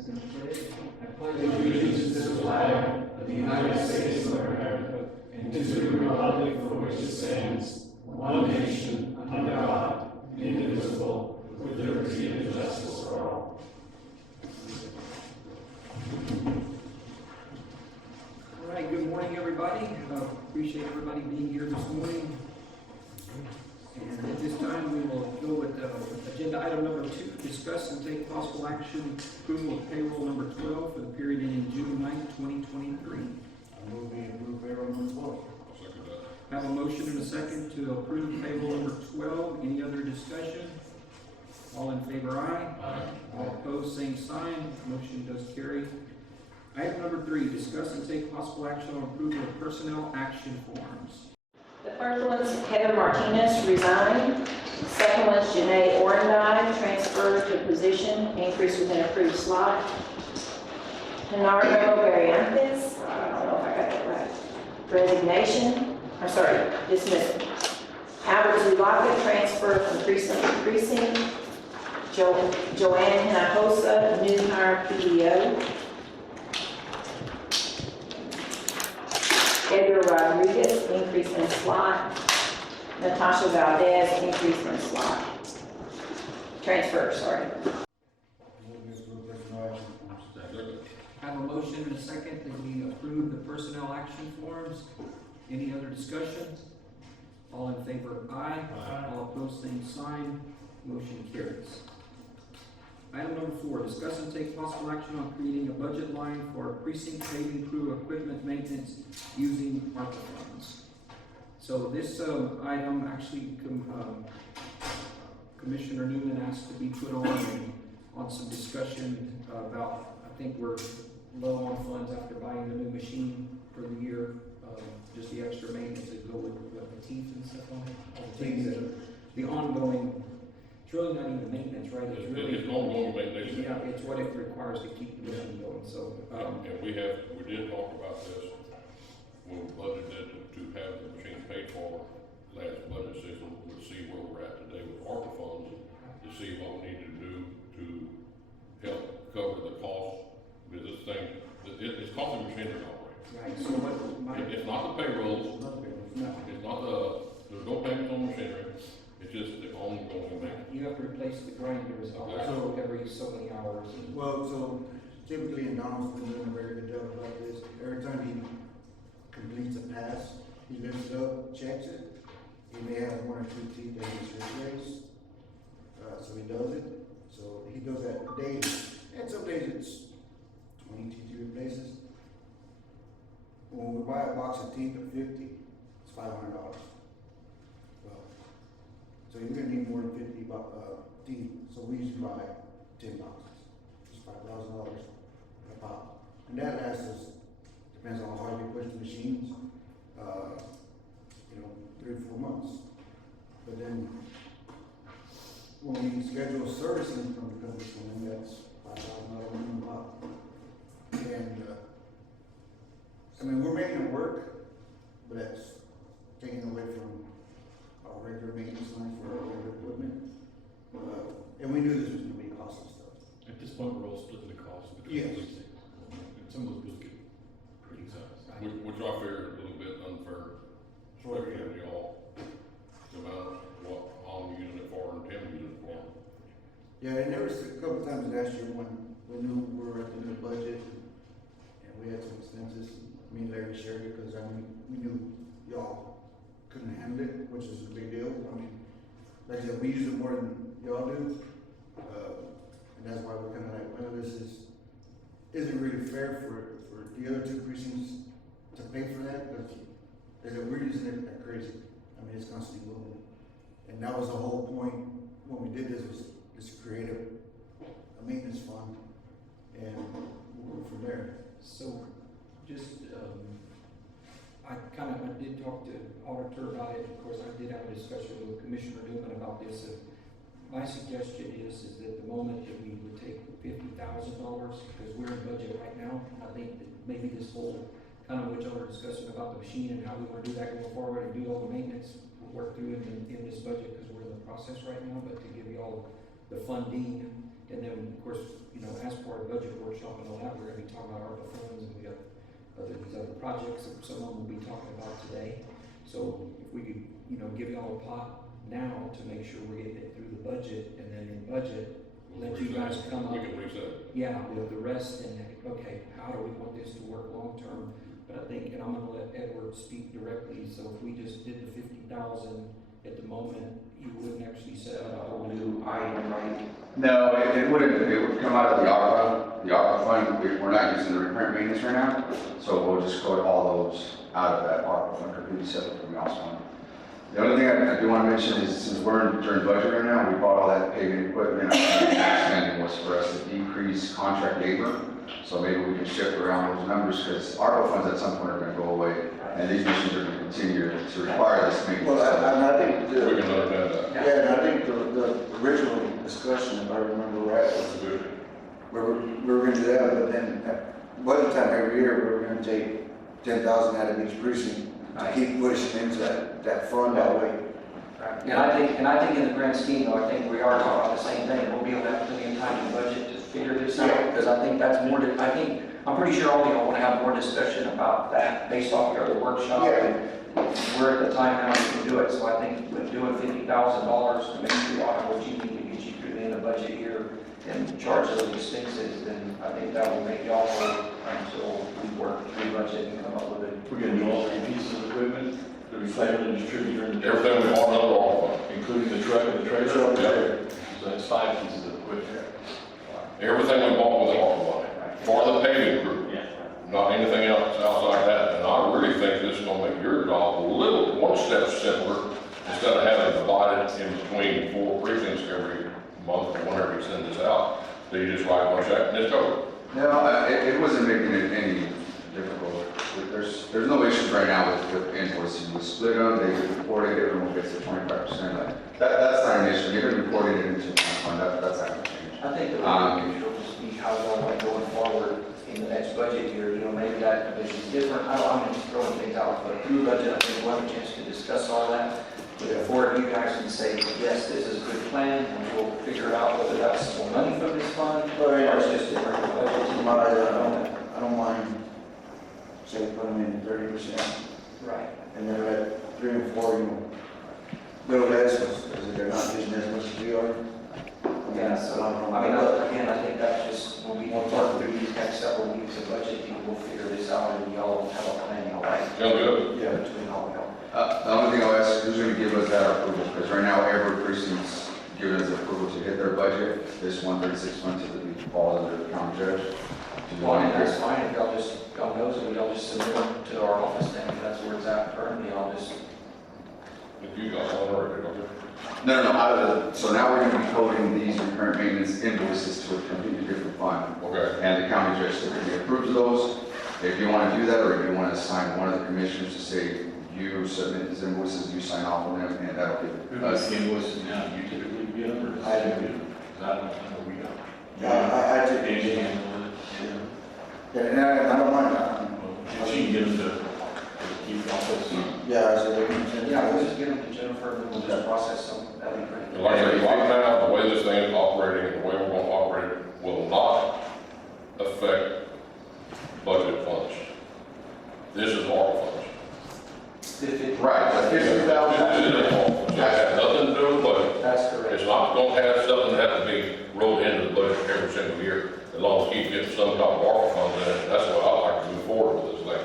as in pledge. I pledge allegiance to the flag of the United States of America and to the republic for which it stands, one nation, under God, indivisible, with liberty and justice for all. All right, good morning, everybody. Appreciate everybody being here this morning. And at this time, we will go with agenda item number 2, discuss and take possible action, approval of payroll number 12 for the period ending June 9th, 2023. I move we approve payroll number 12. I'll second that. I have a motion and a second to approve payroll number 12. Any other discussion? All in favor, aye. Aye. All opposed, same sign. Motion does carry. Item number 3, discuss and take possible action on approval of personnel action forms. The first one's Kevin Martinez resigned. The second one's Janae Orendine transferred to position, increase within approved slot. Leonardo Barrientos, I don't know if I got that right, resignation, dismissal. Albert Zulaka transferred from precinct to precinct. Joanne Hinojosa, new hire PDO. Edgar Rodriguez, increase in slot. Natasha Valdez, increase in slot. Transfer, sorry. Move we approve personnel action forms. Second. I have a motion and a second that we approve the personnel action forms. Any other discussion? All in favor, aye. Aye. All opposed, same sign. Motion carries. Item number 4, discuss and take possible action on creating a budget line for precinct paving crew equipment maintenance using ARPA funds. So this item actually, Commissioner Newman asked to be put on some discussion about, I think we're low on funds after buying the new machine for the year. Just the extra maintenance to go with the teeth and stuff on it. All the things that are the ongoing. It's really not even maintenance, right? It's really It's ongoing maintenance. Yeah, it's what it requires to keep the machine going. So, And we did talk about this when we budgeted to have the machine paid for last budget season, to see where we're at today with ARPA funds, to see what we need to do to help cover the cost. Because this thing, it's costing machinery operate. right. So what It's not the payrolls, no, it's not there's no payments on machinery, it's just the ongoing maintenance. you have to replace the grinders also every so many hours. Well, so typically, and Donald's been doing a very good job about this. Every time he completes a pass, he lifts it up, checks it. He may have 1 or 2 teeth that he's replaced. So he does it. So he does that daily. And some days it's 20 teeth he replaces. When we buy a box of teeth at 50, it's $500. Well, so you're gonna need more than 50 teeth. So we usually buy 10 boxes. It's $5,000 a pop. And that lasts us, depends on how hard you push the machines, 3 or 4 months. But then when we schedule servicing from the company, that's $5,000 minimum pop. And we're making it work, but that's taking away from our regular maintenance line for our regular equipment. And we knew this was gonna be costly stuff. At this point, we're all splitting the cost between Yes. the things. And some of those bills get pretty sized. Which I fear is a little bit unfair, especially y'all, the amount of what I'm using it for and Tim using it for. Yeah, and there was a couple times last year when we knew we were at the new budget and we had some expenses. Me and Larry shared it because we knew y'all couldn't handle it, which is a big deal. Like I said, we use it more than y'all do. And that's why we're kind of like, well, this isn't really fair for the other 2 precincts to pay for that, because we're using it like crazy. It's constantly moving. And that was the whole point when we did this, was to create a maintenance fund, and we'll go from there. So, just I did talk to Auditor about it. Of course, I did have a discussion with Commissioner Newman about this. My suggestion is that the moment that we would take $50,000, because we're in budget right now, I think that maybe this whole kind of what y'all were discussing about the machine and how we want to do that going forward and do all the maintenance, we'll work through it in this budget because we're in the process right now. But to give you all the funding, and then of course, as part of budget workshops, shop and all that, we're gonna be talking about ARPA funds, and we got these other projects that some of them we'll be talking about today. So if we could, you know, give y'all a pot now to make sure we're getting it through the budget, and then in budget, let you guys come up. We can reset. Yeah, with the rest, and, okay, how do we want this to work long-term? But I think, and I'm gonna let Edward speak directly, so if we just did the 50,000 at the moment, you wouldn't actually set up a whole new item, right? No, it wouldn't, it would come out of the ARPA fund. We're not using the recurrent maintenance right now, so we'll just cut all those out of that ARPA fund, completely separate from the OPS fund. The only thing I do want to mention is, since we're during budget right now, we bought all that paving equipment. Our spending was for us to decrease contract labor, so maybe we can shift around those numbers, because ARPA funds at some point are going to go away, and these missions are going to continue to require this maintenance. Well, and I think, We can understand that. yeah, and I think the original discussion, if I remember right, was Good. we were gonna do that, but then at budget time every year, we were gonna take 10,000 out of each precinct to keep pushing into that fund that way. And I think in the grand scheme, though, I think we are talking about the same thing. We'll be able to have plenty of time in the budget to figure this out, because I think that's more, I'm pretty sure all of y'all want to have more discussion about that based off your other workshop. Yeah. And we're at the time now we can do it, so I think with doing $50,000 to make sure y'all have what you need to get you through the end of budget year and charge those expenses, then I think that will make y'all work until we work through budget and come up with it. We're gonna do all three pieces of equipment, the reclaimer, the distributor, and the. Everything we want under ARPA fund. Including the truck and the trailer. Truck and Yeah. trailer. So that's 5 pieces of equipment. Everything we bought with ARPA money, for the paving crew, Yeah. not anything else outside that. And I really think this is gonna make your job one step simpler, instead of having to divide it in between 4 precincts every month, or whenever you send this out. So you just write one check and it's covered. No, it wasn't making it any difficult. There's no issues right now with invoicing. We split them, they get reported, everyone gets the 25%. That's not an issue. They've been reporting it into the fund, that's not gonna change. I think that will just be how y'all like going forward in the next budget year, you know, maybe that division's different. I'm just throwing things out, but through budget, I think we'll have a chance to discuss all that. Before you guys can say, yes, this is a good plan, and we'll figure out whether that's more money from this fund, or it's just different budget. I don't mind, say, put them in 30%, Right. and then at 3 and 4, you know, little less, because they're not using as much as we are. Yeah, so, I mean, again, I think that's just, when we work through these next several weeks of budget, we'll figure this out, and y'all have a plan, all right? Sound good? Yeah, between all of y'all. The only thing I'll ask is who's going to give us that approval, because right now every precinct's given us approval to hit their budget. This 136 months typically falls under the county judge. Do you Well, want that's to? fine, if y'all knows it, y'all just submit them to our office, then if that's where it's at currently, I'll just, If you got one already, okay. No, out of the, so now we're going to be coding these recurrent maintenance invoices to a completely different fund. Okay. And the county judge typically approves those. If you want to do that, or if you want to assign one of the commissioners to say, you submit these invoices, you sign off on them, and that'll Who give does us. the invoices now? You typically get them, or does I she do. get them? 'Cause I know we don't. I take And she it. handles it. Yeah, and I don't mind that. Well, she can get them to keep office. Yeah, I said, they can send it. yeah, we'll just give them to Jennifer, and we'll just process them, that'd be great. And like I said, right now, the way this thing is operating, and the way we're gonna operate it, will not affect budget funds. This is ARPA funds. Right, the This is 50,000. ARPA. It has nothing to do with budget. That's correct. It's not gonna have something that has to be rolled into the budget every single year, as long as you get some type of ARPA funds in it. That's what I like to move forward with this thing.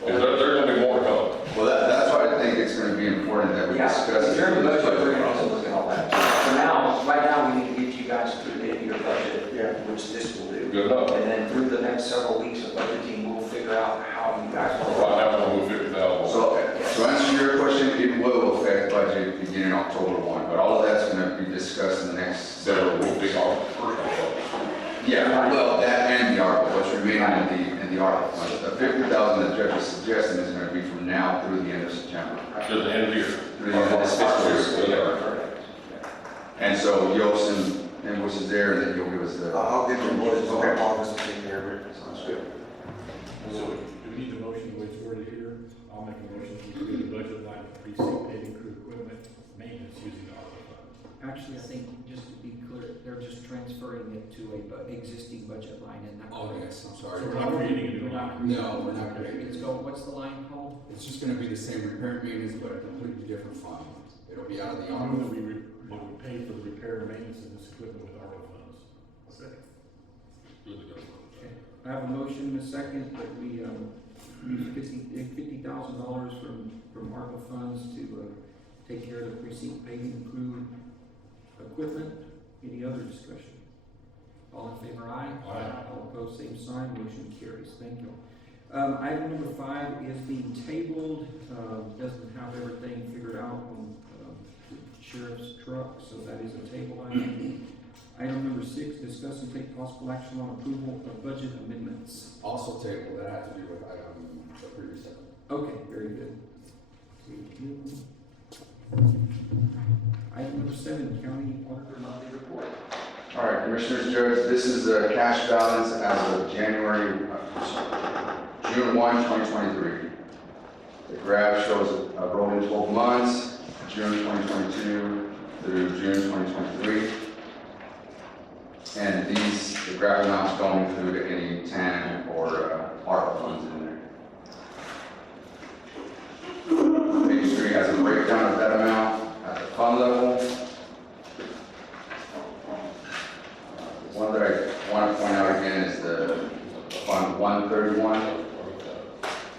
Because there's gonna be more to come. Well, that's why I think it's going to be important that we Yeah, discuss. in it terms of in this budget, we're gonna have to process. look at all that. For now, right now, we need to get you guys through the end of your budget, Yeah. which this will do. Good enough. And then through the next several weeks of budgeting, we'll figure out how you guys Right will. now, we're gonna move 50,000. So, to answer your question, it will affect budget beginning October 1, but all of that's going to be discussed in the next. So we'll be our first one. Yeah, well, that and the ARPA, what's remaining in the ARPA fund. The 50,000 the judge is suggesting is going to be from now through the end of September. To the end of the year. Through the end of this fiscal year. Yeah. And so you'll send invoices there, and then you'll give us the. I'll get the boys, Okay. I'll office to take care of it. Sounds good. So, do we need the motion the way it's worded here? I'll make a motion to create a budget line for precinct paving crew equipment maintenance using the ARPA fund. Actually, I think, just to be clear, they're just transferring it to a existing budget line, and that So we're not creating a new line? No, we're not creating. It's called, what's the line called? It's just gonna be the same repair and maintenance, but a completely different fund. It'll be out of the I know that ARPA. we would pay for the repair and maintenance of this equipment with ARPA funds. Second. Really good. Okay. I have a motion and a second that we, use $50,000 from ARPA funds to, take care of the precinct paving crew equipment. Any other discussion? All in favor, aye? Aye. All opposed, same sign, motion carries, thank you. Item number 5 is being tabled, doesn't have everything figured out on, the sheriff's truck, so that is a table item. Item number 6, discuss and take possible action on approval of budget amendments. Also table, that had to do with the previous item. Okay, very good. Item number 7, county auditor monthly report. All right, Commissioners, Judge, this is the cash balance as of June 1, 2023. The graph shows a rolling 12 months, June 2022 through June 2023. And the graph amounts don't include any TAN or ARPA funds in there. Page 3 has a breakdown of that amount at the fund level. One that I want to point out again is the Fund 131.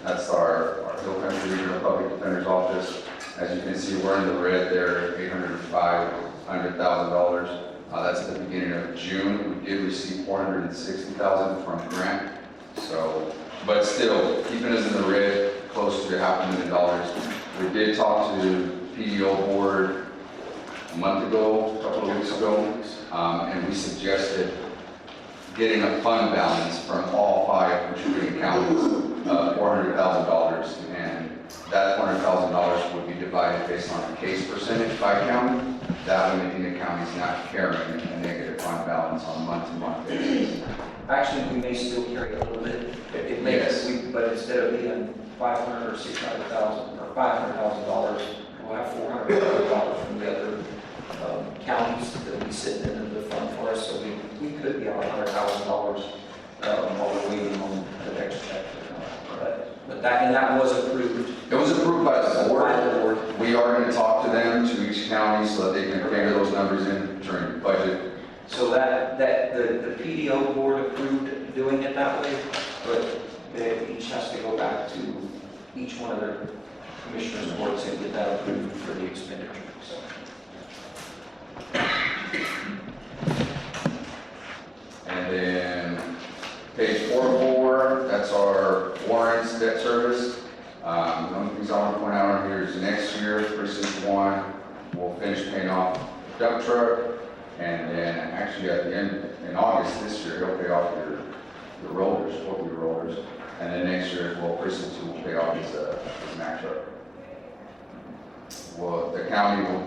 That's our Hill Country Regional Public Defender's Office. As you can see, we're in the red there, $800,000. That's at the beginning of June. We did receive $460,000 from grant. So, but still, keeping us in the red, close to $500,000. We did talk to PDO board a month ago, a couple of weeks ago, and we suggested getting a fund balance from all 5 contributing counties of $400,000, and that $400,000 would be divided based on a case percentage by county. That way, Medina County is not carrying a negative fund balance on a month-to-month basis. Actually, we may still carry a little bit. It may, Yes. but instead of being 500 or 600,000 or $500,000, we'll have $400,000 from the other counties that will be sitting in the fund for us. So we could be on $100,000 while we're waiting on the next check to come. But that was approved. It was approved by the board. By the board. We are going to talk to them, to each county, so that they can figure those numbers in during the budget. So that the PDO board approved doing it that way, but each has to go back to each one of their commissioners' boards and get that approved for the expenditure. So. And then page 404, that's our warrants debt service. The only things I want to point out on here is next year, precinct 1, we'll finish paying off the dump truck. And then actually at the end, in August this year, he'll pay off your rollers, 4-wheel rollers. And then next year, well, precinct 2 will pay off his Mack truck. Well, the county will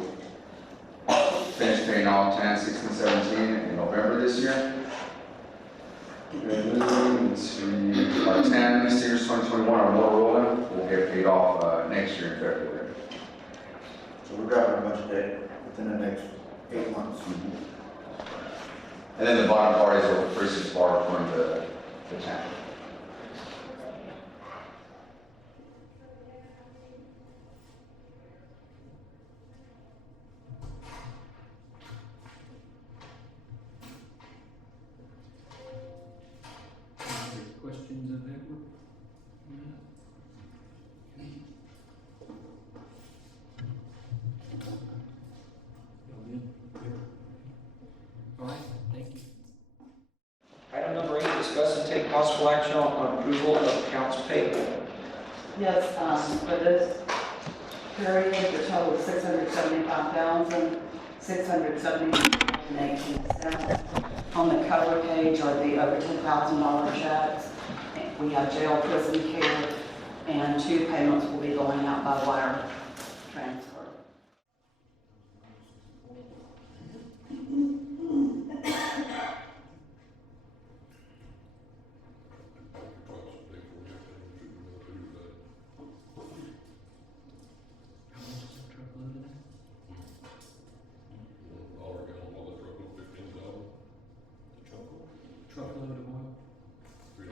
finish paying off 10, 16, 17 in November this year. And see, our 10 Series 2021, our Motorola, will get paid off next year in February. So we're driving a bunch of debt within the next 8 months. And then the bottom part is what the precincts borrow from the town. Questions of Edward? All right, thank you. Item number 8, discuss and take possible action on approval of accounts payable. Yes, for this period, the total is $679,670.18. On the cover page are the over $10,000 checks. We have jail, prison care, and 2 payments will be going out by wire transfer. How much is a truckload of that? Truckload of oil? $3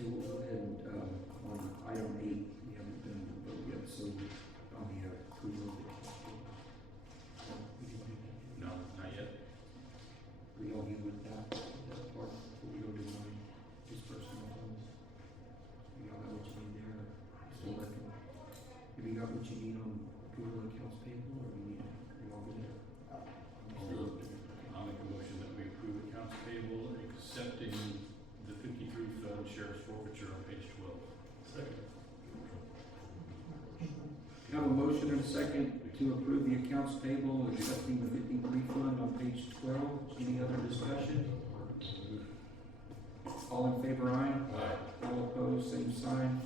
Okay, we'll go ahead and, on item 8, we haven't done the vote yet, so on the approval of the No, not yet. we all good with that part before we go to my disbursement funds? You all got what you need there? Still working? Have you got what you need on approval of accounts payable, or you need, you all good there? I'll make a motion that we approve accounts payable accepting the 53 fund sheriff's forfeiture on page 12. Second. I have a motion and a second to approve the accounts payable accepting the 53 fund on page 12. Any other discussion? All in favor, aye? Aye. All opposed, same sign.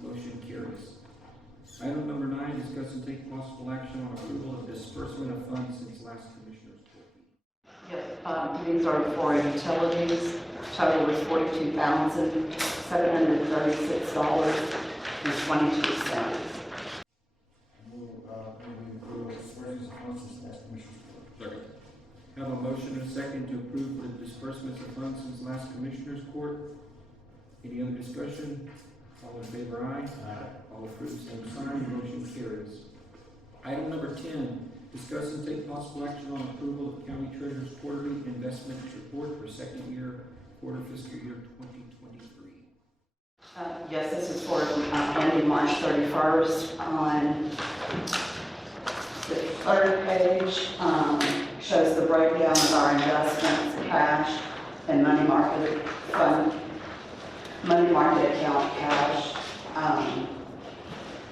Motion carries. Item number 9, discuss and take possible action on approval of disbursement of funds since last commissioner's court meeting. Yep, these are for utilities. Total is $42,736.22. Move, we approve disbursements of funds since last commissioner's court. Second. Have a motion and a second to approve the disbursements of funds since last commissioner's court. Any other discussion? All in favor, aye? All approved, same sign. Motion carries. Item number 10, discuss and take possible action on approval of county treasurer's quarterly investment report for second quarter fiscal year 2023. Yes, this is for ending March 31st. On the third page shows the breakdown of our investments, cash, and money market fund, money market account cash.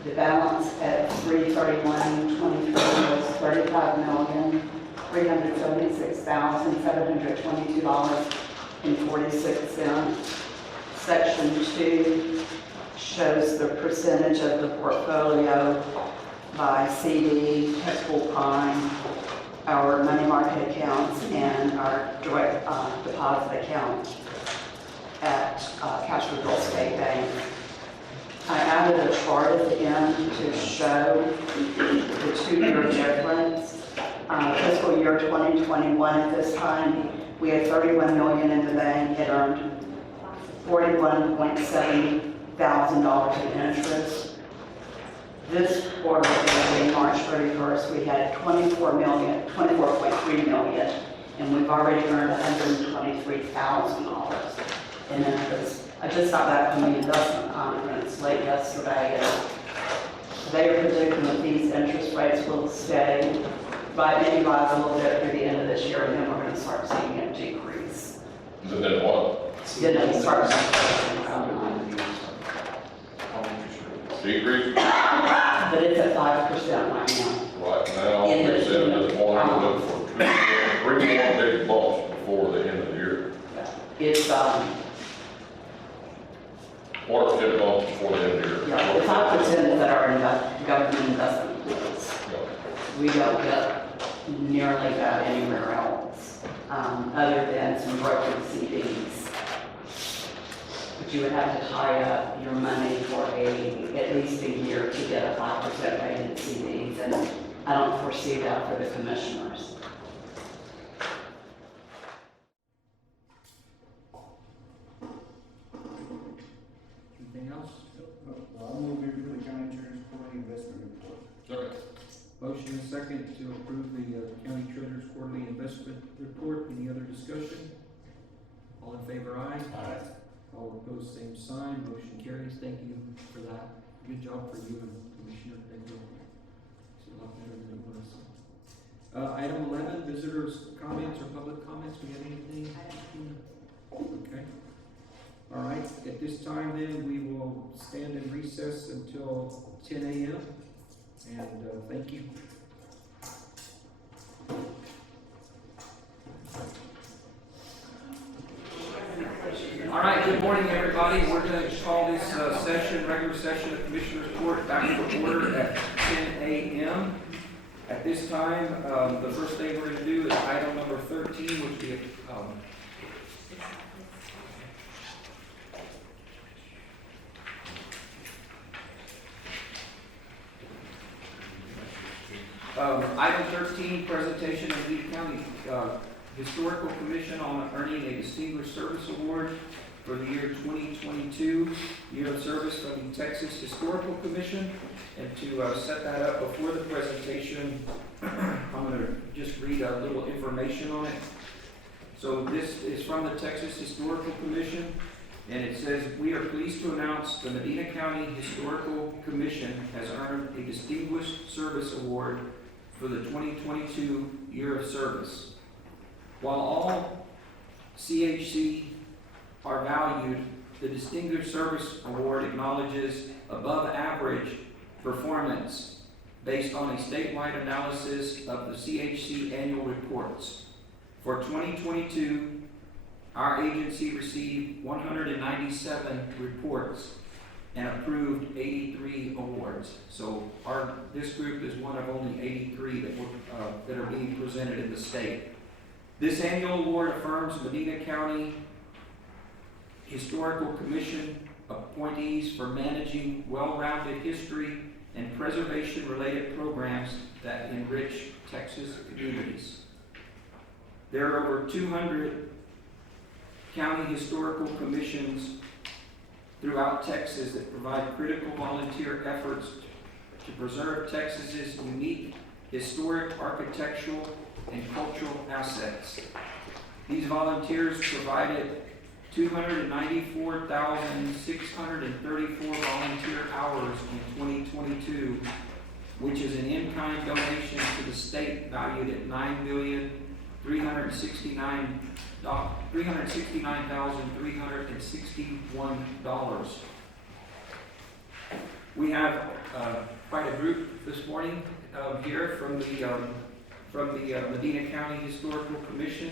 The balance at 3/31/23 was $35,376,722.46. Section 2 shows the percentage of the portfolio by CD, taxable prime, our money market accounts, and our direct deposit account at Cashwood Real Estate Bank. I added a chart at the end to show the 2-year difference. Fiscal year 2021 at this time, we had $31 million in the bank. It earned $41.7 thousand in interest. This quarter, ending March 31st, we had $24.3 million, and we've already earned $123,000 in interest. I just got back from the investment conference late yesterday, and they are predicting that these interest rates will stay, maybe rise a little bit through the end of this year, and then we're going to start seeing it decrease. But then what? Then it'll start Decrease? but it's at 5% right now. Right now, they said that they want to look for 3 more big bumps before the end of the year. It's, What are 10 bumps before the end of the year? yeah, the 5% that are in government investment plans. We don't get nearly that anywhere else, other than some brokered CDs. But you would have to tie up your money for at least a year to get a 5% rate in CDs, and I don't foresee that for the commissioners. Anything else? I'll move here for the county treasurer's quarterly investment report. Second. Motion and second to approve the county treasurer's quarterly investment report. Any other discussion? All in favor, aye? Aye. All opposed, same sign. Motion carries. Thank you for that. Good job for you and Commissioner. Thank you. It's a lot better than it was. Item 11, visitors' comments or public comments. Do we have anything? Okay. All right. At this time, then, we will stand in recess until 10 a.m. And thank you. All right, good morning, everybody. We're going to call this regular session of Commissioners Court back to order at 10 a.m. At this time, the first thing we're going to do is item number 13, which will be item 13, presentation of Lee County Historical Commission on earning a Distinguished Service Award for the year 2022, year of service for the Texas Historical Commission. And to set that up before the presentation, I'm going to just read a little information on it. So this is from the Texas Historical Commission, and it says, "We are pleased to announce the Medina County Historical Commission has earned a Distinguished Service Award for the 2022 year of service. While all CHC are valued, the Distinguished Service Award acknowledges above average performance based on a statewide analysis of the CHC annual reports. For 2022, our agency received 197 reports and approved 83 awards. So this group is one of only 83 that are being presented in the state. This annual award affirms Medina County Historical Commission appointees for managing well-rounded history and preservation-related programs that enrich Texas communities. There are over 200 county historical commissions throughout Texas that provide critical volunteer efforts to preserve Texas's unique historic, architectural, and cultural assets. These volunteers provided 294,634 volunteer hours in 2022, which is an in-kind donation to the state valued at $9,369,361. We have quite a group this morning here from the Medina County Historical Commission,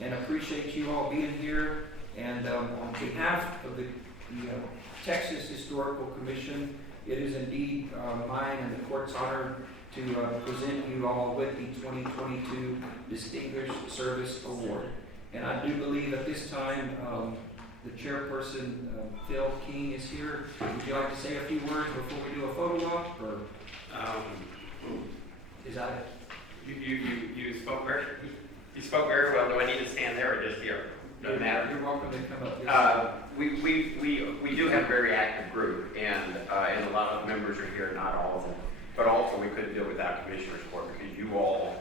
and appreciate you all being here. And on behalf of the Texas Historical Commission, it is indeed mine and the court's honor to present you all with the 2022 Distinguished Service Award. And I do believe at this time the chairperson, Phil King, is here. Would you like to say a few words before we do a photo op? Or is that it? You spoke very well. Do I need to stand there or just here? Doesn't matter. You're welcome to come up. We do have a very active group, and a lot of members are here, not all of them. But also, we couldn't do it without commissioner support, because you all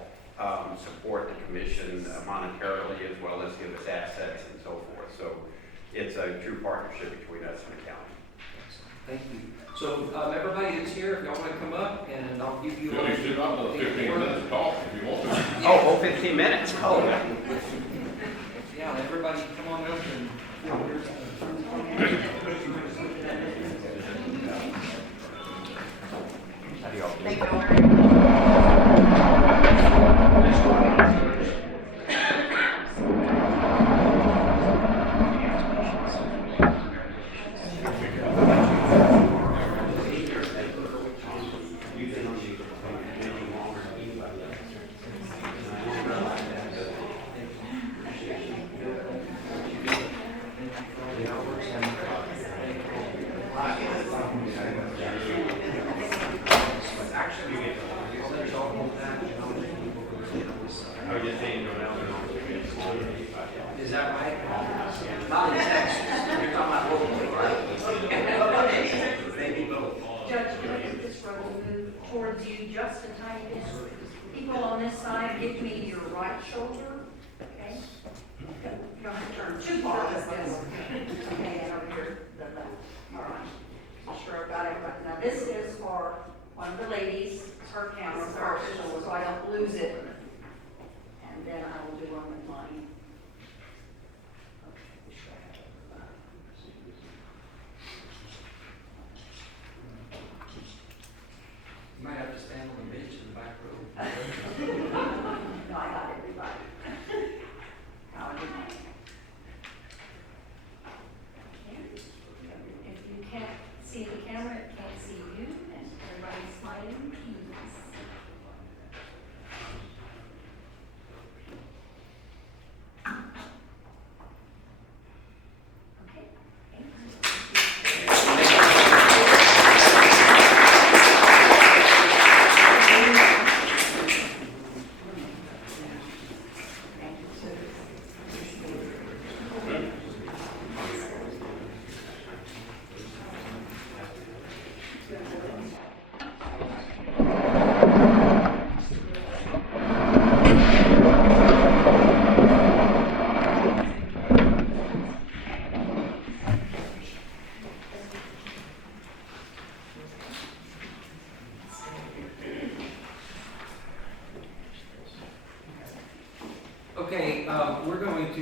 support the commission monetarily as well as give us assets and so forth. So it's a true partnership between us and the county. Thank you. So everybody that's here, if y'all want to come up, and I'll give you. Well, you still got another 15 minutes to talk if you want to. Oh, 15 minutes. Oh. Yeah, everybody come on up and. Thank you all very much. Is that right? Not in Texas. You're talking about locally, right? Maybe both. Judge, let this row move towards you just a tiny bit. People on this side, give me your right shoulder, okay? You don't have to turn too far this way. Okay, and over here, the left. All right. Sure, I've got it right. Now, this is for one of the ladies, her camera first, so I don't lose it. And then I will do one with mine. You might have to stand on the bench in the back row. No, I got everybody. How do you? If you can't see the camera, it can't see you, and everybody's smiling, please.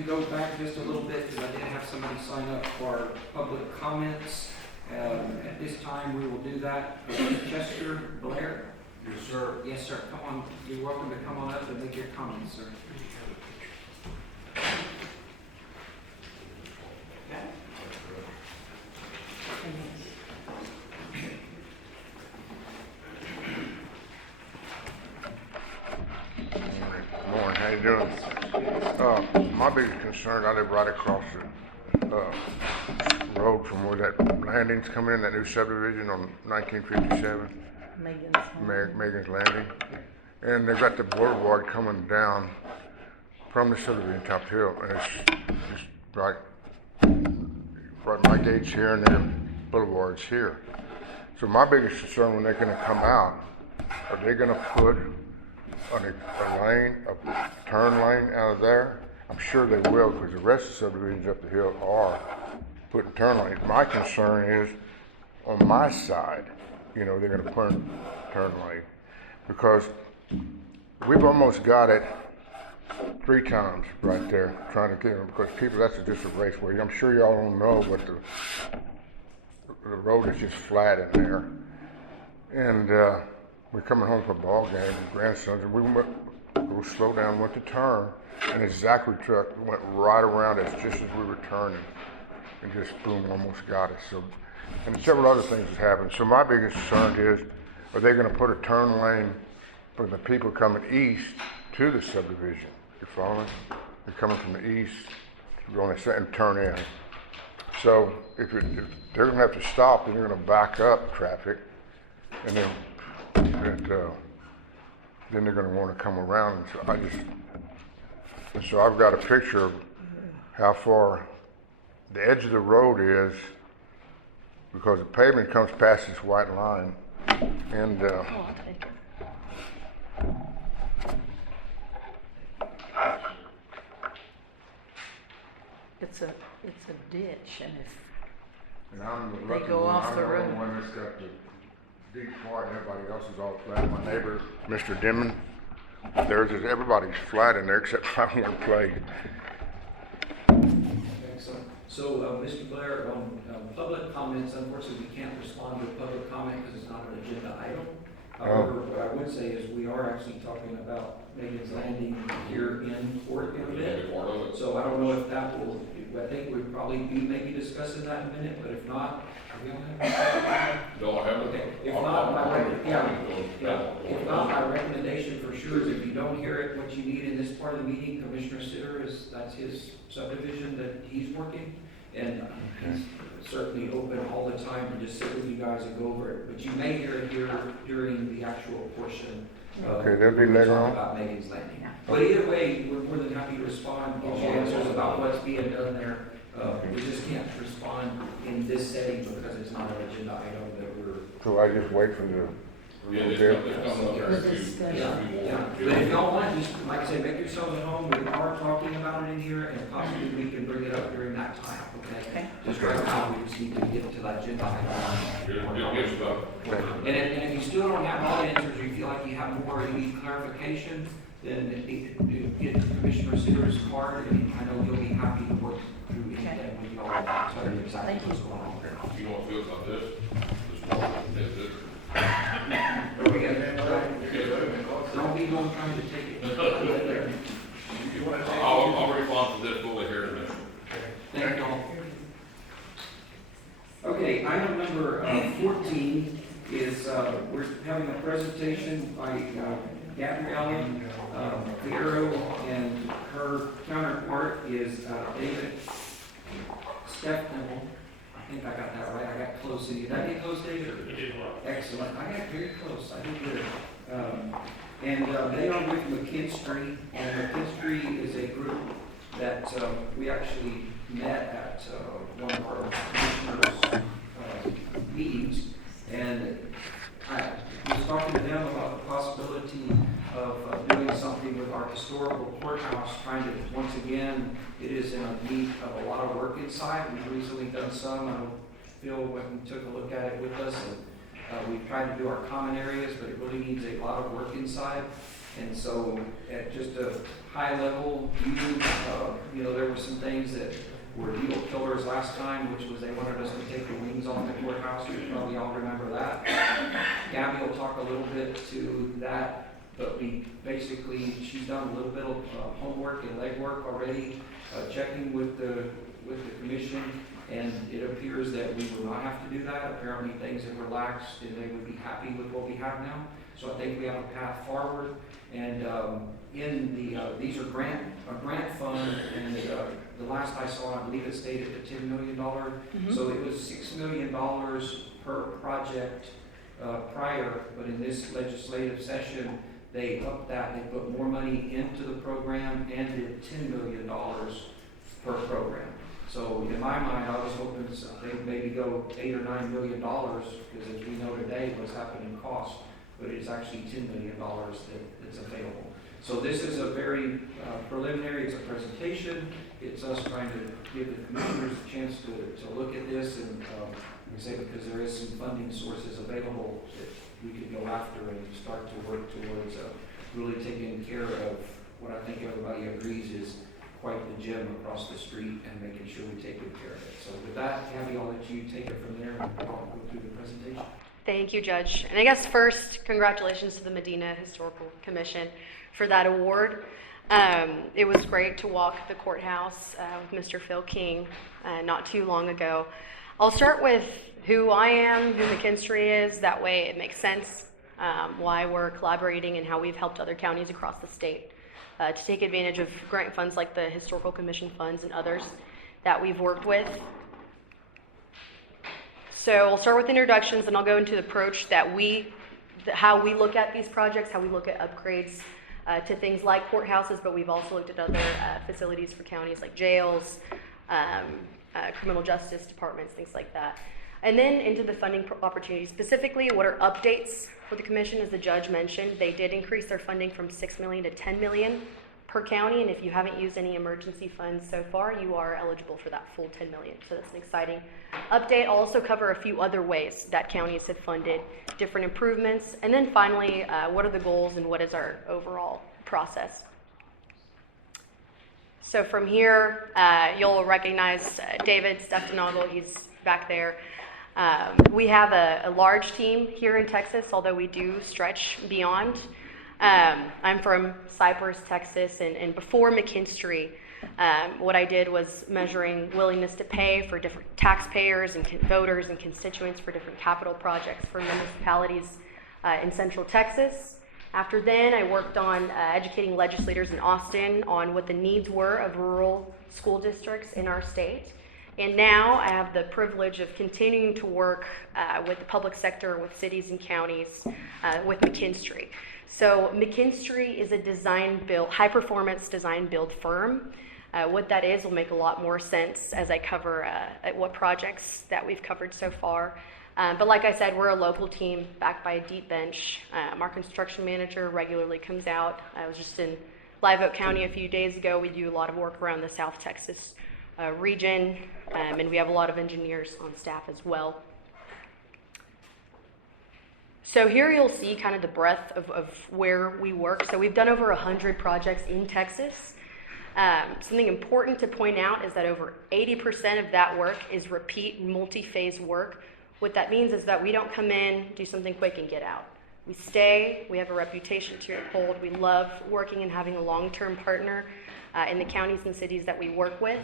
to go back just a little bit, because I did have somebody sign up for public comments. At this time, we will do that. Chester Blair? Yes, sir. Yes, sir. Come on, you're welcome to come on up and make your comments, sir. Morning, how you doing? My biggest concern, I live right across the road from where that landing's coming in, that new subdivision on 1957, Megan's Landing. And they've got the boulevard coming down from the subdivision top hill, and it's just right my gate's here and their boulevard's here. So my biggest concern when they're gonna come out, are they gonna put a lane, a turn lane out of there? I'm sure they will, because the rest of the subdivisions up the hill are putting turn lanes. My concern is on my side, they're gonna put a turn lane, because we've almost got it 3 times right there, trying to get them, because people, that's just a raceway. I'm sure y'all don't know, but the road is just flat in there. And we're coming home from a ball game with grandsons, and we go slow down, went to turn, and a Zachary truck went right around us just as we were turning, and just boom, almost got us. So, and several other things have happened. So my biggest concern is, are they gonna put a turn lane for the people coming east to the subdivision? You follow me? They're coming from the east, going and turn in. So if they're gonna have to stop, then they're gonna back up traffic, and then they're gonna wanna come around. So I've got a picture of how far the edge of the road is, because the pavement comes past this white line, and it's a ditch, and if I'm the they lucky go one. off the I'm road. the one that's got the deep part, and everybody else is all flat. My neighbor, Mr. Dimon, everybody's flat in there except I want to play. Excellent. So, Mr. Blair, on public comments, unfortunately, we can't respond to public comment because it's not an agenda item. However, what I would say is we are actually talking about Megan's Landing here in Fort in a bit. So I don't know if that will, I think we'd probably be maybe discussing that in a minute, but if not, are we on that? No, I haven't. Okay, if not, if not, my recommendation for sure is if you don't hear it, what you need in this part of the meeting, Commissioner Sitter that's his subdivision that he's working, and he's certainly open all the time to just sit with you guys and go over it, but you may hear it here during the actual portion. Okay, that'll be later on. About Megan's Landing. But either way, we're more than happy to respond, give you answers about what's being done there. We just can't respond in this setting because it's not an agenda item that we're. So I just wait for the. Yeah, it's coming up there. But if y'all want, just, like I say, make yourselves at home, we are talking about it in here, and possibly we can bring it up during that time, okay? Just right now, we just need to get to that agenda item. And if you still don't have all the answers, or you feel like you have more, you need clarification, then get Commissioner Sitter's card, and I know he'll be happy to work through anything with y'all, tell you exactly what's going on here. You know what feels about this? This one, this. Don't be going trying to take it. I'll respond to this fully here in a minute. Thank you all. Okay, item number 14 is, we're having a presentation by Gabriella Fierro, and her counterpart is David Stepnell. I think I got that right. I got close. Did I get close, David? You did well. Excellent. I got very close. I did good. And they are with McKinstry, and McKinstry is a group that we actually met at one of our commissioners' meetings, and I was talking to them about the possibility of doing something with our historical courthouse, trying to, once again, it is in need of a lot of work inside. We've recently done some. I know Phil went and took a look at it with us, and we've tried to do our common areas, but it really needs a lot of work inside. And so at just a high level view, there were some things that were deal killers last time, which was they wanted us to take the wings off the courthouse. You probably all remember that. Gabby will talk a little bit to that, but she's done a little bit of homework and legwork already, checking with the commission, and it appears that we will not have to do that. Apparently things have relaxed and they would be happy with what we have now. So I think we have a path forward. And these are a grant fund, and the last I saw, I believe it stayed at the $10 million. So it was $6 million per project prior, but in this legislative session, they upped that. They put more money into the program and did $10 million per program. So in my mind, I was hoping they would maybe go $8 or $9 million, because as we know today, what's happening cost, but it's actually $10 million that's available. So this is a very preliminary, it's a presentation. It's us trying to give the commissioners a chance to look at this, and we say because there is some funding sources available that we could go after and start to work towards really taking care of what I think everybody agrees is quite the gym across the street, and making sure we take good care of it. So with that, Gabby, I'll let you take it from there and I'll go through the presentation. Thank you, Judge. And I guess first, congratulations to the Medina Historical Commission for that award. It was great to walk the courthouse with Mr. Phil King not too long ago. I'll start with who I am, who McKinstry is. That way it makes sense why we're collaborating and how we've helped other counties across the state to take advantage of grant funds like the Historical Commission funds and others that we've worked with. So I'll start with introductions, and I'll go into the approach that how we look at these projects, how we look at upgrades to things like courthouses, but we've also looked at other facilities for counties like jails, criminal justice departments, things like that. And then into the funding opportunities. Specifically, what are updates for the commission? As the judge mentioned, they did increase their funding from $6 million to $10 million per county, and if you haven't used any emergency funds so far, you are eligible for that full $10 million. So that's an exciting update. I'll also cover a few other ways that counties have funded different improvements. And then finally, what are the goals and what is our overall process? So from here, you'll recognize David Stefanogle. He's back there. We have a large team here in Texas, although we do stretch beyond. I'm from Cypress, Texas, and before McKinstry, what I did was measuring willingness to pay for different taxpayers and voters and constituents for different capital projects for municipalities in Central Texas. After then, I worked on educating legislators in Austin on what the needs were of rural school districts in our state. And now I have the privilege of continuing to work with the public sector, with cities and counties, with McKinstry. So McKinstry is a high-performance design-build firm. What that is will make a lot more sense as I cover what projects that we've covered so far. But like I said, we're a local team backed by a deep bench. Our construction manager regularly comes out. I was just in Live Oak County a few days ago. We do a lot of work around the South Texas region, and we have a lot of engineers on staff as well. So here you'll see kind of the breadth of where we work. So we've done over 100 projects in Texas. Something important to point out is that over 80% of that work is repeat multi-phase work. What that means is that we don't come in, do something quick and get out. We stay, we have a reputation to uphold. We love working and having a long-term partner in the counties and cities that we work with.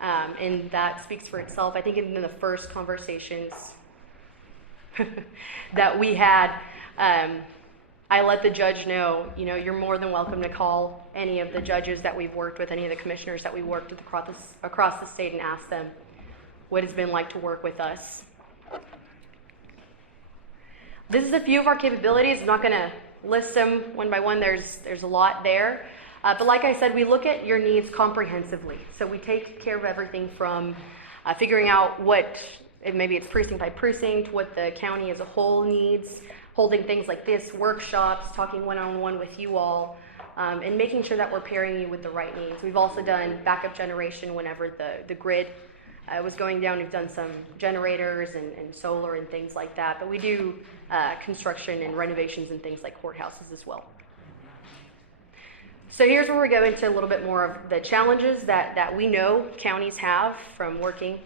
And that speaks for itself. I think in the first conversations that we had, I let the judge know, you're more than welcome to call any of the judges that we've worked with, any of the commissioners that we worked with across the state, and ask them what it's been like to work with us. This is a few of our capabilities. I'm not going to list them one by one. There's a lot there. But like I said, we look at your needs comprehensively. So we take care of everything from figuring out maybe it's precinct by precinct, what the county as a whole needs, holding things like this, workshops, talking one-on-one with you all, and making sure that we're pairing you with the right needs. We've also done backup generation whenever the grid was going down. We've done some generators and solar and things like that, but we do construction and renovations and things like courthouses as well. So here's where we go into a little bit more of the challenges that we know counties have from working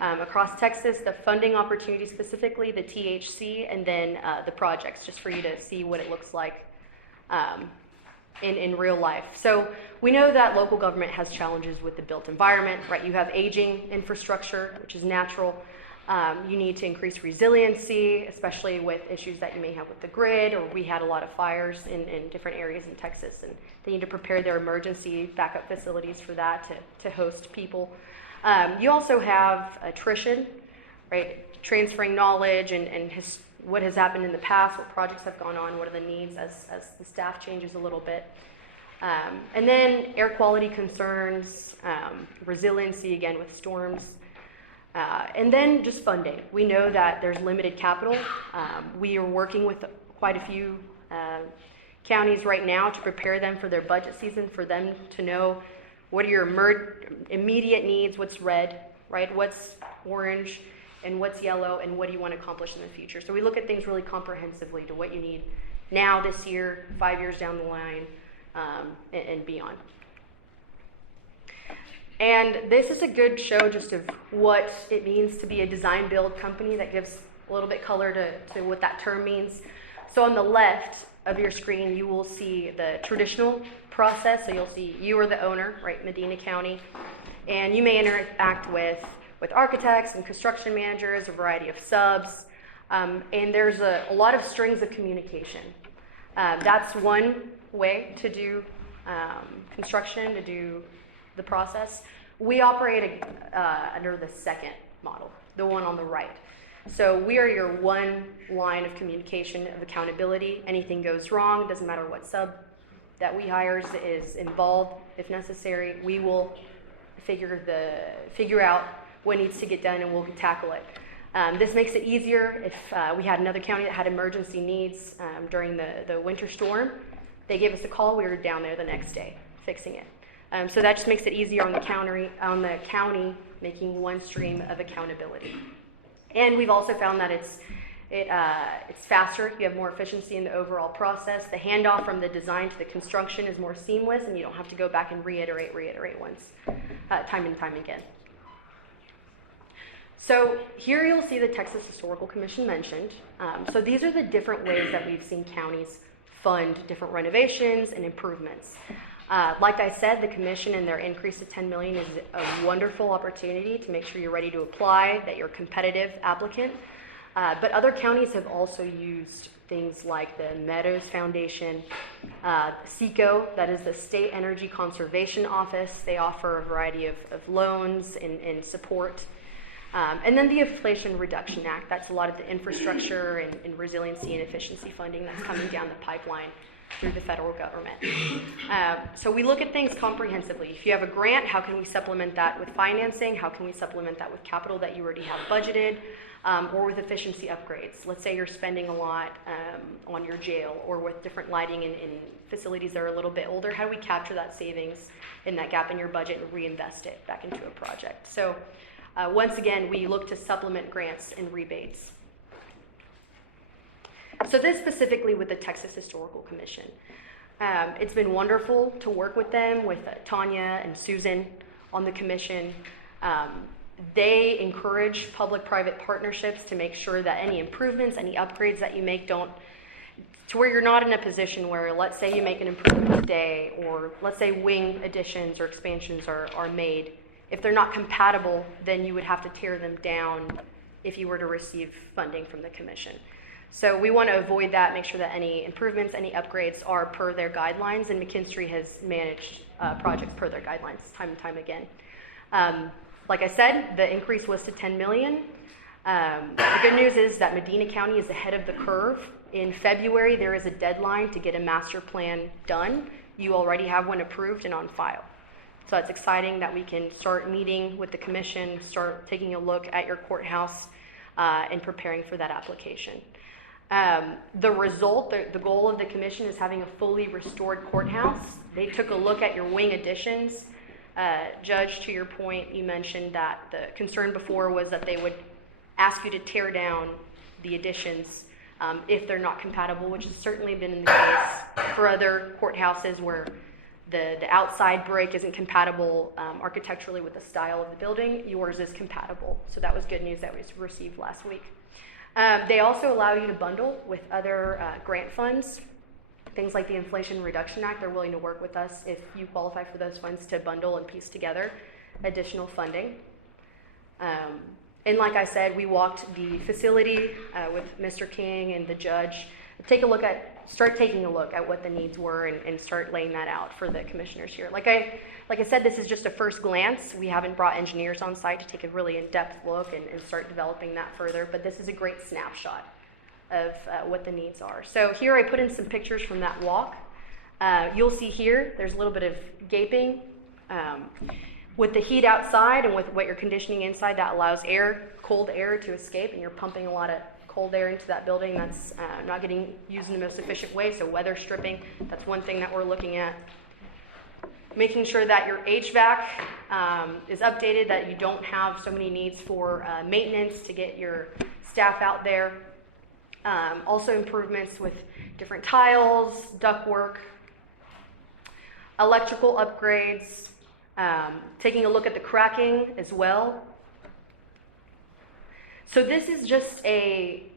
across Texas, the funding opportunities specifically, the THC, and then the projects, just for you to see what it looks like in real life. So we know that local government has challenges with the built environment, right? You have aging infrastructure, which is natural. You need to increase resiliency, especially with issues that you may have with the grid, or we had a lot of fires in different areas in Texas, and they need to prepare their emergency backup facilities for that to host people. You also have attrition, right? Transferring knowledge and what has happened in the past, what projects have gone on, what are the needs as the staff changes a little bit. And then air quality concerns, resiliency again with storms. And then just funding. We know that there's limited capital. We are working with quite a few counties right now to prepare them for their budget season, for them to know what are your immediate needs, what's red, right? What's orange and what's yellow, and what do you want to accomplish in the future. So we look at things really comprehensively to what you need now, this year, 5 years down the line, and beyond. And this is a good show just of what it means to be a design build company. That gives a little bit color to what that term means. So on the left of your screen, you will see the traditional process. So you'll see you are the owner, right, Medina County, and you may interact with architects and construction managers, a variety of subs, and there's a lot of strings of communication. That's one way to do construction, to do the process. We operate under the second model, the one on the right. So we are your one line of communication, of accountability. Anything goes wrong, doesn't matter what sub that we hire is involved. If necessary, we will figure out what needs to get done, and we'll tackle it. This makes it easier if we had another county that had emergency needs during the winter storm. They gave us a call, we were down there the next day fixing it. So that just makes it easier on the county, making one stream of accountability. And we've also found that it's faster. You have more efficiency in the overall process. The handoff from the design to the construction is more seamless, and you don't have to go back and reiterate once, time and time again. So here you'll see the Texas Historical Commission mentioned. So these are the different ways that we've seen counties fund different renovations and improvements. Like I said, the commission and their increase to $10 million is a wonderful opportunity to make sure you're ready to apply, that you're a competitive applicant. But other counties have also used things like the Meadows Foundation, SECO, that is the State Energy Conservation Office. They offer a variety of loans and support. And then the Inflation Reduction Act, that's a lot of the infrastructure and resiliency and efficiency funding that's coming down the pipeline through the federal government. So we look at things comprehensively. If you have a grant, how can we supplement that with financing? How can we supplement that with capital that you already have budgeted, or with efficiency upgrades? Let's say you're spending a lot on your jail, or with different lighting in facilities that are a little bit older. How do we capture that savings in that gap in your budget and reinvest it back into a project? So once again, we look to supplement grants and rebates. So this specifically with the Texas Historical Commission. It's been wonderful to work with them, with Tanya and Susan on the commission. They encourage public-private partnerships to make sure that any improvements, any upgrades that you make to where you're not in a position where, let's say you make an improvement today, or let's say wing additions or expansions are made. If they're not compatible, then you would have to tear them down if you were to receive funding from the commission. So we want to avoid that, make sure that any improvements, any upgrades are per their guidelines, and McKinstry has managed projects per their guidelines time and time again. Like I said, the increase was to $10 million. The good news is that Medina County is ahead of the curve. In February, there is a deadline to get a master plan done. You already have one approved and on file. So it's exciting that we can start meeting with the commission, start taking a look at your courthouse, and preparing for that application. The result, the goal of the commission is having a fully restored courthouse. They took a look at your wing additions. Judge, to your point, you mentioned that the concern before was that they would ask you to tear down the additions if they're not compatible, which has certainly been the case for other courthouses where the outside brick isn't compatible architecturally with the style of the building. Yours is compatible. So that was good news that we received last week. They also allow you to bundle with other grant funds. Things like the Inflation Reduction Act, they're willing to work with us if you qualify for those funds to bundle and piece together additional funding. And like I said, we walked the facility with Mr. King and the judge. Start taking a look at what the needs were and start laying that out for the commissioners here. Like I said, this is just a first glance. We haven't brought engineers on site to take a really in-depth look and start developing that further, but this is a great snapshot of what the needs are. So here I put in some pictures from that walk. You'll see here, there's a little bit of gaping. With the heat outside and with what you're conditioning inside, that allows cold air to escape, and you're pumping a lot of cold air into that building that's not getting used in the most efficient way. So weather stripping, that's one thing that we're looking at. Making sure that your HVAC is updated, that you don't have so many needs for maintenance to get your staff out there. Also improvements with different tiles, ductwork, electrical upgrades, taking a look at the cracking as well. So this is just a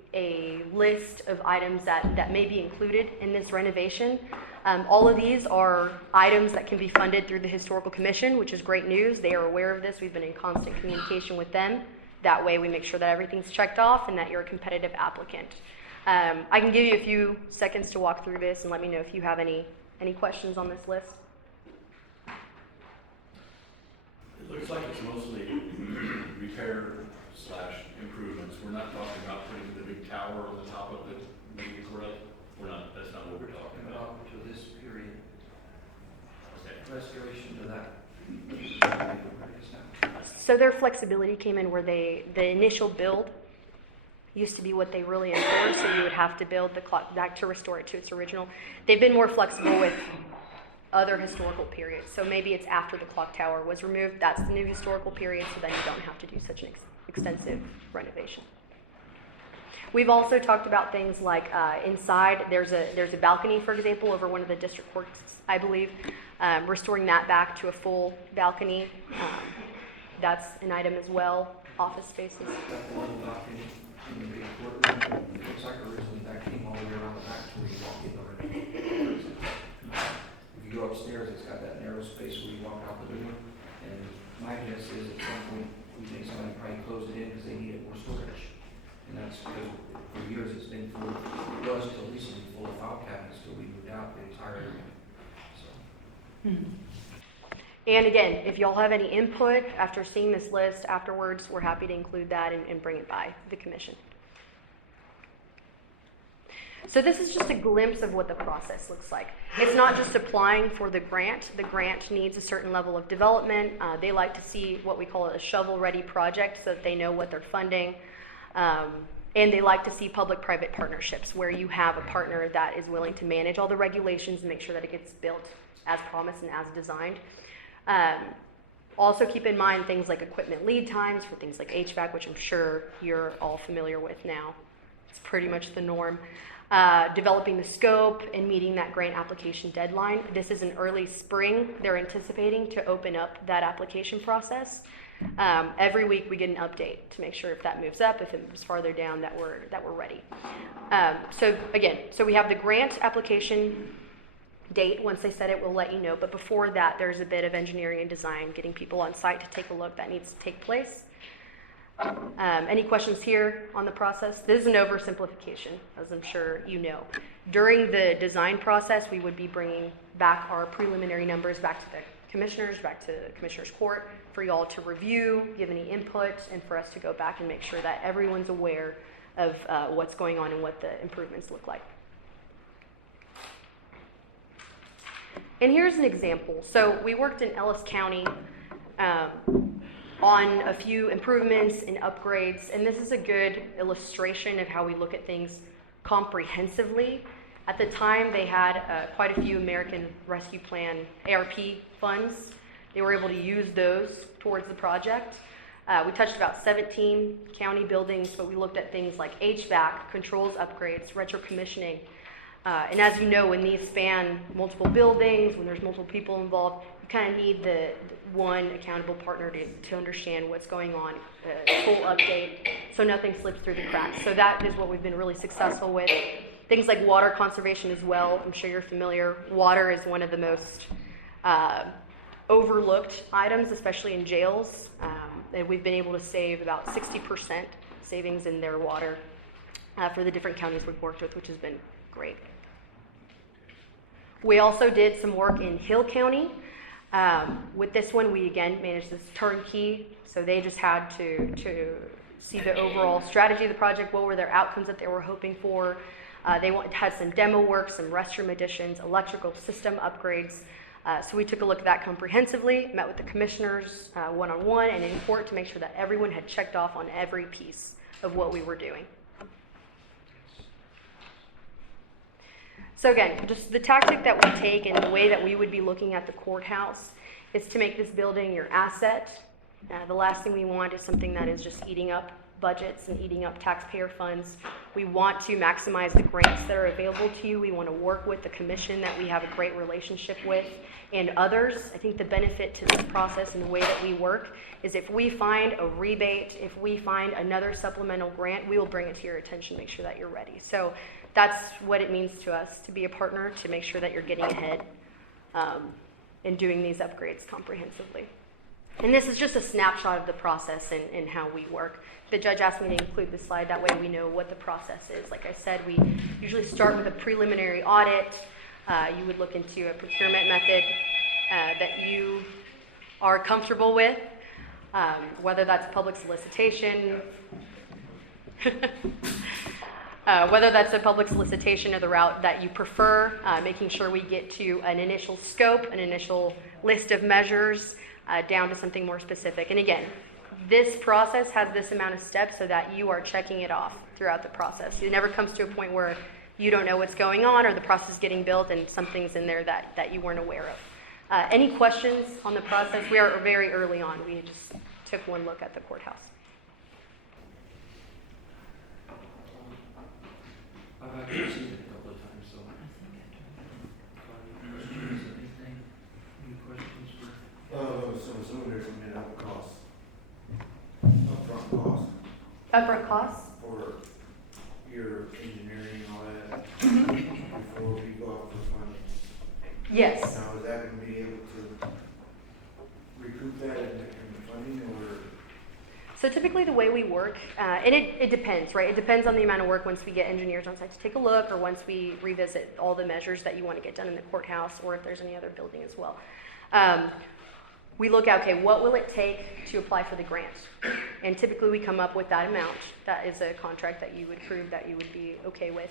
list of items that may be included in this renovation. All of these are items that can be funded through the Historical Commission, which is great news. They are aware of this. We've been in constant communication with them. That way we make sure that everything's checked off and that you're a competitive applicant. I can give you a few seconds to walk through this and let me know if you have any questions on this list. It looks like it's mostly repair/improvements. We're not talking about putting the big tower on the top of it, maybe correct? That's not what we're talking about. To this period, Okay. restoration to that. So their flexibility came in where the initial build used to be what they really enforced, so you would have to build the clock back to restore it to its original. They've been more flexible with other historical periods. So maybe it's after the clock tower was removed, that's the new historical period, so then you don't have to do such an extensive renovation. We've also talked about things like inside, there's a balcony, for example, over one of the district courts, I believe, restoring that back to a full balcony. That's an item as well, office spaces. That one balcony in the big courtroom, it looks like originally that came all the way around the back to where you walk in already. If you go upstairs, it's got that narrow space where you walk out the door, and my guess is at some point, we think somebody probably closed it in because they needed more storage. And that's because for years it's been full, it was till recently full of file cabinets till we moved out the entire area. So. And again, if y'all have any input after seeing this list afterwards, we're happy to include that and bring it by the commission. So this is just a glimpse of what the process looks like. It's not just applying for the grant. The grant needs a certain level of development. They like to see what we call a shovel-ready project so that they know what they're funding. And they like to see public-private partnerships where you have a partner that is willing to manage all the regulations and make sure that it gets built as promised and as designed. Also keep in mind things like equipment lead times for things like HVAC, which I'm sure you're all familiar with now. It's pretty much the norm. Developing the scope and meeting that grant application deadline. This is an early spring. They're anticipating to open up that application process. Every week we get an update to make sure if that moves up, if it moves farther down, that we're ready. So we have the grant application date. Once they set it, we'll let you know. But before that, there's a bit of engineering and design, getting people on site to take a look. That needs to take place. Any questions here on the process? This is an oversimplification, as I'm sure you know. During the design process, we would be bringing back our preliminary numbers back to the commissioners, back to the commissioners court, for y'all to review, give any input, and for us to go back and make sure that everyone's aware of what's going on and what the improvements look like. And here's an example. So we worked in Ellis County on a few improvements and upgrades, and this is a good illustration of how we look at things comprehensively. At the time, they had quite a few American Rescue Plan ARP funds. They were able to use those towards the project. We touched about 17 county buildings, but we looked at things like HVAC, controls upgrades, retro commissioning, And as you know, when these span multiple buildings, when there's multiple people involved, you kind of need the one accountable partner to understand what's going on, full update, so nothing slips through the cracks. So that is what we've been really successful with. Things like water conservation as well. I'm sure you're familiar. Water is one of the most overlooked items, especially in jails. And we've been able to save about 60% savings in their water for the different counties we've worked with, which has been great. We also did some work in Hill County. With this one, we again managed this turnkey, so they just had to see the overall strategy of the project, what were their outcomes that they were hoping for. They had some demo work, some restroom additions, electrical system upgrades. So we took a look at that comprehensively, met with the commissioners one-on-one and in court to make sure that everyone had checked off on every piece of what we were doing. So again, just the tactic that we take and the way that we would be looking at the courthouse is to make this building your asset. The last thing we want is something that is just eating up budgets and eating up taxpayer funds. We want to maximize the grants that are available to you. We want to work with the commission that we have a great relationship with and others. I think the benefit to this process and the way that we work is if we find a rebate, if we find another supplemental grant, we will bring it to your attention, make sure that you're ready. So that's what it means to us to be a partner, to make sure that you're getting ahead and doing these upgrades comprehensively. And this is just a snapshot of the process and how we work. The judge asked me to include this slide, that way we know what the process is. Like I said, we usually start with a preliminary audit. You would look into a procurement method that you are comfortable with, whether that's public solicitation, whether that's a public solicitation or the route that you prefer, making sure we get to an initial scope, an initial list of measures, down to something more specific. And again, this process has this amount of steps so that you are checking it off throughout the process. It never comes to a point where you don't know what's going on or the process is getting built and something's in there that you weren't aware of. Any questions on the process? We are very early on. We just took one look at the courthouse. I've actually seen it a couple of times, so. Any questions for? So some of there's some upfront costs. Upfront costs Upfront costs? for your engineering and all that before we go out for funding. Yes. Now, is that gonna be able to recoup that in the funding or? So typically the way we work, and it depends, right? It depends on the amount of work once we get engineers on site to take a look or once we revisit all the measures that you want to get done in the courthouse or if there's any other building as well. We look at, okay, what will it take to apply for the grant? And typically we come up with that amount. That is a contract that you would prove that you would be okay with.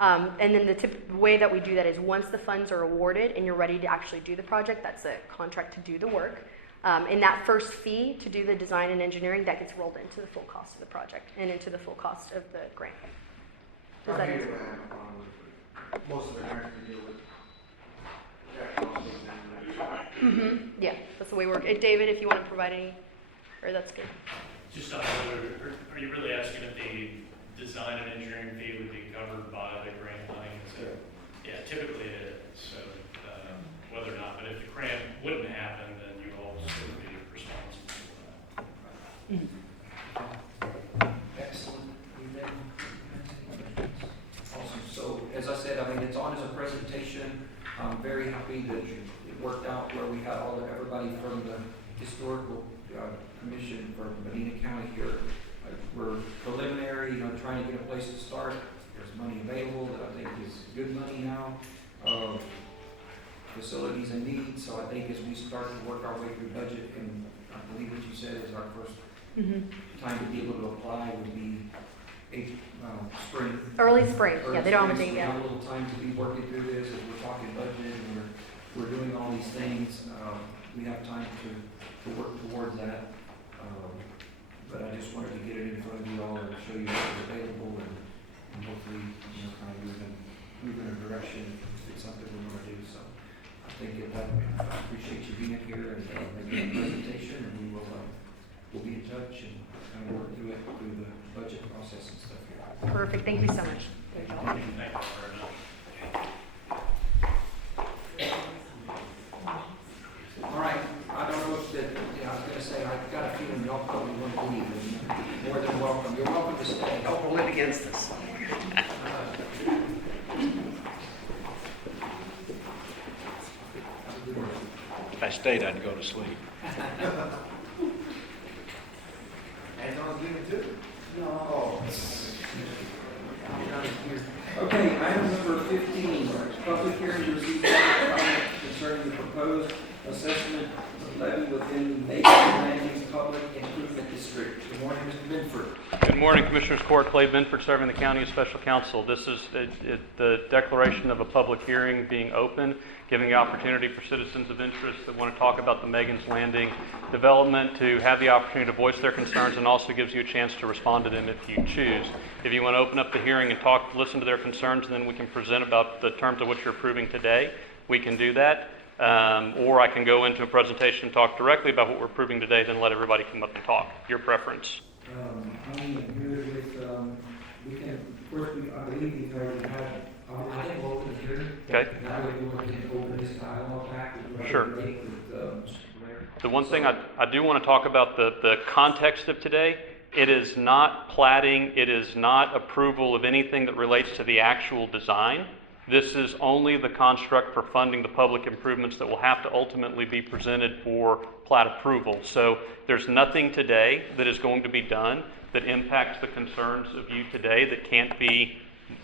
And then the way that we do that is once the funds are awarded and you're ready to actually do the project, that's a contract to do the work. And that first fee to do the design and engineering, that gets rolled into the full cost of the project and into the full cost of the grant. Does that answer? Most of the grants we deal with. Yeah, that's the way we work. David, if you want to provide any, or that's good. Just on whether, are you really asking if the design and engineering fee would be covered by the grant money? Yeah, typically it is. So whether or not, but if the grant wouldn't happen, then you all still would be responsible for that. Excellent. Awesome. So as I said, I mean, it's on as a presentation. I'm very happy that it worked out where we had everybody from the historical commission from Medina County here. We're preliminary, trying to get a place to start. There's money available that I think is good money now. Facilities in need, so I think as we start to work our way through budget, and I believe what you said is our first time to be able to apply would be spring. Early spring, yeah, they don't have a spring, date so we yet. have a little time to be working through this as we're talking budget and we're doing all these things. We have time to work towards that. But I just wanted to get it in front of you all and show you what is available and hopefully, kind of move in a direction if it's something we want to do. So I think I appreciate you being here and making a presentation, and we'll be in touch and kind of work through it through the budget process and stuff here. Perfect. Thank you so much. Thank you. Thank you very much. against us. If I stayed, I'd go to sleep. And on you too? No. Okay, item number 15, public hearing to receive comment concerning the proposed assessment of levy within the Medina Landing Public Improvement District. Good morning, Mr. Binford. Good morning, Commissioners Court. Clay Binford, serving the County as Special Counsel. This is the declaration of a public hearing being open, giving the opportunity for citizens of interest that want to talk about the Megan's Landing development to have the opportunity to voice their concerns, and also gives you a chance to respond to them if you choose. If you want to open up the hearing and listen to their concerns, then we can present about the terms of what you're approving today. We can do that. Or I can go into a presentation and talk directly about what we're approving today, then let everybody come up and talk. Your preference. I'm good with, we can, of course, I believe we've already had, I think we'll open the hearing. Okay. That way we can open this dialogue back. Sure. The one thing I do want to talk about the context of today. It is not plating, it is not approval of anything that relates to the actual design. This is only the construct for funding the public improvements that will have to ultimately be presented for plat approval. So there's nothing today that is going to be done that impacts the concerns of you today that can't be,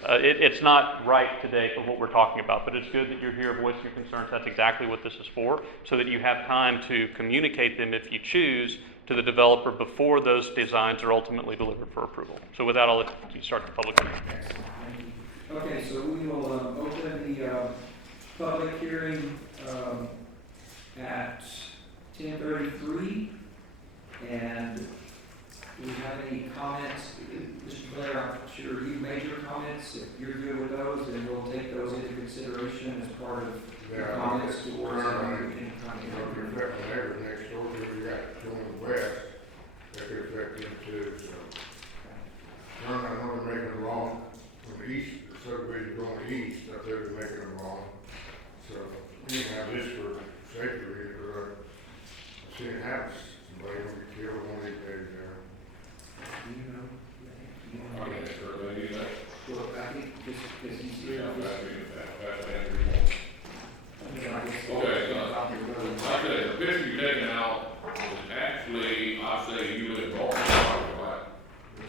it's not right today for what we're talking about, but it's good that you're here voicing your concerns. That's exactly what this is for, so that you have time to communicate them if you choose to the developer before those designs are ultimately delivered for approval. So with that, I'll let you start the public hearing. Okay, so we will open the public hearing at 10:33, and do we have any comments? Mr. Blair, I'm sure you made your comments. If you're good with those, then we'll take those into consideration as part of the comments towards neighbor next door, we got going west, that could affect them too, so. I know they're making it wrong from the east, the subdivision going east, up there they're making it wrong. So, we can have this for safety reasons, but I've seen it happen, somebody will be killed one of these days there. I can answer it, maybe that. Well, I think because he's here. Okay, like I said, the picture you're taking out is actually, I say you live north of the highway, right?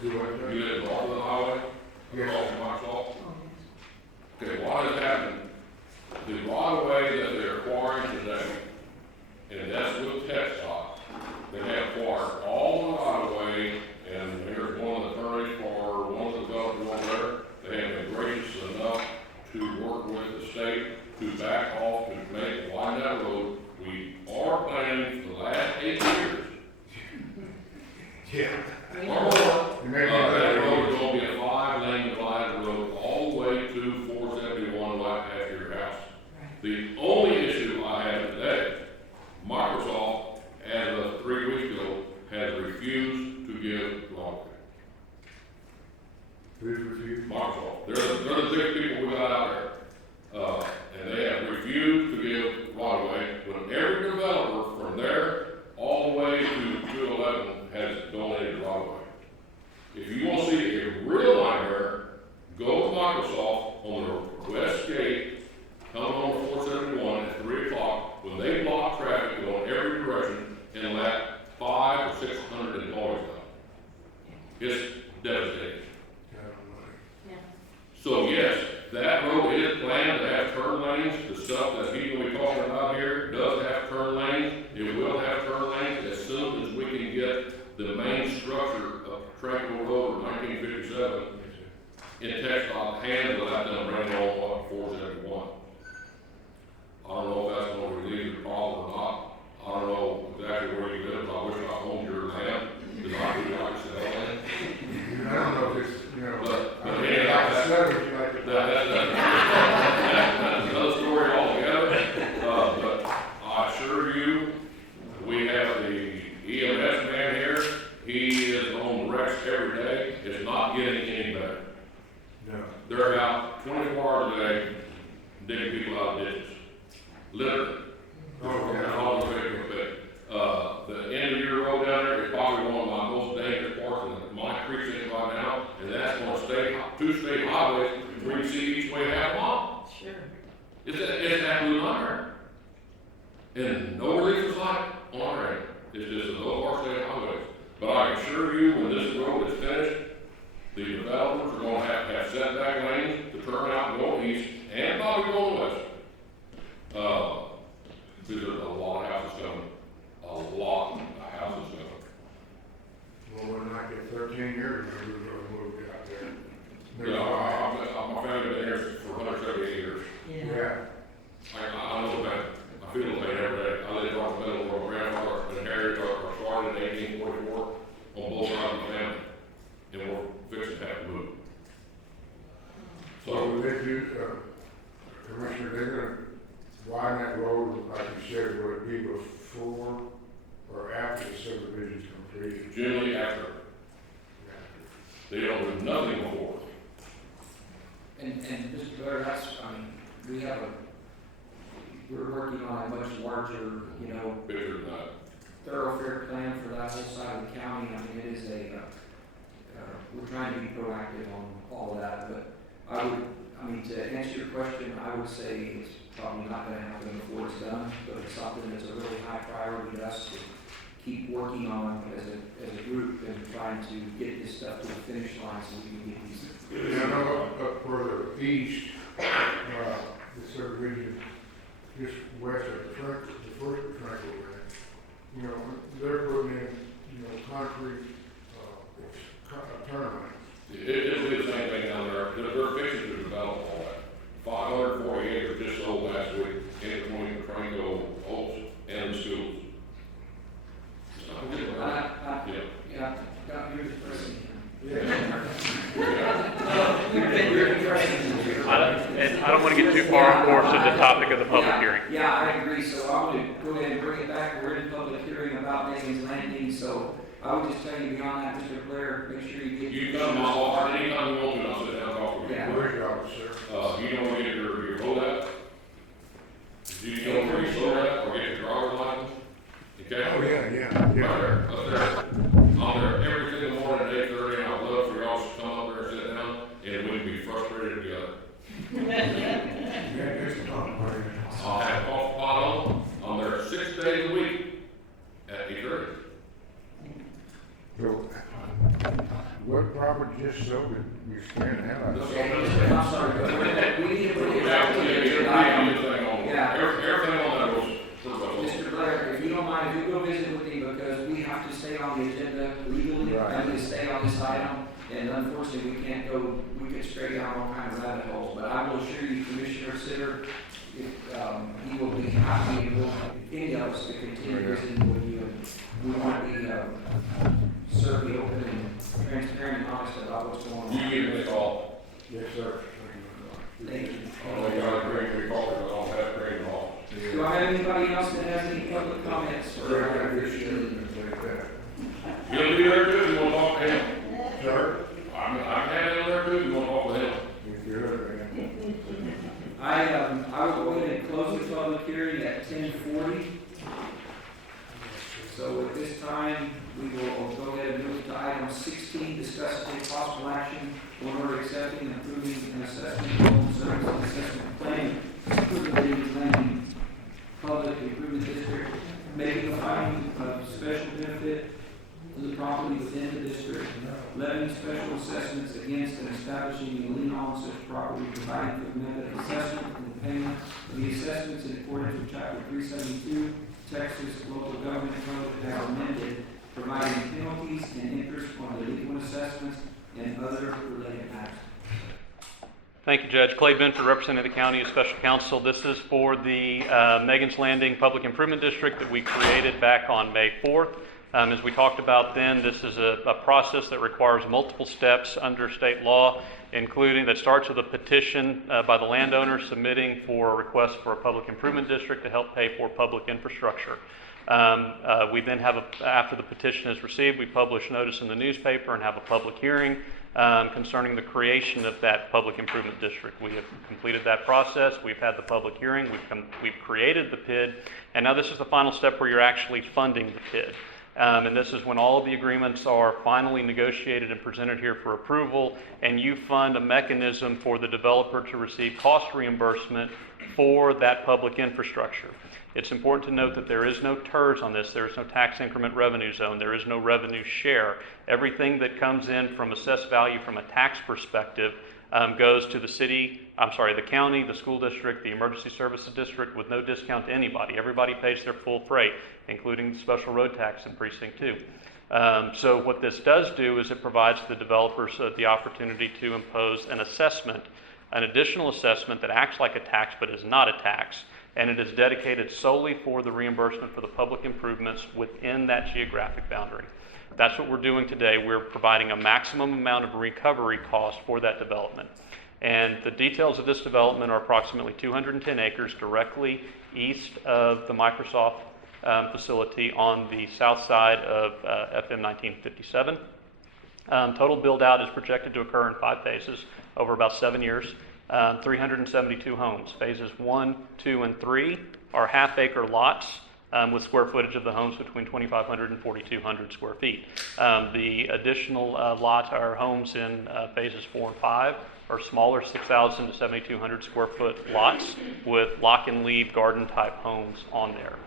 You live north of the highway? Across from Microsoft? Okay, what has happened, the right of way that they're acquiring today, and that's with TechStop, they have acquired all the right of way, and here's one of the attorneys for one of the developers over there. They have been gracious enough to work with the state to back off to make widen that road. We are planning for the last 8 years. Yeah. Or more. That road is going to be a 5-lane divided road all the way to 471 right past your house. The only issue I have today, Microsoft, as of 3 weeks ago, has refused to give right. Who's refused? Microsoft. They're the big people we got out there. And they have refused to give right away when every developer from there all the way to 211 has donated right away. If you want to see a real nightmare, go to Microsoft on the west gate, coming on 471 at 3 o'clock, when they block traffic going every direction and let 500 or 600 employees out. It's devastating. So yes, that road is planned to have turn lanes. The stuff that he's going to be talking about here does have turn lanes. It will have turn lanes as soon as we can get the main structure of Tranquil Road of 1957 in TechStop hands without them bringing on 471. I don't know if that's going to relieve the problem or not. I don't know exactly where you live. I wish I owned your land. Because I would like to sell land. I don't know if it's, but anyhow, that's another story altogether. But I assure you, we have the EMS man here. He is on the wrecks every day. It's not getting any better. no. They're out 24 hours a day digging people out of ditches. Literally. That's all the way to pay. The end of your road down there is probably one of my most dangerous parts in my precinct right now, and that's going to stay two state highways where you see each way half a mile. Sure. It's an absolute nightmare. And no relief is like on our end. It's just a low our state highways. But I assure you, when this road is finished, the developers are gonna have setback lanes to turn out and go east, and probably go west. Because there's a lot of houses coming. A lot of houses coming. Well, when I get 13 years, we were gonna move out there. Yeah, my family been here for 178 years. Yeah. I know that. I feel the pain every day. I lived right in the middle where my grandfather and Harry are started in 1844 on both sides of the family. And we're fixing to have to move. So would they do, Commissioner, they're gonna widen that road, like you said, would it be before or after the subdivision's completed? Generally after. They don't do nothing before. And Mr. Blair, that's, I mean, we're working on a much larger, you know, Bigger than that. thoroughfare plan for that whole side of the county. I mean, it is we're trying to be proactive on all of that, but to answer your question, I would say it's probably not gonna happen before it's done, but it's something that's a really high priority to us to keep working on as a group and trying to get this stuff to the finish line so we can get these. Yeah, I know up further east, the subdivision just west of the first Franklin Ranch, you know, they're putting in, you know, concrete, turn lanes. It'll be the same thing down there. They're fixing to develop all that. 540 acres just sold last week in between Franco, Oaks, and the schools. It's not good, right? Yeah, you're depressing. I don't want to get too far, of course, to the topic of the public hearing. Yeah, I agree, so I'm going to go ahead and bring it back. We're in public hearing about Megan's Landing, so I would just tell you beyond that, Mr. Blair, make sure you get. You come to my office anytime you want to, and I'll sit down and talk with you. Yeah. Where's your office, sir? You don't want to get your road out? Do you know where you slow that or get your driver's license? Okay? Oh, yeah. Up there. I'm there every single morning at 8:30, and I'd love for y'all to come up there and sit down, and we'd be frustrated together. Yeah, there's a lot of money. I'll have coffee pot on. I'm there 6 days a week at 8:30. So, what property just sold it, you scared the hell out of it? I'm sorry, but we need to put it back to the agenda item. Yeah. Everything on that was. Mr. Blair, if you don't mind, if you go visit with me, because we have to stay on the agenda legally, Right. and to stay on this item, and unfortunately, we could stray down all kinds of rabbit holes, but I will assure you, Commissioner Sitter, he will be happy, and any of us to continue visiting with you, and we want to be certainly open and transparent and honest about what's going on. You give me a call. Yes, sir. Thank you. I know you got a great call, because I don't have great call. Do I have anybody else that has any public comments? You'll be there too, if you want to talk to him. Sir? I'm having there too, if you want to talk to him. You're good, man. I will go ahead and close the public hearing at 10:40. So at this time, we will go ahead and move to item 16, discuss and take possible action on order accepting and approving an assessment of home service assessment plan for the Medina Landing Public Improvement District, making a finding of special benefit to the property within the district, levying special assessments against and establishing a lien on such property, providing for the method of assessment and the payment of the assessments in accordance with Chapter 372, Texas Local Government Code as amended, providing penalties and interest on delinquent assessments and other related acts. Thank you, Judge. Clay Benford, representing the county as special counsel. This is for the Megan's Landing Public Improvement District that we created back on May 4th. As we talked about then, this is a process that requires multiple steps under state law, including that starts with a petition by the landowner submitting for a request for a public improvement district to help pay for public infrastructure. We then have, after the petition is received, we publish notice in the newspaper and have a public hearing concerning the creation of that public improvement district. We have completed that process. We've had the public hearing. We've created the PID, and now this is the final step where you're actually funding the PID. And this is when all of the agreements are finally negotiated and presented here for approval, and you fund a mechanism for the developer to receive cost reimbursement for that public infrastructure. It's important to note that there is no TERS on this. There is no tax increment revenue zone. There is no revenue share. Everything that comes in from assessed value from a tax perspective goes to the the county, the school district, the emergency services district, with no discount to anybody. Everybody pays their full freight, including the special road tax in Precinct 2. So what this does do is it provides the developers the opportunity to impose an assessment, an additional assessment that acts like a tax but is not a tax, and it is dedicated solely for the reimbursement for the public improvements within that geographic boundary. That's what we're doing today. We're providing a maximum amount of recovery cost for that development. And the details of this development are approximately 210 acres directly east of the Microsoft facility on the south side of FM 1957. Total build out is projected to occur in 5 phases over about 7 years. 372 homes. Phases 1, 2, and 3 are half-acre lots with square footage of the homes between 2,500 and 4,200 square feet. The additional lots are homes in phases 4 and 5 are smaller 6,000 to 7,200 square foot lots with lock and leave garden type homes on there.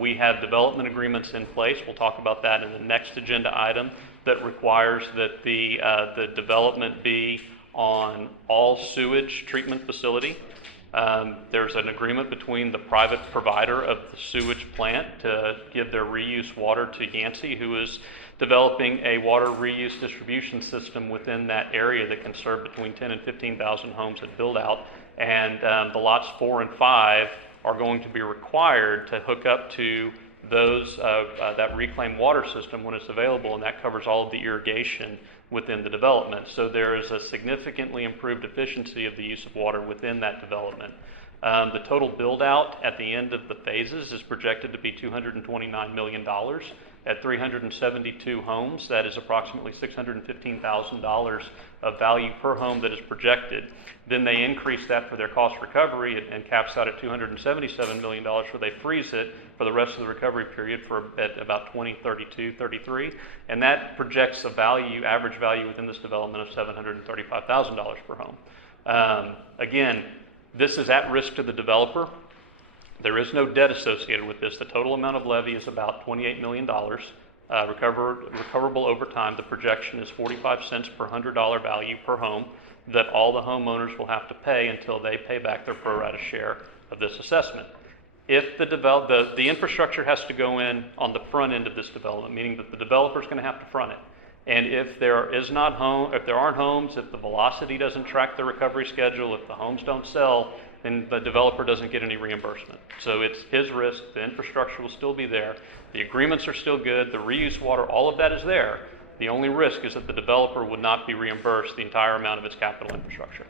We have development agreements in place. We'll talk about that in the next agenda item that requires that the development be on all sewage treatment facility. There's an agreement between the private provider of the sewage plant to give their reuse water to Yancey, who is developing a water reuse distribution system within that area that can serve between 10 and 15,000 homes at build out. And the lots 4 and 5 are going to be required to hook up to those that reclaimed water system when it's available, and that covers all of the irrigation within the development. So there is a significantly improved efficiency of the use of water within that development. The total build out at the end of the phases is projected to be $229 million. At 372 homes, that is approximately $615,000 of value per home that is projected. Then they increase that for their cost recovery and caps out at $277 million, where they freeze it for the rest of the recovery period at about 2032, 33. And that projects a value, average value within this development of $735,000 per home. Again, this is at risk to the developer. There is no debt associated with this. The total amount of levy is about $28 million. Recoverable over time, the projection is 45 cents per $100 value per home that all the homeowners will have to pay until they pay back their pro rata share of this assessment. If the infrastructure has to go in on the front end of this development, meaning that the developer is going to have to front it. And if there aren't homes, if the velocity doesn't track the recovery schedule, if the homes don't sell, then the developer doesn't get any reimbursement. So it's his risk. The infrastructure will still be there. The agreements are still good. The reuse water, all of that is there. The only risk is that the developer would not be reimbursed the entire amount of its capital infrastructure.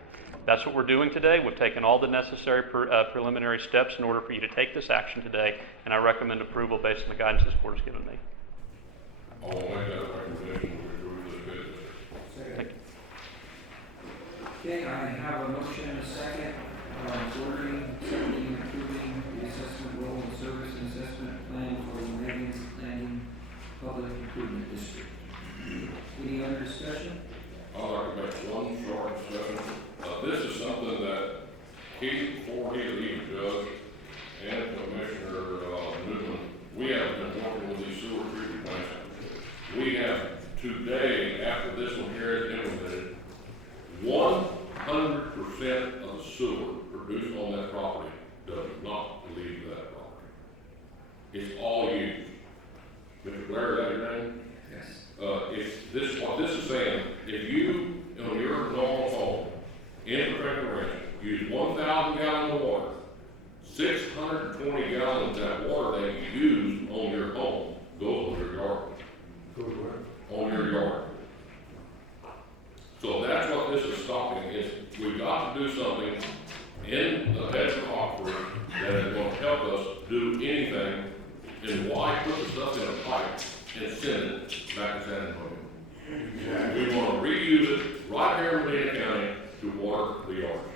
That's what we're doing today. We've taken all the necessary preliminary steps in order for you to take this action today, and I recommend approval based on the guidance this board has given me. I'll make that recommendation. Thank you. Okay, I have a motion and a second. Ordering, accepting, approving the assessment role and service and assessment plan for the Medina Planning Public Improvement District. Any other discussion? I'd like to make one short discussion. This is something that Keith, before he leaves Judge and Commissioner Newman, we have been working with these sewer treatment plants. We have today, after this one here is implemented, 100% of the sewer produced on that property does not leave that property. It's all used. Mr. Blair, is that your name? Yes. What this is saying, if you, on your normal home, in protected range, use 1,000 gallons of water, 620 gallons of that water that you use on your home goes on your yard. Goes where? On your yard. So that's what this is stopping, is we've got to do something in the Metro Oxford that is going to help us do anything, and why put the stuff in a pipe and send it back to San Antonio? We want to reuse it right here in Medina County to water the yards.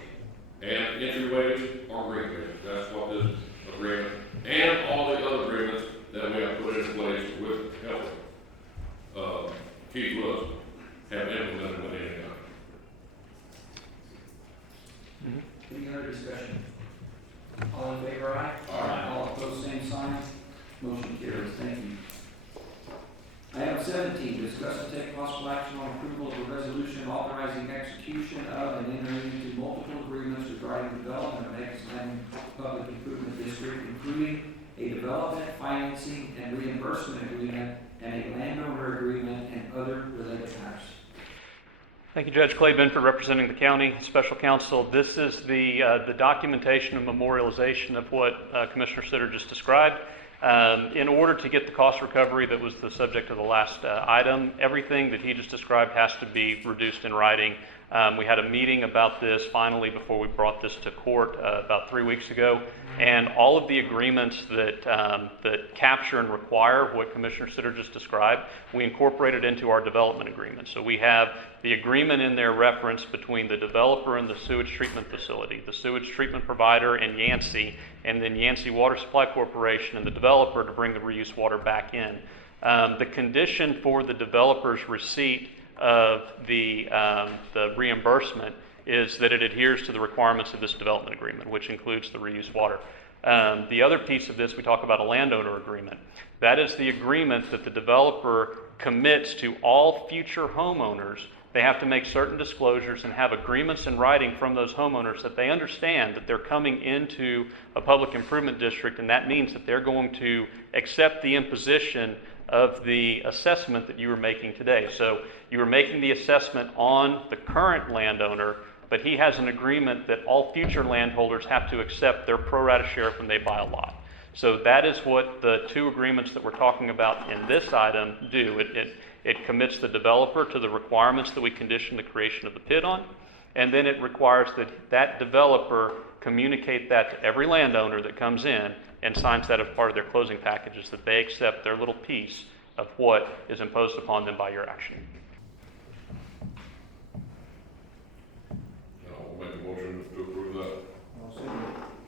And entryways are greenways. That's what this agreement and all the other agreements that we have put in place with other discussion? All in favor, aye? Aye. All opposed, same sign. Motion carries. Thank you. Item 17, discuss and take possible action on approval of a resolution authorizing execution of and entering into multiple agreements regarding development of X-Land Public Improvement District, including a development, financing, and reimbursement agreement, and a landowner agreement, and other related matters. Thank you, Judge Clay Benford, representing the county special counsel. This is the documentation and memorialization of what Commissioner Sitter just described. In order to get the cost recovery that was the subject of the last item, everything that he just described has to be reduced in writing. We had a meeting about this finally before we brought this to court about 3 weeks ago, and all of the agreements that capture and require what Commissioner Sitter just described, we incorporated into our development agreement. So we have the agreement in there referenced between the developer and the sewage treatment facility, the sewage treatment provider and Yancey, and then Yancey Water Supply Corporation and the developer to bring the reuse water back in. The condition for the developer's receipt of the reimbursement is that it adheres to the requirements of this development agreement, which includes the reuse water. The other piece of this, we talk about a landowner agreement. That is the agreement that the developer commits to all future homeowners. They have to make certain disclosures and have agreements in writing from those homeowners that they understand that they're coming into a public improvement district, and that means that they're going to accept the imposition of the assessment that you were making today. So you were making the assessment on the current landowner, but he has an agreement that all future landholders have to accept their pro rata share when they buy a lot. So that is what the two agreements that we're talking about in this item do. It commits the developer to the requirements that we condition the creation of the PID on, and then it requires that that developer communicate that to every landowner that comes in and signs that as part of their closing packages, that they accept their little piece of what is imposed upon them by your action. I'll make a motion to approve that.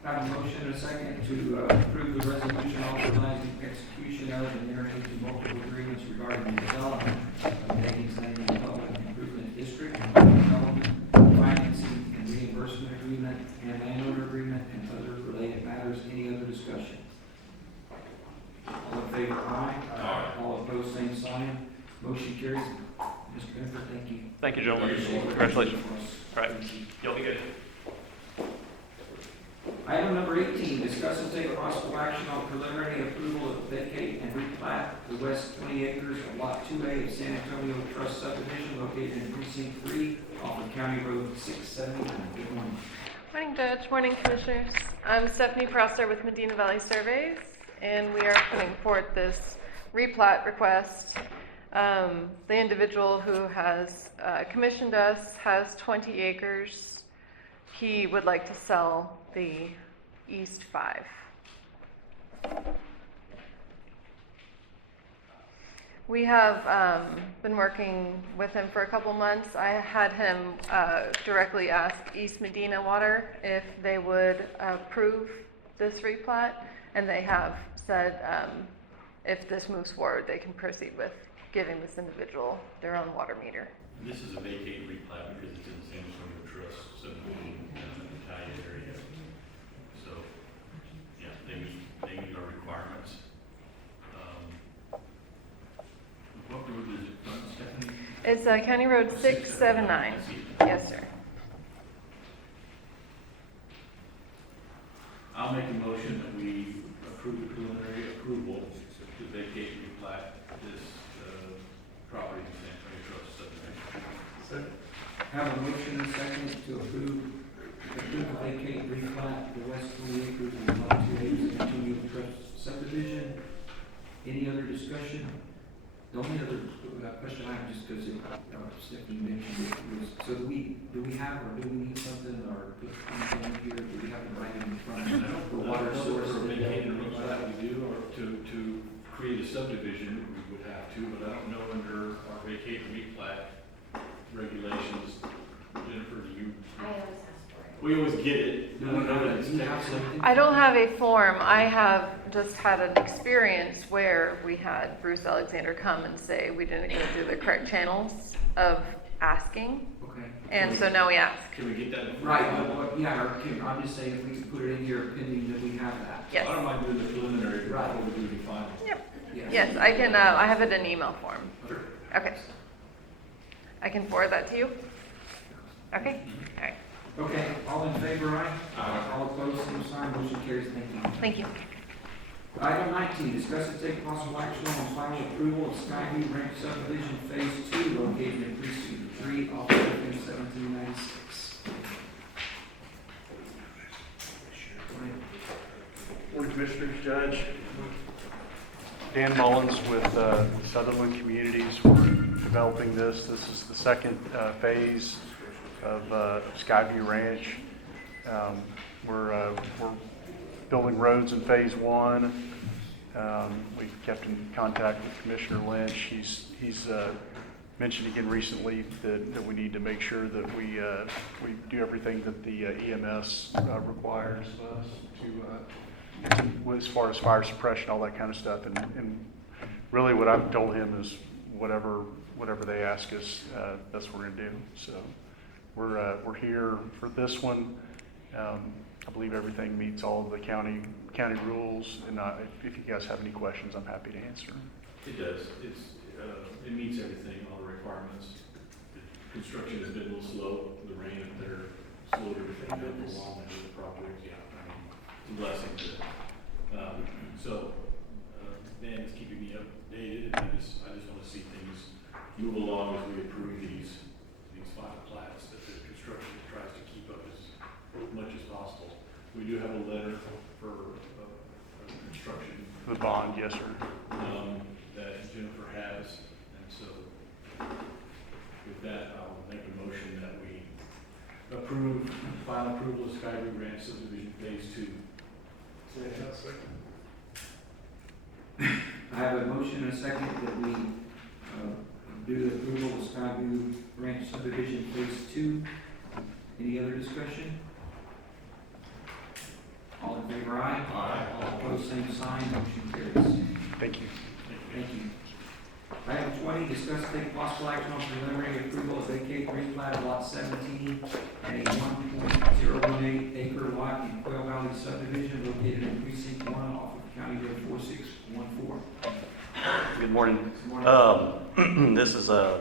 I have a motion and a second to approve the resolution authorizing execution of and entering into multiple agreements regarding the development of the X-Land Public Improvement District, development, financing, and reimbursement agreement, and landowner agreement, and other related matters. Any other discussion? All in favor, aye. Aye. All opposed, same sign. Motion carries. Mr. Benford, thank you. Thank you, gentlemen. Congratulations. All right. You'll be good. Item number 18, discuss and take possible action on preliminary approval of vacate and replat the west 20 acres of Lot 2A of San Antonio Trust subdivision located in Precinct 3 off of County Road 679. Good morning. Morning, Judge. Morning, Commissioners. I'm Stephanie Prosser with Medina Valley Surveys, and we are putting forth this replat request. The individual who has commissioned us has 20 acres. He would like to sell the East 5. We have been working with him for a couple months. I had him directly ask East Medina Water if they would approve this replat, and they have said if this moves forward, they can proceed with giving this individual their own water meter. This is a vacate replat because it's in the San Antonio Trust subdivision in the Italian area. So, yeah, they meet our requirements. What road is it from, Stephanie? It's County Road 679. Yes, sir. I'll make a motion that we approve the preliminary approval to vacate and replat this property in San Antonio Trust subdivision. Have a motion and a second to approve the vacate replat the west 20 acres of Lot 2A of San Antonio Trust subdivision. Any other discussion? The only other question I have, just because Stephanie mentioned it, was, so do we have, or do we need something, or put something here, do we have to write in front of the water source? For vacate and replat we do, or to create a subdivision, we would have to, but I don't know under our vacate and replat regulations. Jennifer, do you? I always ask for it. We always get it. No, I don't have a form. I have just had an experience where we had Bruce Alexander come and say we didn't go through the correct channels of asking. Okay. And so now we ask. Can we get that? Right, yeah, or I'm just saying if we could put it in here pending that we have that. Yes. I don't mind doing the preliminary Right. before we do the final. Yep. Yeah. Yes, I can, I have it in email form. Sure. Okay. I can forward that to you? Okay, all right. Okay, all in favor, aye? Aye. All opposed, same sign, motion carries, thank you. Thank you. Item 19, discuss and take possible action on final approval of Skyview Ranch subdivision phase 2 located in precinct 3 off of 1796. Board of Commissioners, Judge. Dan Mullins with Sutherland Communities. We're developing this. This is the second phase of Skyview Ranch. We're building roads in phase 1. We kept in contact with Commissioner Lynch. He's mentioned again recently that we need to make sure that we do everything that the EMS requires us to, as far as fire suppression, all that kind of stuff. And really what I've told him is whatever they ask us, that's what we're going to do. So we're here for this one. I believe everything meets all of the county rules, and if you guys have any questions, I'm happy to answer. It does. It meets everything, all the requirements. The construction has been a little slow. The rain up there slowed everything down for a while. The project, yeah, it's a blessing. Dan is keeping me updated, and I just want to see things move along as we approve these final plats, that the construction tries to keep up as much as possible. We do have a letter for construction. The bond, yes, sir. That Jennifer has, and so with that, I'll make a motion that we approve final approval of Skyview Ranch subdivision phase 2. I have a motion and a second that we do the approval of Skyview Ranch subdivision phase 2. Any other discussion? All in favor, aye? Aye. All opposed, same sign, motion carries. Thank you. Thank you. Item 20, discuss and take possible action on preliminary approval of vacate replat of lot 17 and a 1.018 acre lot in Quail Valley subdivision located in precinct 1 off of County Road 4614. Good morning. This is a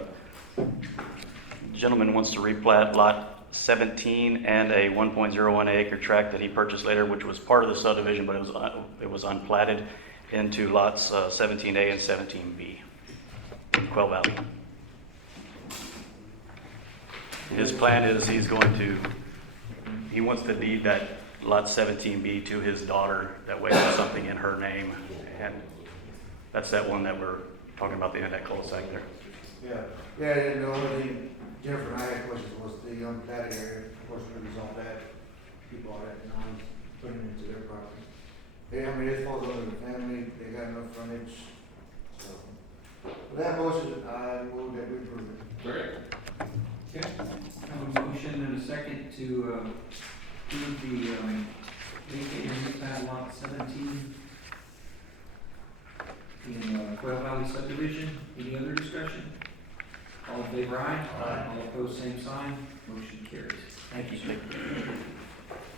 gentleman wants to replat lot 17 and a 1.01 acre tract that he purchased later, which was part of the subdivision, but it was unplatted, into lots 17A and 17B, Quail Valley. His plan is he wants to deed that lot 17B to his daughter. That way there's something in her name, and that's that one that we're talking about, the end of that cul-de-sac there. Yeah, and the only thing Jennifer and I had questions was the unplatted area. Of course, we resolved that. He bought it, and now he's putting it into their property. It falls under the family. They got enough frontage. So, with that motion, I move that we approve it. Great. Okay. I have a motion and a second to approve the vacate replat lot 17 in Quail Valley subdivision. Any other discussion? All in favor, aye? Aye. All opposed, same sign. Motion carries. Thank you, sir.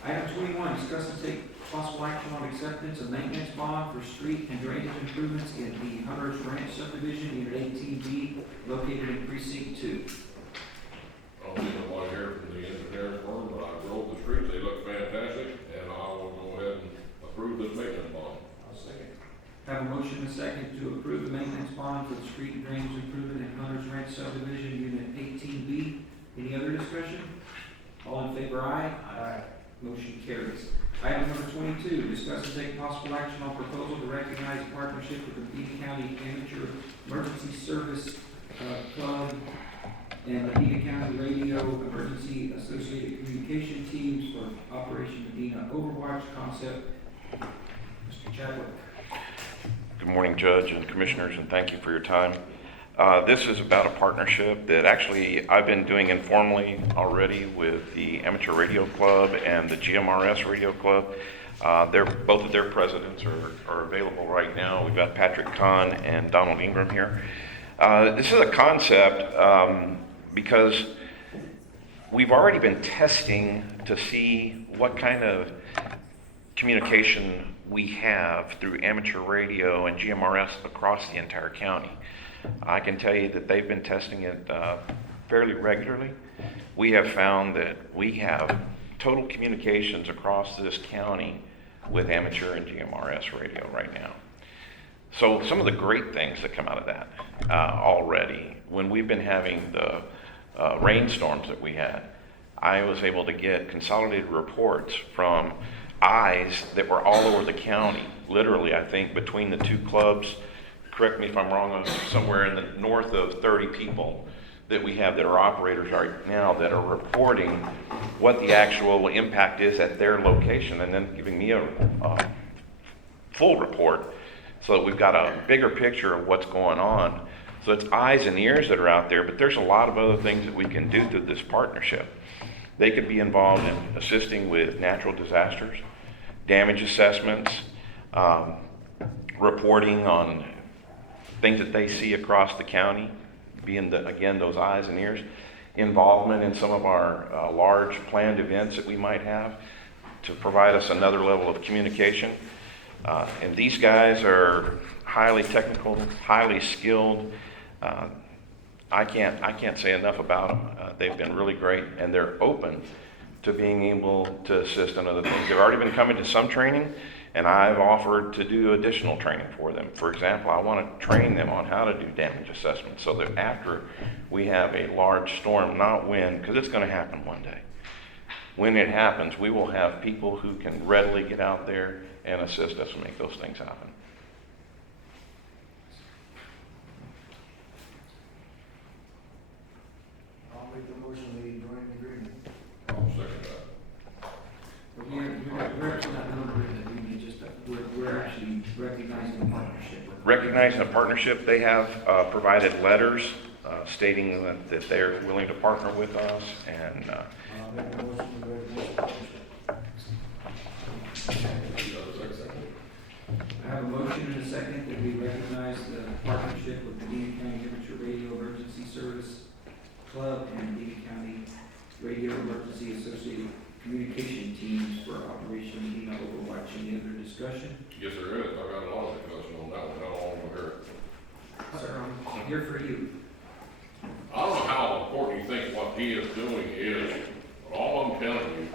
Item 21, discuss and take possible action on acceptance of maintenance bond for street and drainage improvements in the Hunter's Ranch subdivision, Unit 18B, located in Precinct 2. I'll leave it right here from the engineering firm, but I drove the streets, they look fantastic, and I will go ahead and approve this maintenance bond. I'll second. Have a motion and a second to approve the maintenance bond for the street and drainage improvement in Hunter's Ranch subdivision, Unit 18B. Any other discussion? All in favor, aye? Aye. Motion carries. Item number 22, discuss and take possible action on proposal to recognize a partnership with the Medina County Amateur Emergency Service Club and the Medina County Radio Emergency Associated Communication Teams for Operation Medina Overwatch concept. Mr. Chadwick. Good morning, Judge and Commissioners, and thank you for your time. This is about a partnership that actually I've been doing informally already with the Amateur Radio Club and the GMRS Radio Club. Both of their presidents are available right now. We've got Patrick Kahn and Donald Ingram here. This is a concept because we've already been testing to see what kind of communication we have through amateur radio and GMRS across the entire county. I can tell you that they've been testing it fairly regularly. We have found that we have total communications across this county with amateur and GMRS radio right now. So some of the great things that come out of that already, when we've been having the rainstorms that we had, I was able to get consolidated reports from eyes that were all over the county. Literally, I think between the two clubs, correct me if I'm wrong, somewhere in the north of 30 people that we have that are operators right now that are reporting what the actual impact is at their location, and then giving me a full report so that we've got a bigger picture of what's going on. So it's eyes and ears that are out there, but there's a lot of other things that we can do through this partnership. They could be involved in assisting with natural disasters, damage assessments, reporting on things that they see across the county, being, again, those eyes and ears, involvement in some of our large planned events that we might have to provide us another level of communication. And these guys are highly technical, highly skilled. I can't say enough about them. They've been really great, and they're open to being able to assist in other things. They've already been coming to some training, and I've offered to do additional training for them. For example, I want to train them on how to do damage assessments so that after we have a large storm, not when, because it's going to happen one day. When it happens, we will have people who can readily get out there and assist us and make those things happen. I'll make the motion, we join the agreement. I'll second that. We're actually not doing an agreement, just, we're actually recognizing the partnership. Recognizing a partnership, they have provided letters stating that they're willing to partner with us, and I'll make the motion, we recognize the partnership. I have a motion and a second that we recognize the partnership with the Medina County Amateur Radio Emergency Service Club and Medina County Radio Emergency Associated Communication Teams for Operation Medina Overwatch. Any other discussion? Yes, there is. I've got a lot of discussion on that one. How long we heard? Sir, I'm here for you. I don't know how important you think what he is doing is, but all I'm telling you,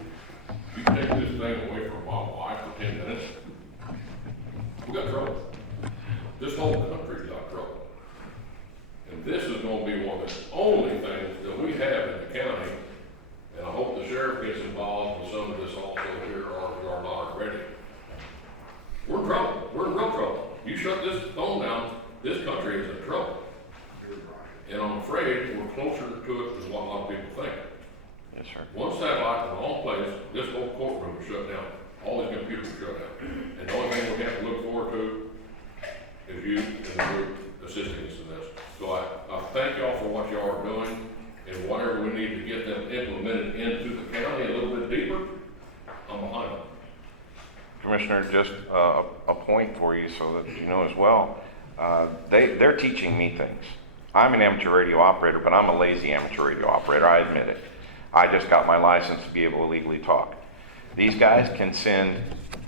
you take this thing away from my wife for 10 minutes, we got trouble. This whole country's got trouble. And this is gonna be one of the only things that we have in the county, and I hope the sheriff gets involved with some of this also here, or we are not already. We're in trouble. We're in real trouble. You shut this phone down, this country is in trouble. And I'm afraid we're closer to it than what a lot of people think. yes, sir. One satellite in the wrong place, this whole courtroom is shut down. All these computers are shut down. And the only thing we have to look forward to is you and the group assisting us in this. So I thank y'all for what y'all are doing, and whatever we need to get them implemented into the county a little bit deeper, I'm behind them. Commissioner, just a point for you so that you know as well. They're teaching me things. I'm an amateur radio operator, but I'm a lazy amateur radio operator, I admit it. I just got my license to be able to legally talk. These guys can send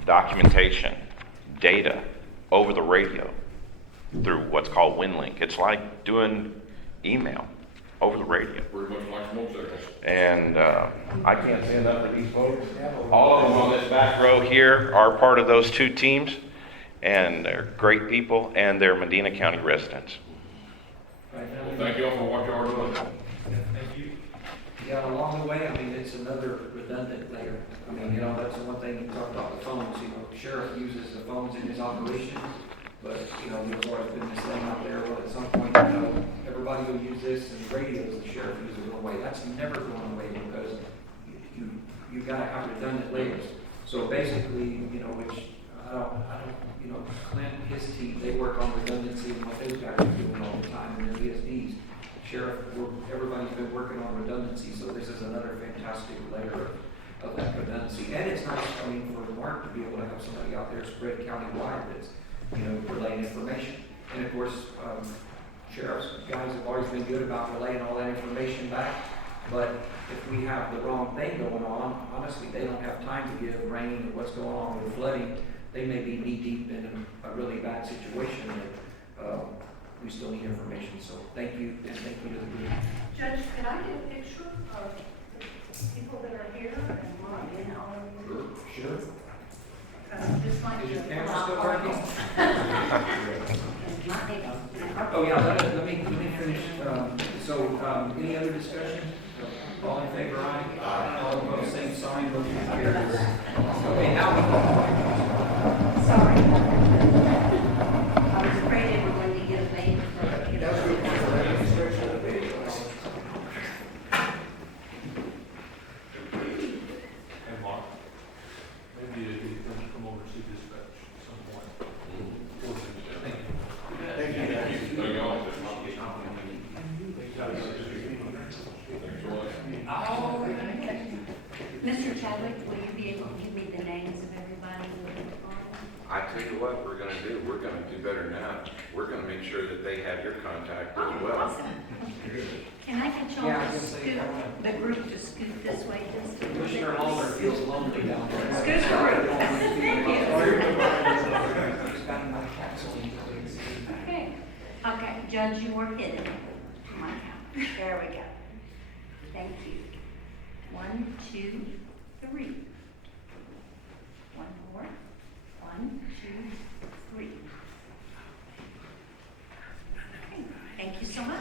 documentation, data, over the radio through what's called WinLink. It's like doing email over the radio. Pretty much like smoke signals. And I can't say enough for these folks. All of them on this back row here are part of those two teams, and they're great people, and they're Medina County residents. Well, thank you all for what y'all are doing. Thank you. Yeah, along the way, I mean, it's another redundant layer. I mean, you know, that's the one thing you talk about the phones, you know, sheriff uses the phones in his operation, but, you know, there's always been this thing out there, well, at some point, you know, everybody will use this, and radios, the sheriff uses it away. That's never going away, because you gotta have redundant layers. So basically, you know, which, I don't, you know, Clint and his team, they work on redundancy and what those guys are doing all the time, and their VSDs. Sheriff, everybody's been working on redundancy, so this is another fantastic layer of that redundancy. And it's nice, I mean, for Mark to be able to have somebody out there spread countywide that's, you know, relaying information. And of course, sheriff's guys have always been good about relaying all that information back. But if we have the wrong thing going on, honestly, they don't have time to give rain or what's going on with flooding. They may be knee deep in a really bad situation that we still need information. So thank you, and thank you to the group. Judge, could I get a picture of the people that are here and what in all of you? Sure. This might Is be your a camera lot still harder. working? Oh, yeah, let me finish. Any other discussion? All in favor, aye. All opposed, same sign, motion carries. Okay, now we Sorry. I was afraid they were going to get a name for it. And Mark, maybe you can come over and see this at some point. Thank you. Thank you all. Mr. Chadwick, will you be able to give me the names of everybody who are on? I tell you what we're gonna do, we're gonna do better now. We're gonna make sure that they have your contact as well. Awesome. Can I get y'all to scoot, the group to scoot this way just a little bit? Commissioner Holler feels lonely down there. Scoot the group. Thank you. Okay, okay, Judge, you were hidden. Come on now. There we go. Thank you. 1, 2, 3. One more. 1, 2, 3. Okay, thank you so much.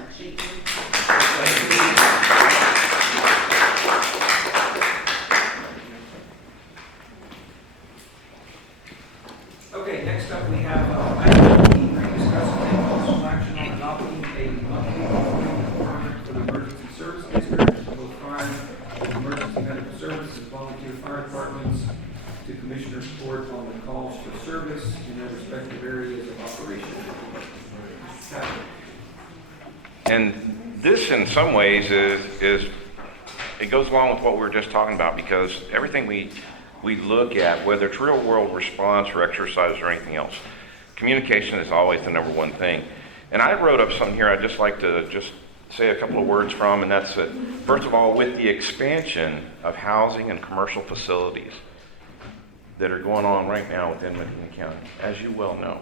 Okay, next up we have, item 18, discuss and take possible action on adopting a monthly requirement for the emergency service district, both fire and emergency medical services, volunteer fire departments, to commissioners' court on the calls for service in their respective areas of operation. And this in some ways is it goes along with what we were just talking about, because everything we look at, whether it's real world response or exercise or anything else, communication is always the number one thing. And I wrote up something here I'd just like to just say a couple of words from, and that's that, first of all, with the expansion of housing and commercial facilities that are going on right now within Medina County, as you well know,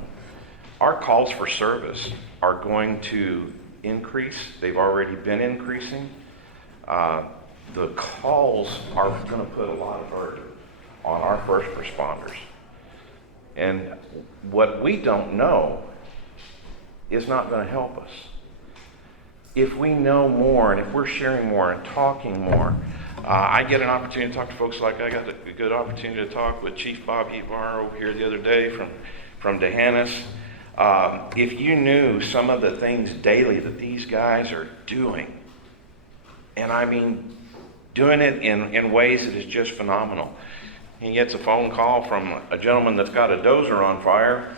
our calls for service are going to increase. They've already been increasing. The calls are going to put a lot of burden on our first responders. And what we don't know is not going to help us. If we know more, and if we're sharing more and talking more, I get an opportunity to talk to folks like I got a good opportunity to talk with Chief Bob Evar over here the other day from Dehannis. If you knew some of the things daily that these guys are doing, and I mean doing it in ways that is just phenomenal. He gets a phone call from a gentleman that's got a dozer on fire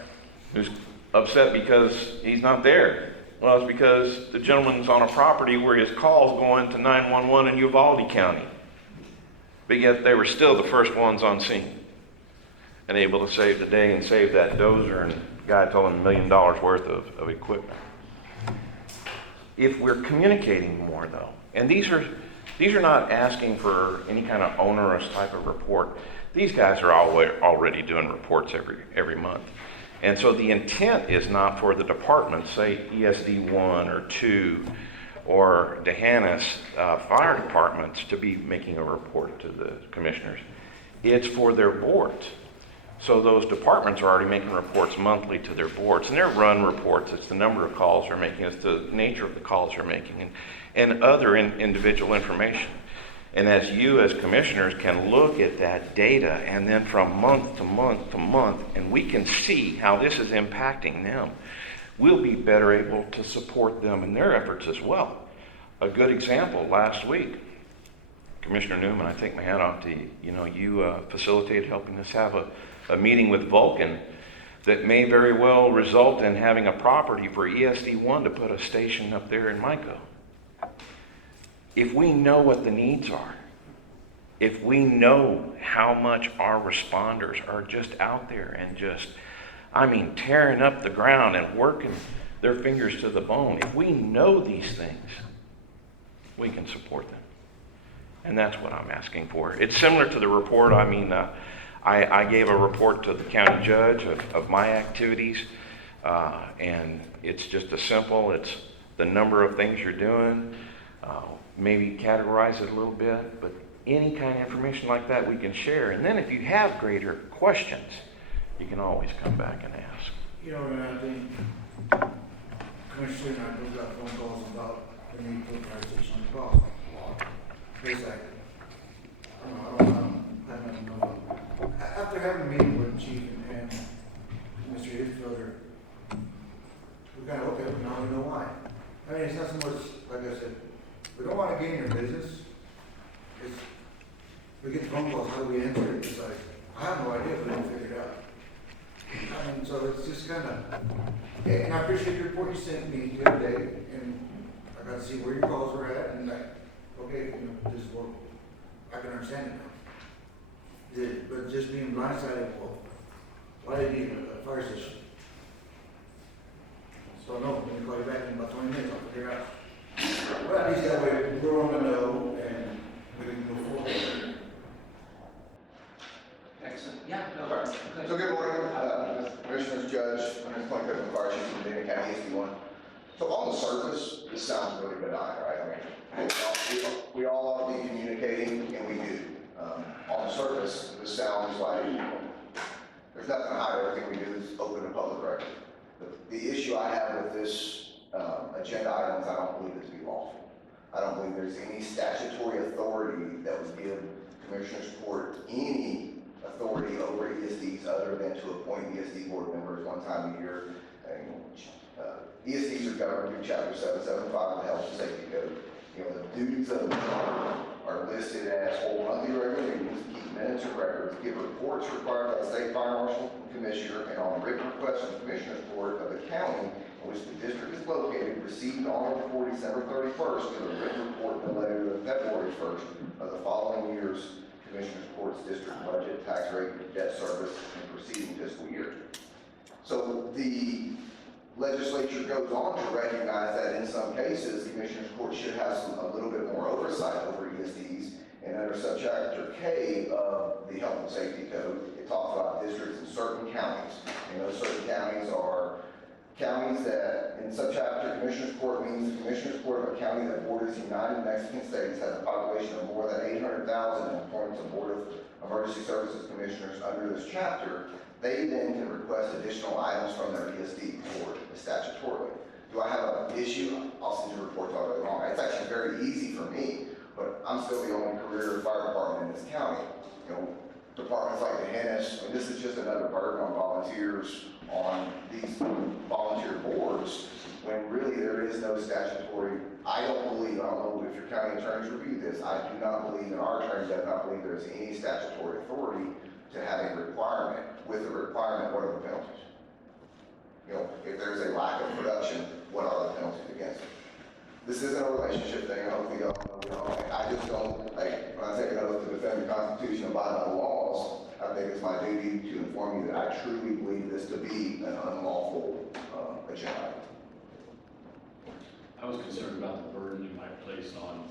who's upset because he's not there. Well, it's because the gentleman's on a property where his call's going to 911 in Uvalde County. But yet they were still the first ones on scene and able to save the day and save that dozer, and the guy told him $1 million worth of equipment. If we're communicating more though, and these are not asking for any kind of onerous type of report. These guys are already doing reports every month. And so the intent is not for the departments, say ESD 1 or 2 or Dehannis fire departments, to be making a report to the commissioners. It's for their boards. So those departments are already making reports monthly to their boards, and they're run reports. It's the number of calls they're making, it's the nature of the calls they're making, and other individual information. And as you as commissioners can look at that data, and then from month to month to month, and we can see how this is impacting them, we'll be better able to support them in their efforts as well. A good example, last week, Commissioner Newman, I take my hat off to you. You know, you facilitated helping us have a meeting with Vulcan that may very well result in having a property for ESD1 to put a station up there in Mico. If we know what the needs are, if we know how much our responders are just out there and just, I mean, tearing up the ground and working their fingers to the bone, if we know these things, we can support them. And that's what I'm asking for. It's similar to the report. I mean, I gave a report to the county judge of my activities, and it's just it's the number of things you're doing, maybe categorize it a little bit, but any kind of information like that we can share. And then if you have greater questions, you can always come back and ask. You know, and I think Commissioner and I both got phone calls about the need for a fire station on the ball. It's like, I don't know. After having a meeting with the chief and Mr. Hitchfelder, we kind of, okay, now we know why. I mean, it's not so much, like I said, we don't want to get in your business. It's, we get phone calls, how do we answer it? It's like, I have no idea, but we don't figure it out. I mean, so it's just kind of, and I appreciate the report you sent me the other day, and I got to see where your calls were at, and like, okay, you know, this is what, I can understand it now. But just being blindsided, well, why do you need a fire station? So no, I'm gonna call you back in about 20 minutes, I'll figure it out. Well, at least that way, we're on the know, and we can move forward. Excellent. Yeah, no problem. So good morning, Commissioners, Judge. My name is Clint, Cooke, Fire Chief from Medina County, SD1. So on the surface, this sounds really benign, right? I mean, we all ought to be communicating, and we do. On the surface, this sounds like there's nothing to hide. Everything we do is open to public record. The issue I have with this agenda item is I don't believe it to be lawful. I don't believe there's any statutory authority that would give Commissioners Court any authority over ESDs other than to appoint ESD board members one time a year. ESDs are governed through Chapter 775 of the Health and Safety Code. You know, the duties of the charter are listed as hold monthly regular meetings, keep minutes and records, give reports required by the state fire marshal and commissioner, and on written request from the Commissioner's Court of the county in which the district is located, received on or before December 31st, to a written report no later than February 1st of the following year's Commissioner's Court's district budget, tax rate, debt service, and preceding fiscal year. So the legislature goes on to recognize that in some cases, the Commissioner's Court should have a little bit more oversight over ESDs. And under subchapter K of the Health and Safety Code, it talks about districts in certain counties. And those certain counties are counties that, in subchapter Commissioner's Court means the Commissioner's Court of a county that borders the United Mexican States has a population of more than 800,000 in accordance to Board of Emergency Services Commissioners under this chapter. They then can request additional items from their ESD board statutorily. Do I have an issue? I'll send you reports all day long. It's actually very easy for me, but I'm still the only career fire department in this county. You know, departments like the Hennis, I mean, this is just another burden on volunteers on these volunteer boards when really there is no statutory. I don't know if your county attorneys review this, I do not believe, and our attorney does not believe there's any statutory authority to have a requirement. With the requirement, what are the penalties? You know, if there's a lack of production, what are the penalties against it? This isn't a relationship thing. Hopefully y'all know. I just don't, like, when I take an oath to defend the Constitution and abide by the laws, I think it's my duty to inform you that I truly believe this to be an unlawful agenda. I was concerned about the burden you might place on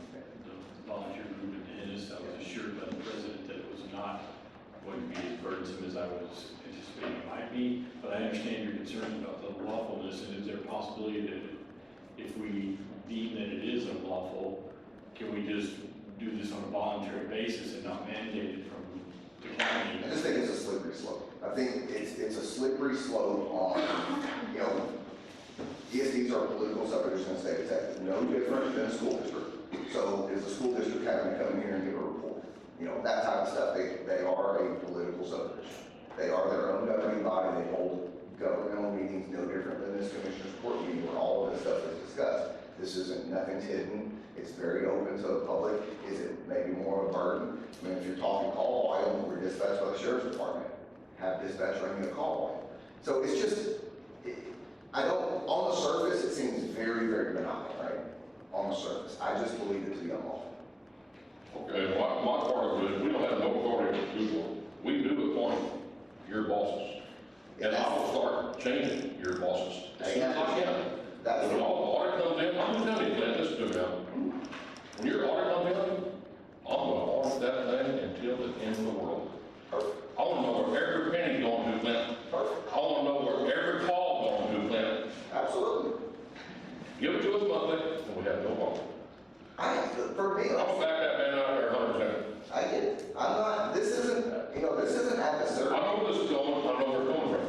the volunteer group in Dennis. I was assured by the president that it was not going to be as burdensome as I was anticipating it might be, but I understand your concerns about the lawfulness, and is there a possibility that if we deem that it is unlawful, can we just do this on a voluntary basis and not mandate it from the county? I just think it's a slippery slope. I think it's a slippery slope on, you know, ESDs are political subdivision in the state of Texas, no different than a school district. So is the school district having to come in here and give a report? You know, that type of stuff. They are a political subdivision. They are their own governing body. They hold governmental meetings no different than this Commissioner's Court meeting where all of this stuff is discussed. This isn't, nothing's hidden. It's very open to the public. Is it maybe more of a burden? I mean, if you're talking call volume, we're dispatched by the Sheriff's Department. Have dispatch ring a call volume. So it's just, on the surface, it seems very, very benign, right? On the surface. I just believe it to be unlawful. Okay, my part of it is we don't have no authority to do one. We do appoint your bosses. And I will start changing your bosses as soon as I can. When the audit comes in, I'm just telling you, listen to me. When your audit comes in, I'm gonna audit that thing until the end of the world. I wanna know where every penny's going to, Clint. I wanna know where every call going to, Clint. Absolutely. Give it to us monthly, and we have no problem. For me, I'm gonna back that man out there 100%. I get it. I'm not, this isn't adversarial. I know where this is going, I know where it's coming from.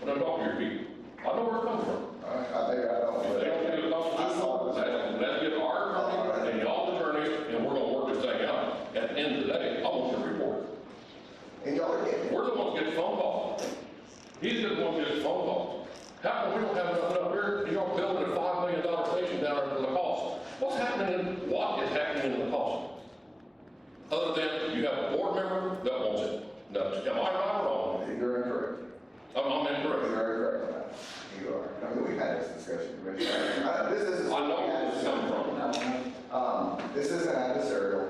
When I talk to your people, I know where it's coming from. I think I don't. If they don't get it constitutional, let's get our attorney and y'all's attorneys, and we're gonna work this thing out. At the end of the day, I want your report. And y'all are getting it. We're the ones getting phone calls. He's the one getting phone calls. How come we don't have nothing up here? You're building a $5 million station down at La Costa. What's happening in, what is happening in La Costa? Other than you have a board member that wants it. Now, am I right or wrong? You're incorrect. I'm incorrect. You're incorrect on that. You are. I mean, we've had this discussion, Commissioner. I know where this is coming from. This isn't adversarial.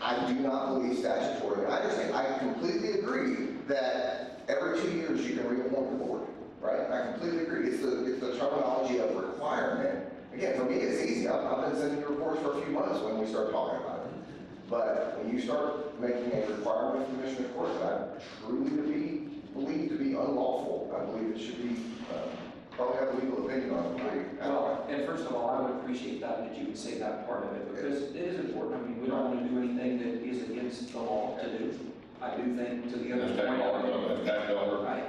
I do not believe statutory. I understand. I completely agree that every 2 years you can reappoint the board, right? I completely agree. It's the terminology of requirement. Again, for me, it's easy. I've been sending you reports for a few months when we start talking about it. But when you start making a requirement of Commissioner's Court that I truly believe to be unlawful, I believe it should be, probably have a legal opinion on it. Well, and first of all, I would appreciate that you would say that part of it, because it is important. I mean, we don't want to do anything that is against the law to do. I do think to the other point of it,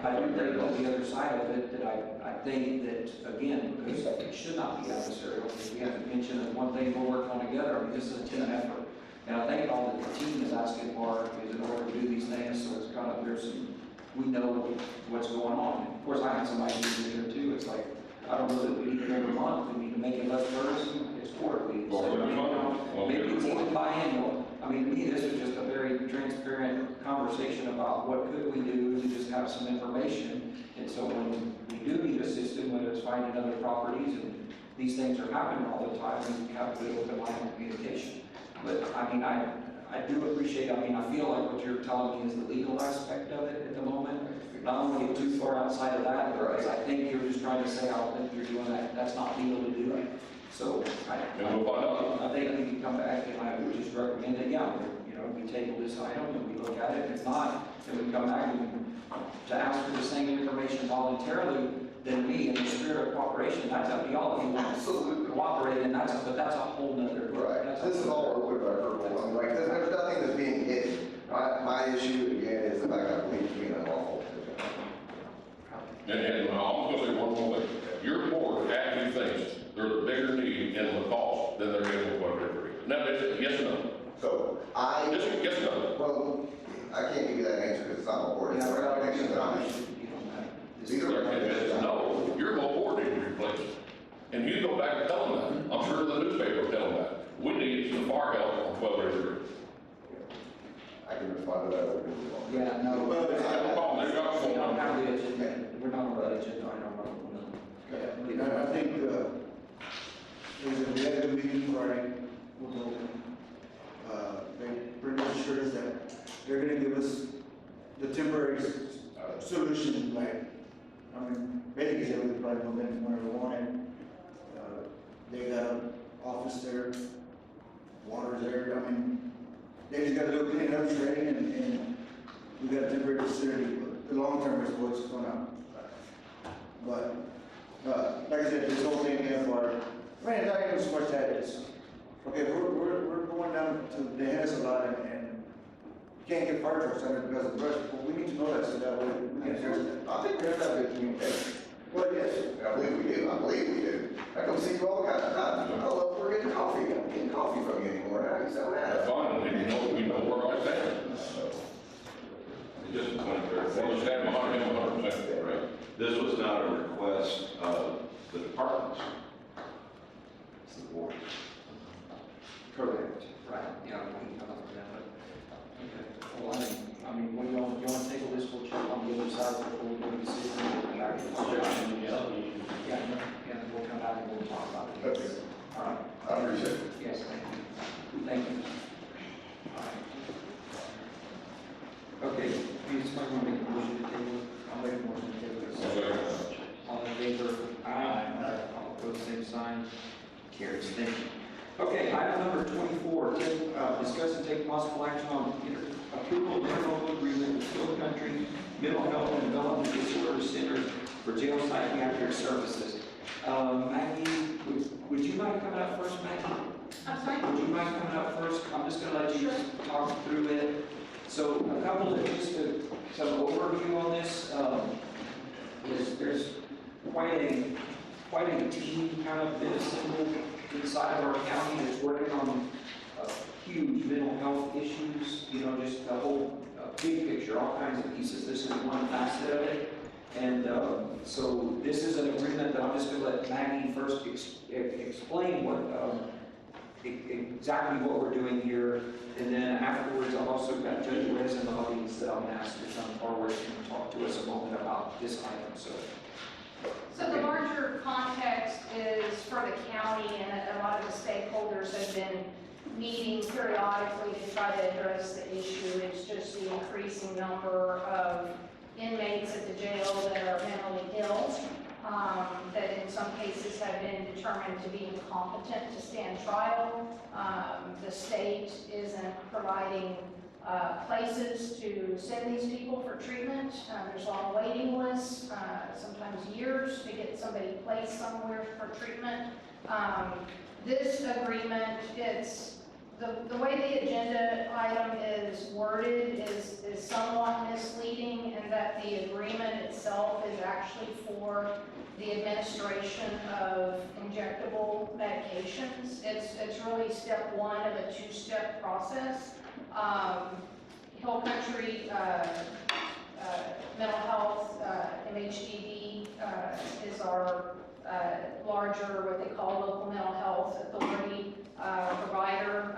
I do think on the other side of it, that I think that, again, because it should not be adversarial, because we have to mention that one thing we're working on together. I mean, this is a team effort. And I think all that the team is asking for is in order to do these things, so it's kind of, we know what's going on. Of course, I have some ideas in here too. It's like, I don't know that we need it every month, we need to make it less burdensome, it's quarterly. Maybe it's even biannual. I mean, to me, this is just a very transparent conversation about what could we do to just have some information. And so when we do need a system, whether it's finding other properties, and these things are happening all the time, we have a good open line of communication. But I mean, I do appreciate, I mean, I feel like what you're telling me is the legal aspect of it at the moment. I don't want to get too far outside of that, because I think you're just trying to say, I don't think you're doing that, that's not legal to do. So I think we can come back, and I would just recommend that, yeah, we table this item and we look at it. If not, then we come back and to ask for the same information voluntarily, then we, in the spirit of cooperation, that's up to y'all. If you want to cooperate, and that's a whole nother. Right. This is all open record. I mean, like, there's nothing that's being hidden. My issue again is the fact that I believe it's being unlawful. And I'm going to say one more thing. Your board actually thinks there's a bigger need in the cost than there is in whatever. Now, yes or no? So yes or no? Well, I can't give you that answer because it's not my board. It's a recommendation that I'm issuing. These are recommendations. No, your whole board needs to be replaced. And you go back and tell them that. I'm sure the newspaper will tell them that. We need some fire help on 1283. I can respond to that. Yeah, no. Well, there's no problem. They've got We don't have the agenda. We're not on the agenda. I don't know. I think, we had a meeting Friday with them. They pretty much assured us that they're gonna give us the temporary solution, like, I mean, basically, we probably move in whenever we want it. They got an office there, water's there, I mean, they just gotta do a clean up training, and we got a temporary facility, but the long term is what's going on. But, like I said, this whole thing here for, man, it's not even so much that it's, okay, we're going down to the Hennis a lot, and you can't get fire trucks under because of the brush, but we need to know that, so that way we can address that. I think we have that good communication. Well, yes. I believe we do. I believe we do. I come see you all the time. Oh, look, we're getting coffee. I'm getting coffee from you anymore. How you so mad? That's fine. We know where I stand. Just a point of We'll clarification. stand behind him 100%. Right. This was not a request of the departments. It's the board. Correct. Right. Yeah, we can come up with that. Okay. Well, I mean, when you want to table this, we'll check on the other side before we do the decision. We'll come back and we'll come back and we'll talk about it. Okay. All right. I appreciate it. Yes, thank you. Thank you. All right. Okay, please, somebody want to make a motion to table? I'll make a motion to table this. All in favor? Aye. All opposed, same sign. Carries. Thank you. Okay, item number 24, discuss and take possible action on approval of interlocal agreement with Cooke Country Mental Health and Development Disorder Center for jail psychiatric services. Maggie, would you mind coming up first, Maggie? I'm sorry? Would you mind coming up first? I'm just gonna let you talk through it. So a couple of, some overview on this, there's quite a team kind of been assembled inside of our county that's working on huge mental health issues, you know, just the whole big picture, all kinds of pieces. This is one facet of it. And so this is an agreement that I'm just going to let Maggie first explain what exactly what we're doing here. And then afterwards, I've also got Judge Rez in the audience that I'm asked to come forward and talk to us a moment about this item. So the larger context is for the county, and a lot of the stakeholders have been meeting periodically to try to address the issue. It's just the increasing number of inmates at the jail that are mentally ill, that in some cases have been determined to be incompetent to stand trial. The state isn't providing places to send these people for treatment. There's long waiting lists, sometimes years to get somebody placed somewhere for treatment. This agreement, it's the way the agenda item is worded is somewhat misleading, in that the agreement itself is actually for the administration of injectable medications. It's really step one of a two-step process. Hill Country Mental Health, MHDD, is our larger, what they call local mental health authority provider.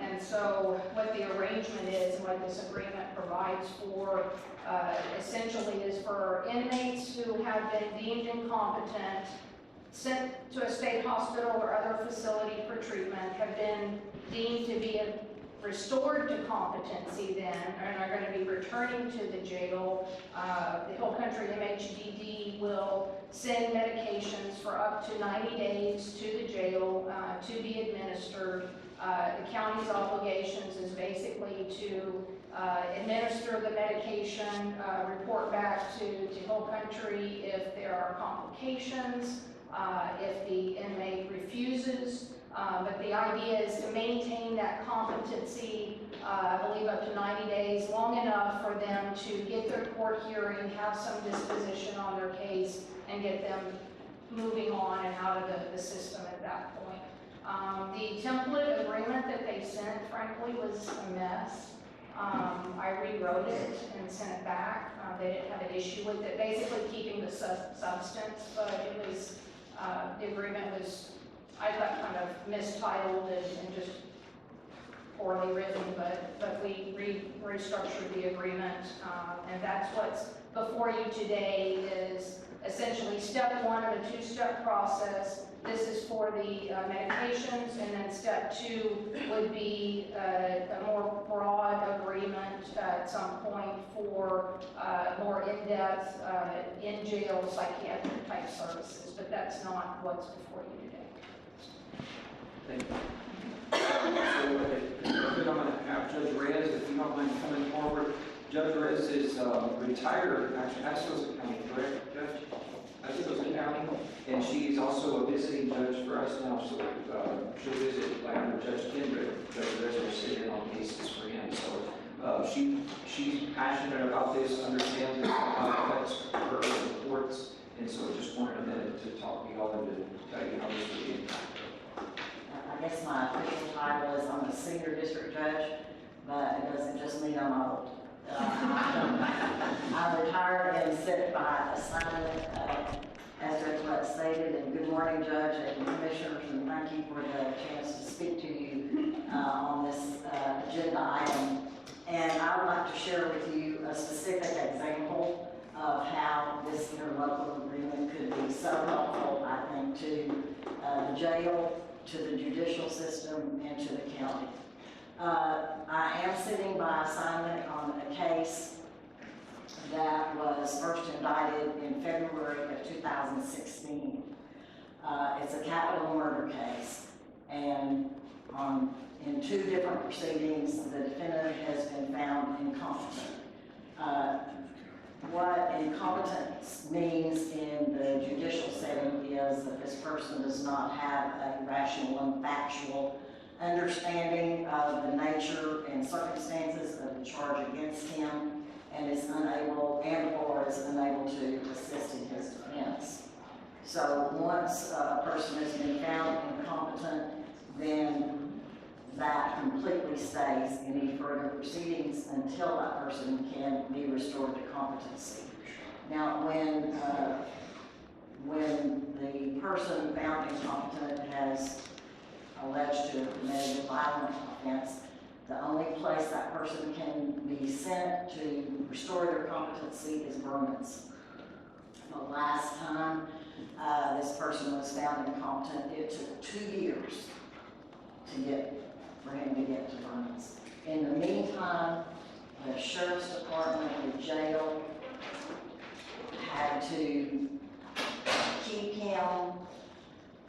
And so what the arrangement is, and what this agreement provides for, essentially is for inmates who have been deemed incompetent, sent to a state hospital or other facility for treatment, have been deemed to be restored to competency then, and are going to be returning to the jail. The Hill Country MHDD will send medications for up to 90 days to the jail to be administered. The county's obligations is basically to administer the medication, report back to Hill Country if there are complications, if the inmate refuses. But the idea is to maintain that competency, I believe up to 90 days, long enough for them to get their court hearing, have some disposition on their case, and get them moving on and out of the system at that point. The template agreement that they sent, frankly, was a mess. I rewrote it and sent it back. They didn't have an issue with it, basically keeping the substance, but it was, the agreement was, I thought, kind of mistitled and just poorly written, but we restructured the agreement, and that's what's before you today is essentially step one of a two-step process. This is for the medications, and then step two would be a more broad agreement at some point for more in-depth, in-jail psychiatric type services, but that's not what's before you today. Thank you. So I'm going to have Judge Rez, if you don't mind coming forward. Judge Rez is retired, actually was a county, correct, Judge? I think it was a county, and she's also a visiting judge for us now, so she'll visit like under Judge Kendrick. Judge Rez will sit in on cases for him, so she's passionate about this, understands it, complex her reports, and so just wanted a minute to talk to y'all and to tell you how this will be impacted. I guess my official title is I'm a senior district judge, but it doesn't just mean I'm old. I'm retired and sit by assignment, as Judge Lett stated, and good morning, Judge and Commissioners, and thank you for the chance to speak to you on this agenda item. And I would like to share with you a specific example of how this interlocal agreement could be so helpful, I think, to the jail, to the judicial system, and to the county. I am sitting by assignment on a case that was first indicted in February of 2016. It's a capital murder case, and in 2 different proceedings, the defendant has been found incompetent. What incompetence means in the judicial setting is that this person does not have a rational and factual understanding of the nature and circumstances of the charge against him and is unable or is unable to assist in his defense. So once a person has been found incompetent, then that completely stays any further proceedings until that person can be restored to competency. Now, when the person found incompetent has alleged to have committed a violent offense, the only place that person can be sent to restore their competency is Vermon's. The last time this person was found incompetent, it took 2 years for him to get to Vermon's. In the meantime, the sheriff's department, the jail, had to keep him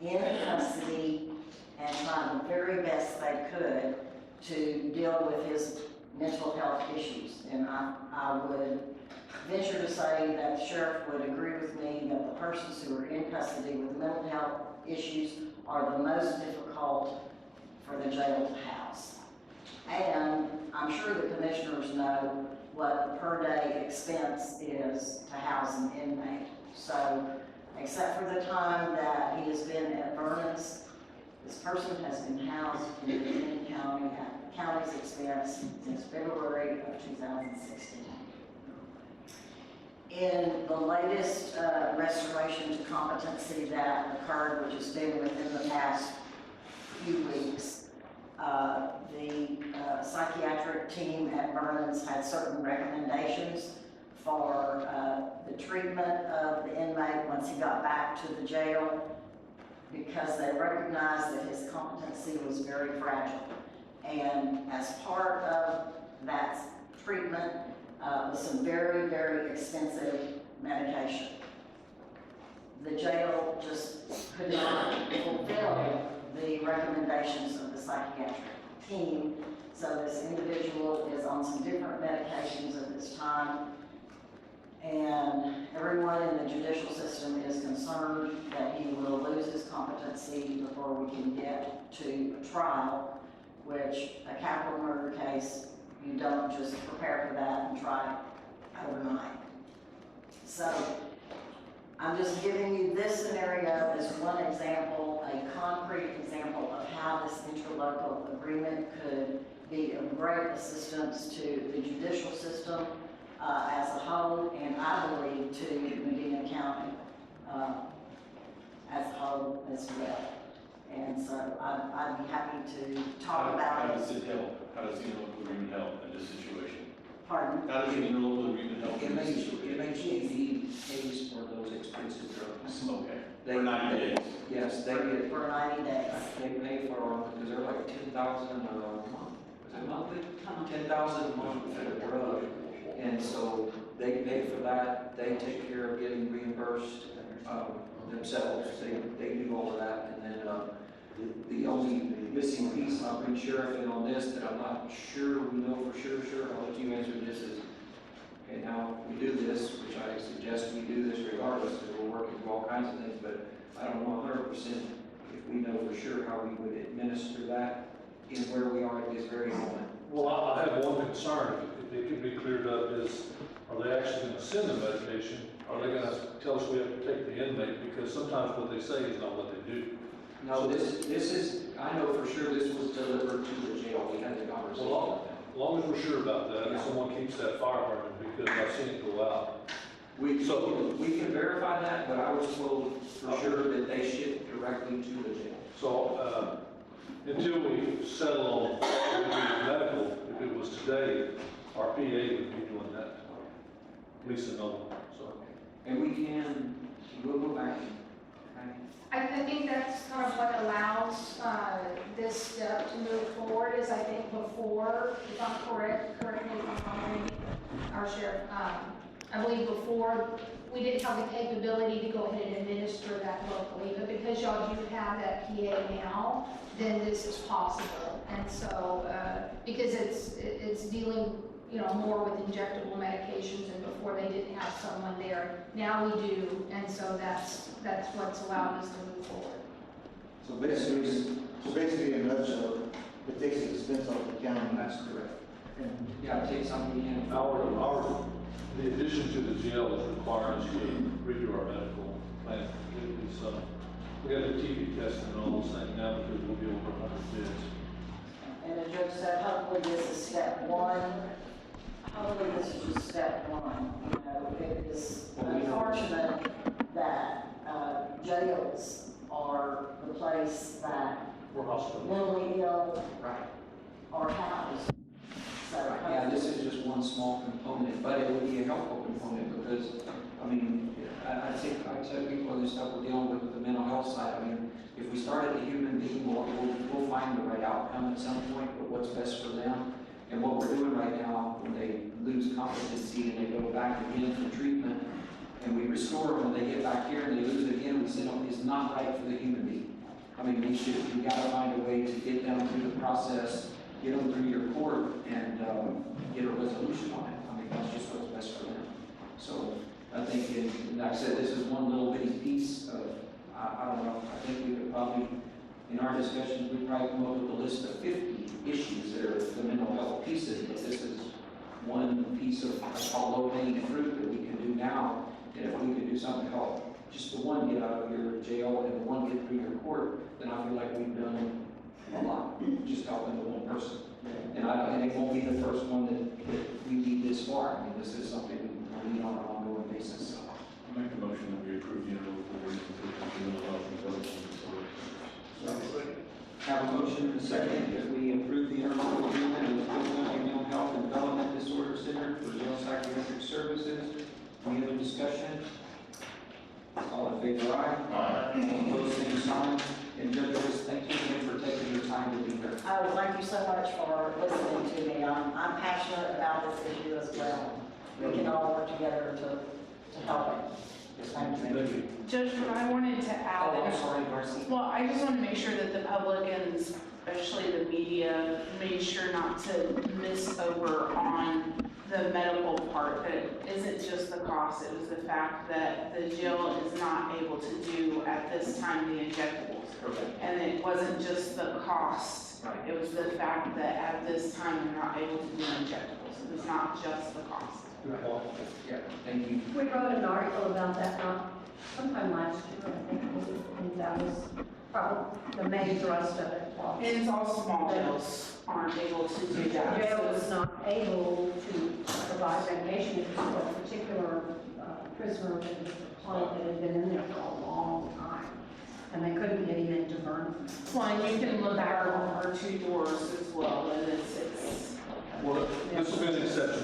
in custody and try the very best they could to deal with his mental health issues. And I would venture to say that the sheriff would agree with me that the persons who are in custody with mental health issues are the most difficult for the jail to house. And I'm sure the commissioners know what the per day expense is to house an inmate. So, except for the time that he has been at Vernon's, this person has been housed in Medina County at the county's expense since February of 2016. In the latest restoration to competency that occurred, which has been within the past few weeks, the psychiatric team at Vernon's had certain recommendations for the treatment of the inmate once he got back to the jail, because they recognized that his competency was very fragile. And as part of that treatment was some very, very expensive medication. The jail just could not fulfill the recommendations of the psychiatric team, so this individual is on some different medications at this time, and everyone in the judicial system is concerned that he will lose his competency before we can get to a trial, which a capital murder case, you don't just prepare for that and try it overnight. So I'm just giving you this scenario as one example, a concrete example of how this interlocal agreement could be of great assistance to the judicial system as a whole, and I believe to Medina County as a whole as well. And so I'd be happy to talk about it. How does it help? How does the interlocal agreement help in this situation? Pardon? How does the interlocal agreement help in this situation? MHED pays for those expensive drugs. Okay. For 90 days. Yes, they get. For 90 days. They pay for them because they're like 10,000 a month. Is it monthly? 10,000 a month for the drug. And so they pay for that. They take care of getting reimbursed themselves. They do all of that. And then the only missing piece, I'll bring Sheriff in on this, that I'm not sure we know for sure, I'll let you answer this is, okay, now we do this, which I suggest we do this regardless, because we're working through all kinds of things, but I don't know 100% if we know for sure how we would administer that in where we are at this very moment. Well, I have one concern, if it can be cleared up, is are they actually going to send the medication? Are they going to tell us we have to take the inmate? Because sometimes what they say is not what they do. No, this is, I know for sure this was delivered to the jail. We had the conversation. Well, as long as we're sure about that, and someone keeps that fire burning, because I've seen it go out. We can verify that, but I was told for sure that they ship directly to the jail. So, until we settle on medical, if it was today, our PA would be doing that. Lisa Nolan, so. And we'll go back. Okay. I think that's kind of what allows this step to move forward is, I think, before, if I'm correct, correct me if I'm wrong, our sheriff, I believe before, we didn't have the capability to go ahead and administer that locally, but because y'all do have that PA now, then this is possible. And so, because it's dealing, more with injectable medications, and before they didn't have someone there. Now we do, and so that's what's allowed us to move forward. So basically, in a nutshell, it takes the expense off the county. That's correct. Yeah, take something in. The addition to the jail is required us to redo our medical plan. We got the TB testing and all those things now because we'll be over 100 bids. And the judge said, hopefully this is step one. Hopefully this is just step one. It is unfortunate that jails are the place that mentally ill are housed. So, yeah, this is just one small component, but it would be a helpful component because, I tell people this stuff we're dealing with the mental health side. If we start at the human being, we'll find the right outcome at some point, but what's best for them. And what we're doing right now, when they lose competency and they go back again for treatment, and we restore them, and they get back here and they lose again, we send them, it's not right for the human being. We gotta find a way to get them through the process, get them through your court, and get a resolution on it. That's just what's best for them. So I think, like I said, this is one little bitty piece of, I don't know, I think we could probably, in our discussions, we'd probably come up with a list of 50 issues that are the mental health pieces, but this is one piece of, I call low-hanging fruit that we can do now. And if we could do something to help just the one get out of your jail and the one get through your court, then I feel like we've done a lot, just helping the one person. And it won't be the first one that we need this far. This is something we need on an ongoing basis. So. I make a motion that we approve the interlocal agreement. Have a motion and a second that we approve the interlocal agreement with Cooke Mental Health and Development Disorder Center for jail psychiatric services. Any other discussion? All in favor, aye. Aye. Opposed, same sign. And Judge Lewis, thank you again for taking your time to be here. Oh, thank you so much for listening to me. I'm passionate about this issue as well. We can all work together to help it. Thank you. Judge, I wanted to add. Oh, I'm sorry, Marcy. Well, I just want to make sure that the public and especially the media made sure not to miss over on the medical part, that it isn't just the cost, it was the fact that the jail is not able to do at this time the injectables. Okay. And it wasn't just the cost, it was the fact that at this time they're not able to do injectables. It was not just the cost. Yeah, thank you. We wrote an article about that sometime last year, I think, and that was probably the main thrust of it. And it's all small jails aren't able to do that. The jail was not able to provide medication for a particular prisoner that was a client that had been in there for a long time, and they couldn't get him into Vernon. Well, and you can look back on our 2 doors as well, and it's. Well, this will be an exception,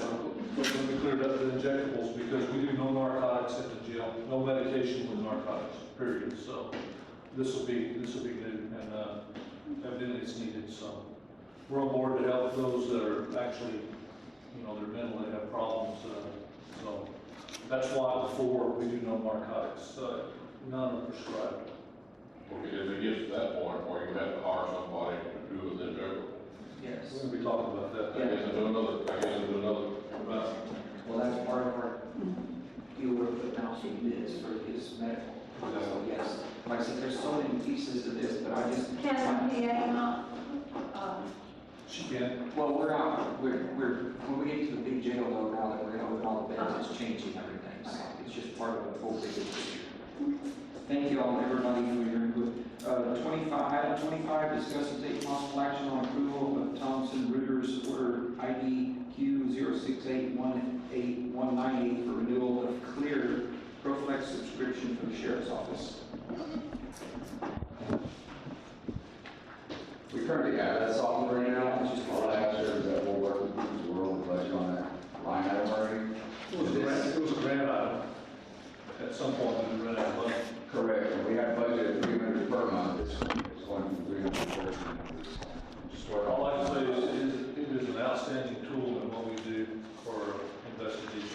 but when we cleared up the injectables, because we do no narcotics at the jail, no medication with narcotics, period. So this will be new, and evidently it's needed. So we're on board to help those that are actually, they're mentally have problems. So that's why before we do no narcotics, none are prescribed. Okay, if it gets to that point where you have to hire somebody to do it, then yes, we're gonna be talking about that. I guess into another. Well, that's part of our deal with the council is for his medical. So yes, like I said, there's so many pieces to this, but I just. Can the PA not? She can. Well, we're out. When we get to the big jail though, now that we're gonna open all the beds, it's changing everything. So it's just part of the whole big picture. Thank you all, everybody, for your input. Item 25, discuss and take possible action on approval of Thompson Reuters order IDQ 0681819 for renewal of clear Proflex subscription for the sheriff's office. We currently have that software right now. It's just all I have is that we'll work with the world with budget on that line item already. It was a grant item. At some point, we ran out of money. Correct. And we have budgeted $300 per month. It's going from $300. Just work. All I can say is it is an outstanding tool in what we do for investigations.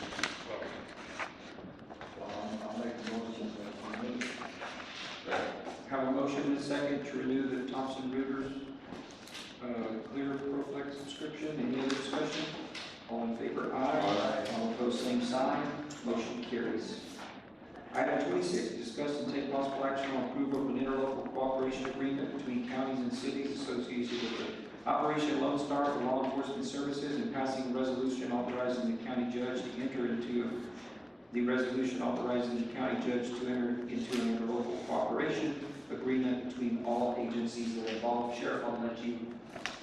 second to renew the Thompson Rivers Clear Proflex subscription. Any other discussion? All in favor, aye. All opposed, same sign. Motion carries. Item 26, discuss and take possible action on approval of an interlocal cooperation agreement between counties and cities associated with the Operation Lone Star for law enforcement services, and passing a resolution authorizing the county judge to enter into the resolution authorizing the county judge to enter into an interlocal cooperation agreement between all agencies that are involved. Sheriff, I'll let you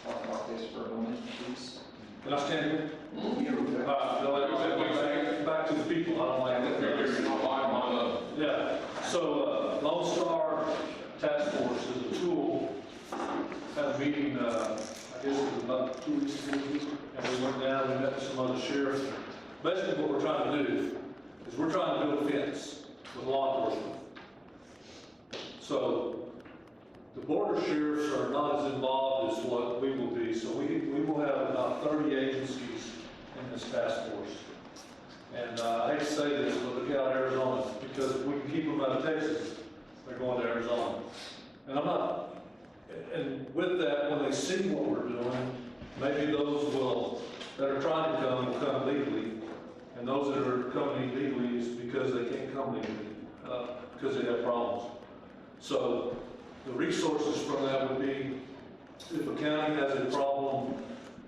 talk about this for a moment, please. Can I stand here? Back to the people. I don't like that. Yeah. So Lone Star Task Force is a tool. Had a meeting, I guess it was about 2 weeks ago, and we went down. We met with some other sheriffs. Basically, what we're trying to do is we're trying to build a fence with law enforcement. So the border sheriffs are not as involved as what we will be. So we will have about 30 agencies in this task force. And I hate to say this, but look out Arizona, because if we can keep them out of Texas, they're going to Arizona. And I'm not, and with that, when they see what we're doing, maybe those that are trying to come will come legally. And those that are coming illegally is because they can't come legally, because they have problems. So the resources from that would be, if a county has a problem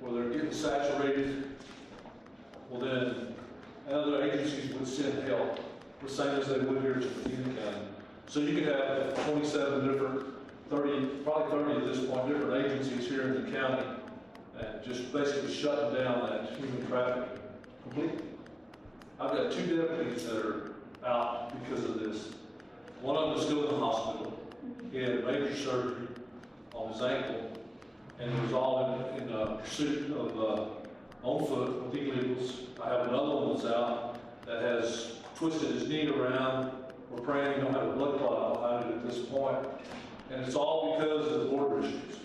where they're getting saturated, well then other agencies would send help, the same as they would here to Medina County. So you could have 27 different, 30, probably 30 at this point, different agencies here in the county, and just basically shutting down that human trafficking completely. I've got 2 deputies that are out because of this. One of them is still in the hospital. He had a major surgery on his ankle, and it was all in pursuit of on foot with illegals. I have another one that's out that has twisted his knee around. We're praying he don't have a blood clot behind it at this point. And it's all because of the border issues.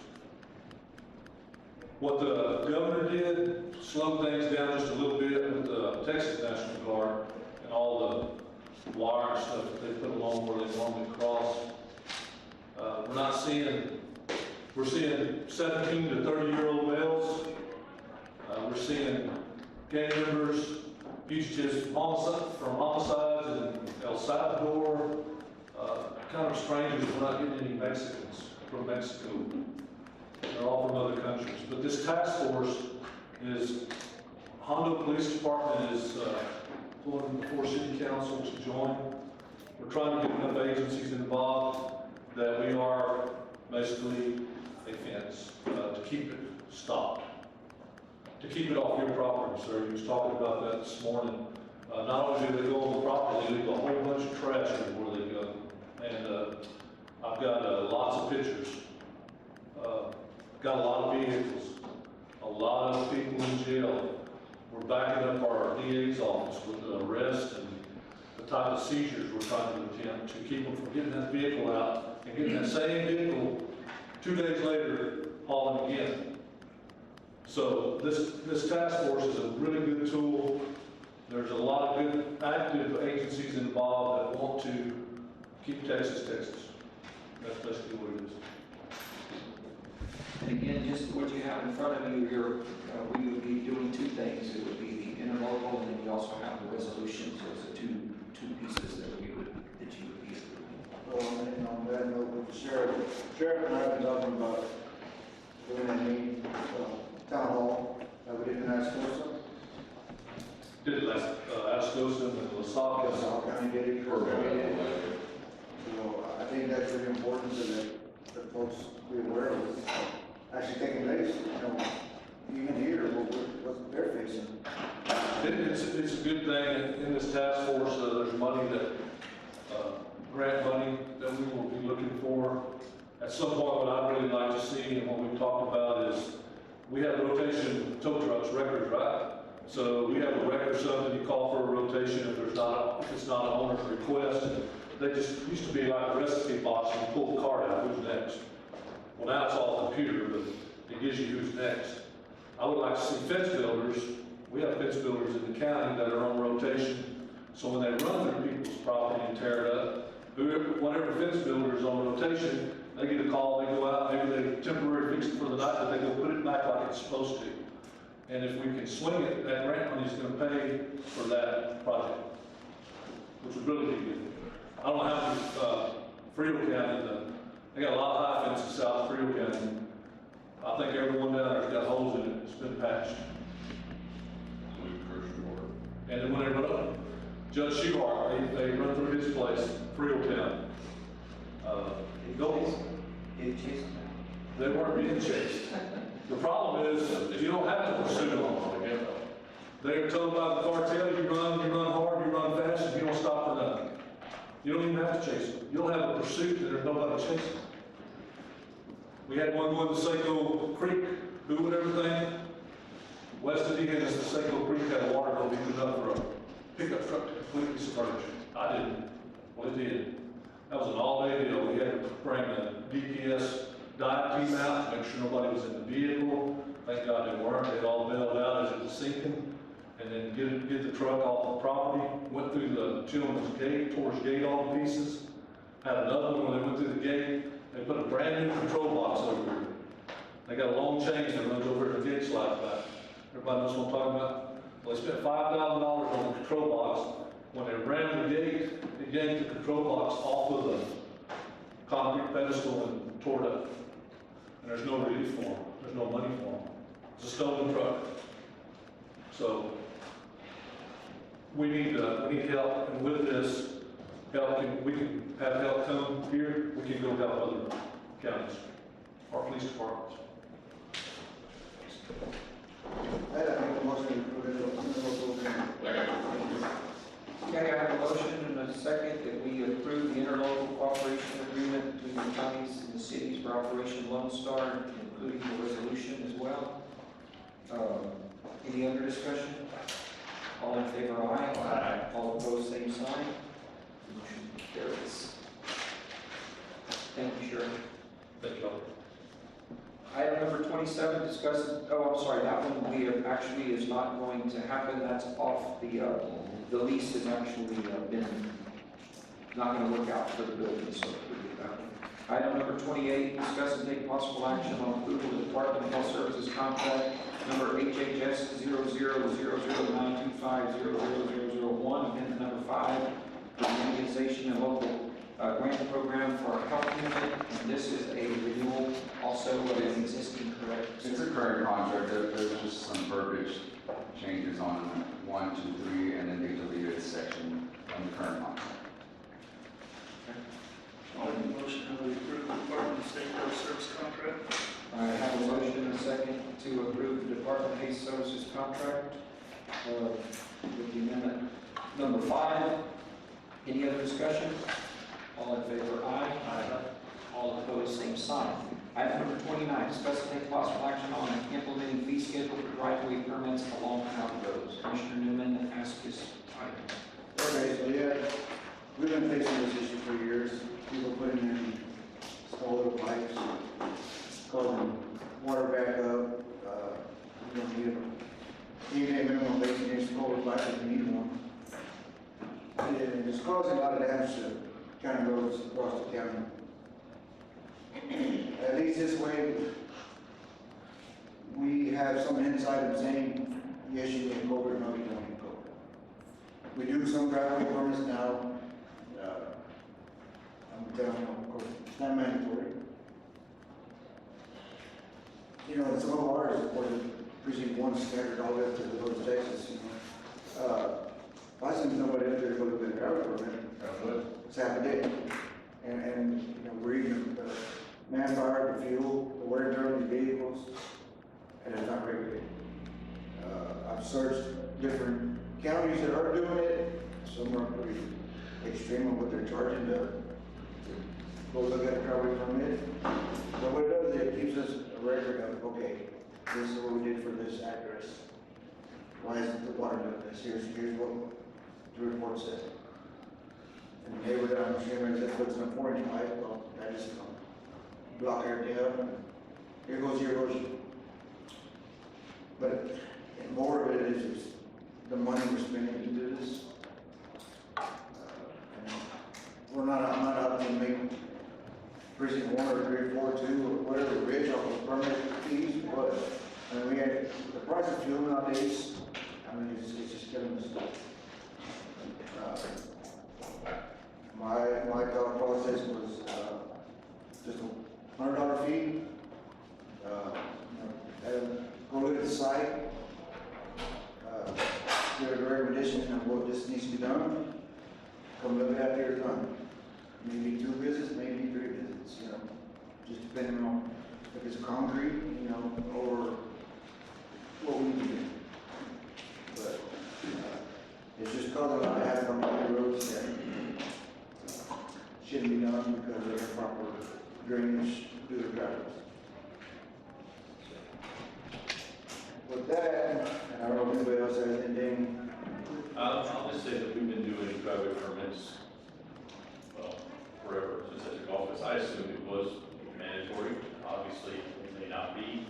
What the governor did, slowed things down just a little bit with the Texas National Guard and all the wire and stuff that they put along where they normally cross. We're seeing 17 to 30-year-old males. We're seeing gang members, fugitives from homicides in El Salvador, kind of strangers. We're not getting any Mexicans from Mexico. They're all from other countries. But this task force is, Hondo Police Department is pulling before City Council to join. We're trying to get enough agencies involved that we are basically a fence to keep it stopped. To keep it off your property, sir. He was talking about that this morning. Not only do they go on the property, they leave a whole bunch of trash everywhere they go. And I've got lots of pictures. Got a lot of vehicles, a lot of people in jail. We're backing up our DA's office with the arrest and the type of seizures we're trying to attempt to keep them from getting that vehicle out and getting that same vehicle 2 days later hauling again. So this task force is a really good tool. There's a lot of good active agencies involved that want to keep Texas, Texas. That's basically what it is. And again, just what you have in front of you here, we would be doing 2 things. It would be the interlocal, and then you also have the resolution. So it's the two pieces that you would be approving. Well, and on that note, with the sheriff and I have been talking about doing a meeting, town hall, we didn't ask for some. Did Ascosa and Lasaka. South County did it, Cooke County did it. So I think that's really important so that folks be aware of it. Actually taking place, even here, what they're facing. It's a good thing in this task force. There's money that grant money that we will be looking for. At some point, what I'd really like to see and what we've talked about is we have rotation tow trucks records, right? So we have a record or something, you call for a rotation if it's not an owner's request. They just used to be like a recipe box and you pull the card out, who's next? Well, now it's all computer, but it gives you who's next. I would like to see fence builders. We have fence builders in the county that are on rotation. So when they run through people's property and tear it up, whatever fence builder is on rotation They get a call, they go out, maybe they temporarily fix it for the night, but they go put it back like it's supposed to. And if we can swing it, that grant money is gonna pay for that project, which would really be good. I don't know how many, Frio County, they got a lot of high fences south of Frio County. I think everyone down there's got holes in it, it's been patched. And then when they run up, Judge Shewhart, they run through his place, Frio County. They weren't being chased. The problem is, you don't have to pursue them. They are told by the cartel, you run hard, you run fast, and you don't stop for nothing. You don't even have to chase them. You'll have a pursuit and there's nobody chasing. We had one going to Seco Creek, doing everything. West of Deacon, the Seco Creek had a water bill big enough for a pickup truck to completely submerge. I didn't. Well, it did. That was an all-day deal. We had to bring the DPS dive team out to make sure nobody was in the vehicle. Thank God they weren't. They all bailed out as it was sinking. And then get the truck off the property. Went through the gentleman's gate, tore his gate all to pieces. Had another one when they went through the gate. They put a brand new control box over it. They got a long chain that runs over the gate slides back. Everybody knows what I'm talking about? Well, they spent $5,000 on the control box. When they ran the gate, it yanked the control box off of the concrete pedestal and tore it up. And there's no relief for them. There's no money for them. It's a stolen truck. So we need help, and with this help, we can have help come here. We can go help other counties, or police departments. I make a motion to approve it. Okay, I have a motion and a second that we approve the interlocal cooperation agreement between the counties and the cities for Operation Lone Star, including the resolution as well. Any other discussion? All in favor, aye. Aye. All opposed, same sign. Motion carries. Thank you, Sheriff. Thank you. Item number 27, discuss, I'm sorry, that one actually is not going to happen. That's off the lease has actually been, not going to work out for the building, so we'll do that one. Item number 28, discuss and take possible action on approval of the Department of Health Services contract number HHS 000925000001, amendment number 5, for the immunization and local grant program for our health unit. And this is a renewal also of an existing, correct? It's a current contract. There's just some verbiage changes on 1, 2, 3, and then they deleted a section on the current contract. I'll make a motion to approve the Department of State Health Service contract. I have a motion and a second to approve the Department of Health Services contract with the amendment number 5. Any other discussion? All in favor, aye. Aye. All opposed, same sign. Item number 29, discuss and take possible action on implementing fee schedule for driveway permits along county roads. Commissioner Newman asked this item. Okay, so yeah, we've been facing this issue for years. People putting in small little pipes, causing water back up. You don't need them. Even a minimum basic installed pipe if you need one. And it's causing a lot of damage to county roads across the county. At least this way, we have some insight of saying, yes, you need COVID, no, you don't need COVID. We do some driveway permits now. I'm telling you, of course, it's not mandatory. You know, some of ours, of course, precinct 1 standard all the way up to the North Texas, you know. If I send somebody up there to go to the driveway permit, it's half a day. And you know, we're eating the manpower, the fuel, the wear and tear of the vehicles, and it's not regulated. I've searched different counties that are doing it. Some are pretty extreme on what they're charging to go look at a driveway permit. But what it does is it keeps us a record of, okay, this is what we did for this address. Why isn't the water doing this? Here's what the report says. And the neighbor down the street that puts in a 4-inch pipe, well, that is going to block everything up. And here goes your erosion. But more of it is the money we're spending to do this. I'm not out to make precinct 1 or grade 4, 2, or whatever bridge off of permit fees, but, I mean, we had, the price of fuel nowadays, I mean, it's just killing us. My thought process was, just a $100 fee, go look at the site, give a recommendation of what this needs to be done, come look at it after you're done. Maybe 2 visits, maybe 3 visits, you know, just depending on if it's concrete, you know, or what we need to do. But, it's just causing a lot of havoc on the roads that shouldn't be done because of the proper drainage through the driveways. With that, and I don't know if anybody else has anything. I'll just say that we've been doing driveway permits, well, forever, since I took office. I assumed it was mandatory. Obviously, it may not be.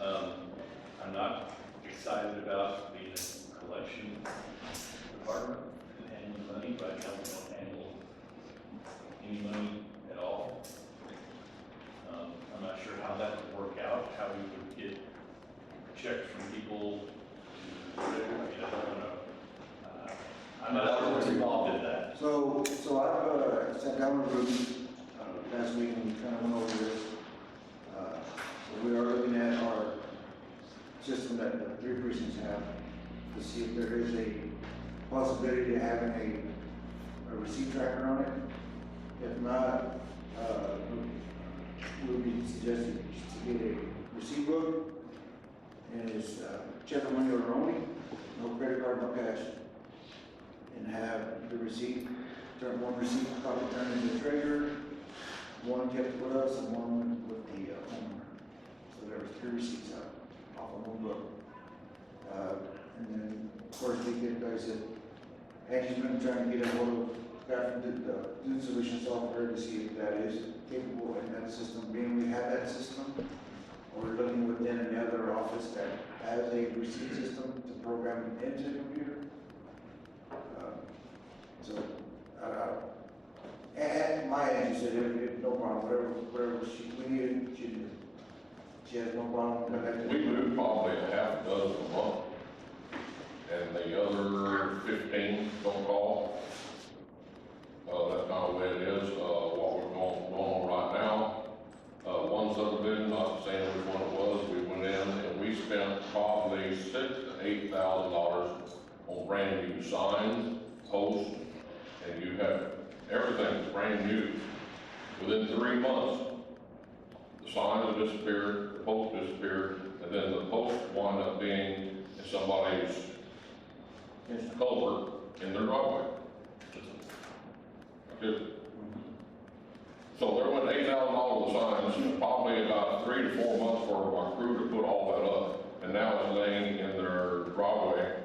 I'm not excited about being a collection department and handling money, but I don't handle any money at all. I'm not sure how that would work out, how we would get checks from people. I mean, I don't know. I'm not sure what's involved in that. So I've sat down with Ruby last week and we kind of went over this. We are looking at our system that the 3 precincts have to see if there is a possibility of having a receipt tracker on it. If not, we'll be suggesting to get a receipt book and it's check on money order only, no credit card, no cash. And have the receipt, turn one receipt copy turned into the treasurer, one kept with us and one with the homeowner. So there was 3 receipts out off of one book. And then, of course, we get, like I said, Angie's been trying to get a hold of the Dude Solution software to see if that is capable in that system, being we have that system. Or we're looking within another office that has a receipt system to program it into the computer. So, and my Angie said, if no problem, whatever we needed, she did. She has no problem coming back to. We do probably a half dozen a month, and the other 15 don't call. That's not the way it is. What we're going on right now, one subdivision, not saying which one it was, we went in and we spent probably $6,000 to $8,000 on brand new signs, posts, and you have everything brand new. Within 3 months, the signs have disappeared, the post disappeared, and then the post wound up being in somebody's culvert in their driveway. So there went $8,000 of signs, probably about 3 to 4 months for my crew to put all that up, and now it's laying in their driveway.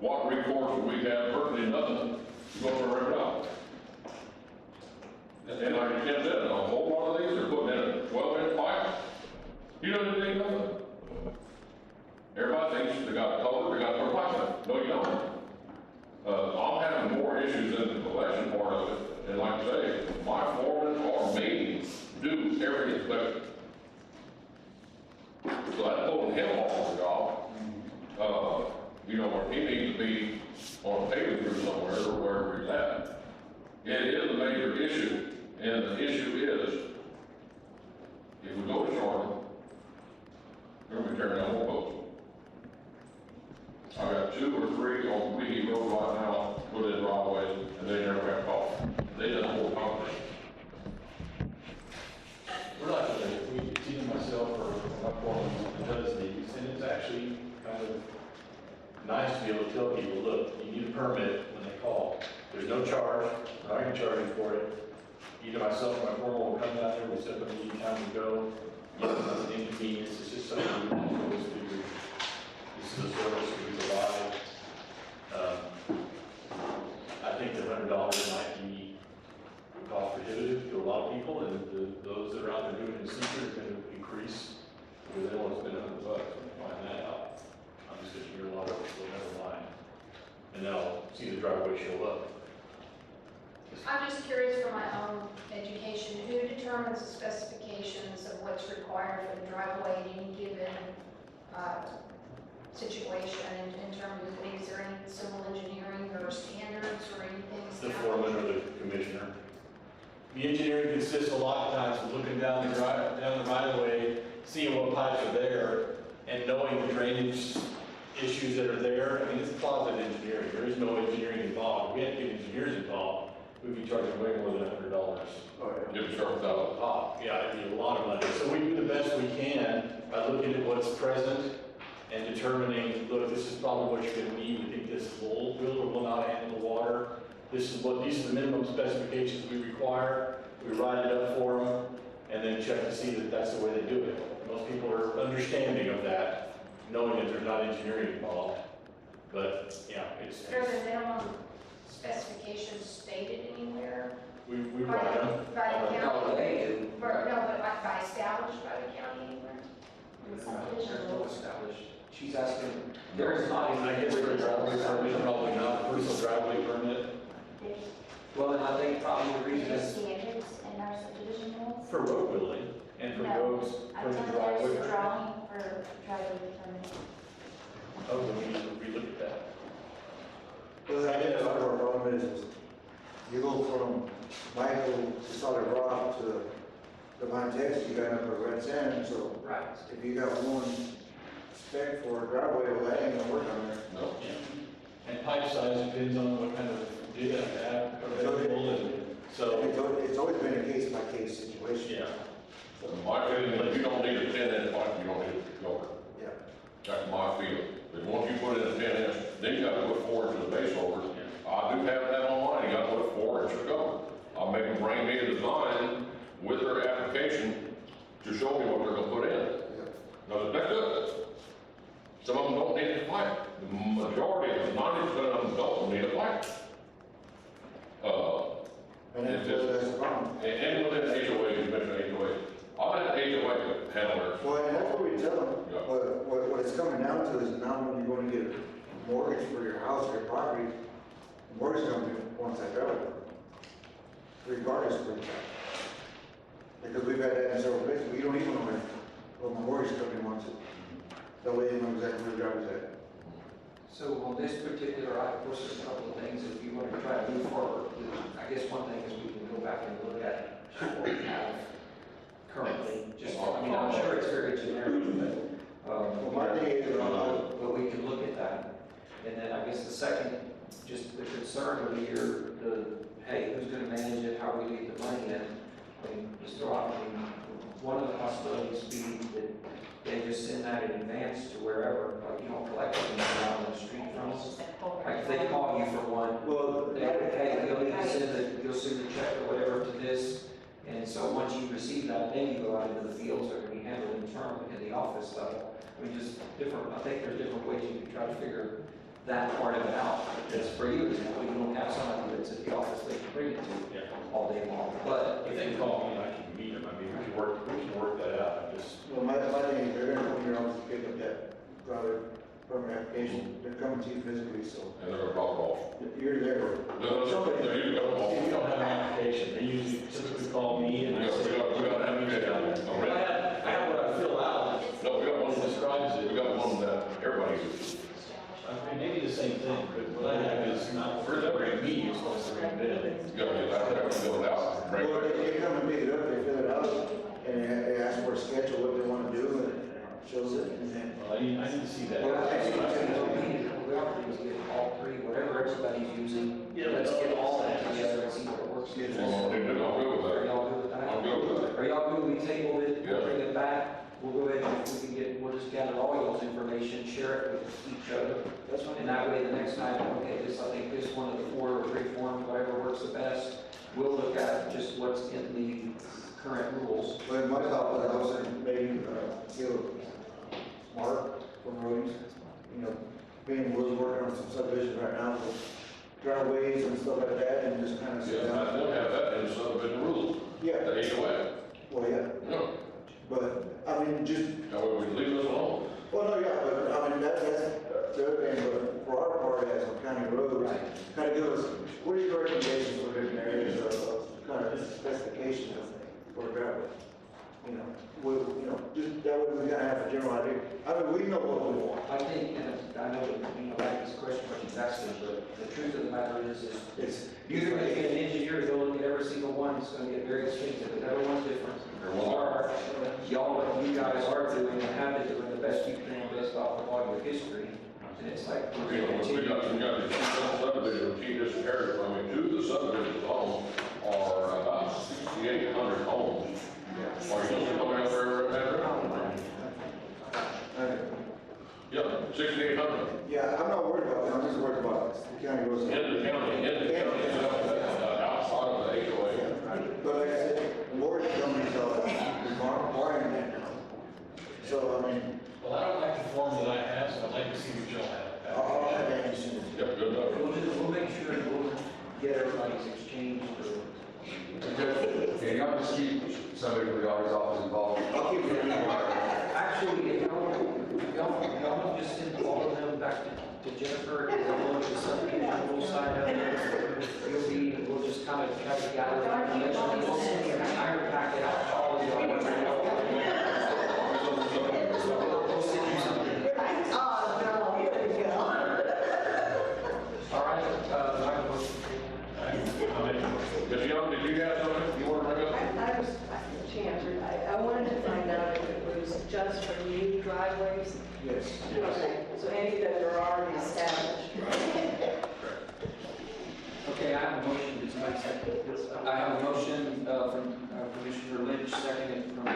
What recourse do we have? Virtually nothing. Go to rip it out. And like Ken said, a whole lot of these are putting in a 12-inch pipe. You don't need nothing. Everybody thinks they got a culvert, they got to put a pipe in. No, you don't. I'm having more issues in the collection part of it. And like I say, my foreman or me do every inspection. So that's pulling him off the job. You know, where he needs to be on a paving crew somewhere or wherever he's at. It is a major issue, and the issue is, if we go to Charlotte, we're going to be tearing down more posts. I got 2 or 3 on Weehee Road right now, put in driveways, and they never got caught. They done more concrete. We're not gonna, it's either myself or my foreman that does these, and it's actually kind of nice to be able to tell people, look, you need a permit when they call. There's no charge, we're not gonna charge you for it. Either myself or my foreman will come down there, we'll set up a meeting time to go. It's an inconvenience, it's just something we always figure. This is a service we provide. I think the $100 might be cost prohibitive to a lot of people, and those that are out there doing it in secret are going to increase because they don't want to spend $100 when they find that out. I'm just going to hear a lot of people never mind, and then I'll see the driveway show up. This I'm just curious for my own education, who determines the specifications of what's required for the driveway in any given situation in terms of, is there any civil engineering or standards or anything? The foreman or the commissioner. The engineering consists a lot of times of looking down the right of way, seeing what pipes are there, and knowing the drainage issues that are there. I mean, it's closet engineering. There is no engineering involved. If we had to get engineers involved, we'd be charging way more than $100. You'd be charged out. Yeah, it'd be a lot of money. So we do the best we can by looking at what's present and determining, look, this is probably what you're gonna need. We think this will or will not handle the water. These are the minimum specifications we require. We write it up for them and then check to see that that's the way they do it. Most people are understanding of that, knowing that there's not engineering involved. But yeah, it's. Are the minimum specifications stated anywhere? We write them. By the No, county? they do. No, but like by established by the county anywhere? In the subdivision? There's no established. She's asking, there is not I any. guess for a driveway permit, probably not, personal driveway permit. Well, and I think probably the reason is. Standards in our subdivision rules? For road building and for No, roads, I for the thought driveway. there's drawing for driveway permit. Oh, then we need to relook at that. Well, I think part of our problem is you go from Michael to solid rock to the Montez, you got a red sand, so. Right. If you got one spec for a driveway, well, that ain't gonna work on there. No. And pipe size depends on what kind of did you have available, and so. It's always been a case by case situation. Yeah. In my opinion, if you don't need a 10-inch pipe, you don't need a cover. Yeah. That's my feeling. But once you put in a 10-inch, then you gotta put 4 inches of base over. I do have that online, you gotta put 4 inches of cover. I'll make them bring me a design with their application to show me what they're gonna put in. Now, that's good. Some of them don't need a pipe. The majority, 90% of them don't need a pipe. And that's the problem. And within HOA, you mentioned HOA. I'll let HOA handle it. Well, and that's what we tell them, what it's coming down to is now when you're going to get a mortgage for your house or your property, the mortgage company wants that driveway, regardless of the tax. Because we've had that in several places, we don't even know when the mortgage company wants it. That way they know exactly where the driveway's at. So on this particular item, of course, there's a couple of things if you want to try to move forward. I guess one thing is we can go back and look at what we have currently. Just, I mean, I'm sure it's very generic, but, my thing is, but we can look at that. And then I guess the second, just the concern would be hey, who's gonna manage it, how we leave the money in? I mean, Mr. Rock, I mean, one of the possibilities be that they just send that in advance to wherever, like you don't collect it on the street from us. Like if they call you for one, hey, you'll send the check or whatever to this. And so once you receive that, then you go out into the fields that are gonna be handled internally in the office level. I mean, just different, I think there's different ways you can try to figure that part of it out. Because for you, example, you don't have somebody that's at the office they can bring it to all day long. But If they call me, I can meet them. I mean, we can work that out. I just. well, my thing is, they're gonna come to your office to pick up that driveway permit application, they're coming to you physically, so. And they're gonna drop it off. You're there. No, they're usually gonna drop We it don't off. have an application. They usually typically call me and I say, We got an application. I have what I fill out. No, we got one that Describes it. We got one that everybody uses. I mean, maybe the same thing, but what I have is not, for every meeting, it's supposed to be bid. You gotta get that, have to fill it out. Right. Well, they come and pick it up, they fill it out, and they ask for a schedule, what they wanna do, and it shows it, and then. Well, I need to see that. well, I think we ought to do is get all three, whatever everybody's using. Let's get all that together and see what works. Well, they're all good with Are that. y'all good with that? I'm good with that. Are y'all good? We table it, Yeah. bring it back. We'll go ahead and if we can get, we'll just gather all y'all's information, share it with each other. That's fine. And that way, the next time, okay, I think this one of the 4 or 3 forms, whatever works the best, we'll look at just what's in the current rules. But my thought was also maybe, Mark from Rhodes, being we're working on some subdivisions right now, so driveways and stuff like that, and just kind of sit Yeah, I down. still have that in the subdivision rules. Yeah, The HOA. well, yeah, No, but, I mean, just, that way we leave this alone. well, no, yeah, but, I mean, that's the other thing, but for our part as a county road, kind of give us, what are your recommendations for different areas? just that way we gotta have a general idea. I mean, we know what we want. I think, and I know that, like this question, what she's asking, but the truth of the matter is you're gonna get an engineer to go look at every single one, it's gonna get very expensive, but everyone's different. Or, what you guys are doing and have been doing the best you can based off of all your history, and it's like. We got these subdivisions, he just inherited from me, two of the subdivisions alone are about 6,800 homes. Are you still coming out there at that? Yeah, 6,800. Yeah, I'm not worried about that, I'm just worried about the county roads. In the county, outside of the HOA. But like I said, the mortgage companies are requiring that now. So, I mean. Well, I don't like the form that I have, so I'd like to see what you'll have. I'll have that as soon as. Yep, good enough. We'll make sure we'll get everybody's exchange for. Yeah, y'all just keep somebody from the auditor's office involved. I'll keep it in mind. Actually, if y'all just send all of them back to Jennifer, and we'll look at something on the side of it. We'll just kind of try to gather information, we'll send the entire packet out to all of y'all. We'll send you something. Oh, no, here we go. All right, I have a motion. Yes, young, did you have something you want to bring up? I was, Chancellor, I wanted to find out if it was just for new driveways. Yes. Okay, so any that are already established. Okay, I have a motion, does somebody second this? I have a motion from Commissioner Lynch, seconded from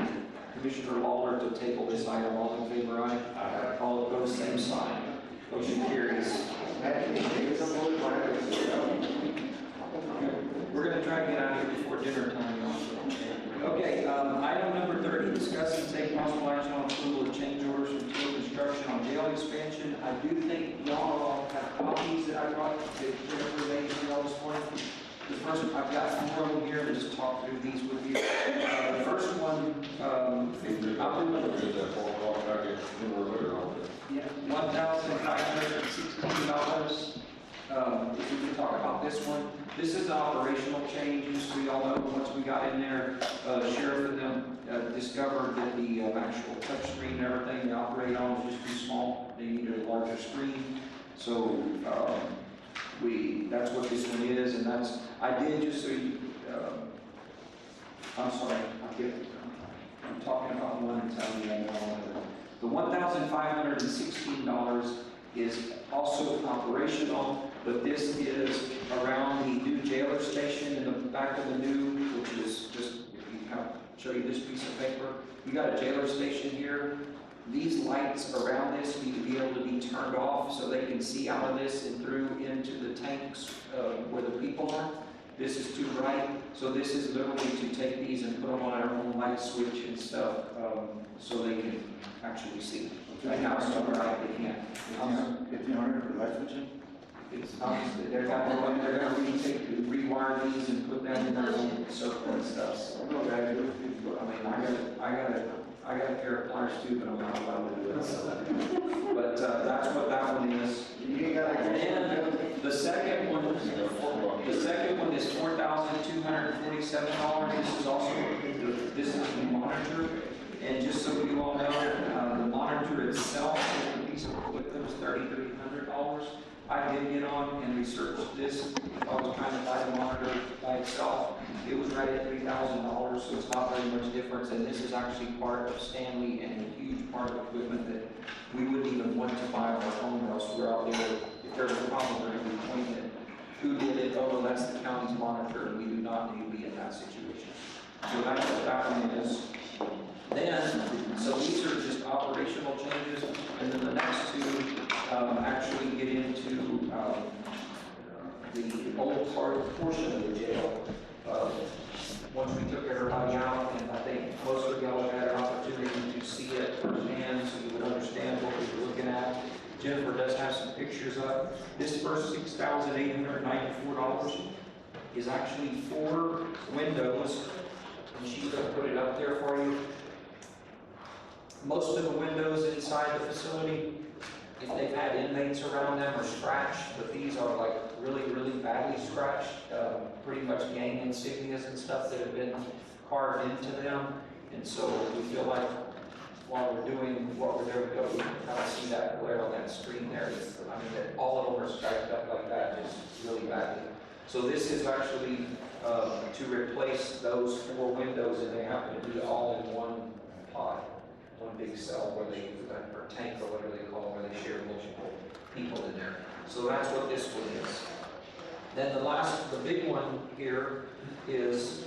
Commissioner Lawler to table this item. All in favor, aye? Aye. All opposed, same sign. Motion carries. We're gonna try to get out of here before dinner time also. Okay, item number 30, discuss and take possible action on approval of change orders from Cooke Construction on jail expansion. I do think y'all all have copies that I brought, that Jennifer made for y'all this morning. The first, I've got 4 of them here, to just talk through these with you. The first one, I'll do $1,516. If we can talk about this one. This is an operational change, just so y'all know, once we got in there, Sheriff and them discovered that the actual touch screen and everything they operate on is just too small. They needed a larger screen. So that's what this one is, and that's, I did just so you, I'm sorry, I'm talking about one and telling you another. The $1,516 is also operational, but this is around the new jailer station in the back of the new, which is just, if you have, show you this piece of paper. We got a jailer station here. These lights around this need to be able to be turned off so they can see out of this and through into the tanks where the people are. This is too bright, so this is literally to take these and put them on our own light switch and stuff, so they can actually see. Right now it's too bright, they can't. 1,500 for light switching? It's obviously, they're gonna rewire these and put that in their own circle and stuff. So, I mean, I got a pair of pliers too, but I'm not allowed to do it. So. But that's what that one is. And the second one is $4,247. This is also this is the monitor. And just so you all know, the monitor itself, the piece of equipment, was $3,300. I did get on and research this. If I was trying to buy the monitor by itself, it was right at $3,000, so it's not very much difference. And this is actually part of Stanley and a huge part of equipment that we wouldn't even want to buy on our own, or else we're out there. If there's a problem, we're going to be pointing who did it. Oh, well, that's the county's monitor, and we do not need to be in that situation. So that's what that one is. Then, so these are just operational changes, and then the next two actually get into the old portion of the jail. Once we took everybody out, and I think most of y'all have had an opportunity to see it firsthand, so you would understand what we were looking at. Jennifer does have some pictures up. This first $6,894 is actually 4 windows, and she's going to put it up there for you. Most of the windows inside the facility, if they've had inmates around them, are scratched, but these are like really, really badly scratched, pretty much gang insignias and stuff that have been carved into them. And so we feel like while we're doing what we're doing, we can kind of see that glare on that screen there. I mean, that all of them are stacked up like that, just really badly. So this is actually to replace those 4 windows, and they happen to be all in one pod, one big cell where they, or tank or whatever they call it, where they share multiple people in there. So that's what this one is. Then the big one here is,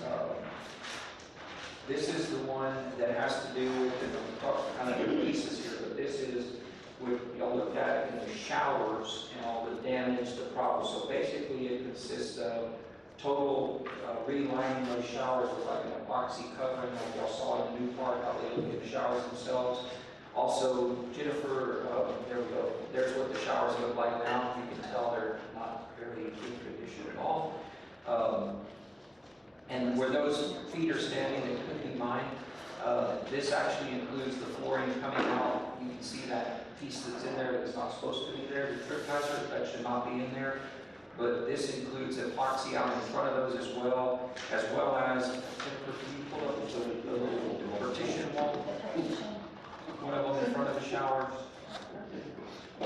this is the one that has to do with, and I'm talking kind of the pieces here, but this is, y'all looked at it in the showers and all the damage, the problems. So basically it consists of total relining those showers with like an epoxy covering, like y'all saw in the new part, how they look at the showers themselves. Also, Jennifer, there we go. There's what the showers look like now. You can tell they're not very in good condition at all. And where those feet are standing, they could be mine. This actually includes the flooring coming out. You can see that piece that's in there that's not supposed to be there, the trip hazard, that should not be in there. But this includes epoxy out in front of those as well as, can you pull up the little partition wall? One of them in front of the showers. I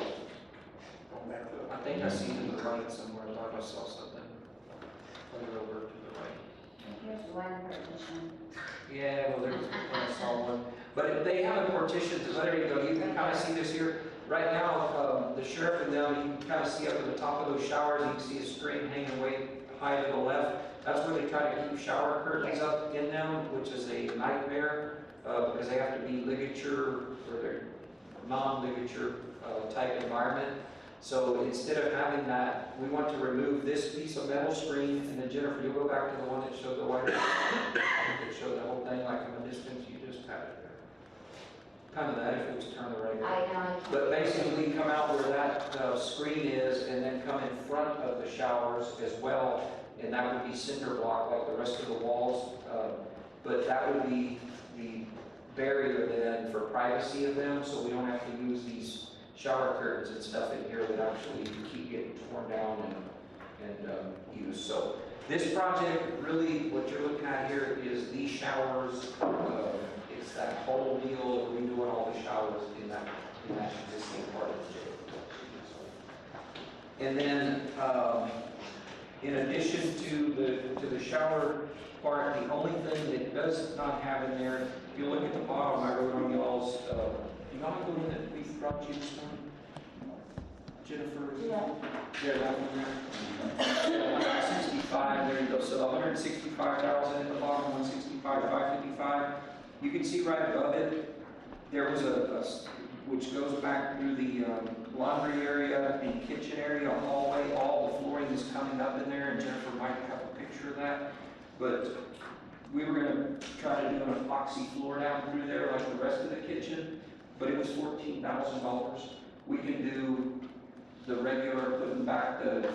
think I see it to the right somewhere. I thought I saw something. Put it over to the right. Here's one partition. Yeah, well, there's, I saw one. But they have a partition, so there you go. You can kind of see this here. Right now, the sheriff and them, you can kind of see up at the top of those showers, you can see a screen hanging way high to the left. That's where they try to keep shower curtains up in them, which is a nightmare, because they have to be ligature, or they're non-ligature type environment. So instead of having that, we want to remove this piece of metal screen, and then Jennifer, you'll go back to the one that showed the white, that showed the whole thing like from a distance, you just had it there. Kind of that if it was turned the right way. But basically come out where that screen is, and then come in front of the showers as well, and that would be cinder block like the rest of the walls. But that would be the barrier then for privacy of them, so we don't have to use these shower curtains and stuff in here that actually keep getting torn down and used. So this project, really, what you're looking at here is these showers. It's that whole deal of redoing all the showers in that existing part of the jail. And then, in addition to the shower part, the only thing that does not have in there, if you look at the bottom, I wrote on y'all's. You know the one that we brought you this morning? Jennifer? Yeah, that one there. 65, there you go. So the 165,000 at the bottom, 165,555. You can see right above it, there was which goes back through the laundry area and kitchen area, hallway. All the flooring is coming up in there, and Jennifer might have a picture of that. But we were going to try to do an epoxy floor down through there like the rest of the kitchen. But it was $14,000. We can do the regular, putting back the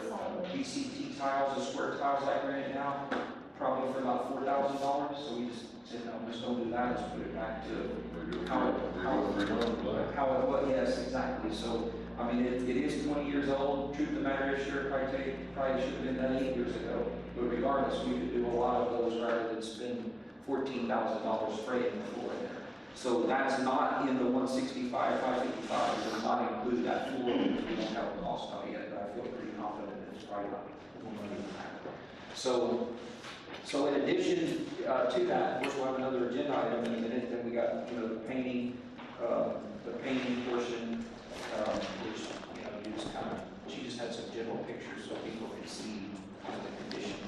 BCT tiles, the square tiles like right now, probably for about $4,000. So we just said, no, just don't do that. Let's put it back to how it was. Yes, exactly. So, I mean, it is 20 years old. Truth of the matter is, sure, probably should have been done 8 years ago. But regardless, we could do a lot of those rather than spend $14,000 freighting the floor in there. So that's not in the 165, 555. It does not include that floor because we don't have a cost on it yet, but I feel pretty confident that it's probably not more money than that. So in addition to that, of course, we'll have another agenda item in a minute. Then we got, the painting portion, which, you just kind of, she just had some general pictures so people can see kind of the condition.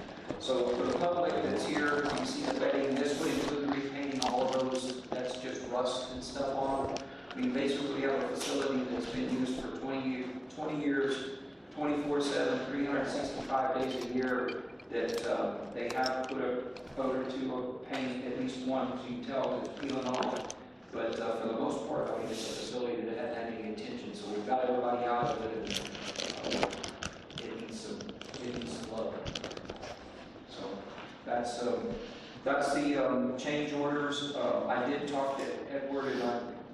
So for the public that's here, you can see the bedding. This would include repainting all of those. That's just rust and stuff on them. We basically have a facility that's been used for 20 years, 24/7, 365 days a year, that they have put a coat or two of paint, at least one, so you can tell it's peeling off. But for the most part, I mean, it's a facility that hasn't had any intention, so we've got everybody out of it, and it needs some love. So that's the change orders. I did talk to Edward, and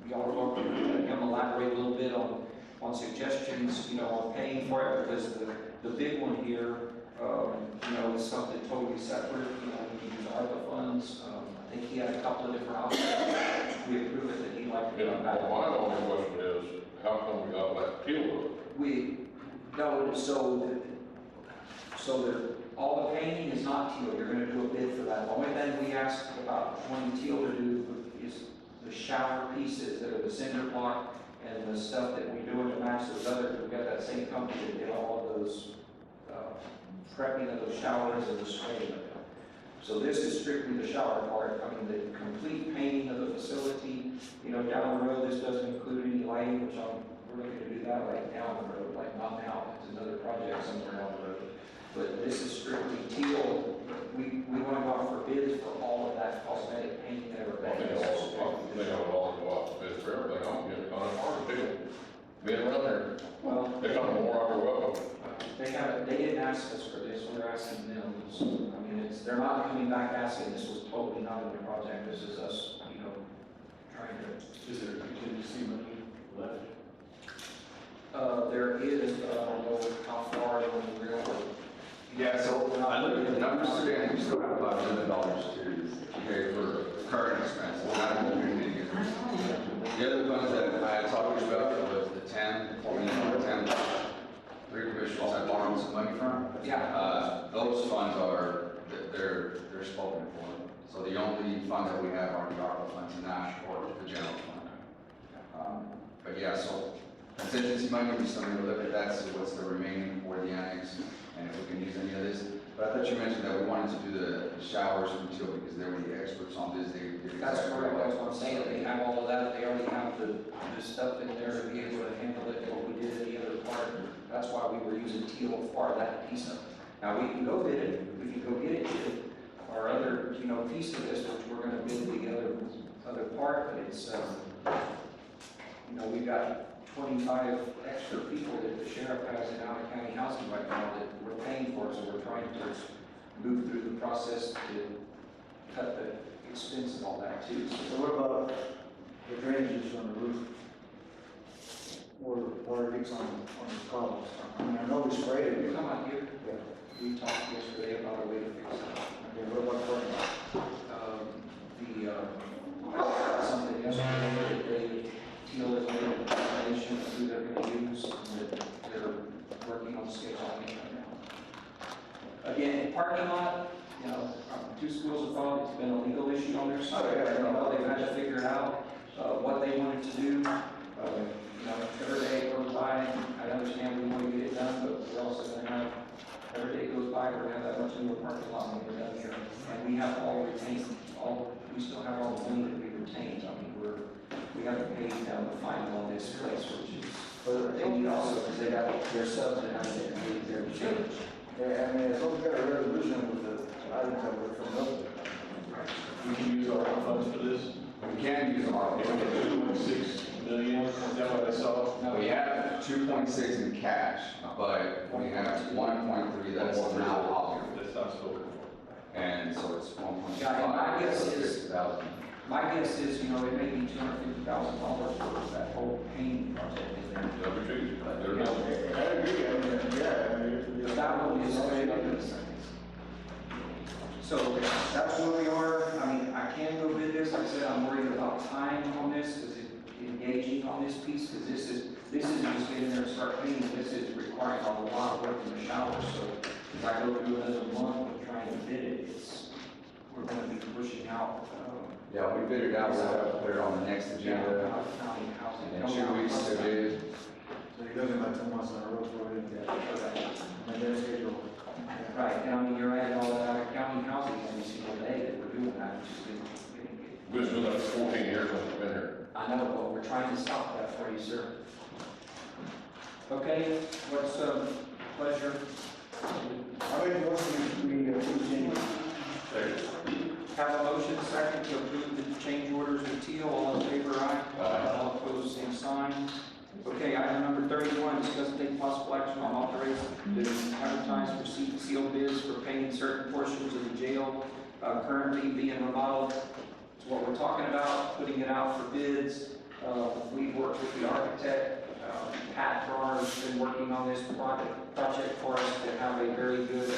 y'all were welcome to him elaborate a little bit on suggestions, on paying for it, because the big one here, is something totally separate. We can use ARPA funds. I think he had a couple of different options. We approved it, that he'd like to Yeah, come back. my only question is, how come we got that teal roof? No, so all the painting is not teal, you're gonna do a bid for that. The only thing we asked about wanting teal to do is the shower pieces that are the cinder block and the stuff that we do to match those other, we've got that same company that did all of those, prepping of those showers and the spraying of them. So this is strictly the shower part, I mean, the complete painting of the facility, you know, down the road, this doesn't include any lighting, which we're looking to do that like down the road, like not now, it's another project somewhere down the road. But this is strictly teal, we want to go out for bids for all of that cosmetic painting that I think they all go out to bid for everything, I'm getting kind of hard to do. Being around there, well, they kind of more out welcome. They didn't ask us for this, we're asking them, so, I mean, they're not coming back asking, this was totally not in the project, this is us, you know, trying to. Is there contingency money left? There is, but I don't know how far they want to go. Yeah, so I looked at the numbers today, and we still have about $1 million to pay for current expenses, not including any of it. The other funds that I had talked to you about was the 10, three commissioners had borrowed some money from. Yeah. Those funds they're spoken for. So the only fund that we have are the ARPA funds and not or the general fund. But yeah, so contingency money, we still need to look at that, see what's the remaining for the annex, and if we can use any of this. But I thought you mentioned that we wanted to do the showers from teal because they were the experts on this. They did That's exactly correct, what- that's what I'm saying, they have all of that, they already have the stuff in there to be able to handle it, what we did in the other part. That's why we were using teal for that piece of it. Now, we can go bid it, we can go get it, our other, you know, piece of this, which we're gonna bid the other part, but it's, you know, we've got 25 extra people that the sheriff has in out-of-county housing right now that we're paying for, so we're trying to move through the process to cut the expense and all that too. So what about the drainage on the roof? Or water gets on the columns? I mean, I know we sprayed it. You come out here, Yeah. we talked yesterday about a way to fix it. Okay, what about parking lot? Something yesterday that they feel is a foundation of who they're gonna use, and that they're working on scheduling it right now. Again, parking lot, you know, two schools of thought, it's been a legal issue on their side. You know, they've had to figure out, what they wanted to do. You know, every day goes by, I understand we want to get it done, but we're also gonna have, every day goes by, we're gonna have that much newer parking lot when we're done here. And we have all retained, we still have all the money that we retained, I mean, we haven't paid down the final on this place, which is, they need also, because they got their subs that have to pay their change. Yeah, I mean, as long as we got a resolution with the items that were from up. We can use our funds for this? We can use our. 2.6 million, is that what I saw? No, we have 2.6 in cash, but we have 1.3 that's now obligated. That's not spoken for. And so it's 1.5. Yeah, and my guess is- 6,000. My guess is, you know, it may be $250,000 for that whole painting project in there. Number two, they're I not. agree, I mean, yeah, I mean, But that one is straight up in the seconds. So that's where we are. I mean, I can go bid this. Like I said, I'm worried about time on this, because engaging on this piece, because this isn't just get in there and start painting. This is requiring a lot of work in the shower. So if I go through another month of trying to bid it, we're going to be pushing out. Yeah, we bid it out, we'll have to put it on the next agenda. County housing. And 2 weeks to bid. so he doesn't like 2 months on a road for it, and then schedule. Right, and I mean, you're adding all that out of county housing every single day that we're doing that, which is getting. We've been doing that for 14 years since I've been here. I know, but we're trying to stop that for you, sir. Okay, what's, pleasure? I made a motion, we continue. Have a motion second to approve the change orders with teal. All in favor, aye. All opposed, same sign. Okay, item number 31, discuss and take possible action on authorizing to advertise for sealed bids for painting certain portions of the jail currently being remodeled. It's what we're talking about, putting it out for bids. We've worked with the architect. Pat Garner's been working on this project for us to have a very good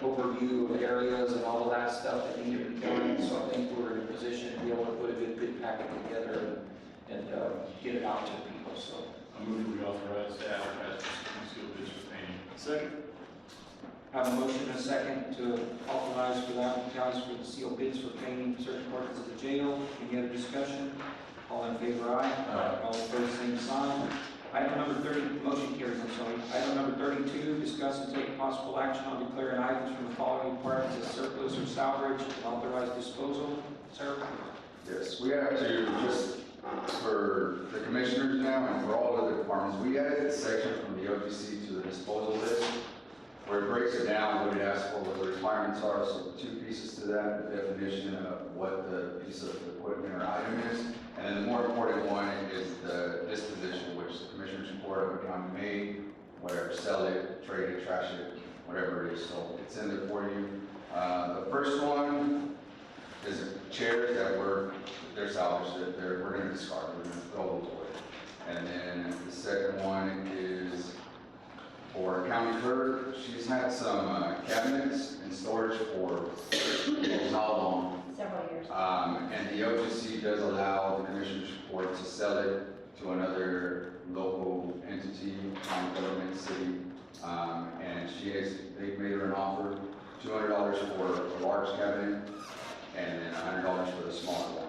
overview of areas and all of that stuff that need to be done. So I think we're in a position to be able to put a good bid packet together and get it out to people, so. I move we authorize the advertisers to seal bids for painting. Second. Have a motion and a second to authorize for the advertise for the sealed bids for painting certain parts of the jail. Any other discussion? All in favor, aye. Aye. All opposed, same sign. Item number 30, motion carries, I'm sorry. Item number 32, discuss and take possible action on declaring items from the following departments as surplus or salvage and authorize disposal. Sir? Yes, we have to, just for the commissioners now and for all other departments, we added a section from the OGC to the disposal list where it breaks it down, what it asks for, what the requirements are, so 2 pieces to that, the definition of what the piece of equipment or item is, and then the more important one is the disposition, which the commissioners report of account may, whatever, sell it, trade it, trash it, whatever it is, so it's in there for you. The first one is chairs that they're salvaged, we're gonna discard, we're gonna throw those away. And then the second one is for county clerk. She's had some cabinets in storage for how long? Several years. And the OGC does allow the commissioner's report to sell it to another local entity, county government, city. And they've made her an offer, $200 for a large cabinet, and then $100 for the smaller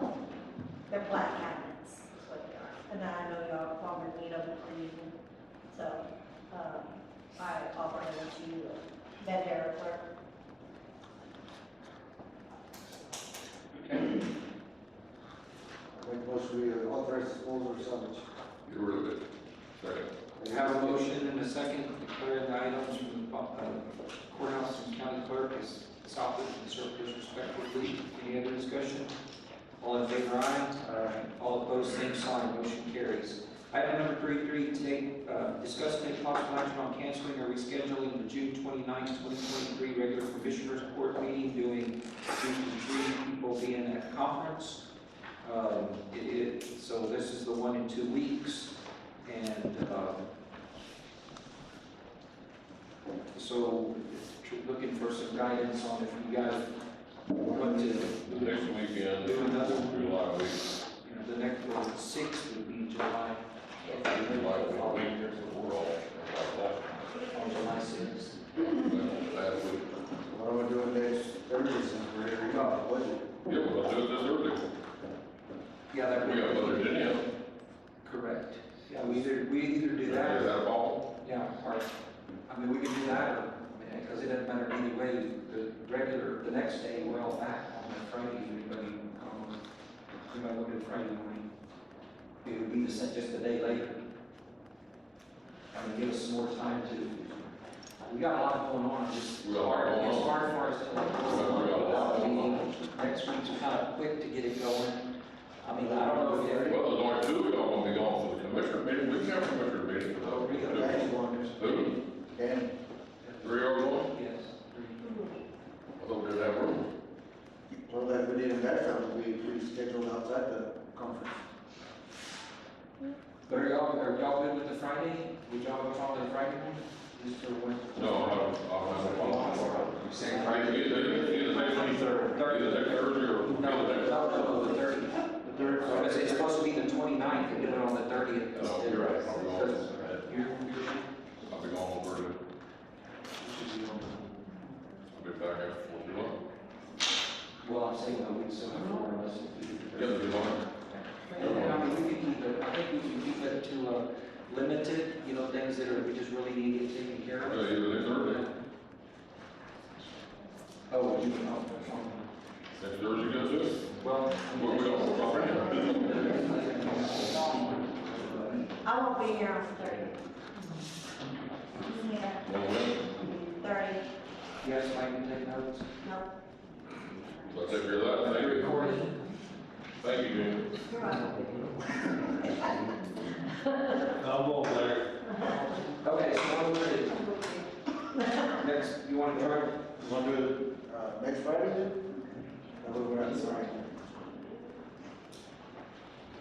one. They're black cabinets, is what they are. And I know y'all probably need them for you. So, I offer them to you, that area clerk. Okay. Make motion we authorize disposal or salvage. Get rid of it. Second. We have a motion and a second declaring the items from the courthouse and county clerk as salvage and surplus respectively. Any other discussion? All in favor, aye. All opposed, same sign. Motion carries. Item number 33, discuss and take possible action on canceling or rescheduling the June 29, 2023 regular commissioners court meeting due to 3 people being at conference. So this is the one in 2 weeks, and so looking for some guidance on if you guys want to The next weekend, do another July week. the next one, 6th would be July. July week, we're all like On July 6th. that. Last week. What am I doing next Thursday since we're here? What? Yeah, we're gonna do it this early. Yeah, that would We got budget in here. correct. Yeah, we either do that. Is Or, that a problem? yeah, or, I mean, we can do that, or, because it doesn't matter either way. The next day, we're all back on that Friday. Anybody want to do Friday morning? It would be just a day later. I mean, give us some more time to. We got a lot going on. Just We got a lot going on. It's hard for us to. We got a lot going on. Next week's kind of quick to get it going. I mean, I don't know if every. Well, there's only 2 of y'all gonna be gone for the commissioner meeting. We can have a commissioner meeting. Who? And 3 are going? Yes. I thought we didn't have room. well, like we did in that time, we scheduled outside the conference. But are y'all good with the Friday? Would y'all go on the Friday one? Just for one? No, I don't have a problem. You saying Friday? Either next 23rd, either next Thursday or No, the 30th. The 3rd. So it's supposed to be the 29th, and do it on the 30th. No, you're right. I'll be gone. You're I'll be gone over it. I'll be back after 4th of July. well, I'm saying a week so before unless it be. Yeah, that'd be fine. And I mean, we can keep it, I think we can keep it to limited, things that we just really need to get taken care of. Yeah, either next Thursday. Oh, you know. Next Thursday, you guys do it? Well. What we got? I won't be here on the 30th. Yeah, One minute. 30, You guys like to take notes? no. So I take care of that. Thank you. Recorded. Thank you, Jim. You're welcome. I'll go over there. Okay, so what we're gonna do, next, you want to try? Want to do it next Friday then? That way we're outside.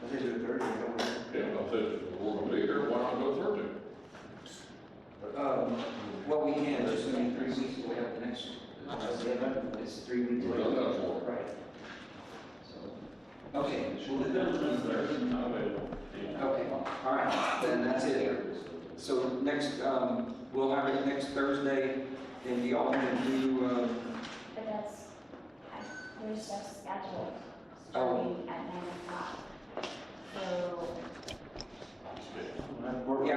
I said do it Thursday, don't we? Yeah, I said, we're gonna be here, why not go Thursday? Well, we can, it's just gonna be 3 weeks, we have the next, it's 3 weeks. We've done that before. Right. So, okay, we'll do that. Okay, all right, then that's it. So next, we'll have it next Thursday, and the alternate do, But that's, there's stuff scheduled Oh. starting at 9 o'clock. So, we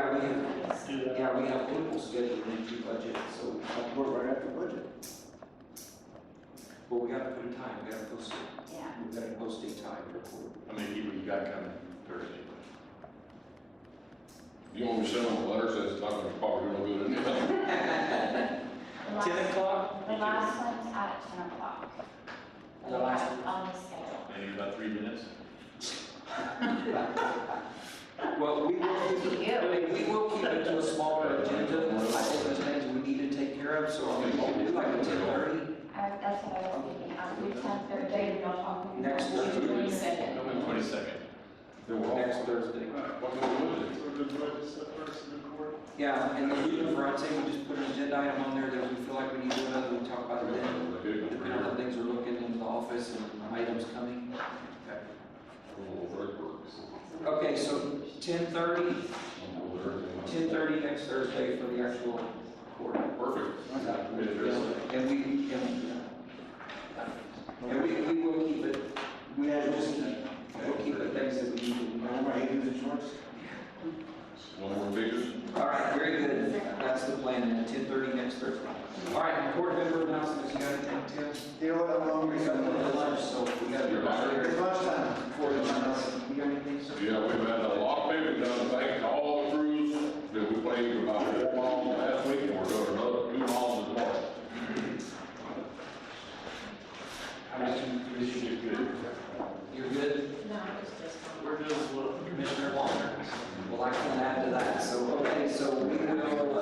have people scheduled into budget, so We're right after budget. well, we gotta put a time, we gotta post it. yeah. We gotta post a time report. How many people you got coming Thursday? You want me to send them a letter, says it's not gonna probably gonna go to anything? The last- 10 o'clock? The last one's at 10 o'clock. The last one? On the schedule. Maybe about 3 minutes? Well, we will keep it, I mean, we will keep it to a smaller agenda. I think there's things we need to take care of, so I mean, we'll do like a 10:30. That's what I was thinking. I'll do 10:30 and I'll talk to you. Next Thursday. 22nd. 22nd. Next Thursday. What can we do? Yeah, and the reason for, I'd say we just put an agenda item on there that we feel like we need to do another, we talk about it then. Depending on how things are looking in the office and items coming. Okay, so 10:30 next Thursday for the actual court. Perfect. And we will keep it, we'll keep the things that we need to know. Remember, I do the shorts? No more figures? All right, very good. That's the plan, and 10:30 next Thursday. All right, board member announcements, you got anything, Tim? You know what, I'm hungry, We so got I'm one gonna at lunch, so we got to You're get right. It's lunchtime. before the lunch. You got anything, sir? Yeah, we've had a lot of paving done, thanks to all the crews that we paved about 4 miles last week, and we're doing another 2 miles tomorrow. You're good? No, it's just. We're just looking. Commissioner Walker? Well, I can add to that, so, okay, so we will,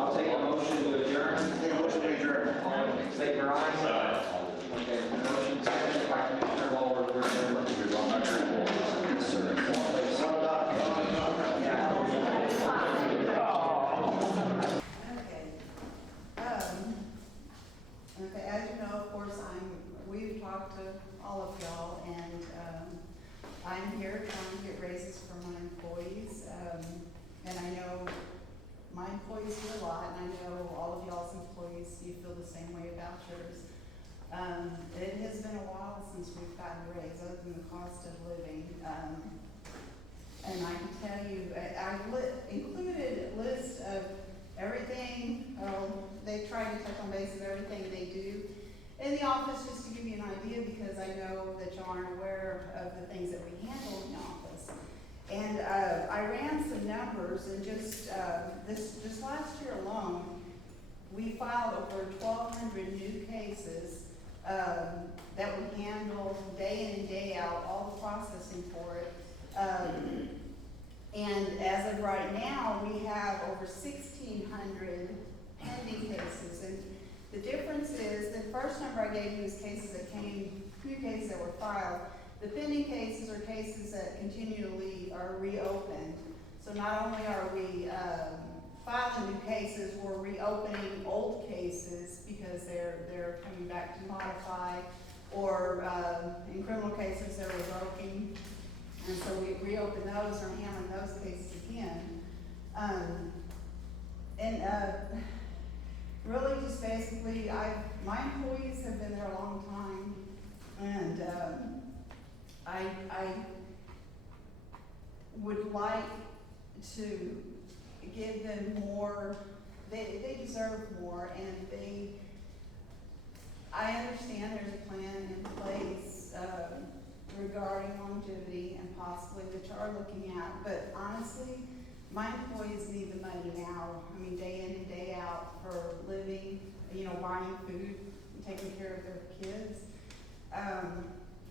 I'll take a motion to adjourn. Take a motion to adjourn. All in favor, aye? Okay, motion seconded by Commissioner Waller, we're adjourned. Yes, sir. Okay, as you know, of course, we've talked to all of y'all, and I'm here trying to get raises for my employees. And I know my employees do a lot, and I know all of y'all's employees, you feel the same way about yours. It has been a while since we've gotten a raise, other than the cost of living. And I can tell you, I've included a list of everything, they tried to touch on base of everything they do in the office, just to give you an idea, because I know that y'all aren't aware of the things that we handle in the office. And I ran some numbers, and just this last year alone, we filed over 1,200 new cases that we handle day in and day out, all the processing for it. And as of right now, we have over 1,600 pending cases. And the difference is, the first number I gave you is cases that came, new cases that were filed. The pending cases are cases that continually are reopened. So not only are we filing new cases, we're reopening old cases because they're coming back to modify, or in criminal cases they're revoking. And so we reopen those or handling those cases again. Really just basically, my employees have been there a long time, and I would like to give them more. They deserve more, and I understand there's a plan in place regarding longevity and possibly that you are looking at, but honestly, my employees need the money now. I mean, day in and day out for living, buying food and taking care of their kids.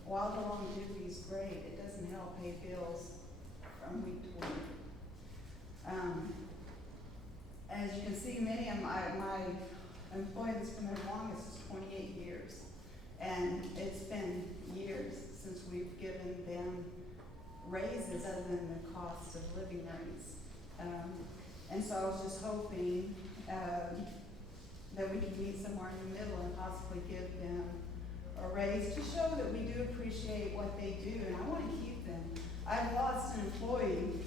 While the longevity is great, it doesn't help pay bills from week to week. As you can see, many of my employees that's been there longest is 28 years. And it's been years since we've given them raises other than the cost of living raise. And so I was just hoping, that we could meet somewhere in the middle and possibly give them a raise to show that we do appreciate what they do, and I want to keep them. I've lost an employee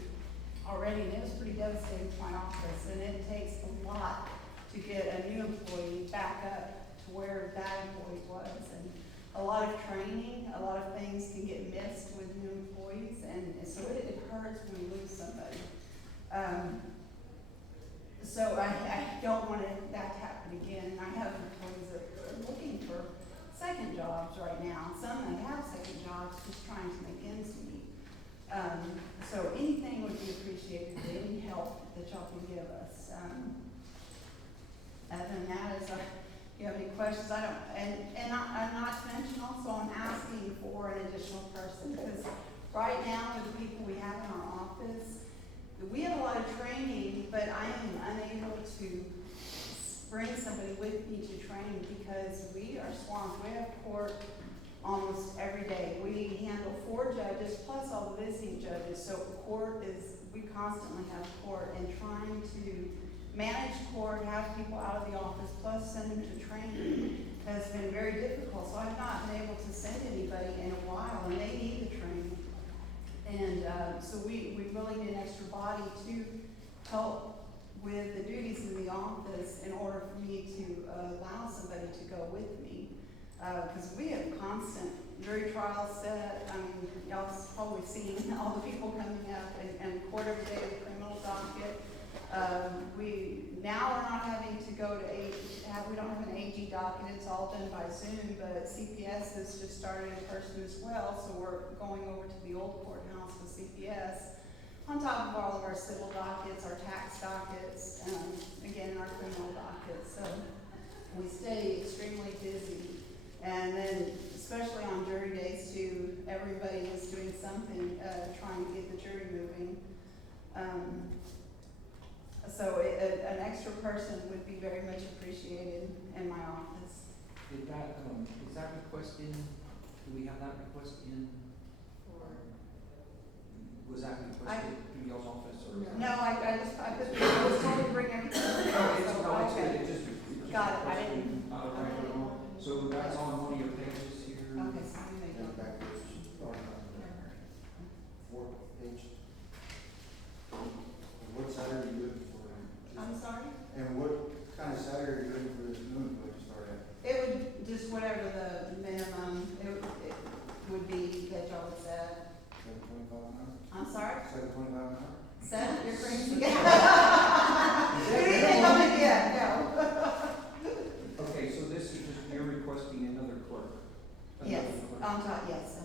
already, and it was pretty devastating for my office, and it takes a lot to get a new employee back up to where that employee was, and a lot of training, a lot of things can get missed with new employees, and so it hurts when we lose somebody. So I don't want that to happen again. I have employees that are looking for second jobs right now. Some that have second jobs just trying to make ends meet. So anything would be appreciated, any help that y'all can give us. Other than that, if you have any questions, I'm not to mention also I'm asking for an additional person, because right now with the people we have in our office, we have a lot of training, but I am unable to bring somebody with me to train because we are swamped. We have court almost every day. We handle 4 judges plus all the visiting judges. So we constantly have court, and trying to manage court, have people out of the office, plus send them to training has been very difficult. So I've not been able to send anybody in a while, and they need the training. And so we really need an extra body to help with the duties in the office in order for me to allow somebody to go with me. Because we have constant jury trials set. I mean, y'all have probably seen all the people coming up and court every day, the criminal docket. We now are not having to go to we don't have an AG docket, it's all done by Zoom, but CPS has just started in person as well, so we're going over to the old courthouse with CPS, on top of all of our civil dockets, our tax dockets, again, our criminal dockets, so we stay extremely busy. And then, especially on jury days too, everybody is doing something, trying to get the jury moving. So an extra person would be very much appreciated in my office. Is that request in, do we have that request in? Or was that requested through y'all's office? Or No, I was told to bring everything. Got it, I didn't. So that's on one of your pages here. Okay, so you may go. Back to 4th page. What salary are you looking for? I'm sorry? And what kind of salary are you looking for this new employee to start at? It would, just whatever the minimum, it would be that y'all would set. $7.25 an hour? I'm sorry? $7.25 an hour? Set? You're crazy. You didn't know it yet, no. Okay, so this is just, you're requesting another clerk? Yes, on top, yes.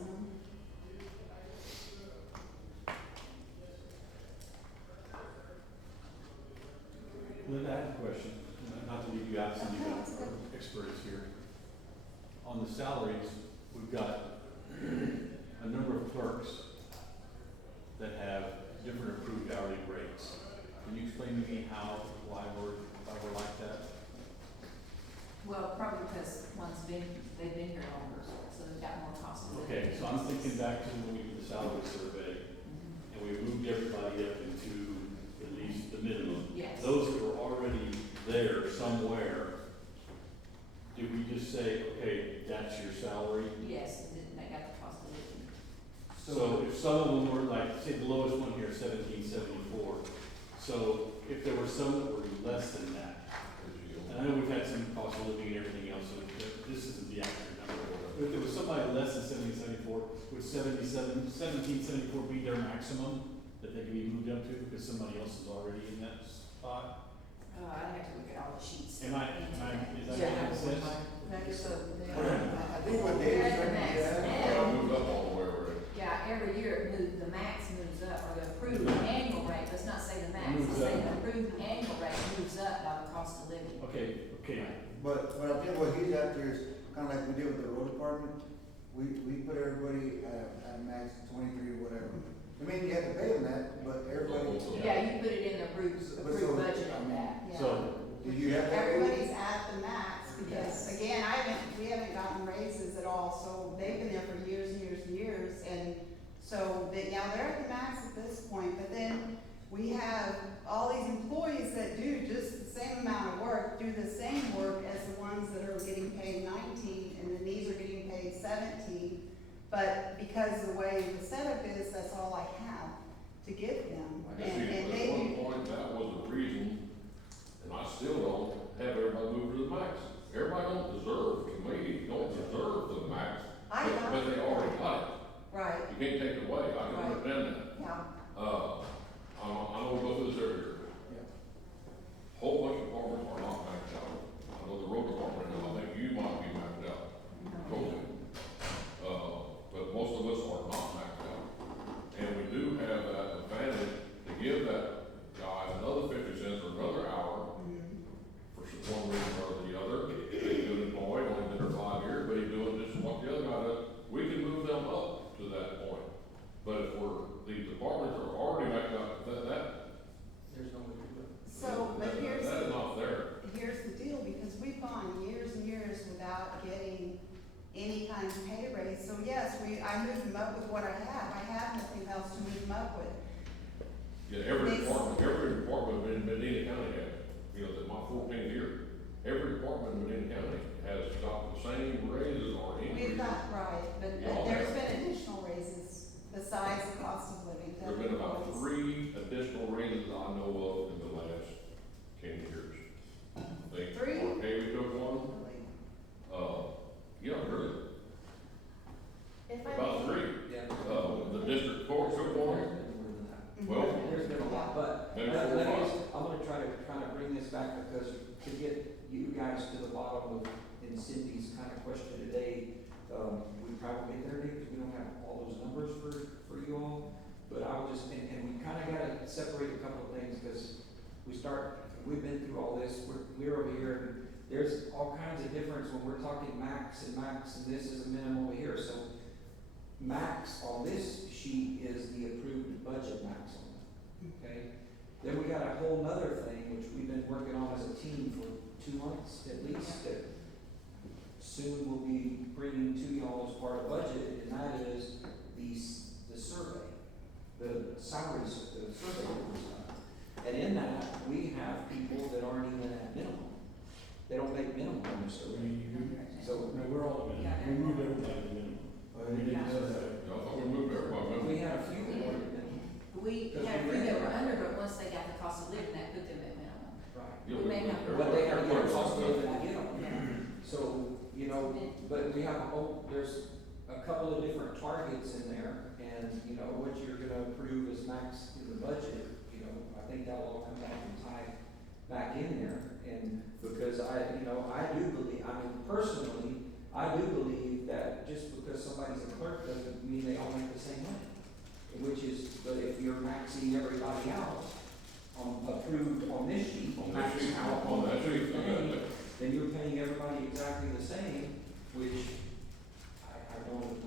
Linda, I have a question, not to leave you out, some of you are experts here. On the salaries, we've got a number of clerks that have different approved hourly rates. Can you explain to me why we're like that? Well, probably because they've been here longer, so they've got more cost of living. Okay, so I'm thinking back to when we did the salary survey, and we moved everybody up into at least the minimum. Yes. Those that were already there somewhere, did we just say, okay, that's your salary? Yes, and then they got the cost of living. So if some of them were like, say the lowest one here, 1774. So if there were some that were less than that, and I know we've had some cost of living and everything else, so this isn't the accurate number. But if there was somebody less than 1774, would 1774 be their maximum that they could be moved up to because somebody else is already in that spot? I'd have to look at all the sheets. Is that making sense? I think what David's trying to get at. Moved up all the way over. Yeah, every year the max moves up, or the approved annual rate, let's not say the max, let's say the approved annual rate moves up by the cost of living. Okay. But I think what he's after is kind of like we did with the road department. We put everybody at max 23 or whatever. I mean, you have to pay them that, but everybody. Yeah, you put it in the approved budget of that. Yeah. So, do you have that? Everybody's at the max because, again, we haven't gotten raises at all, so they've been there for years and years and years, and so now they're at back because to get you guys to the bottom of, in Cindy's kind of question today, we probably get there because we don't have all those numbers for you all. But I would just, and we kind of got to separate a couple of things because we've been through all this, we're over here, and there's all kinds of difference when we're talking max, and this is a minimum over here. So max on this sheet is the approved budget maximum, okay? Then we got a whole nother thing, which we've been working on as a team for 2 months at least, that soon we'll be bringing to y'all as part of budget, and that is the survey, the salaries, the survey numbers. And in that, we have people that aren't even at minimum. They don't make minimum on the survey. So, No, we're all at minimum. We moved everybody to minimum. We moved everybody. we had a few that weren't at minimum. We had a few that were under, but once they got the cost of living, that put them at minimum. Right. We may have. But they have to get a cost of living to get them. So, you know, but we have, there's a couple of different targets in there, and, you know, what you're gonna approve is max in the budget, you know, I think that'll all come back and tie back in there, and because I do believe, I mean, personally, I do believe that just because somebody's a clerk doesn't mean they all make the same money. Which is, but if you're maxing everybody out approved on this sheet, maxing out on that sheet, then you're paying everybody exactly the same, which I don't,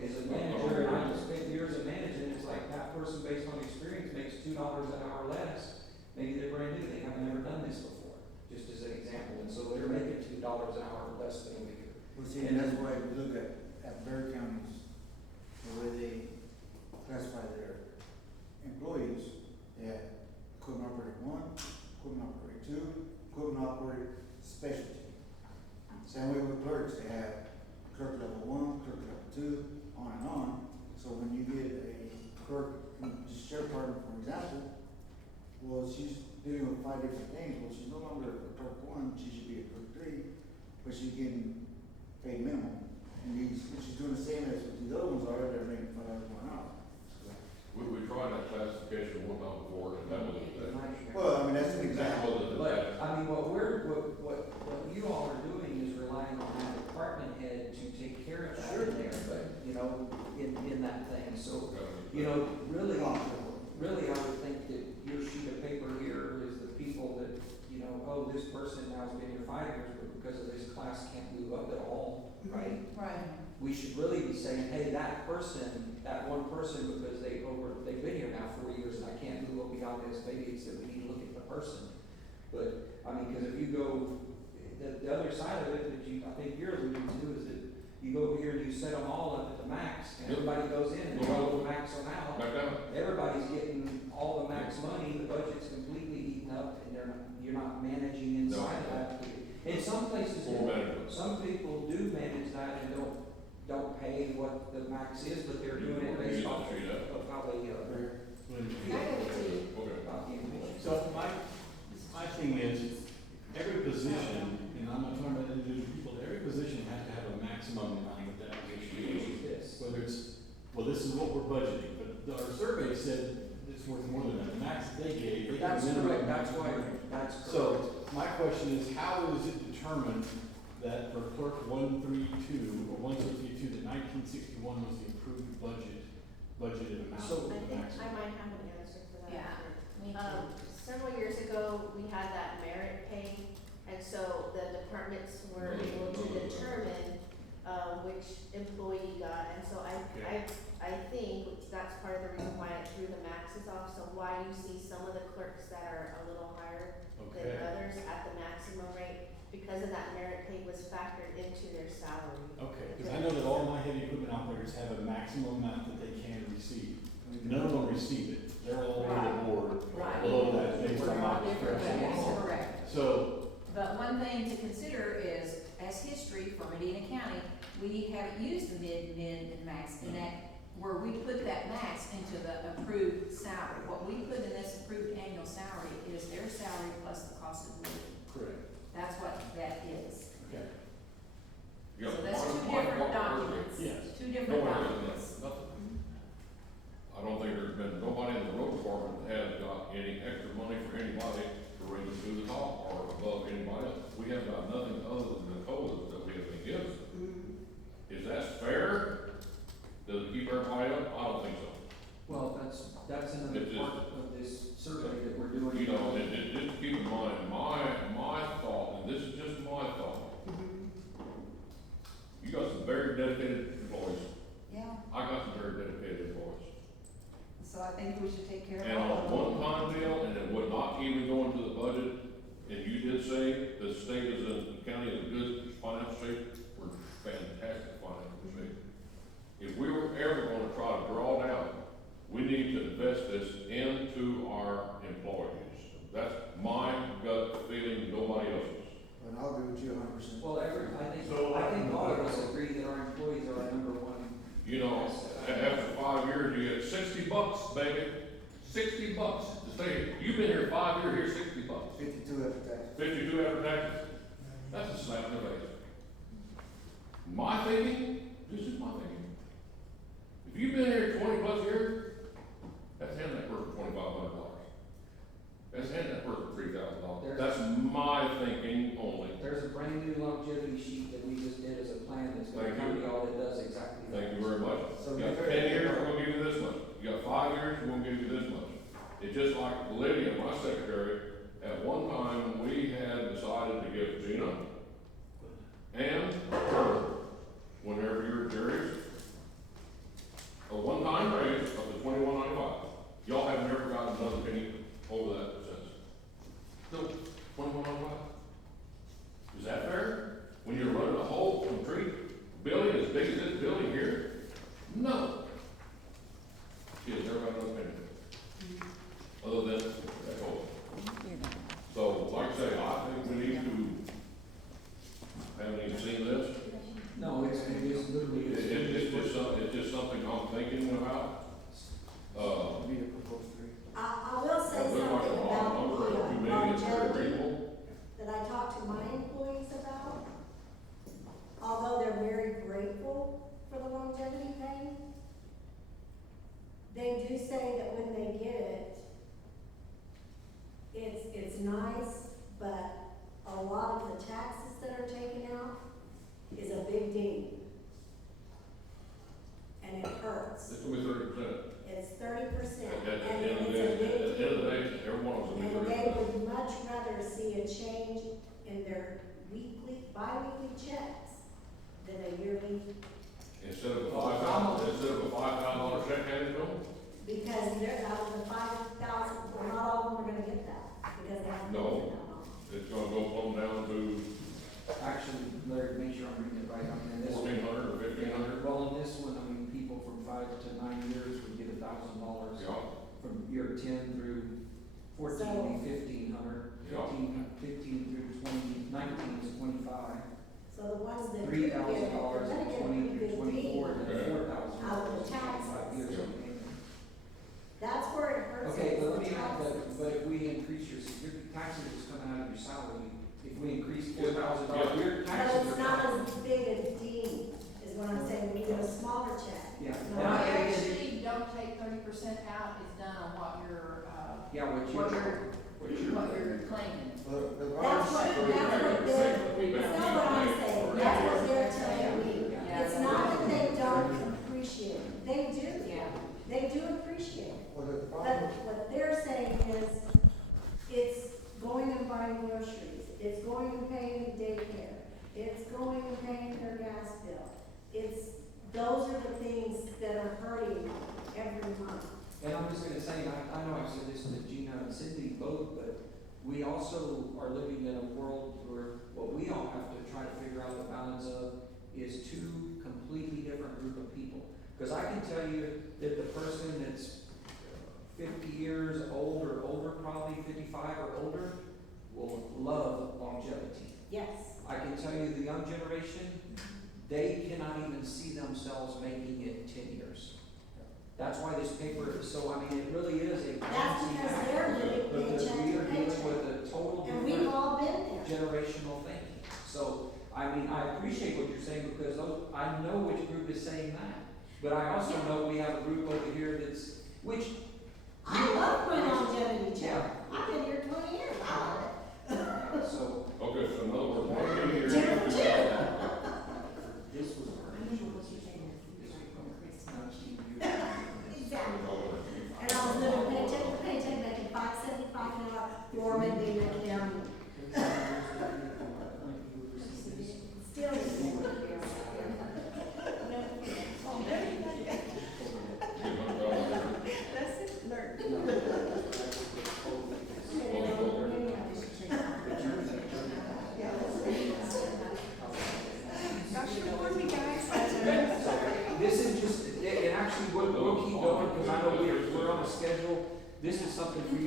as a manager, and I spent years of managing, it's like that person based on experience makes $2 an hour less. Maybe they're brand new, they haven't never done this before, just as an example, and so they're making $2 an hour less than we do. Well, see, and that's why we look at Bexar counties, the way they classify their employees, they have equipment operator 1, equipment operator 2, equipment operator specialty. Same way with clerks, they have clerk level 1, clerk level 2, on and on. So when you get a clerk, just sheriff department, for example, well, she's dealing with 5 different things. Well, she's no longer a clerk 1, she should be a clerk 3, but she's getting paid minimum. And she's doing the same as what these other ones are, they're making $5 an hour. We tried that classification one time before, and that was Well, I mean, that's an example. But, I mean, what you all are doing is relying on that department head to take care of that in there, but, you know, in that thing, so, you know, really, I would think that your sheet of paper here is the people that, you know, oh, this person now has been here 5 years, but because of this class can't move up at all, right? Right. We should really be saying, hey, that person, that one person, because they've been here now 4 years and I can't move up beyond this, maybe it's that we need to look at the person. But, I mean, because if you go, the other side of it that I think you're alluding to is that you go over here and you set them all up at the max, and everybody goes in and they all max them out. Everybody's getting all the max money, the budget's completely eaten up, and you're not managing inside of that. In some places, some people do manage that and don't pay what the max is, but they're doing it based off of how they, So my thing is, every position, and I'm not talking about individual people, every position has to have a maximum amount of that position. Whether it's, well, this is what we're budgeting, but our survey said it's worth more than that. The max they gave, they That's gave a minimum. correct, that's why, that's correct. So, my question is, how is it determined that for clerk 132, or 1232, that 1961 was the approved budgeted amount So, of the maximum? I might have an answer for that. Yeah, me too. Several years ago, we had that merit pay, and so the departments were able to determine which employee got, and so I think that's part of the reason why it threw the maxes off. So why you see some of the clerks that are a little higher than others at the maximum rate, because of that merit pay was factored into their salary. Okay, because I know that all my heavy equipment operators have a maximum amount that they can receive. None of them receive it. They're all over the board. Below that, based on my discretion. Correct. So. But one thing to consider is, as history for Medina County, we haven't used the mid, and max, and that, where we put that max into the approved salary. What we put in this approved annual salary is their salary plus the cost of living. Correct. That's what that is. Okay. So that's two different documents. Yes. Two different documents. I don't think there's been nobody in the road department that has got any extra money for anybody to bring them to the top. state is in, the county is in good financial shape, we're in fantastic financial shape. If we were ever gonna try to draw down, we need to invest this into our employees. That's my gut feeling, nobody else's. And I'll agree with you 100%. Well, I think all of us agree that our employees are our number one. You know, after 5 years, you get $60, baby. $60 to stay here. You've been here 5 years, here's $60. 52 after tax. 52 after taxes. That's a slap in the face. My thinking, this is my thinking. If you've been here 20+ years, that's handing that person $2,500. That's handing that person $3,000. That's my thinking only. There's a brand new longevity sheet that we just did as a plan that's gonna tell you all that does exactly that. Thank you very much. So You got 10 years, we're gonna give you this much. You got 5 years, we're gonna give you this much. It's just like Lydia, my secretary, at one time, we had decided to give Gina and her, whenever you're curious, a one-time raise of the $21.95. Y'all have never gotten another penny over that since. Still, $21.95. Is that fair? When you're running a whole complete building as big as this building here? No. She has never got another penny. Other than that whole. So, like I say, I think we need to, haven't even seen this. No, it's literally. It's just something I'm thinking about. I will say It looks like a something long about number, the $2 million is very longevity reasonable. that I talked to my employees about. Although they're very grateful for the longevity pay, they do say that when they get it, it's nice, but a lot of the taxes that are taken out is a big ding. And it hurts. It's gonna be 30%. It's 30%. At the And end of the it's a day, big at the end of the deal. day, everyone's gonna be And they 30%. would much rather see a change in their bi-weekly checks than a yearly, Instead of a $5,000 check handed to them? because they're out of the 5,000, well, not all of them are gonna get that, because they haven't been No. here that long. It's gonna go plumb down to Actually, Larry, make sure I'm reading it right. I mean, this 1,400 or 1,500. Well, in this one, I mean, people from 5 to 9 years would get $1,000. Yeah. From year 10 through 14 would be 1,500. Yeah. 15 through 20, 19 is 25. So the ones that do get it, they're $3,000 gonna and get a 20 pretty through good 24, deal and then $4,000. out of the 5 years taxes. of payment. That's where it hurts. Okay, is but the let me add that, taxes. but if we increase your taxes is coming out of your salary, if we increase $4,000, your But taxes it's are. not as big a deal, is what I'm saying, when you get a smaller check. Yeah. No, And I- Actually, don't take 30% out, it's done on what you're, Yeah, what what you're. you're claiming. That's what I'm saying, that's what they're telling me. It's not that they don't appreciate it, they do. Yeah. They do appreciate it. Well, the But problem, what they're saying is, it's going and buying groceries, it's going and paying daycare, it's going and paying their gas bill. Those are the things that are hurting every month. And I'm just gonna say, I know I've said this to Gina and Cindy both, but we also are living in a world where what we all have to try to figure out the balance of is two completely different group of people. Because I can tell you that the person that's 50 years old or older, probably 55 or older, will love longevity. Yes. I can tell you the young generation, they cannot even see themselves making it 10 years. That's why this paper is so, I mean, it really is a. That's because they're living Because paycheck we to are dealing paycheck. with a total And we've different all been there. generational thinking. So, I mean, I appreciate what you're saying because I know which group is saying that. But I also know we have a group over here that's, which. I love my longevity check. Yeah. I've been here 20 years, I love it. So. Okay, so in other words, one penny here. Jim, This was our initial decision. Exactly. And I was living paycheck to paycheck, making $5.75 an hour, for Medina County. Still. $200 That's it, learn.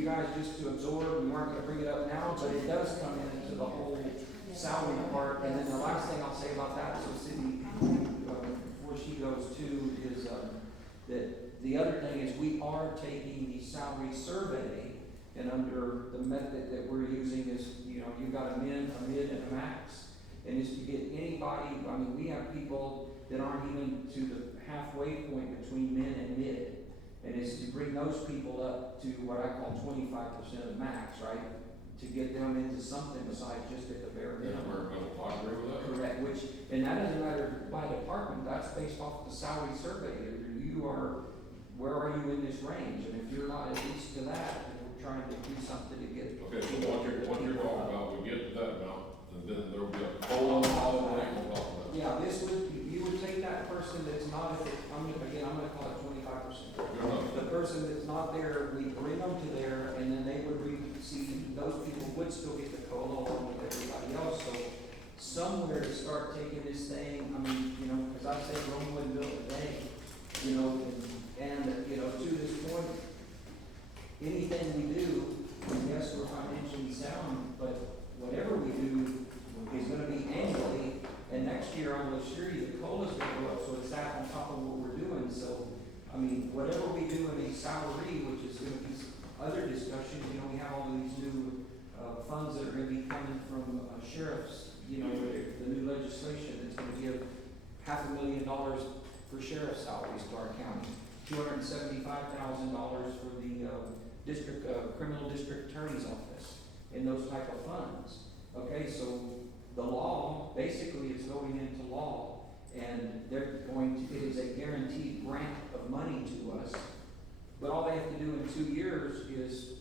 guys just to absorb, we weren't gonna bring it up now, but it does come into the whole salary part. And then the last thing I'll say about that, so Cindy, before she goes too, is, that the other thing is we are taking the salary survey, and under the method that we're using is, you've got a mid, and a max. And it's to get anybody, I mean, we have people that aren't even to the halfway point between min and mid. And it's to bring those people up to what I call 25% of max, right? To get them into something besides just at the bare minimum. I agree with that. Correct, and that doesn't matter by department, that's based off the salary survey. Where are you in this range? And if you're not at least to that, then we're trying to do something to get. Okay, so what you're talking about, we get to that amount, and then there'll be a COLA all the way on top of that. Yeah, you would take that person that's not at the, I'm gonna call it 25%. The person that's not there, we bring them to there, and then they would receive, those people would still get the COLA along with everybody else. So somewhere to start taking this thing, I mean, as I say, Rome wasn't built today, and to this point, anything we do, yes, we're financially sound, but whatever we do is gonna be annually, and next year, I'm gonna assure you, the COLA's gonna go up, so it's that on top of what we're doing. So, I mean, whatever we do in a salary, which is gonna be other discussions, we have all these new funds that are gonna be coming from sheriffs, the new legislation that's gonna give $500,000 for sheriff salaries to our county, $275,000 for the criminal district attorney's office, and those type of funds. Okay, so the law, basically is going into law, and it is a guaranteed grant of money to us, but all they have to do in 2 years is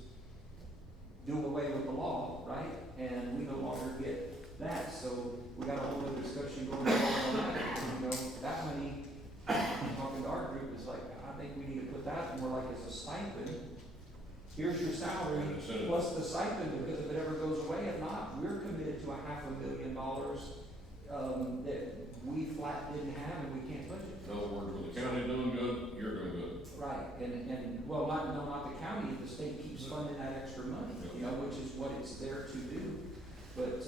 do away with the law, right? And we no longer get that, so we got a whole other discussion going on that. That money, talking to our group, is like, I think we need to put that more like as a stipend. Here's your salary plus the stipend, because if it ever goes away, if not, we're committed to $500,000 that we flat didn't have and we can't budget. In other words, when the county's doing good, you're doing good. Right, and well, not the county, the state keeps funding that extra money, which is what it's there to do. But,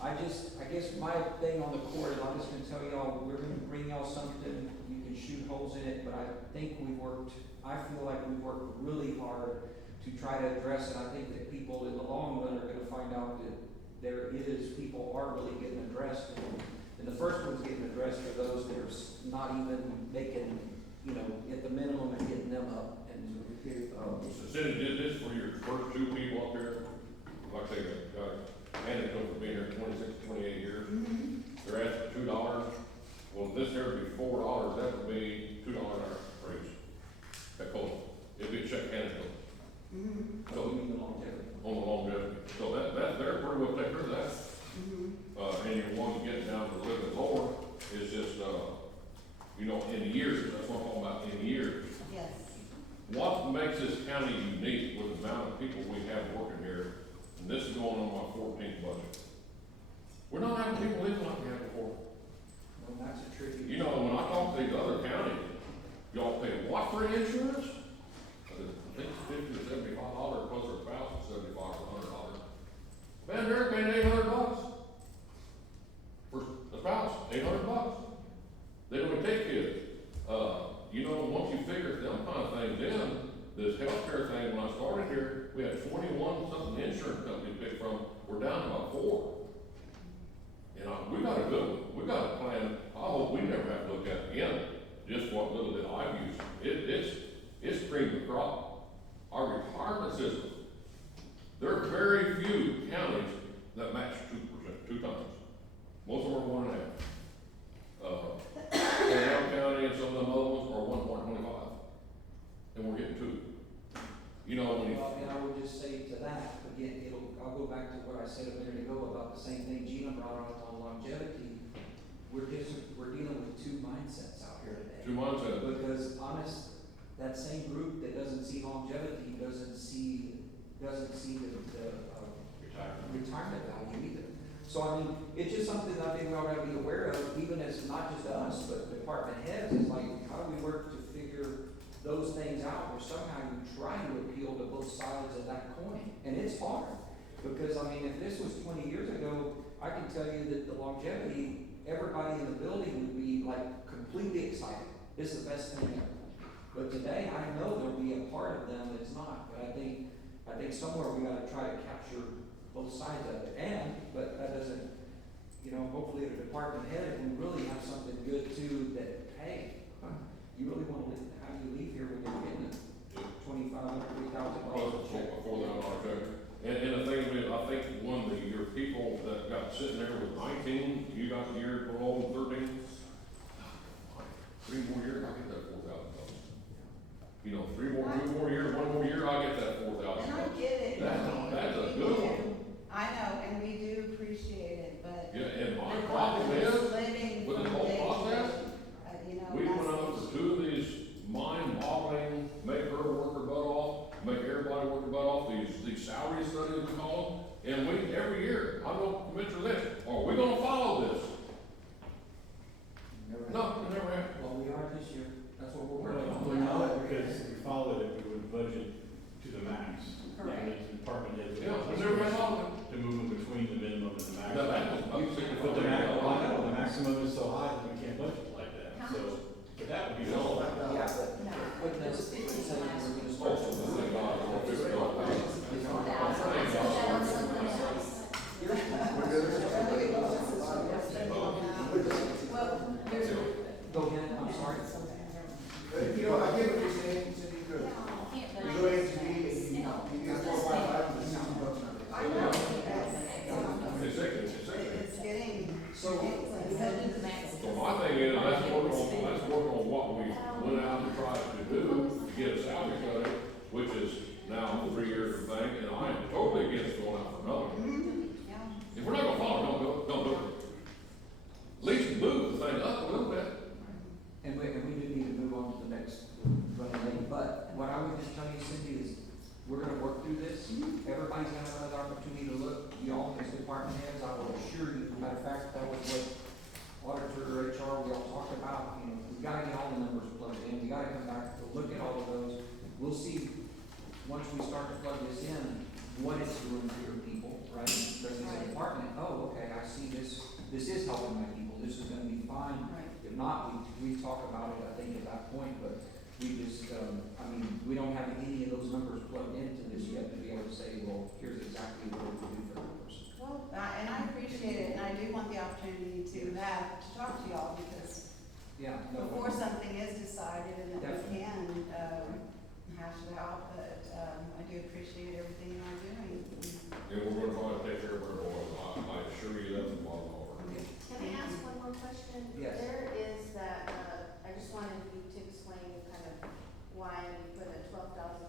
I guess my thing on the court is, I'm just gonna tell y'all, we're gonna bring y'all something, you can shoot holes in it, but I feel like we worked really hard to try to address it. I think that people in the long run are gonna find out that people are really getting addressed. And the first one's getting addressed are those that are not even making, at the minimum and getting them up. And So Cindy did this for your first 2 people up here, like they got handed over for being here 26, 28 years. They're asking $2. Well, this here would be $4, that would be $2 an hour raise. That COLA. It'd be a check handed to them. So, on the longevity. On the longevity. So they're pretty well taking care of that. And you want to get down to a little bit lower, it's just, in years, that's what I'm talking about, in years. Yes. What makes this county unique with the amount of people we have working here, and this is going on my 14th budget. We're not having people living like we had before. Well, that's a tricky. When I talk to these other counties, y'all pay what for insurance? I think it's $50 to $75 plus their spouse is $75 or $100. Man, they're paying $800 for the spouse, $800. They don't take kids. Once you figure them kind of things in, this healthcare thing, when I started here, we had 41 something insurance companies to pick from. We're down to about 4. We got a good one. We got a plan. I hope we never have to look at it again. Just what little bit I've used. It's cream the crop. Our retirement system. There are very few counties that match 2%, 2 times. Most of them are 1.5. Canal County and some of them other ones are 1.25. And we're getting 2. And I would just say to that, again, I'll go back to what I said a minute ago about the same thing Gina brought up on longevity. We're dealing with 2 mindsets out here today. 2 mindsets. Because that same group that doesn't see longevity doesn't see the retirement value either. So it's just something that I think we all gotta be aware of, even as not just us, but department heads, is like, how do we work to figure those things out where somehow you try to appeal to both sides of that coin. And it's hard, because I mean, if this was 20 years ago, I can tell you that the longevity, everybody in the building would be like completely excited. It's the best thing ever. But today, I know there'll be a part of them that's not, but I think somewhere we gotta try to capture both sides of it. But that doesn't, you know, hopefully at a department head, if we really have something good too, that, hey, you really wanna leave, how do you leave here when you're getting $2,500, $3,000 check? $4,000 check. And the thing is, I think your people that got sitting there with 19, you got the year below 13, 3 more years, I get that $4,000. You know, 2 more years, 1 more year, I get that $4,000. And I get it. That's a good one. I know, and we do appreciate it, but. Yeah, and my problem is, with this whole process, we went out for 2 of these mind-boggling, make her work her butt off, make everybody work their butt off, these salary studies we call them, and we, every year, I know Commissioner Lynch, are we gonna follow this? No, it never happened. Well, we are this year, that's what we're working on. We know it because if we followed it, we would budget to the max. Correct. And the department heads. Yeah, we never had all To move them between the minimum and the maximum. The maximum. But the the maximum is so high that we can't budget like that, so, but that would be all. Yeah, but that's, it's saying we're gonna start to move. Go ahead, I'm sorry. You know, I get what you're saying, Cindy, because you go into the meeting, you get 4 or 5 items, it's $60. I know. It's getting. So my thing is, let's work on what we went out and tried to do to get a salary study, which is now a 3-year thing, and I am totally against going out for another one. If we're not gonna follow, don't do it. At least move the thing up a little bit. And we do need to move on to the next running lane, but what I would just tell you, Cindy, is we're gonna work through this. Everybody's gonna have another opportunity to look. Y'all as department heads, I will assure you, matter of fact, that was what auditor or HR, we all talked about. You know, we gotta get all the numbers plugged in. We gotta come back to look at all of those. We'll see, once we start to plug this in, what it's doing for your people, right? Because as a department, oh, okay, I see this is helping my people. This is gonna be fine. If not, we talk about it, I think, at that point, but we just, we don't have any of those numbers plugged into this yet to be able to say, well, here's exactly what we do for that person. Well, and I appreciate it, and I do want the opportunity to talk to y'all, because before something is decided and that we can, hash it out, but, I do appreciate everything you are doing. And we're gonna try to take care of our boys. I assure you that's the bottom line. Can I ask one more question? Yes. There is that, I just wanted you to explain kind of why we put a $12,000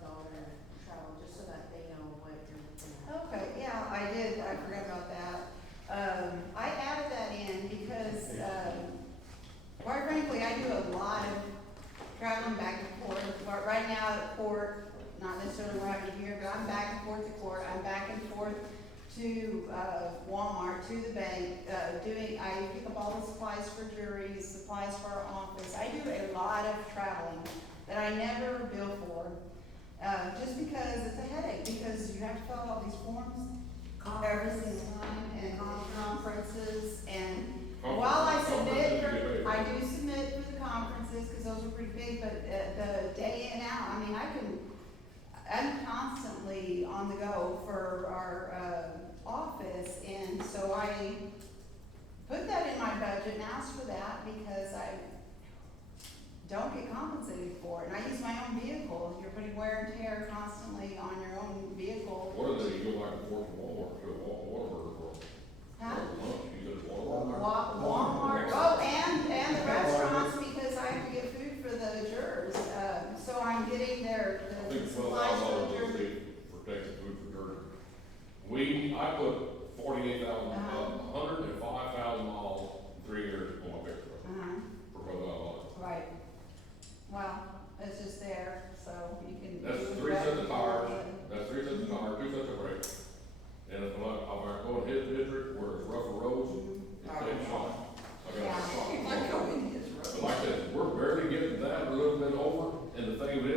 travel, just so that they know what you're looking at. Okay, yeah, I did, I forgot about that. I added that in because, quite frankly, I do a lot of traveling back and forth. But right now at court, not necessarily what happened here, but I'm back and forth to court, I'm back and forth to Walmart, to the bank, I pick up all the supplies for juries, supplies for our office. I do a lot of traveling that I never bill for, just because it's a headache, because you have to fill out these forms every single time, and conferences, and while I submit, I do submit for the conferences, because those are pretty big, but the day in and out, I'm constantly on the go for our office, and so I put that in my budget and asked for that because I don't get compensated for it. And I use my own vehicle. You're putting wear and tear constantly on your own vehicle. What do they go back and forth to Walmart, to a Whataburger for? Huh? Lunch, you go to Walmart? Walmart. Oh, and the restaurants, because I have to get food for the jurors. So I'm getting their I think supplies for the jurors. $12,000 for taking food for jury. I put 48,000, 105,000 miles in 3 years on my pickup for $12,000. Right. Well, it's just there, so you can. That's 3 sets of tires, 2 sets of brakes. And if I go in his district where it's rougher roads, it takes shot. I got a shot. But like I said, we're barely getting that a little bit over, and the thing of it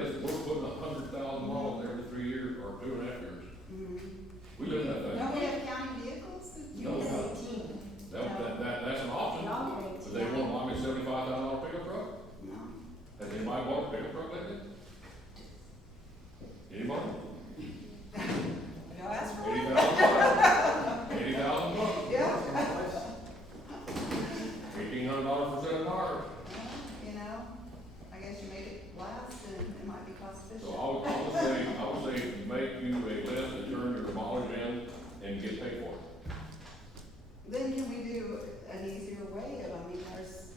Then can we do an easier way of, I mean, there's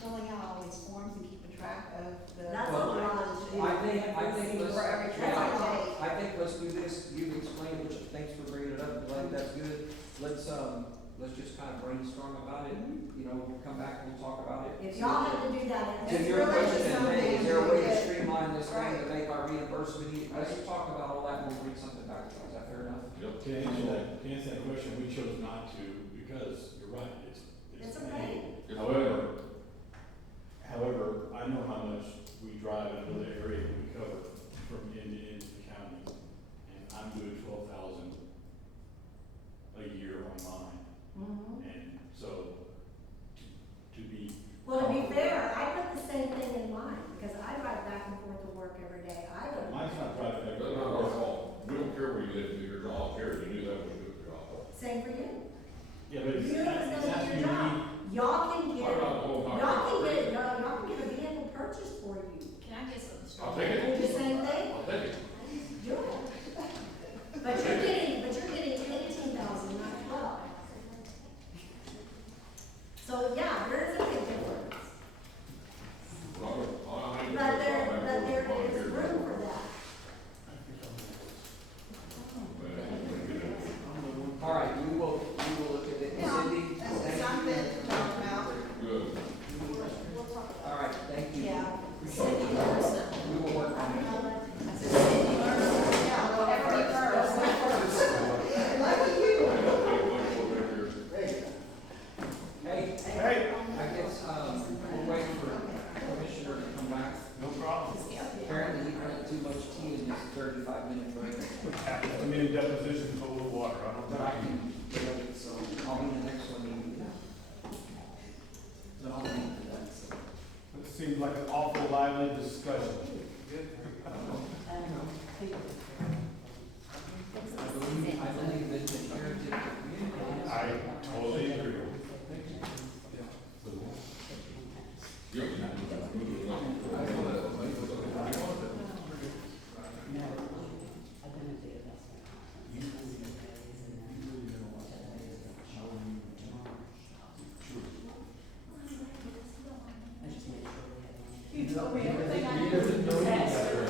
filling out all these forms and keeping track of the. That's a lot to do. I think let's do this, you explain, which, thanks for bringing it up, Glenn, that's good. Let's just kind of brainstorm about it, you know, come back, we'll talk about it. If y'all have to do that, To it's your really question, just then, hey, is there a way to something streamline this thing to Right. make our reimbursement easy? Let's just talk about all that and we'll bring something back. Is that fair enough? To answer that question, we chose not to, because you're right, it's a pain. However, I know how much we drive and I know the area that we cover from end to end of the county. And I'm doing 12,000 a year on mine. Mhm. And so, to be. Well, to be fair, I put the same thing in mine, because I drive back and forth to work every day. I don't. Mine's not driving That's every not our fault. We don't care where you live, do your job here, you knew that was your job. Same for you. Yeah, but You know it's gonna after be you your job. leave. Y'all can get, I'm not the whole time. y'all can get a vehicle purchased for you. Can I get something straight? I'll take it. Do the same thing. I'll take it. Do it. But you're getting 18,000, not 12. So, yeah, there is a big difference. But there is room for that. All right, we will look at it. Cindy? That's something to talk about. Good. All right, thank you. Yeah. Appreciate it. We will work on it. Yeah, whatever you first. Lucky you. Hey, I guess, we'll wait for Commissioner to come back. No problem. Apparently he drank too much tea in his 35-minute break. I'm in deposition full of water. I don't But I can wait, so I'll be the next one. But I'll leave for that, so. It seems like an awful lively discussion. I believe that the heritage of community. I totally agree. You told me everything I knew was a disaster.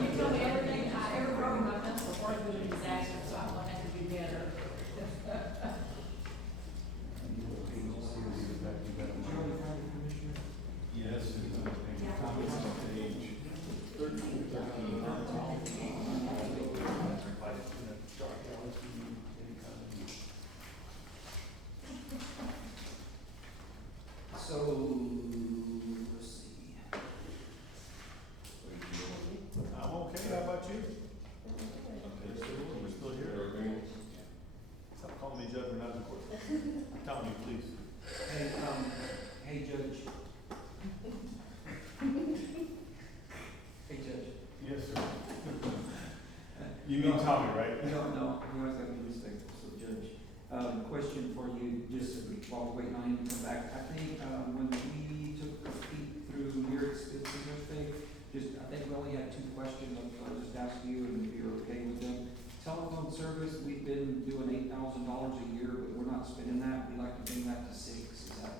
You told me everything I ever wrote in my pencil before it was a disaster, so I want it to be better. Yes, comments on page 13. So, let's see. I'm okay, how about you? We're still here. Stop calling me Judge, we're not in court. Tell me, please. Hey, Judge. Hey, Judge. Yes, sir. You mean Tommy, right? No, you always got to be respectful, so Judge. Question for you, just while we're waiting on him to come back. I think, when we took a peek through your expenses and everything, I think we only had two questions. I'll just ask you and if you're okay with them. Telephone service, we've been doing $8,000 a year, but we're not spending that. We'd like to bring that to 6. Is that?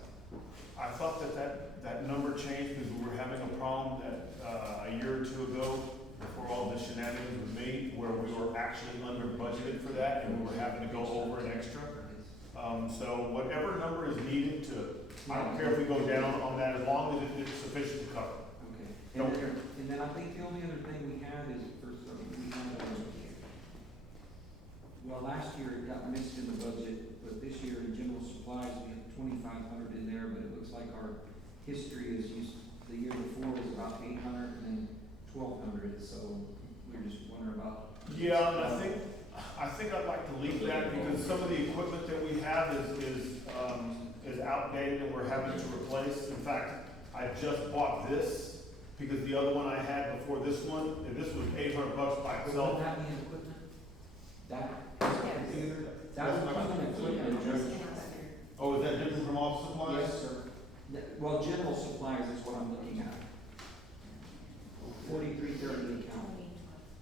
I thought that number changed because we were having a problem that, a year or two ago, before all the shenanigans with me, where we were actually under budgeted for that and we were having to go over an extra. So whatever number is needed I don't care if we go down on that, as long as it's sufficient to cover. Okay. Don't care. And then I think the only other thing we had is well, last year it got missed in the budget, but this year in general supplies, we have 2,500 in there, but it looks like our history is the year before was about 800 and then 1,200, so we're just wondering about. Yeah, and I think I'd like to leave that because some of the equipment that we have is outdated and we're having to replace. In fact, I just bought this because the other one I had before this one, and this was $800 by itself. That being equipment? That's equipment. Oh, is that different from office supplies? Yes, sir. Well, general supplies is what I'm looking at. 4330 account.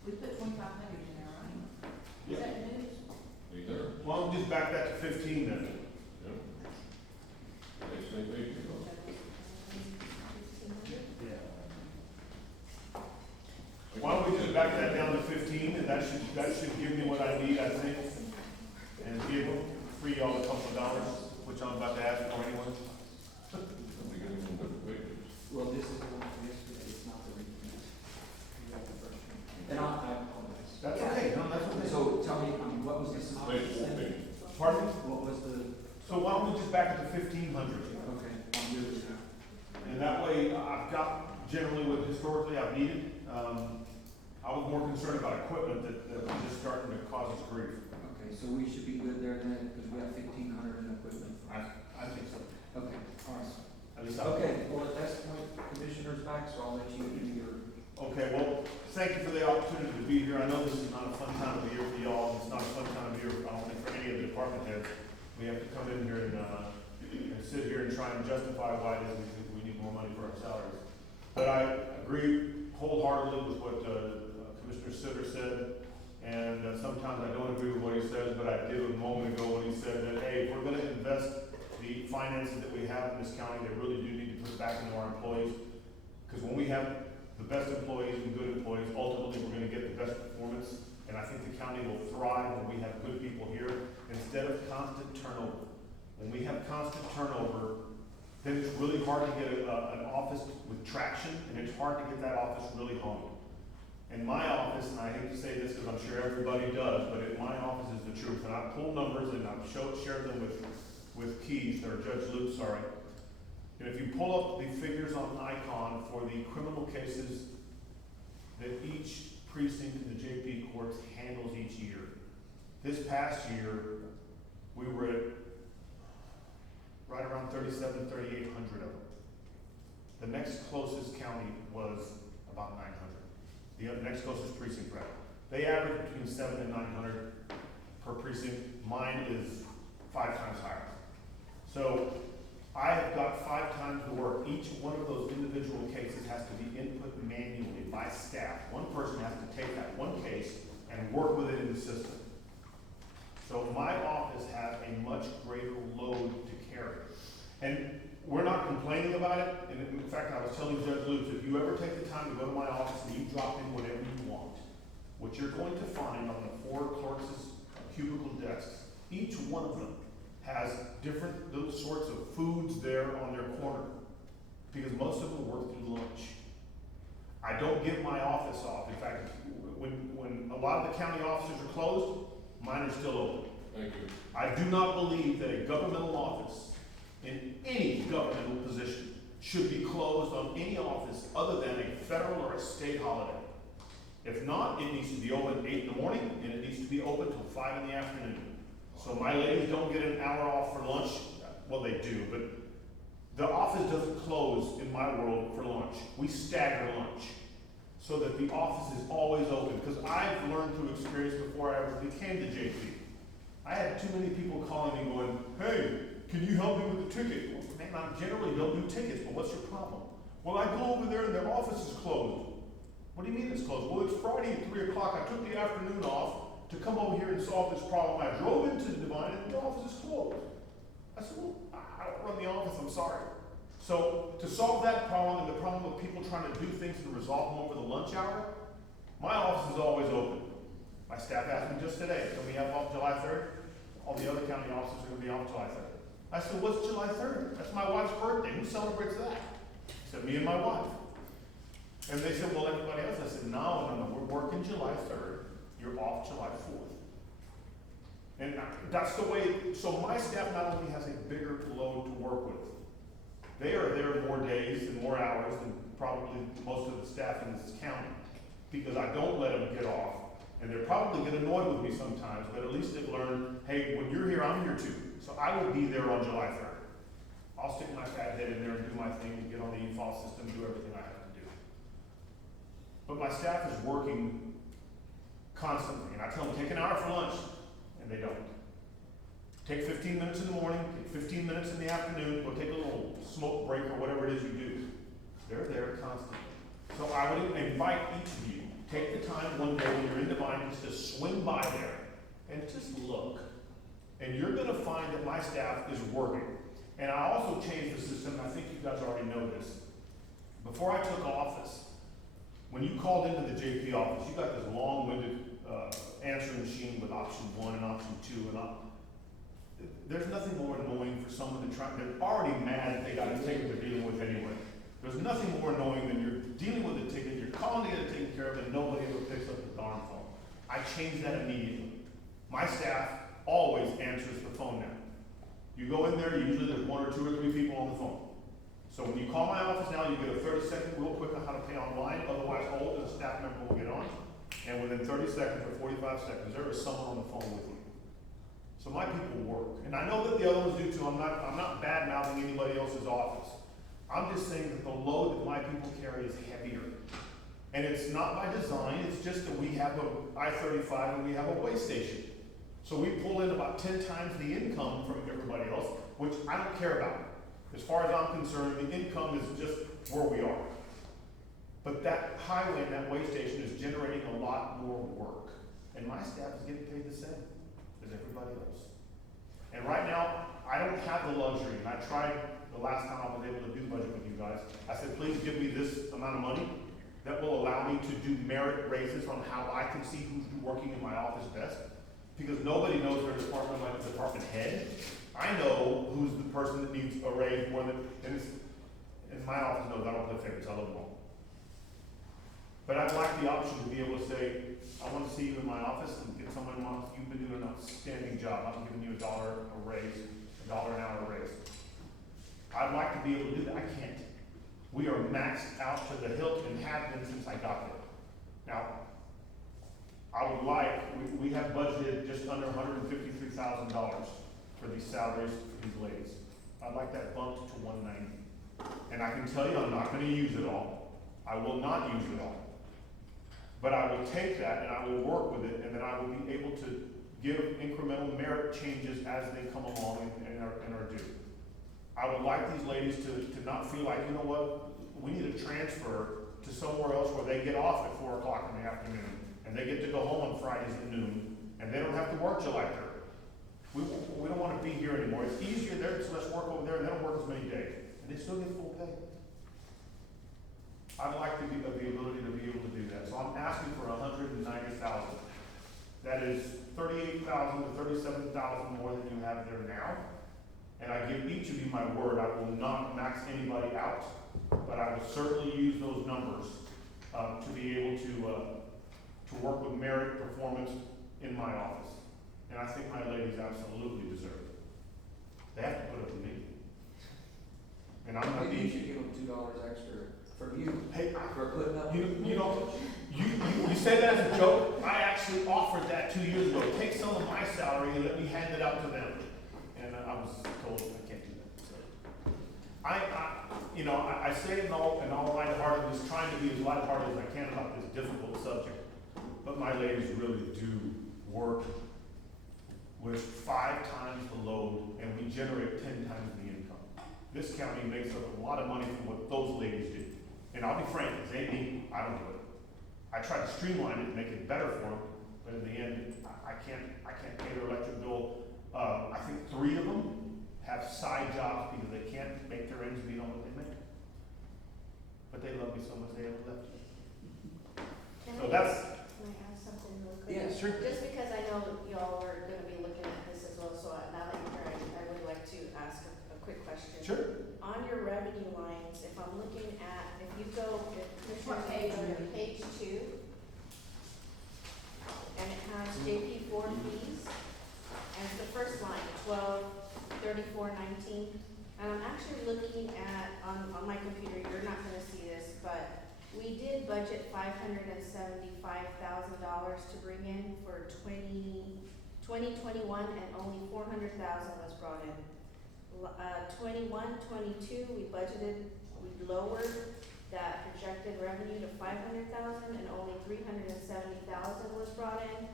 We put 2,500 in there, right? Yeah. Is that news? Well, don't we just back that to 15 then? Why don't we just back that down to 15, and that should give me what I need, I think, and free y'all a couple of dollars, which I'm about to ask for anyway. Well, this is the one from yesterday, it's not the reprint. You got the first one. And I apologize. That's okay, no, that's okay. So tell me, what was the synopsis? Pardon? What was the? So why don't we just back it to 1,500? Okay, I'm good with that. And that way, I've got generally what historically I've needed. I was more concerned about equipment that was just starting to cause us grief. Okay, so we should be good there then, because we have 1,500 in equipment. I think so. Okay, all right. At least Okay, well, at that point, Commissioner's back, so I'll let you do your. Okay, well, thank you for the opportunity to be here. I know this is not a fun time of the year for y'all. It's not a fun time of year, I don't think, for any of the department heads. We have to come in here and sit here and try and justify why it is we need more money for our salaries. But I agree wholeheartedly with what Commissioner Sitter said, and sometimes I don't agree with what he says, but I did a moment ago when he said that, hey, if we're gonna invest the finances that we have in this county, they really do need to put back into our employees. Because when we have the best employees and good employees, ultimately we're gonna get the best performance. And I think the county will thrive when we have good people here instead of constant turnover. When we have constant turnover, then it's really hard to get an office with traction, and it's hard to get that office really honed. In my office, and I hate to say this because I'm sure everybody does, but in my office is the truth. And I pull numbers and I've shared them with Keith, or Judge Luke, sorry. And if you pull up the figures on Icon for the criminal cases that each precinct in the JP courts handles each year, this past year, we were at right around 3,800 of them. The next closest county was about 900. The next closest precinct, rather. They average between 700 and 900 per precinct. Mine is 5 times higher. So I have got 5 times the work. Each one of those individual cases has to be input manually by staff. One person has to take that one case and work with it in the system. So my office has a much greater load to carry. And we're not complaining about it. And in fact, I was telling Judge Luke, if you ever take the time to go to my office and you drop in whatever you want, what you're going to find on the 4 clerks' cubicle desks, each one of them has different little sorts of foods there on their corner, because most of them work through lunch. I don't give my office off. In fact, when a lot of the county offices are closed, mine are still open. Thank you. I do not believe that a governmental office in any governmental position should be closed on any office other than a federal or a state holiday. If not, it needs to be open at 8 in the morning, and it needs to be open till 5 in the afternoon. So my ladies don't get an hour off for lunch. Well, they do, but the office doesn't close in my world for lunch. We stagger lunch so that the office is always open. Because I've learned through experience before I ever became the JP. I had too many people calling me going, hey, can you help me with the ticket? Well, man, I generally don't do tickets, but what's your problem? Well, I go over there and their office is closed. What do you mean it's closed? Well, it's Friday at 3 o'clock. I took the afternoon off to come over here and solve this problem. I drove into the Divine and the office is closed. I said, well, I don't run the office, I'm sorry. So to solve that problem and the problem of people trying to do things and resolve them over the lunch hour, my office is always open. My staff asked me just today, can we have off July 3rd? All the other county offices are going to be off July 3rd. I said, what's July 3rd? That's my wife's birthday. Who celebrates that? I said, me and my wife. And they said, well, everybody else. I said, no, we're working July 3rd. You're off July 4th. And that's the way, so my staff not only has a bigger load to work with, they are there more days and more hours than probably most of the staff in this county, because I don't let them get off. And they're probably get annoyed with me sometimes, but at least they've learned, hey, when you're here, I'm here too. So I will be there on July 3rd. I'll stick my fat head in there and do my thing and get on the e-file system and do everything I have to do. But my staff is working constantly, and I tell them, take an hour for lunch, and they don't. Take 15 minutes in the morning, take 15 minutes in the afternoon, go take a little smoke break or whatever it is you do. They're there constantly. So I would invite each of you, take the time one day when you're in Divine just to swing by there and just look And you're gonna find that my staff is working. And I also changed the system, and I think you guys already know this. Before I took office, when you called into the JP office, you got this long-winded answering machine with option 1 and option 2 and there's nothing more annoying for someone to try, they're already mad that they got a ticket they're dealing with anyway. There's nothing more annoying than you're dealing with a ticket, you're calling to get it taken care of, and nobody ever picks up the darn phone. I changed that immediately. My staff always answers the phone now. You go in there, usually there's 1 or 2 or 3 people on the phone. So when you call my office now, you get a 30-second real quick on how to pay online, otherwise hold and a staff member will get on. And within 30 seconds or 45 seconds, there is someone on the phone with you. So my people work. And I know that the other ones do too. I'm not bad-mouthing anybody else's office. I'm just saying that the load that my people carry is heavier. And it's not by design, it's just that we have a I-35 and we have a way station. So we pull in about 10 times the income from everybody else, which I don't care about. As far as I'm concerned, the income is just where we are. But that highway and that way station is generating a lot more work. And my staff is getting paid the same as everybody else. And right now, I don't have the luxury, and I tried the last time I was able to do budget with you guys. I said, please give me this amount of money that will allow me to do merit raises on how I can see who's working in my office best. Because nobody knows their department like the department head. I know who's the person that needs a raise more than, and my office knows I don't play favorites, I love them all. But I'd like the option to be able to say, I want to see you in my office and get someone in my office, you've been doing an outstanding job, I'm giving you $1 a raise, $1 an hour raise. I'd like to be able to do that, I can't. We are maxed out to the hilt and have been since I got there. Now, I would like, we have budgeted just under $153,000 for these salaries for these ladies. I'd like that bumped to 190. And I can tell you I'm not gonna use it all. I will not use it all. But I will take that and I will work with it, and then I will be able to give incremental merit changes as they come along and are due. I would like these ladies to not feel like, you know what, we need a transfer to somewhere else where they get off at 4 o'clock in the afternoon, and they get to go home on Fridays at noon, and they don't have to work July 3rd. We don't want to be here anymore. It's easier there, it's less work over there, and they don't work as many days, and they still get full pay. I'd like the ability to be able to do that. So I'm asking for $190,000. That is $38,000 to $37,000 more than you have there now. And I give each of you my word, I will not max anybody out, but I will certainly use those numbers to be able to work with merit performance in my office. And I think my ladies absolutely deserve it. They have to put up with me. And I'm not Maybe you should give them $2 extra from you. Hey, for putting up. You say that as a joke. I actually offered that 2 years ago. Take some of my salary and let me hand it out to them. And I was told I can't do that. So I say it in all lightheartedness, trying to be as lighthearted as I can about this difficult subject. But my ladies really do work with 5 times the load, and we generate 10 times the income. This county makes up a lot of money from what those ladies do. And I'll be frank, it ain't me, I don't do it. I try to streamline it and make it better for them, but in the end, I can't pay their electric bill. I think 3 of them have side jobs because they can't make their ends meet on what they make. But they love me so much they haven't left me. So that's. Can I ask something real quick? Yeah, sure. Just because I know y'all are gonna be looking at this as well, so now that you're here, I would like to ask a quick question. Sure. On your revenue lines, if I'm looking at, if you go, What page? page 2, and it has JP4 fees, and it's the first line, 12/34/19, and I'm actually looking at, on my computer, you're not gonna see this, but we did budget $575,000 to bring in for 2021, and only $400,000 was brought in. 21-22, we lowered that projected revenue to $500,000, and only $370,000 was brought in.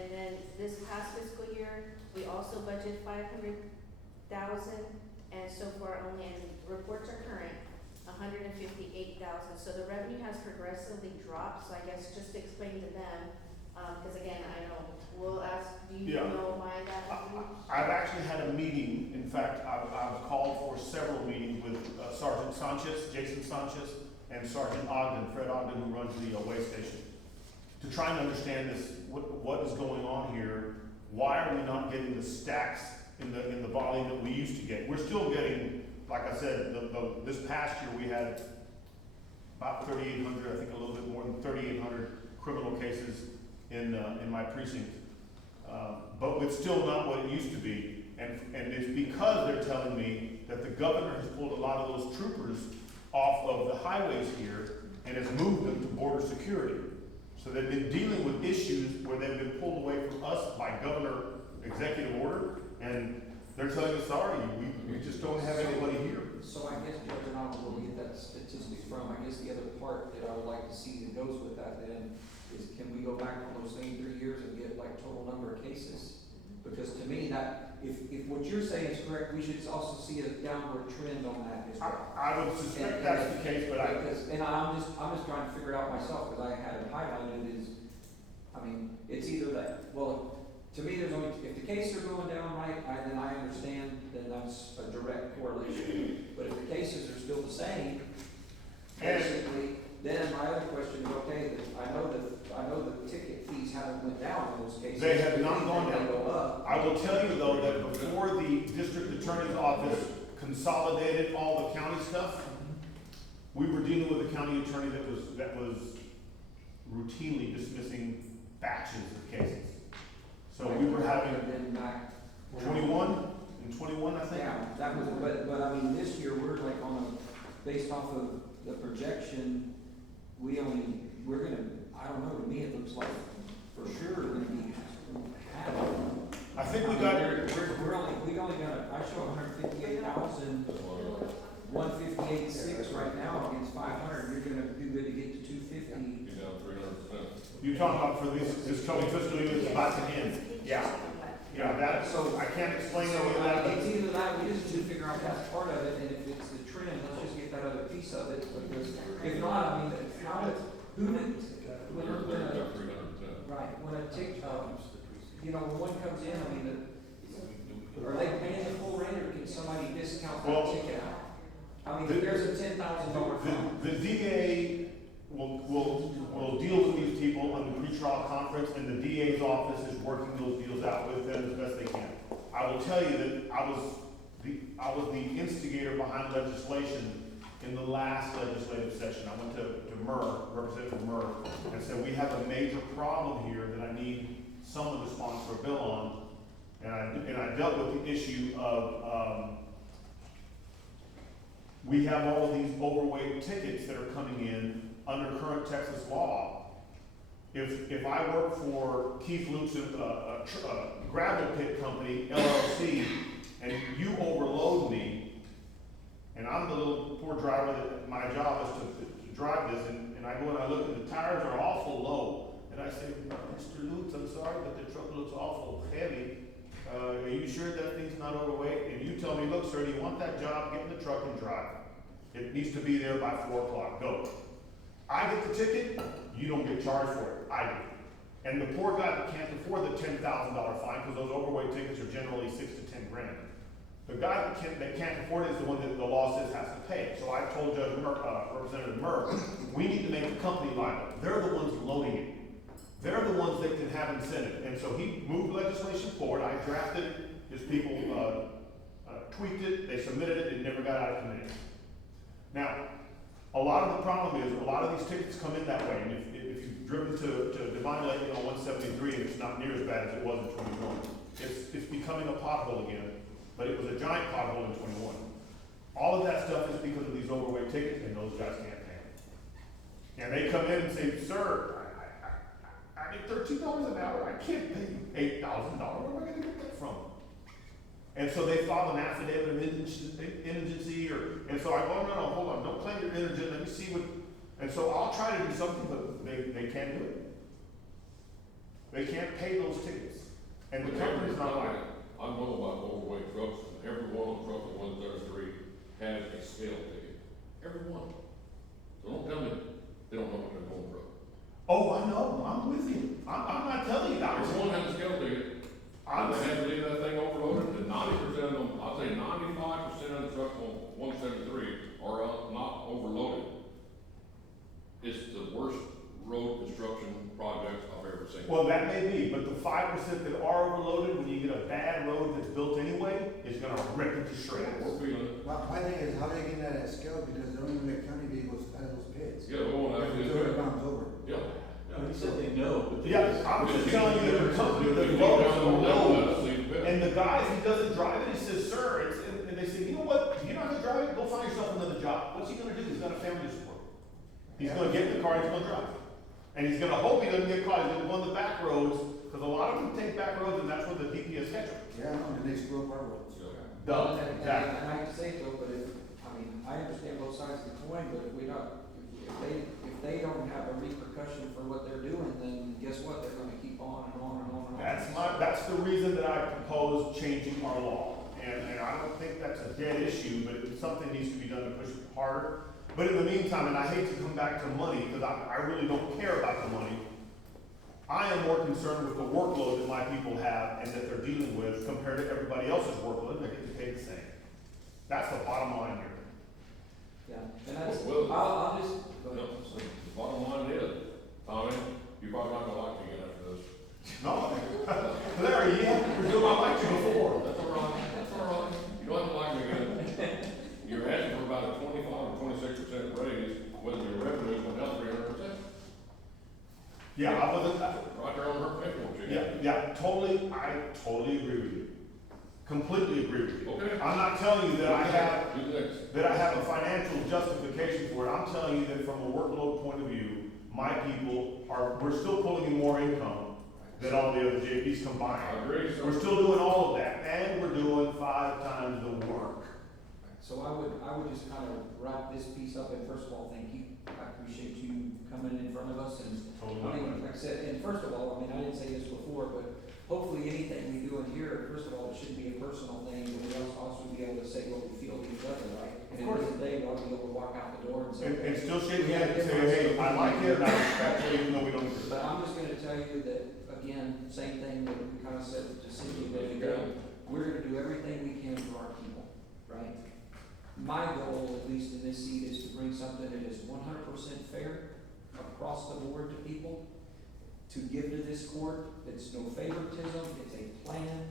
And then this past fiscal year, we also budgeted $500,000, and so far only, and reports are current, $158,000. So the revenue has progressively dropped, so I guess just to explain to them, Cause again, I know, we'll ask, do you Yeah. know why that was? I've actually had a meeting, in fact, I've called for several meetings with Sergeant Sanchez, Jason Sanchez, and Sergeant Ogden, Fred Ogden, who runs the way station, to try and understand this, what is going on here. Why are we not getting the stacks in the volume that we used to get? We're still getting, like I said, this past year we had about 3,800, I think a little bit more than 3,800 criminal cases in my precinct. But it's still not what it used to be. And it's because they're telling me that the governor has pulled a lot of those troopers off of the highways here and has moved them to border security. So they've been dealing with issues where they've been pulled away from us by governor executive order, and they're telling us, sorry, we just don't have anybody here. So I guess, Judge, and I don't know where we get that statistic from, I guess the other part that I would like to see that goes with that then is, can we go back on those same 3 years and get like total number of cases? Because to me, that, if what you're saying is correct, we should also see a downward trend on that as well. I would suspect that's the case, but I'm just trying to figure it out myself, because I had it highlighted as, I mean, it's either that, well, to me, there's only, if the cases are going down right, then I understand, then that's a direct correlation. But if the cases are still the same, basically, then my other question is, okay, I know the ticket fees haven't went down in those cases. They have not gone They down. go up. I will tell you though that before the district attorney's office consolidated all the county stuff, we were dealing with a county attorney that was routinely dismissing batches of cases. So we were having Then back 21, I think. Yeah, that was, but I mean, this year, we're like based off of the projection, we're gonna, I don't know, to me, it looks like for sure we're gonna be half. I think we got. We only got, I show 158,000, 158.6 right now against 500, you're gonna do good to get to 250. You're down 300%. You're talking about for this coming fiscal year that's about to end. Yeah. Yeah, that, so I can't explain any of that. It's either that, we just need to figure out that's part of it, and if it's the trend, let's just get that other piece of it, because if not, I mean, how did, who did, when a tick, you know, when one comes in, I mean, are they paying the full rate, or can somebody discount that ticket out? I mean, if there's a $10,000 fine. The DA will deal with these people on the pretrial conference, and the DA's office is working those deals out with them as best they can. I will tell you that I was the instigator behind legislation in the last legislative session. I went to Representative Murr, and said, we have a major problem here that I need someone to sponsor a bill on. And I dealt with the issue of, we have all of these overweight tickets that are coming in under current Texas law. If I work for Keith Luke's gravel pit company, LLC, and you overload me, and I'm the little poor driver that my job is to drive this, and I go and I look and the tires are awful low, and I say, Mr. Lutz, I'm sorry, but the truck looks awful heavy. Are you sure that thing's not overweight? And you tell me, look, sir, do you want that job? Get in the truck and drive. It needs to be there by 4 o'clock. Go. I get the ticket, you don't get charged for it. I do. And the poor guy that can't afford the $10,000 fine, because those overweight tickets are generally $6 to $10 grand. The guy that can't afford it is the one that the law says has to pay. So I told Representative Murr, we need to make the company liable. They're the ones loading it. They're the ones that can have incentive. And so he moved legislation forward. I drafted it. His people tweaked it. They submitted it. It never got out of committee. Now, a lot of the problem is a lot of these tickets come in that way. And if you've driven to Divine Lake on 173, and it's not near as bad as it was in 21, it's becoming a pothole again. But it was a giant pothole in 21. All of that stuff is because of these overweight tickets, and those guys can't pay them. And they come in and say, sir, I make $13 an hour. I can't pay you $8,000. Where am I going to get that from? And so they file an affidavit of indigency, and so I go, no, hold on, don't claim you're indigent. Let me see what. And so I'll try to do something, but they can't do it. They can't pay those tickets, and the company's not like it. I know about overweight trucks, and every one of the trucks on 133 has a scale ticket. Every one. So don't tell me they don't know what they're going for. Oh, I know. I'm with you. I'm not gonna rip it to shreds. We're feeling it. My thing is, how they getting that at scale, because they don't even let county vehicles out of those pits. Yeah, we want to actually do 200 it. pounds over. Yeah. No, he said they know, but they. Yeah, I'm just telling you that the company, the If you local go down the road, knows. let's leave the pit. And the guy, if he doesn't drive it, he says, sir, it's, and they say, you know what, if you're not gonna drive it, go find yourself another job. What's he gonna do? He's got a family to support. He's gonna get in the car, he's gonna drive. And he's gonna hope he doesn't get caught, he's gonna go on the back roads, because a lot of them take back roads, and that's where the DPS catch them. Yeah, and they screw up our roads. Duh, And exactly. I hate to say it though, but if, I mean, I understand both sides of the coin, but if we not, if they don't have a repercussion for what they're doing, then guess what? They're gonna keep on and on and on and on. That's the reason that I propose changing our law. And I don't think that's a dead issue, but it's something that needs to be done to push it harder. But in the meantime, and I hate to come back to money, because I really don't care about the money. I am more concerned with the workload that my people have and that they're dealing with compared to everybody else's workload, and they're getting paid the same. That's the bottom line here. Yeah, and that's, Well, I'll just, go No, ahead. so the bottom line is, Tommy, you probably not gonna like me again after this. No, Larry, you have to presume I liked you before. That's all right, that's all right. You don't have to like me again. You're asking for about a 25 or 26% raise, whether your revenue went down 300%. Yeah, I wasn't, Right there on her paperwork. she yeah, had. yeah, I totally agree with you. Completely agree with you. Okay. I'm not telling you that I have, Do next. that I have a financial justification for it. I'm telling you that from a workload point of view, my people we're still pulling in more income than all the other JPs combined. I agree, sir. We're still doing all of that, and we're doing 5 times the work. So I would just kind of wrap this piece up, and first of all, thank you. I appreciate you coming in front of us, and Totally. I mean, like I said, and first of all, I mean, I didn't say this before, but hopefully anything we do in here, first of all, it shouldn't be a personal thing, but we also be able to say what we feel to each other, right? And at the end of the day, we ought to be able to walk out the door and say. And still shake hands and say, hey, I like it, and I respect it, even though we don't agree. But I'm just gonna tell you that, again, same thing that we kind of said to Cindy a minute ago, we're gonna do everything we can for our people, right? My goal, at least in this seat, is to bring something that is 100% fair across the board to people, to give to this court. It's no favoritism, it's a plan,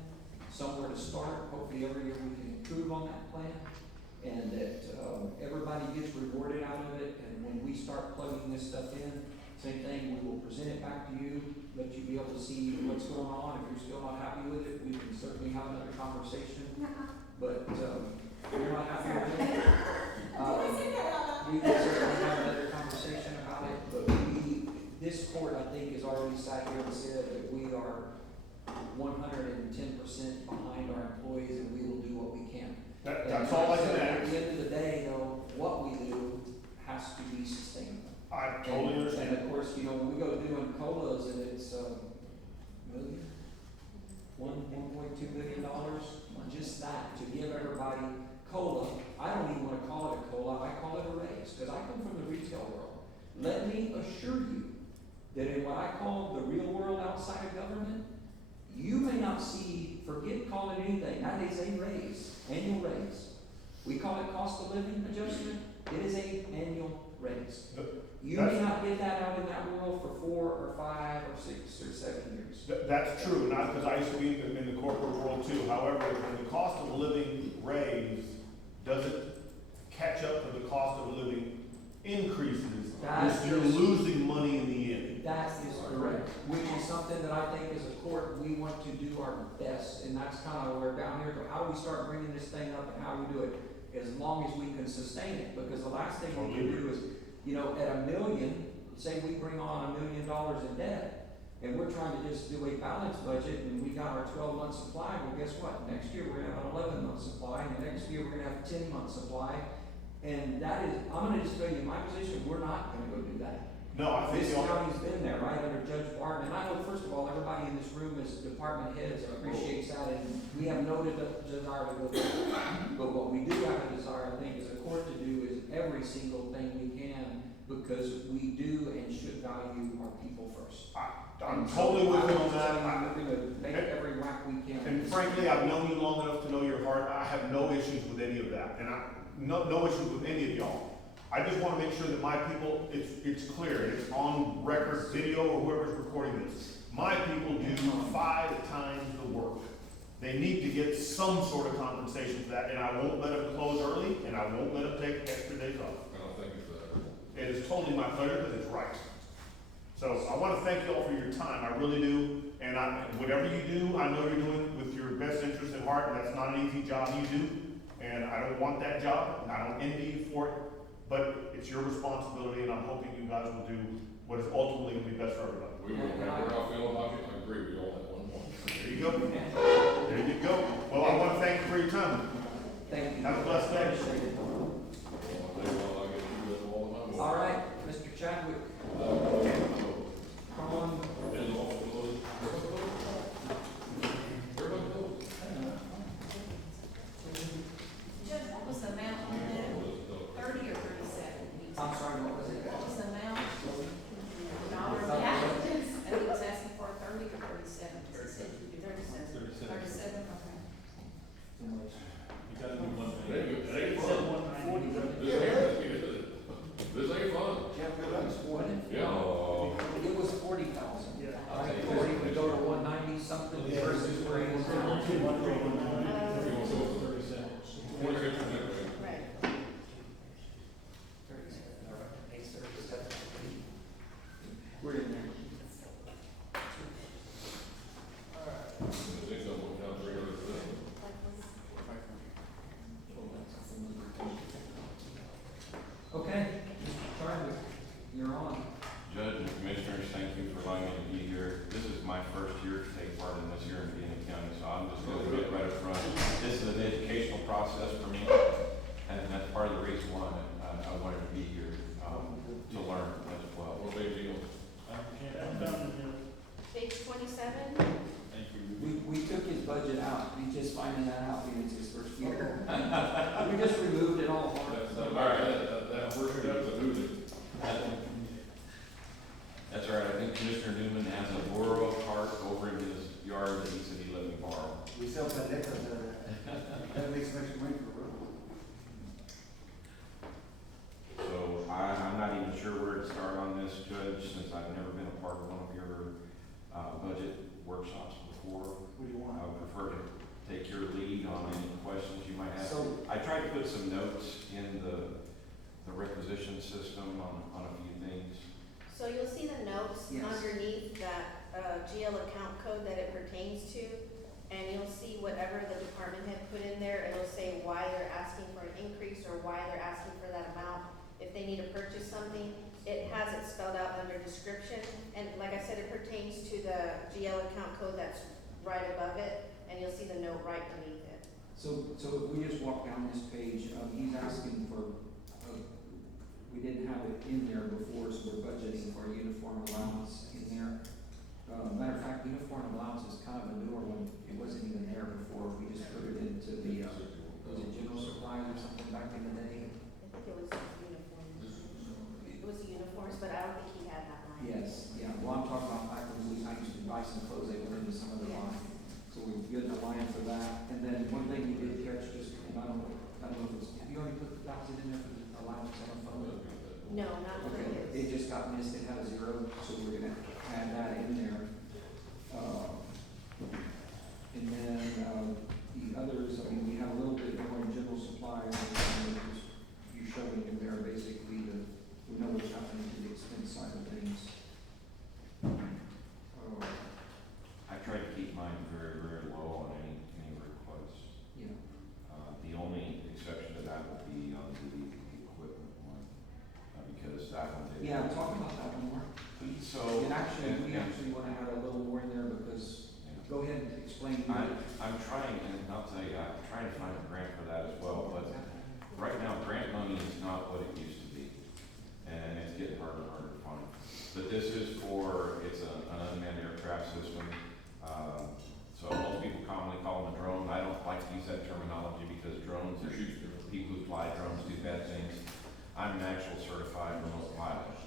somewhere to start. Hopefully every year we can improve on that plan, and that everybody gets rewarded out of it. And when we start plugging this stuff in, same thing, we will present it back to you, let you be able to see what's going on. If you're still not happy with it, we can certainly have another conversation. But if you're not happy with it, we can certainly have another conversation about it. But this court, I think, has already sat here and said that we are 110% behind our employees, and we will do what we can. That's all I can At ask. the end of the day, though, what we do has to be sustainable. I totally understand. And of course, you know, when we go doing COLAs and it's, million, $1.2 billion, just that, to give everybody COLA. I don't even wanna call it a COLA, I call it a raise, because I come from the retail world. Let me assure you that in what I call the real world outside of government, you may not see, forget calling it anything, that is a raise, annual raise. We call it cost of living adjustment, it is a annual raise. You may not get that out in that world for 4 or 5 or 6 or 7 years. That's true, not because I used to be in the corporate world too. However, when the cost of living raise doesn't catch up to the cost of living increases, you're losing money in the end. That is correct, which is something that I think as a court, we want to do our best, and that's kind of where we're down here, but how do we start bringing this thing up and how we do it as long as we can sustain it, because the last thing we can do is, you know, at $1 million, say we bring on $1 million in debt, and we're trying to just do a balanced budget, and we got our 12-month supply, well, guess what? Next year, we're gonna have an 11-month supply, and the next year, we're gonna have a 10-month supply, and that is, I'm gonna just tell you, in my position, we're not gonna go do that. No, I think This y'all- county's been there, right, under Judge Barton, and I know, first of all, everybody in this room is department heads, appreciates that, and we have noted the desire to go there. But what we do have a desire, I think, as a court to do is every single thing we can, because we do and should value our people first. I'm totally with you on that. We're gonna make every whack we can. And frankly, I've known you long enough to know your heart. I have no issues with any of that, and no issues with any of y'all. I just want to make sure that my people, it's clear, it's on record, video, or whoever's recording this. My people do 5 times the work. They need to get some sort of compensation for that, and I won't let them close early, and I won't let them take extra days off. I don't think it's that. It is totally my pleasure, but it's right. So I want to thank you all for your time, I really do, and whatever you do, I know you're doing with your best interest at heart, and that's not an easy job you do, and I don't want that job, and I don't envy you for it, but it's your responsibility, and I'm hoping you guys will do what is ultimately going to be best for everybody. We will, we're not feeling like it, I agree, we all have one point. There you go. There you go. Well, I want to thank you for your time. Thank you. Have a blessed day. All right, Mr. Chadwick. Come on. Judge, what was the amount on that? 30 or 37? I'm sorry, what was it? What was the amount? Dollar amount? And he was asking for 30 or 37? 37. 37, okay. You gotta do one thing. This ain't fun. This ain't fun. Yeah. It was 40,000. I think 40 would go to 190 something versus where he was We're in there. Okay, Mr. Chadwick, you're on. Judge and Commissioners, thank you for allowing me to be here. This is my first year to take part in this here in Medina County, so I'm just going to get right up front. This is an educational process for me, and that's part of the reason why I wanted to be here, to learn as well. Well, big deal. Page 27. We took his budget out, he's just finding that out when it's his first year. We just removed it all. All right, that first year, that's a new thing. That's all right. I think Commissioner Newman has a Boro park over in his yard that he said he let me borrow. We sell paletas out of that. That makes extra money for the road. So I'm not even sure where to start on this, Judge, since I've never been a part of one of your budget workshops before. What do you want? I would prefer to take your lead on any questions you might have. So- I tried to put some notes in the requisition system on a few things. So you'll see the notes Yes. underneath that GL account code that it pertains to, and you'll see whatever the department head put in there, it'll say why they're asking for an increase or why they're asking for that amount. If they need to purchase something, it has it spelled out under description, and like I said, it pertains to the GL account code that's right above it, and you'll see the note right beneath it. So if we just walk down this page, he's asking for, we didn't have it in there before, so we're budgeting for a uniform allowance in there. Matter of fact, uniform allowance is kind of a newer one, it wasn't even there before, we just put it into the, was it general supplies or something back in the day? I think it was uniforms. It was uniforms, but I don't think he had that line. Yes, yeah, well, I'm talking about back when I used to buy some clothes, they went into some of the line, so we're getting a line for that. And then one thing you did catch, just, and I don't know if it was, have you already put the 1,000 in there for the allowance on the phone? No, not for Okay, his. it just got missed, it had a 0, so we're gonna add that in there. And then, the others, I mean, we have a little bit more in general supplies, and just you showing in there basically the, we know what's happening to the expense side of things. I try to keep mine very, very low on any requests. Yeah. The only exception to that would be on the equipment one, because that one did. Yeah, talk about that one more. So. And actually, we and- actually wanna add a little more in there because, go ahead and explain. I'm trying, and I'll tell you, I'm trying to find a grant for that as well, but right now, grant money is not what it used to be. And it's getting harder and harder to find. But this is for, it's an unmanned aircraft system. So most people commonly call them a drone. I don't like to use that terminology because drones are people who fly drones do bad things. I'm an actual certified remote pilot.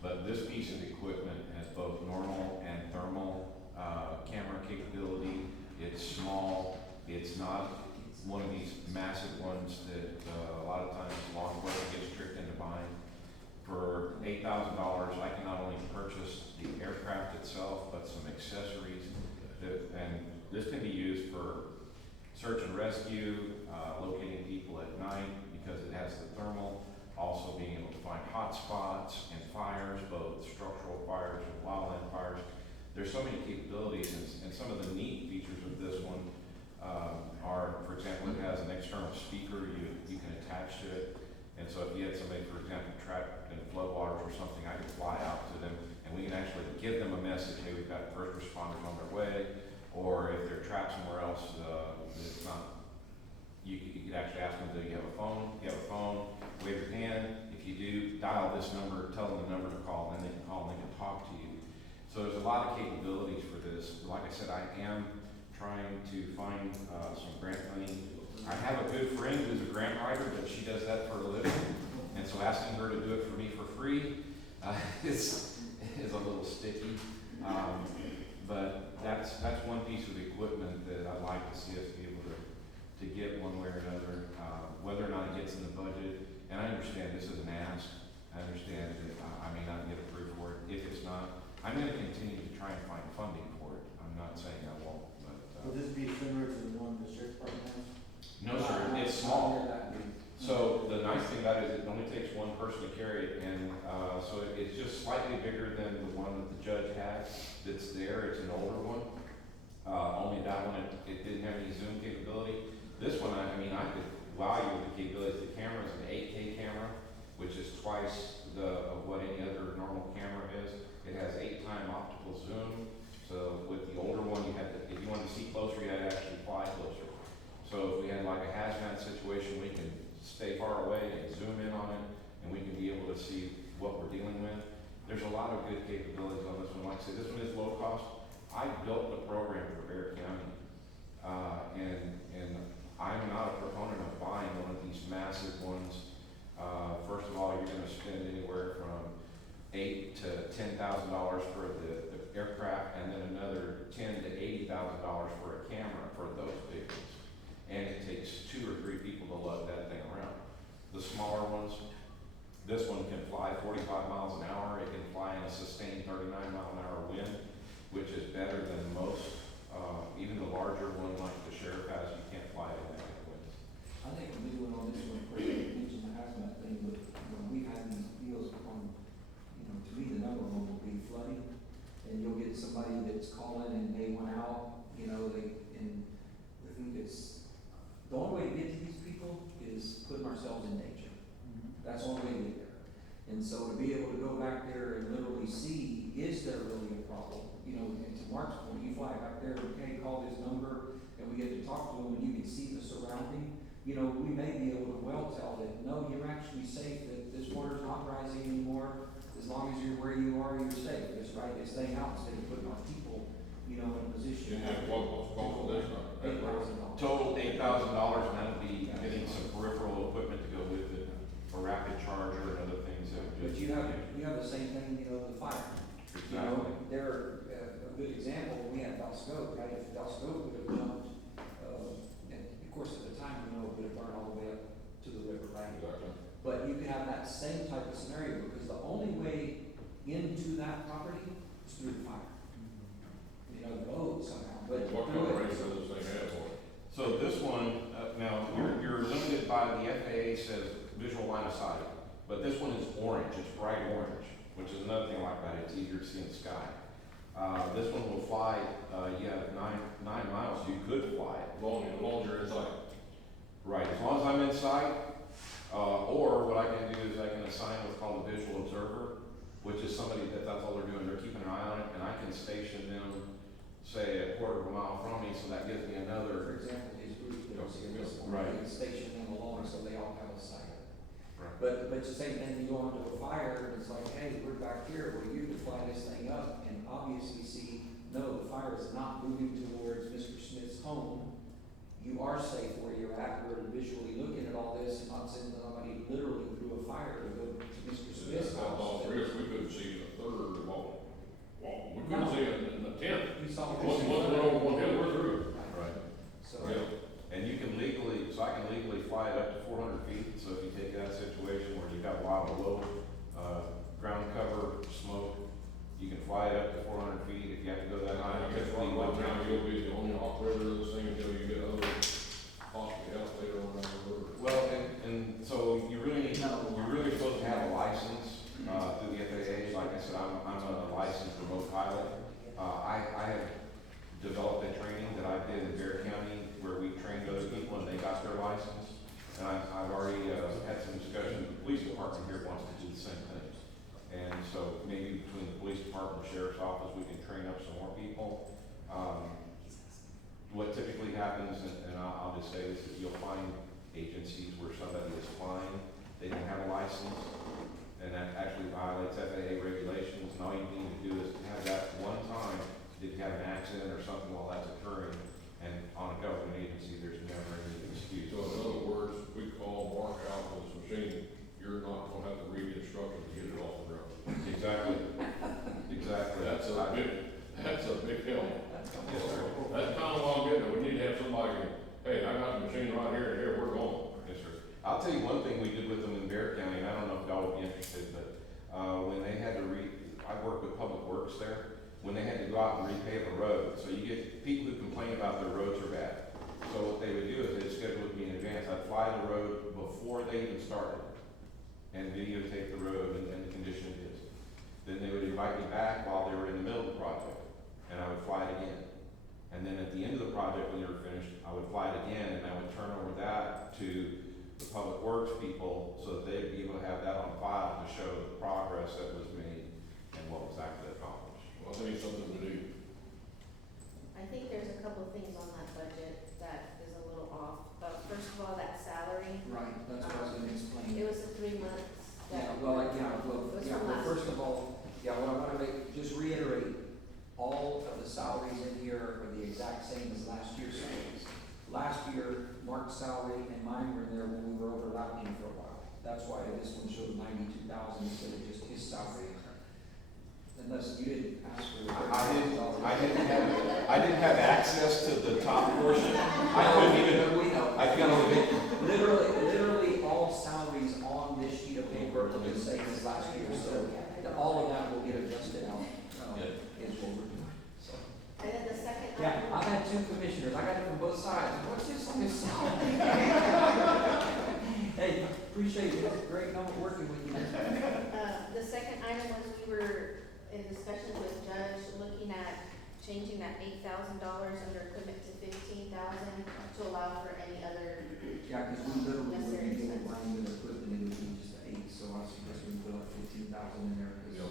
But this piece of equipment has both normal and thermal camera capability. It's small. It's not one of these massive ones that a lot of times law enforcement gets tricked into buying. For $8,000, I can not only purchase the aircraft itself, but some accessories. And this can be used for search and rescue, locating people at night because it has the thermal, also being able to find hot spots and fires, both structural fires and wildland fires. There's so many capabilities, and some of the neat features of this one are, for example, it has an external speaker you can attach to it. And so if you had somebody, for example, trapped in floodwaters or something, I could fly out to them and we can actually give them a message, hey, we've got first responders on their way, or if they're trapped somewhere else, it's not, you could actually ask them, do you have a phone? If you have a phone, wave your hand. If you do, dial this number, tell them the number to call, and then they can call and they can talk to you. So there's a lot of capabilities for this. Like I said, I am trying to find some grant money. I have a good friend who's a grant writer, but she does that for a living, and so asking her to do it for me for free is a little sticky. But that's one piece of equipment that I'd like to see us be able to get one way or another, whether or not it gets in the budget. And I understand this is an ask. I understand that I may not get approved for it. If it's not, I'm going to continue to try and find funding for it. I'm not saying I won't, but. Will this be similar to the one the sheriff's department has? No, sir, it's small. So the nice thing about it is it only takes one person to carry it, and so it's just slightly bigger than the one that the judge had that's there. It's an older one. Only that one, it didn't have any zoom capability. This one, I mean, I could wow you with the capabilities. The camera is an 8K camera, which is twice of what any other normal camera is. It has 8x optical zoom. So with the older one, you had to, if you wanted to see closer, you had to actually fly closer. So if we had like a hazmat situation, we can stay far away and zoom in on it, and we can be able to see what we're dealing with. There's a lot of good capabilities on this one. Like I said, this one is low cost. I built the program for Bexar County, and I'm not a proponent of buying one of these massive ones. First of all, you're going to spend anywhere from $8,000 to $10,000 for the aircraft, and then another $10,000 to $80,000 for a camera for those big ones. And it takes 2 or 3 people to lug that thing around. The smaller ones, this one can fly 45 miles an hour. It can fly in a sustained 39-mile-an-hour wind, which is better than most. Even the larger one, like the sheriff has, you can't fly it in that kind of wind. I think the big one on this one, Chris, mentioned the hazmat thing, but when we've had these deals on, to me, the number one will be flooding. And you'll get somebody that's calling and they went out, and I think it's, the only way to get to these people is putting ourselves in danger. That's the only way to get there. And so to be able to go back there and literally see, is there really a problem? And to Mark's point, you fly back there, okay, call this number, and we get to talk to them, and you can see the surrounding. We may be able to well tell that, no, you're actually safe, that this water's not rising anymore. As long as you're where you are, you're safe. Just write this thing out instead of putting our people, in a position. What's cost of this? $8,000. Total $8,000, and that'll be getting some peripheral equipment to go with it, a rapid charger and other things. But you have the same thing, the fire. Exactly. They're a good example. We had Valscope, right? If Valscope would have jumped, and of course at the time we know it would have burned all the way up to the river, right? Exactly. But you can have that same type of scenario because the only way into that property is through the fire. The boat somehow, but What kind of race does this thing have for it? So this one, now you're limited by the FAA says visual line of sight, but this one is orange. It's bright orange, which is another thing like that. It's easier to see in the sky. This one will fly. You have 9 miles. You could fly it. As long as you're inside. Right. As long as I'm inside. Or what I can do is I can assign what's called a visual observer, which is somebody that's all they're doing. They're keeping an eye on it, and I can station them, say, a quarter of a mile from me, so that gives me another. For example, his group, Right. you can station them along so they all have a sight. Right. But the same thing, you go onto a fire, and it's like, hey, we're back here, where you can fly this thing up, and obviously see, no, the fire is not moving towards Mr. Smith's home. You are safe where you're at. We're visually looking at all this and not sending somebody literally through a fire to go to Mr. Smith's house. All three of us, we couldn't see the third wall. We couldn't see it in the 10th. You saw Once we're over one hill, we're through. Right. So, Yeah. And you can legally, so I can legally fly it up to 400 feet. So if you take that situation where you've got a lot of low ground cover, smoke, you can fly it up to 400 feet. If you have to go that high, I guess right now you'll be the only operator of this thing until you get other And I've already, had some discussion, the police department here wants to do the same thing. And so maybe between the police department and sheriff's office, we can train up some more people. What typically happens, and I'll just say this, is you'll find agencies where somebody is flying, they don't have a license, and that actually violates FAA regulations, and all you need to do is have that one time, did you have an accident or something while that's occurring, and on a government agency, there's never any excuse. So in other words, if we call Mark out with this machine, you're not gonna have to read the instructions to get it off the ground. Exactly. Exactly. That's a big help. Yes, sir. That's kind of what I'm getting at. We need to have somebody, hey, I got the machine right here, and here, we're going. Yes, sir. I'll tell you one thing we did with them in Bear County, and I don't know if y'all would be interested, but, when they had to I work with Public Works there, when they had to go out and repave a road, so you get people who complain about their roads are bad. So what they would do is they'd schedule with me in advance, I'd fly the road before they even started, and videotape the road and the condition it is. Then they would invite me back while they were in the middle of the project, and I would fly it again. And then at the end of the project, when they were finished, I would fly it again, and I would turn over that to the Public Works people, so that they'd be able to have that on file to show the progress that was made and what was actually accomplished. Well, I think it's something we do. I think there's a couple of things on that budget that is a little off. First of all, that salary. Right, that's what I was gonna explain. It was the 3 months. First of all, what I wanna just reiterate, all of the salaries in here are the exact same as last year's salaries. Last year, Mark's salary and mine were in there when we were overlapping for a while. That's why this one showed 92,000 instead of just his salary. Unless you didn't ask for. I didn't have access to the top portion. I couldn't even. Literally all salaries on this sheet of paper are the same as last year, so all of that will get adjusted out, is what we're doing, so. And then the second. Yeah, I've had two commissioners, I got it from both sides, what's this on this side? Hey, appreciate it, it's great working with you. The second item was we were in discussions with Judge looking at changing that $8,000 under equipment to $15,000 to allow for any other. Yeah, because we literally would necessary be able to expenses. bring the equipment, it would be just the 8, so I suggest we put like 15,000 in there, because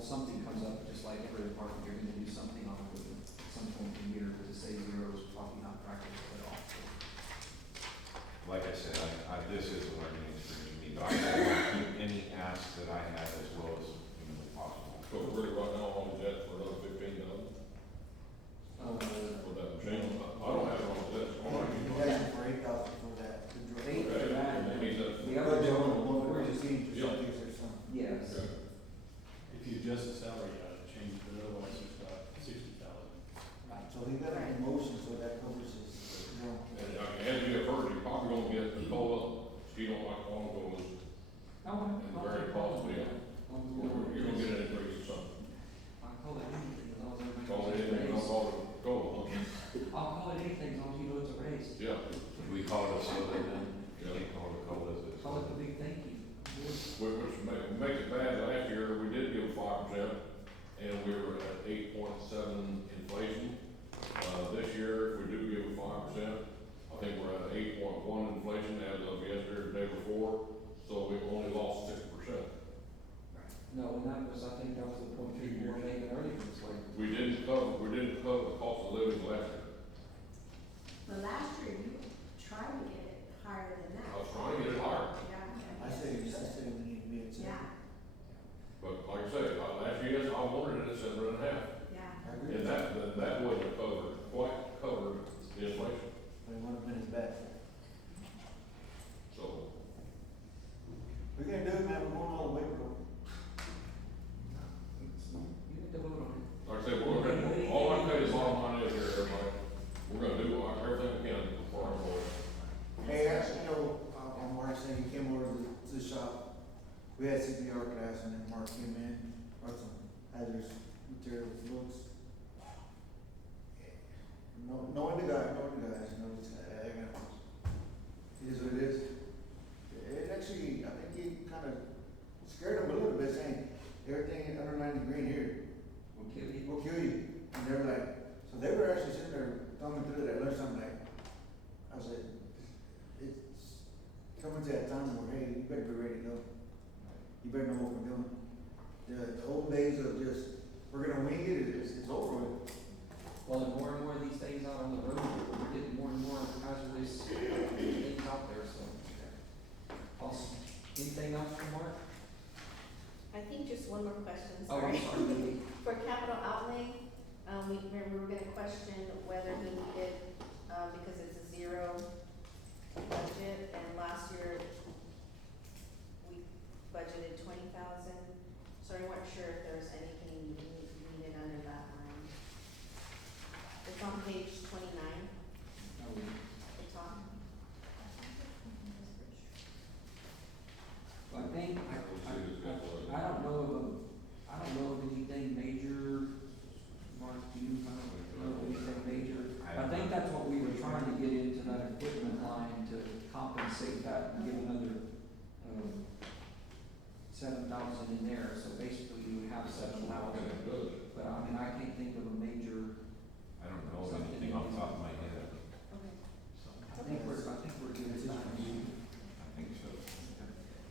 something comes up, just like every department, you're gonna do something on equipment at some point in the year, because to say zero is probably not practical at all. Like I said, this is a learning experience for me, but I want to keep any asks that I have as well as humanly possible. So really right now, all is that for another 15,000? For that machine? I don't have it on the list. All I can do He's asking for 8,000 for that. Eight for Okay, that. and he's at. The other gentleman, We're just getting percentages or something. yes. Okay. If you adjust the salary, change, but otherwise it's about 60,000. Right, so he got a promotion, so that covers his, And as you have heard, you're probably gonna get the COLA, she don't like ongoing, and very possibly, you're gonna get an increase or something. I'll call it anything, as long as everybody Call knows it it's a anything, raise. don't call it COLA. I'll call it anything, as long as you know it's a raise. Yeah. If we call it a COLA, then you can't call it a COLA. Call it the big thank you. Which makes it bad, last year, we did give 5%, and we were at 8.7 inflation. This year, if we do give 5%, I think we're at 8.1 inflation as of yesterday, the day before, so we've only lost 6%. No, and that was, I think that was the point you were making earlier, it's like. We didn't cover the cost of living last year. But last year, you tried to get it higher than that. I was trying to get it higher, Yeah. I say we need to be at 7. Yeah, but like I said, last year, I wanted it at 7.5. yeah. I agree. And that wouldn't quite covered the inflation, But it would have been as bad. so. We can do it, man, we're going all the way, bro. You need to vote on it. Like I said, all I can tell you is bottom line is here, everybody, we're gonna do everything we can for our employees. Hey, on Mark saying he came over to the shop, we had CPR class and then Mark came in, brought some hazardous materials, looks. Knowing the guys, it is what it is. It actually, I think he kind of scared him a little bit, saying, everything under 90 green here will kill you. And they were like, so they were actually sitting there thumbing through that lunchtime, like, I said, comes that time where, hey, you better be ready to go. You better know what we're doing. The old days of just, we're gonna wing it, it's over with. Well, and more of these things out on the road, we're getting more and more hazardous things out there, so. Awesome. Anything else from Mark? I think just one more question, Oh, sorry. I'm sorry. For capital outlay, we were gonna question whether he needed, because it's a zero budget, and last year we budgeted 20,000, so we weren't sure if there was anything needed under that line. It's on page 29, the top. Well, I think, I don't know of anything major, Mark, do you know of anything major? I think that's what we were trying to get into that equipment line to compensate that and give another, 7,000 in there, so basically you would have 7,000. But I mean, I can't think of a major. I don't know of anything off the top of my head. Okay. I think we're good at that. I think so.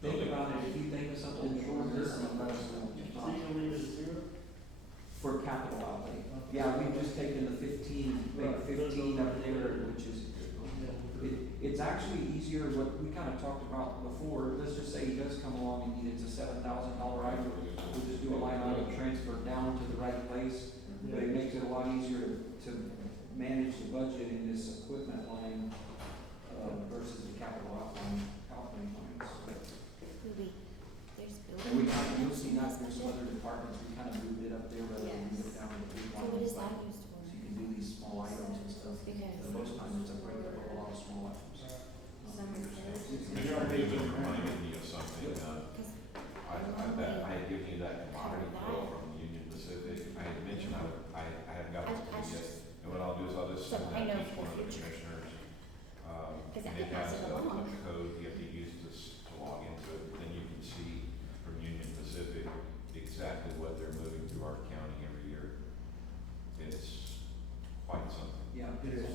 Think about it, if you think of something short, this is let us know. For capital outlay. Yeah, we've just taken the 15 up there, which is, it's actually easier, what we kind of talked about before, let's just say he does come along and needs a $7,000 item, we'll just do a line item transfer down to the right place, but it makes it a lot easier to manage the budget in this equipment line, versus the capital outlay lines. And we kind of, you'll see that there's some other departments, we kind of moved it up there rather than move it down to the big line. So what is that used for? So you can do these small items and stuff. Most times it's a breakup of a lot of small items. Commissioner David reminded me of something, I had given you that commodity quote from Union Pacific. I had mentioned I haven't got it to you yet, and what I'll do is I'll just send that to each one of the commissioners. And it has a code you have to use to log into it, then you can see from Union Pacific exactly what they're moving through our county every year. It's quite something. Yeah, it is.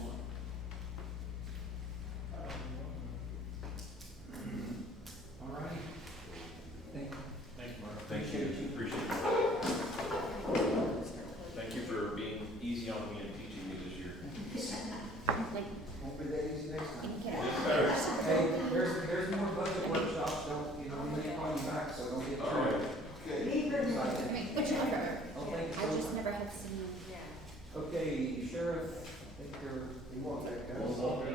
All right. Thank you. Thank you, Mark. Thank you, appreciate it. Thank you for being easy on me and teaching me this year. Won't be that easy next time. Hey, there's more budget workshops, don't, we may call you back, so don't get. All right. What's your number? Oh, thank you. I just never have seen you. Yeah. Okay, Sheriff, I think you're. He won't take that. We'll walk in.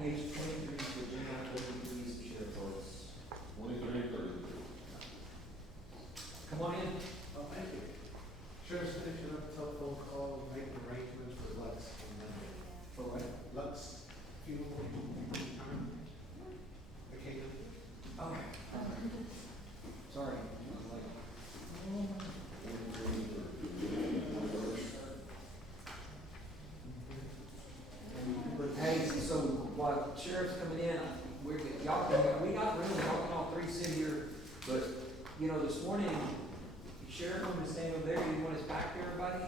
Page 23 is the general, 33 is the sheriff office. 23, 33. Come on in. Oh, thank you. Sheriff's finishing up a telephone call, making arrangements for Lux and For what? Lux funeral. Okay. Oh. Sorry. Hey, so while sheriff's coming in, we got room, y'all can all three sit here, but, this morning, sheriff wanted to stand over there, he didn't want his back to everybody,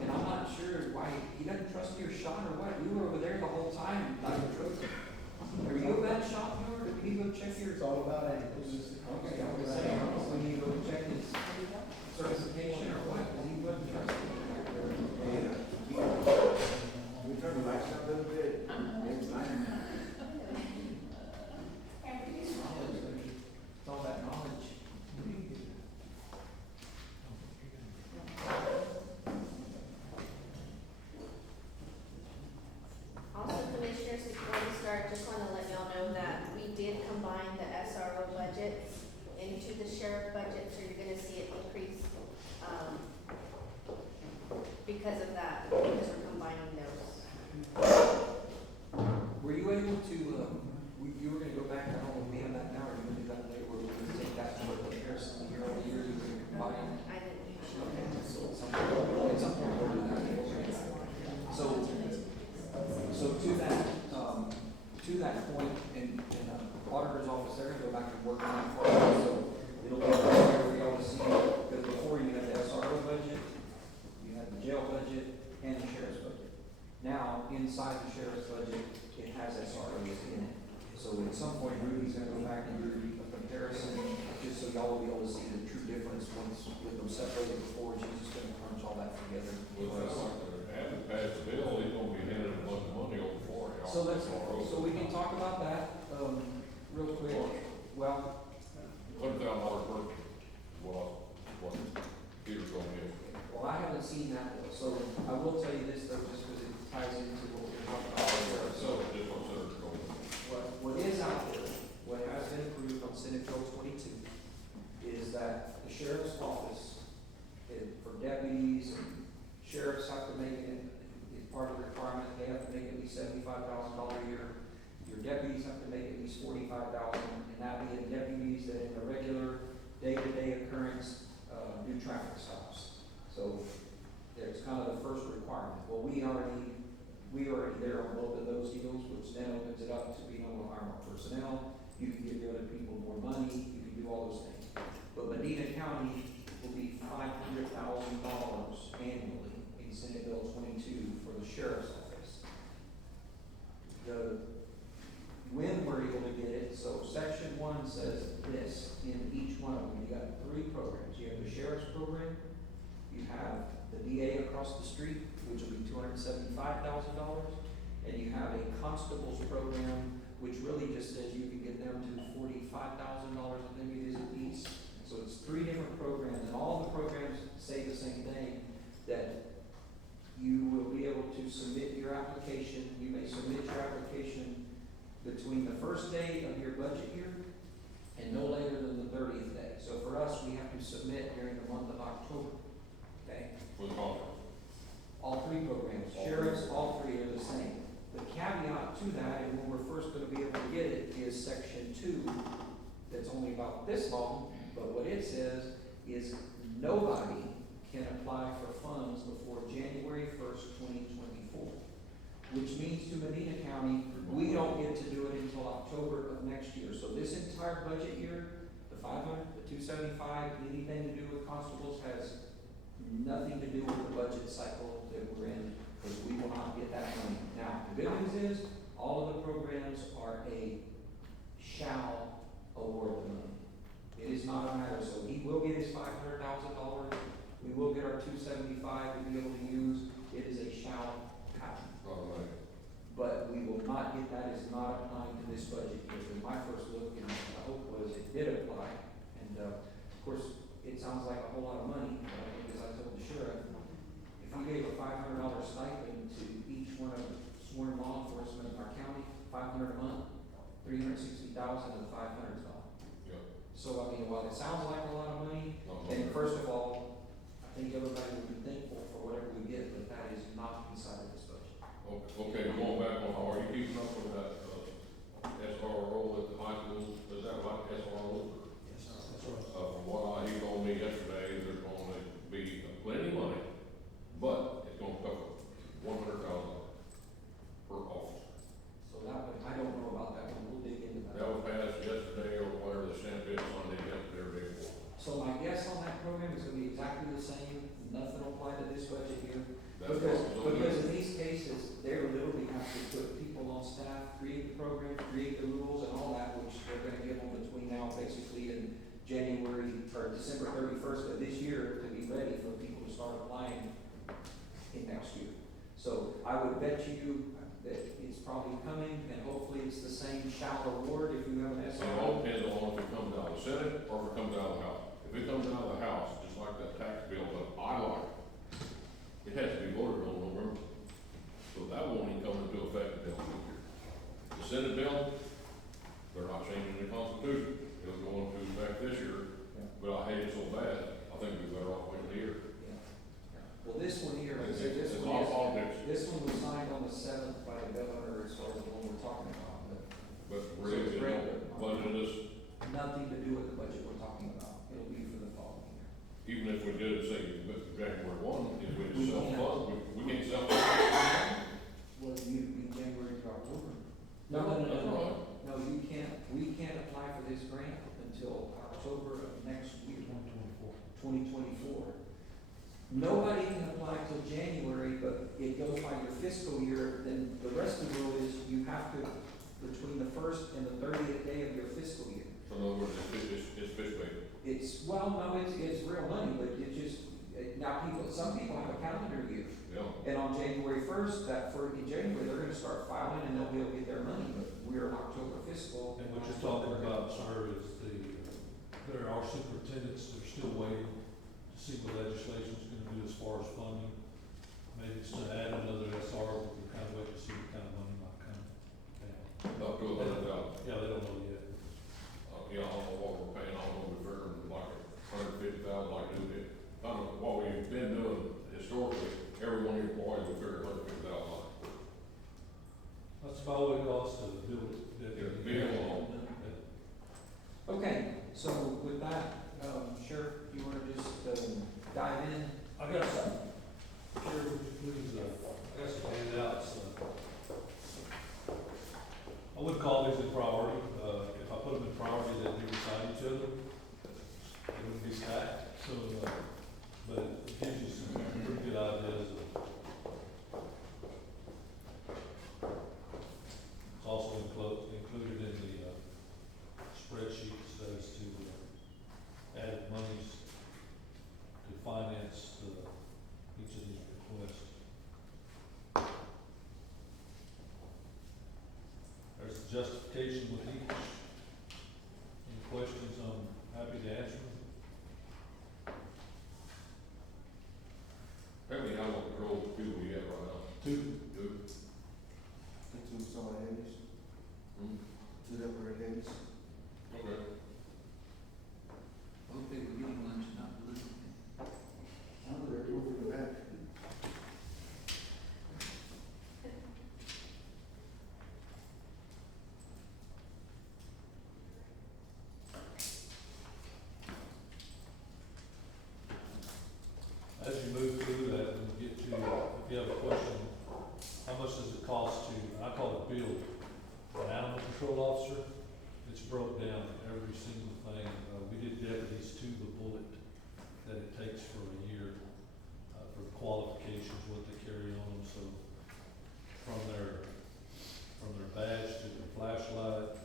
and I'm not sure why, he doesn't trust your shot or what, you were over there the whole time, Dr. Troop. Are you a bad shot, or do we need to go check your? It's all about ankles. Okay, I was saying, I don't know if we need to go check his certification or what, because he wouldn't trust it. We turn the lights down a little bit. It's fine. It's all that knowledge. Also, commissioners, before we start, just want to let y'all know that we did combine the SRO budgets into the sheriff budget, so you're gonna see it increase, because of that, because we're combining those. Were you able to, you were gonna go back, I don't know if we have that now, or you gonna do that later, where we're gonna take that to a comparison year over year, you can combine? I didn't. Okay, so at some point we'll do that. So, now, inside the sheriff's budget, it has SROs in it. So at some point, Rudy's gonna go back and do a comparison, just so y'all will be able to see the true difference once with them separated before, Jesus gonna crunch all that together. Well, that's like, after pass the bill, he's gonna be handing a bunch of money over for it. So so we can talk about that, real quick. Well, $100,000 purchase is what Peter's gonna get. well, I haven't seen that though, so I will tell you this though, just because it ties into what we're talking about earlier. So this one says it's going. What is out there, what has been approved on Senate Bill 22, is that the sheriff's office, for deputies and sheriffs have to make it, it's part of the requirement, they have to make at least $75,000 a year. Your deputies have to make at least $45,000, and that being deputies that in a regular day-to-day occurrence, do traffic stops. So it's kind of the first requirement. Well, we already there on both of those deals, which then opens it up to being able to hire more personnel. You can give the other people more money, you can do all those things. But Medina County will be $500,000 annually in Senate Bill 22 for the sheriff's office. When we're able to get it, so section 1 says this in each one of them. You got 3 programs. You have the sheriff's program, you have the DA across the street, which will be $275,000, and you have a constable's program, which really just says you can get them to $45,000, I think it is a piece. So it's 3 different programs, and all the programs say the same thing, that you will be able to submit your application. You may submit your application between the first day of your budget year and no later than the 30th day. So for us, we have to submit during the month of October, okay? For the conference. All 3 programs, sheriffs, all 3 are the same. The caveat to that, and when we're first gonna be able to get it, is section 2, that's only about this long, but what it says is nobody can apply for funds before January 1st, 2024. Which means to Medina County, we don't get to do it until October of next year. So this entire budget year, the 500, the 275, anything to do with constables has nothing to do with the budget cycle that we're in, because we will not get that money. Now, the good news is, all of the programs are a shall award the money. It is not a matter, so he will get his $500,000, we will get our 275 to be able to use, it is a shall happen. But we will not get that, is not applying to this budget year. And my first look, and I hope was, it did apply. And, of course, it sounds like a whole lot of money, because I told the sheriff, if we gave a $500 stipend to each one of sworn law enforcement in our county, $500 a month, $360,000 of the $500 is gone. Yeah. So, I mean, while it sounds like a lot of money, and first of all, I think everybody would be thankful for whatever we get, but that is not inside of this budget. Okay, going back on, are you keeping up with that, SRO at the high school? Is that like SRO? Yes, that's right. From what he told me yesterday, there's going to be plenty of money, but it's going to cover $100,000 per officer. So that one, I don't know about that one, we'll dig into that. That was passed yesterday or whatever the stamp is Sunday, yesterday or day before. So my guess on that program is gonna be exactly the same, nothing will apply to this budget year. That's Because in these cases, they're literally have to put people on staff, create the program, create the rules and all that, which they're gonna give them between now, basically, and January, or December 31st of this year, to be ready for people to start applying in next year. So I would bet you that it's probably coming, and hopefully it's the same shall award if you have an It SRO. all depends on if it comes out of the Senate or if it comes out of the House. If it comes out of the House, just like that tax bill that I like, it has to be voted on November. So that won't even come into effect until next year. The Senate bill, they're not changing the Constitution. It'll go into effect this year, but I hate it so bad, I think we'd better off waiting a year. Well, this one here, It's all politics. this one was signed on the 7th by the governor, as far as the one we're talking about, But So really, it's great. budget is, nothing to do with the budget we're talking about. It'll be for the following year. even if we did, say, January 1, if we We just can't. self-fund, we can't self-fund. Well, you, in January to October. That's right. No, you can't, we can't apply for this grant until October of next year. 2024. Nobody can apply till January, but it goes by your fiscal year, then the rest of the rule is you have to, between the first and the 30th day of your fiscal year. So in other words, it's fish bait. It's, well, no, it's real money, but it's just, now some people have a calendar year. Yeah. And on January first, in January, they're gonna start filing and they'll be able to get their money, but we're in October fiscal. And what you're talking about, sir, is there are superintendents that are still waiting to see what legislation's gonna do as far as funding. Maybe it's gonna add another SR, but we're kind of waiting to see what kind of money might come down. Up to $100,000. Yeah, they don't know yet. Yeah, I don't know what we're paying, I don't know if we're like $150,000 like we did. I don't know, what we've been doing historically, every one of your employees will figure $150,000. That's about what it costs to build it. Okay, so with that, Sheriff, you wanna just, dive in? I got some. Sheriff, would you please, I got some handouts. I would call these a priority. If I put them in priority, they'd be beside each other. They wouldn't be stacked. So, but it gives you some pretty good ideas of. It's also included in the spreadsheets as to added monies to finance each of these requests. There's a justification with each. Any questions, I'm happy to answer them. How many animal control people do you have right now? Two. Two. The two summer heavies, two temporary heavies. Okay. Hope they were getting lunch, not delivering. I'm there, go for the back. As you move through that, and get to, if you have a question, how much does it cost to, I call it build, an animal control officer? It's broke down, every single thing. We did deputies to the bullet that it takes for a year, for qualifications, what they carry on them, so from their badge to their flashlight,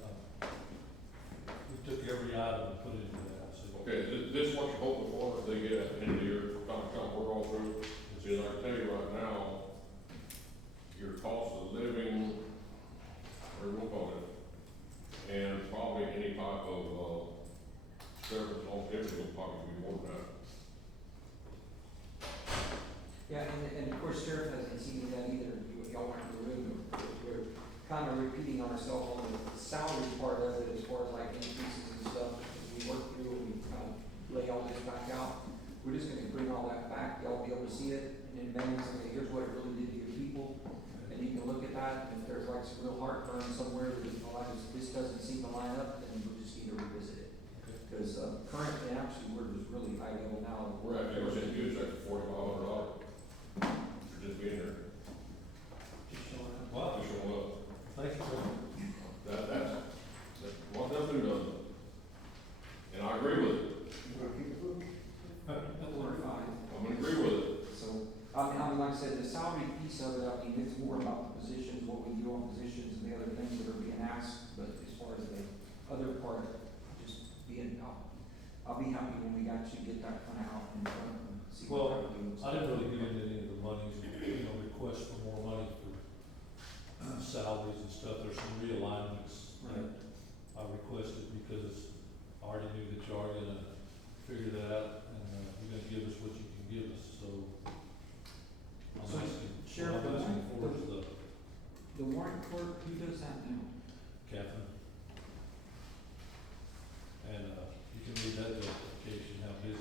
we took every item and put it into that, so. Okay, this what you're hoping for, if they get at the end of the year, kind of work all through? See, I can tell you right now, your cost of living, whatever we'll call it, and probably any type of, service longevity will probably be more than that. Yeah, and of course, Sheriff hasn't seen that either, y'all weren't in the room, we're kind of repeating ourselves on the salary part of it, as far as like increases and stuff, as we work through and we kind of lay all this back out. We're just gonna bring all that back, y'all be able to see it in advance, okay, here's what it really did to your people, and you can look at that, and if there's like some real heartburn somewhere, that this doesn't seem to line up, then we'll just need to revisit it. Because currently, actually, we're just really high level now. We're at, you check for $4,500 for just being there. Just showing up. Wow. Just showing up. Thank you, sir. That's what them two does. And I agree with it. You gonna keep it moving? We're fine. I'm gonna agree with it. So, I mean, like I said, the salary piece of it, I mean, it's more about the positions, what we do on positions and the other things that are being asked, but as far as the other part, just being, I'll be happy when we actually get that kind of out and see what Well, that looks I like. didn't really get into any of the monies, requests for more money for salaries and stuff. There's some realignments that I requested because I already knew that you are gonna figure that out and you're gonna give us what you can give us, so. I'm asking, Sheriff, what I'm asking for is the warrant clerk, who does that now? Catherine. And, you can read that justification, how busy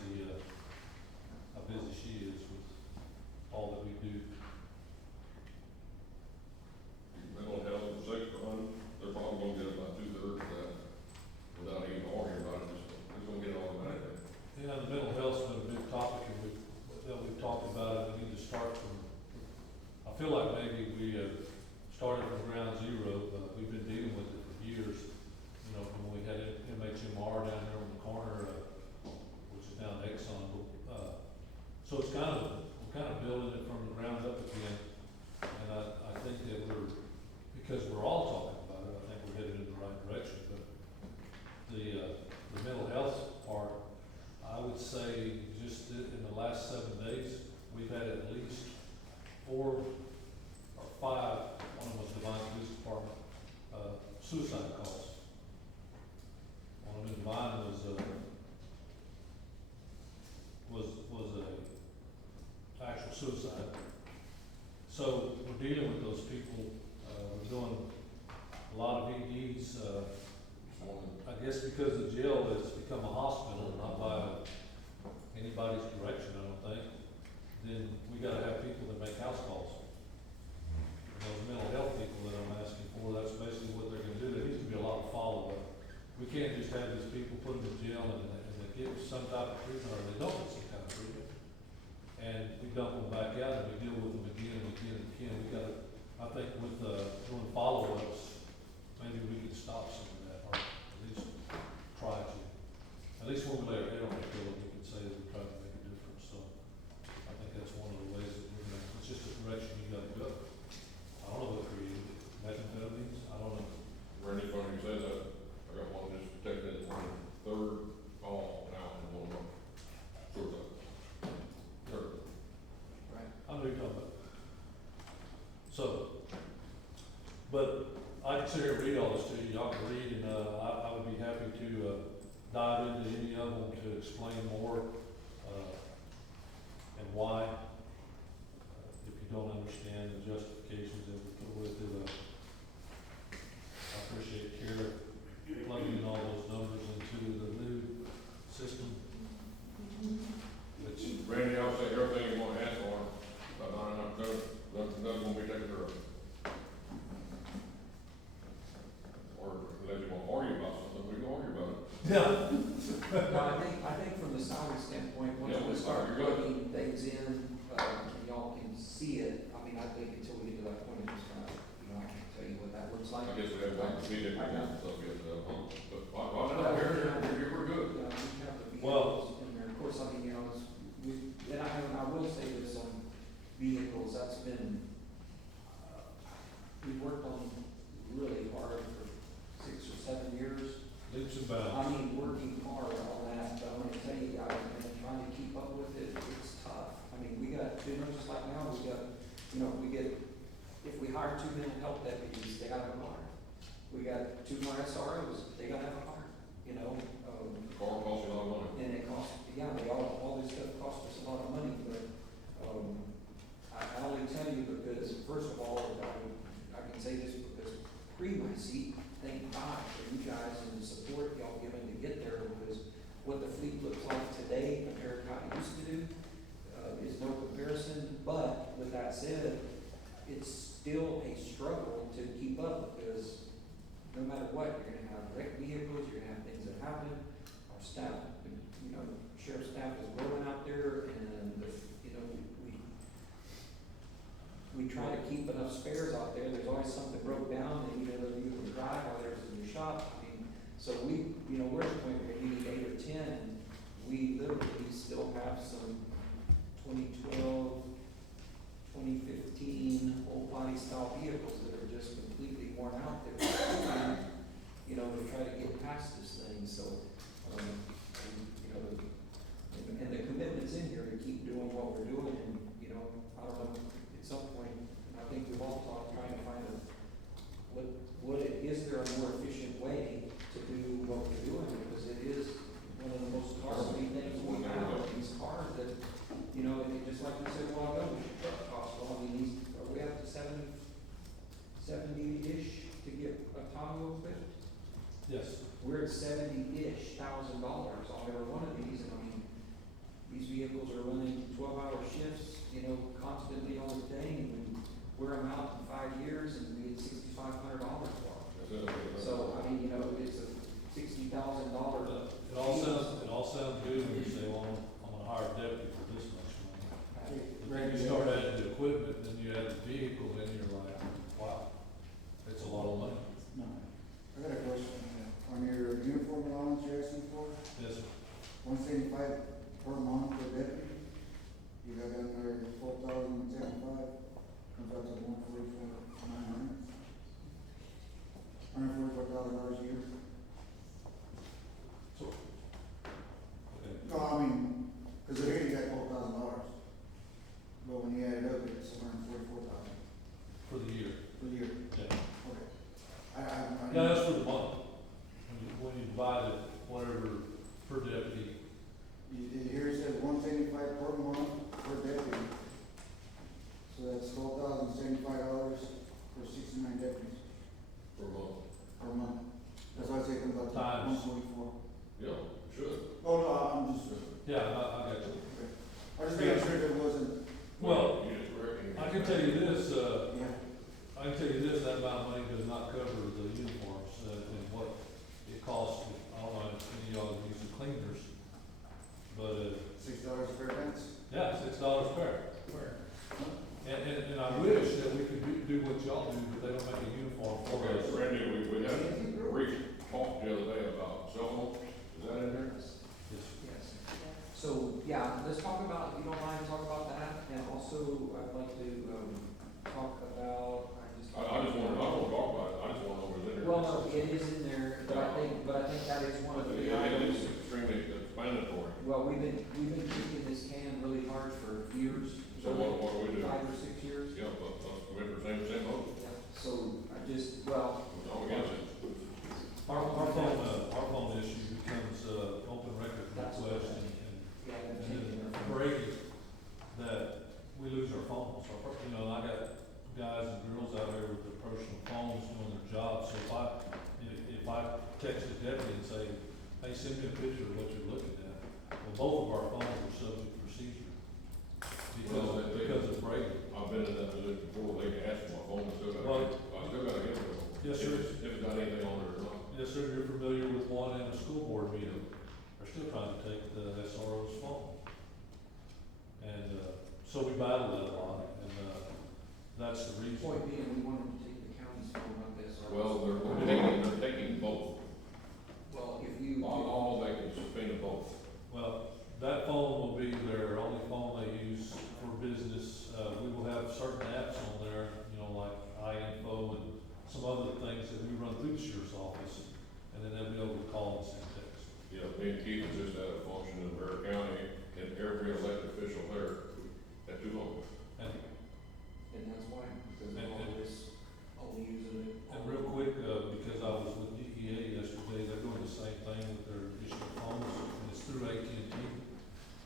she is with all that we do. Mental health and sex fund, they're probably gonna get about 2/3 of that without even arguing about it, it's gonna get it automatically. Yeah, the mental health's been a big topic that we've talked about, and we need to start from, I feel like maybe we started from ground zero, but we've been dealing with it for years. You know, when we had MHMR down there on the corner, which is now Exxon, so it's we're kind of building it from the ground up again. dealing with those people. We're doing a lot of EDs, I guess because the jail has become a hospital, not by anybody's direction, I don't think. Then we gotta have people that make house calls. Those mental health people that I'm asking for, that's basically what they're gonna do. There needs to be a lot of follow-up. We can't just have these people put them in jail and they get some type of treatment, or they don't get some kind of treatment. And we dump them back out and we deal with them again and again and again. We gotta, I think with, doing follow-ups, maybe we can stop some of that, or at least try to. At least when we lay our head on the pillow, we can say that we're trying to make a difference. So I think that's one of the ways that we're gonna, it's just a direction you gotta go. I don't know what created it, methamphetamines, I don't know. Randy, funny you say that, I got one just detected on the third call now in 1 month. Sort of. Third. Right. I know what you're talking about. So, but I can sit here and read all this to you, y'all can read, and, I would be happy to, dive into any of them to explain more, and why. If you don't understand the justifications that we put with it, I appreciate Kara plugging in all those numbers into the new system. Which, Randy, I'll say everything you want to ask for, but not enough, that's gonna be taken care of. Or unless you want to argue about something, we can argue about it. yeah. No, I think from the salary standpoint, once Yeah, we start you're good. plugging things in, and y'all can see it, I mean, I think until we get to that point, it's kind of, I can't tell you what that looks like. I guess we have to see it, I know. so get, but, here, we're good. Yeah, we have the Well- vehicles in there, of course, I mean, and I will say this on vehicles, that's been, we've worked on really hard for 6 or 7 years. Leaps and I bounds. mean, working hard on that, but I'm gonna tell you guys, and trying to keep up with it, it's tough. I mean, we got, just like now, we got, we get, if we hire 2 mental health deputies, they gotta have a car. We got 2 more SROs, they gotta have a car, Car costs you a lot of money. and it costs, all this stuff costs us a lot of money, but, I only tell you because, first of all, I can say this because my seat, thank God for you guys and the support y'all given to get there, because what the fleet looks like today compared to how it used to do, is no comparison. But with that said, it's still a struggle to keep up, because no matter what, you're gonna have wrecked vehicles, you're gonna have things that happen. Our staff, sheriff's staff is growing out there, and, we try to keep enough spares out there. There's always something broke down that either of you can drive while there's in your shop. I mean, so we're at the point where we need 8 or 10, and we literally still have some 2012, 2015 old body style vehicles that are just completely worn out there. To try to get past this thing, so, and the commitment's in here to keep doing what we're doing, and, I don't know, at some point, I think we've all talked, trying to find is there a more efficient way to do what we're doing, because it is one of the most costly things we have, these cars that, and just like we said a while ago, truck costs, I mean, are we up to 70-ish to get a Tahoe fixed? Yes. We're at $70-ish thousand on every one of these, and I mean, these vehicles are running 12-hour shifts, constantly all the day, and we wear them out in 5 years, and we get $6,500 for them. So, I mean, it's a $60,000. It all sounds good when you say, well, I'm gonna hire a deputy for this much money. But then you start adding the equipment, then you add the vehicle, then you're like, wow, it's a lot of money. I got a question. On your uniform allowance you're asking for, Yes, sir. 175 per month per deputy, you got that there, 4,075, comes out to 144,900. $144,000 a year. So, okay. No, I mean, because here you got $12,000, but when you add it up, it's $144,900. this, Yeah. I can tell you this, that amount of money does not cover the uniforms, and what it costs, I don't know if any of y'all use the cleaners, but, $6 per pants? yeah, $6 fair. And I wish that we could do what y'all do, but they don't make a uniform for Okay, us. Randy, we had a brief talk the other day about cell phones, is that in there? Yes. So, yeah, let's talk about, if you don't mind, talk about that, and also I'd like to, talk about, I just want to talk about it, I just want to know what's in there. Well, no, it is in there, but I think that is one of the big items. It's extremely explanatory. Well, we've been kicking this can really hard for years. So what do we do? 5 or 6 years. Yeah, but, we have the same vote. Yeah. So I just, well, I'm against it. Our phone issue becomes, open record request and then Brady, that we lose our phones. You know, I got guys and girls out there with their personal phones doing their jobs, so if I text the deputy and say, hey, send me a picture of what you're looking at, well, both of our phones are subject to procedure. Because of Brady. I've been in that position before, they can ask for my phone, I still gotta get it. Yes, sir. If it's got anything on it or not. Yes, sir, you're familiar with one in a school board meeting, they're still trying to take the SRO's phone. And, so we battle that a lot, and, that's the reason. point being, we wanted to take the county's phone on this. Well, they're taking both. Well, if you. All they can subpoena both. Well, that phone will be their only phone they use for business. We will have certain apps on there, you know, like iInfo and some other things that we run through the sheriff's office, and then they'll be able to call and send text. Yeah, me and Keith just had a function in Bear County, and every elected official there had two phones. And that's why, because And- of all this, only using it. And real quick, because I was with DEA yesterday, they're doing the same thing with their additional phones, and it's through AT&T,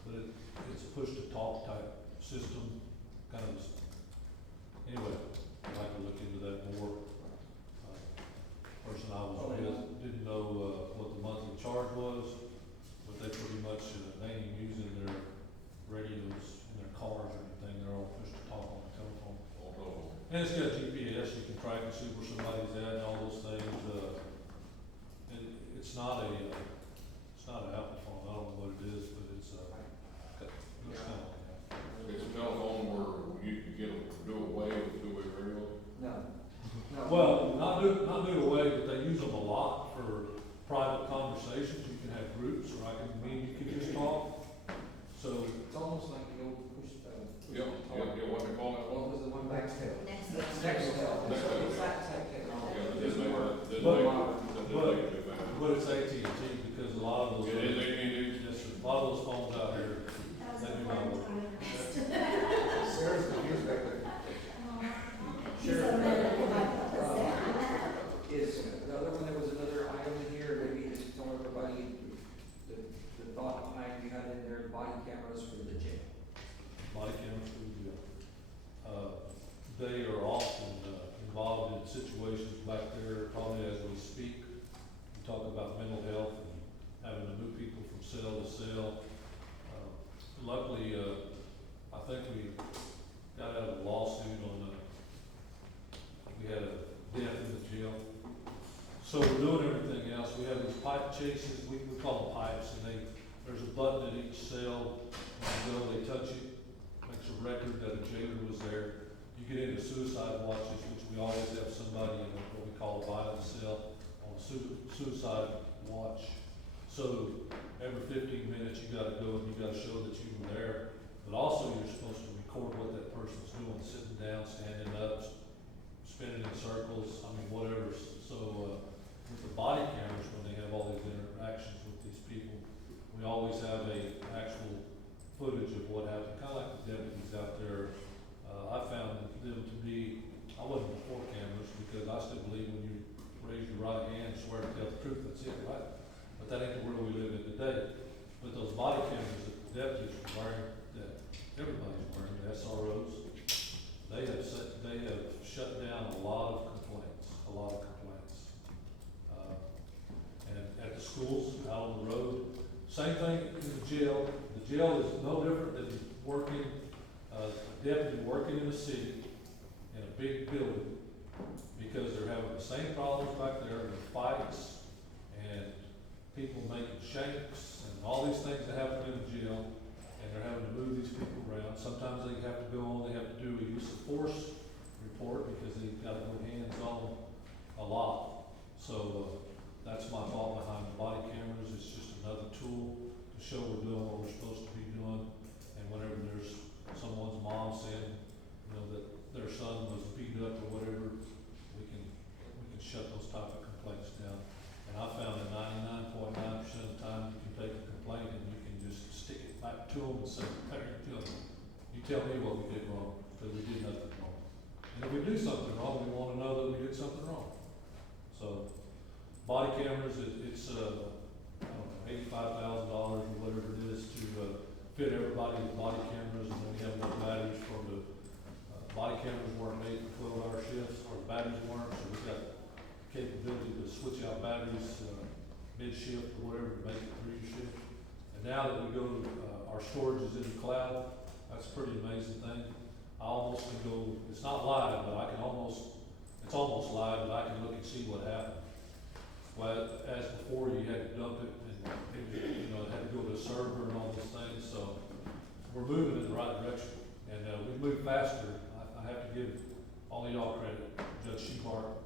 but it's a push-to-talk type system, kind of, anyway, I'd like to look into that more. Person I was with didn't know, what the monthly charge was, but they pretty much, they ain't using their radios in their cars or anything, they're all push-to-talk on the telephone. And it's got GPS, you can track and see where somebody's at and all those things, and it's not an Apple phone, I don't know what it is, but it's, looks kind of like that. It's a telephone where you can do away with two-way radio. No. Well, not do away, but they use them a lot for private conversations, you can have groups, or you can just talk, so. It's almost like the old push. Yep, what they call that What one? was the one back there? Next. Nextel. Nextel. It's that type technology. Yeah, It's more modern. But it's AT&T, because a lot of those. It is AT&T? Yes, sir, a lot of those phones out here, That was they a do not fun work. time. Sarah's confused back there. He's a medical, like, what's that? Is, the other one, there was another item in here, maybe just tell everybody the thought behind you had in there, body cameras for the jail. Body cameras for the jail. They are often, involved in situations back there, probably as we speak. We talk about mental health and having to move people from cell to cell. Luckily, I think we got out of a lawsuit on we had a death in the jail. So we're doing everything else. We have these pipe chases, we call them pipes, and there's a button at each cell. When you go, they touch it, makes a record that a jailer was there. You get into suicide watches, which we always have somebody in what we call a violent cell on a suicide watch. So every 15 minutes, you gotta go and you gotta show that you were there. But also, you're supposed to record what that person's doing, sitting down, standing up, spinning in circles, I mean, whatever. So, with the body cameras, when they have all these interactions with these people, we always have a actual footage of what happened, kinda like the deputies out there. I found them to be, I wasn't before cameras, because I still believe when you raise your right hand, swear to tell the truth, that's it, right? But that ain't the world we live in today. But those body cameras that the deputies are wearing, that everybody's wearing, the SROs, they have shut down a lot of complaints. And at the schools, out on the road, same thing in the jail. The jail is no different than working, a deputy working in the city, big building, because they're having the same problems back there, the fights, and people making shanks, and all these things that happen in the jail, and they're having to move these people around. Sometimes they have to go on, they have to do a use of force report, because they've got to go hands-on a lot. So, that's my thought behind the body cameras. It's just another tool to show we're doing what we're supposed to be doing. And whenever there's someone's mom saying, you know, that their son was beat up or whatever, we can shut those type of complaints down. And I found that 99.9% of the time you can take a complaint and you can just stick it back to them and say, hey, you tell me what we did wrong, because we did nothing wrong. And if we do something wrong, we want to know that we did something wrong. So, body cameras, it's I don't know, $85,000 or whatever it is to fit everybody with body cameras, and then we have enough batteries for the body cameras work 8 and 12-hour shifts, or the batteries weren't, so we've got capability to switch out batteries mid-shift or whatever to make it through your shift. And now that we go to our storage is in the cloud, that's a pretty amazing thing. I almost can go, it's not live, but it's almost live, but I can look and see what happened. Well, as before, you had to dump it, and it had to go to a server and all these things, so we're moving in the right direction, and we move faster. I have to give all of y'all credit, Judge Shebart,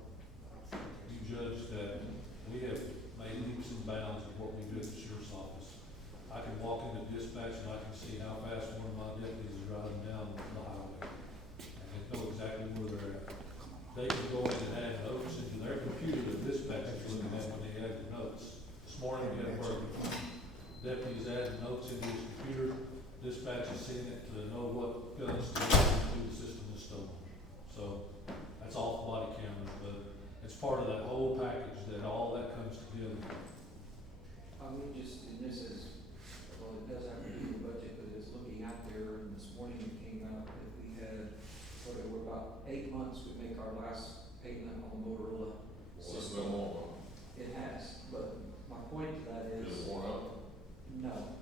you judge that we have made leaps and bounds of what we do at the sheriff's office. I can walk into dispatch and I can see how fast one of my deputies is driving down the highway, and they know exactly where they're at. They can go in and add notes into their computer that dispatch is looking at when they add the notes. This morning we had work, deputies added notes into his computer, dispatch is seeing it to know what guns to do, the system is stolen. So, that's all body cameras, but it's part of that whole package that all that comes together. I would just, and this is, well, it does have to do with the budget, but it's looking out there, and this morning it came out that we had, we're about 8 months, we make our last payment on the Motorola system. It has, but my point to that is. Is it worn out? No.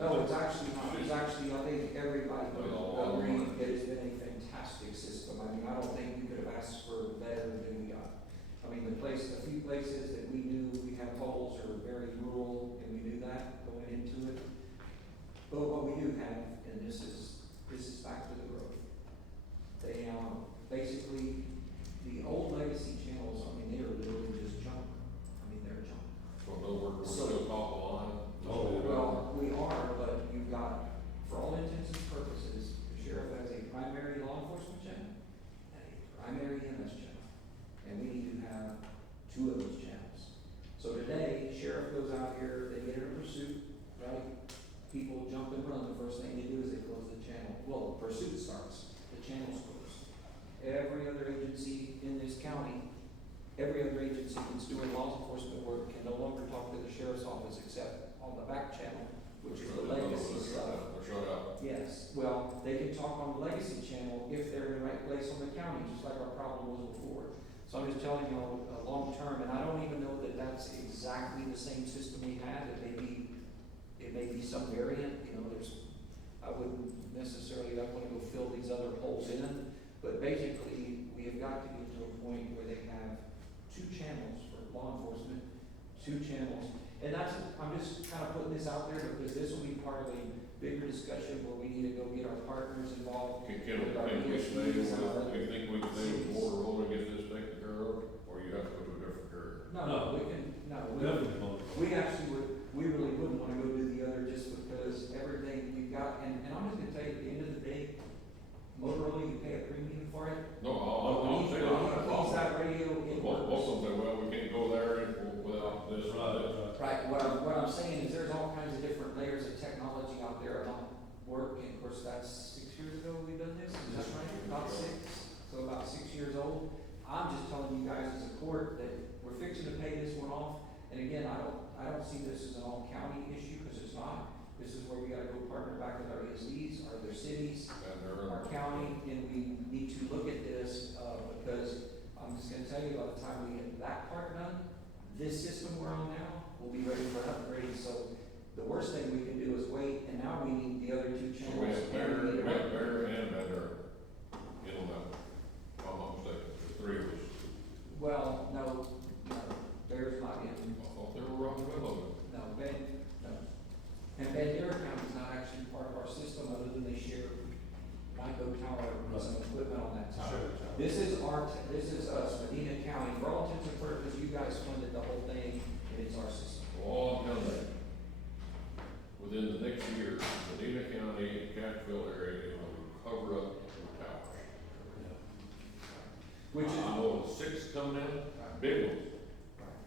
It's actually not, it's actually, I think everybody would agree that it's been a fantastic system. I mean, I don't think we could have asked for better than we got. I mean, a few places that we knew we have holes are very rural, and we knew that going into it. But what we do have, and this is back to the growth. They, basically, the old legacy channels, I mean, they are literally just junk. I mean, they're junk. So, in other words, we're still top of the line? Well, we are, but you've got, for all intents and purposes, the sheriff has a primary law enforcement channel and a primary EMS channel. And we need to have 2 of those channels. So today, sheriff goes out here, they get in a pursuit, right? People jump and run, the first thing they do is they close the channel. Well, the pursuit starts, the channel's closed. Every other agency in this county, every other agency that's doing law enforcement work can no longer talk to the sheriff's office except on the back channel, which is the legacy stuff. Yes, well, they can talk on the legacy channel if they're in the right place on the county, just like our problem was before. So I'm just telling you, long term, and I don't even know that that's exactly the same system we had. It may be some variant, I wouldn't necessarily, I want to go fill these other holes in, but basically, we have got to get to a point where they have 2 channels for law enforcement, 2 channels. And I'm just kind of putting this out there because this will be part of a bigger discussion where we need to go get our partners involved. Can we stay with, you think we can stay with Motorola and get this taken care of, or you have to go to a different carrier? We actually we really wouldn't want to go do the other just because everything we've got, and I'm just gonna tell you, at the end of the day, Motorola, you pay a premium for it. No, I'm saying, that radio, it works. Most of them say, well, we can't go there without this. Right, what I'm saying is there's all kinds of different layers of technology out there about work, and of course, that's 6 years ago we've done this, is that right? About 6, so about 6 years old. I'm just telling you guys as a court that we're fixing to pay this one off, and again, I don't see this as an all-county issue, because it's not. This is where we gotta go partner back with our ESDs, our other cities, our county, and we need to look at this, because I'm just gonna tell you, by the time we get that part done, this system we're on now will be ready for an upgrade. So the worst thing we can do is wait, and now we need the other 2 channels. So we have better and better. You know, This is us, Medina County, for all intents and purposes, you guys funded the whole thing, and it's our system. All I'm telling you, within the next year, Medina County and Catchville area is going to cover up the towers. Which is, I know of 6 coming in, big ones.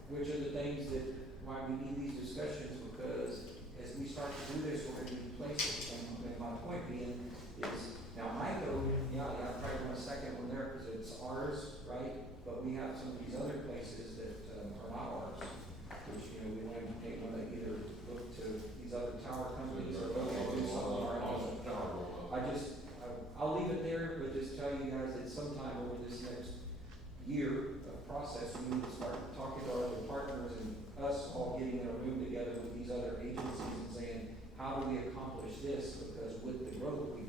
which are the things that, why we need these discussions, because as we start to do this, we're gonna be placing, and my point being is, now I go, I probably want a second one there, because it's ours, right? But we have some of these other places that are not ours, which, we want to take one that either look to these other tower companies or look to do something on our own. I'll leave it there, but just tell you guys that sometime over this next year of process, we need to start talking to our other partners and us all getting in a room together with these other agencies and saying, how do we accomplish this? Because with the growth, we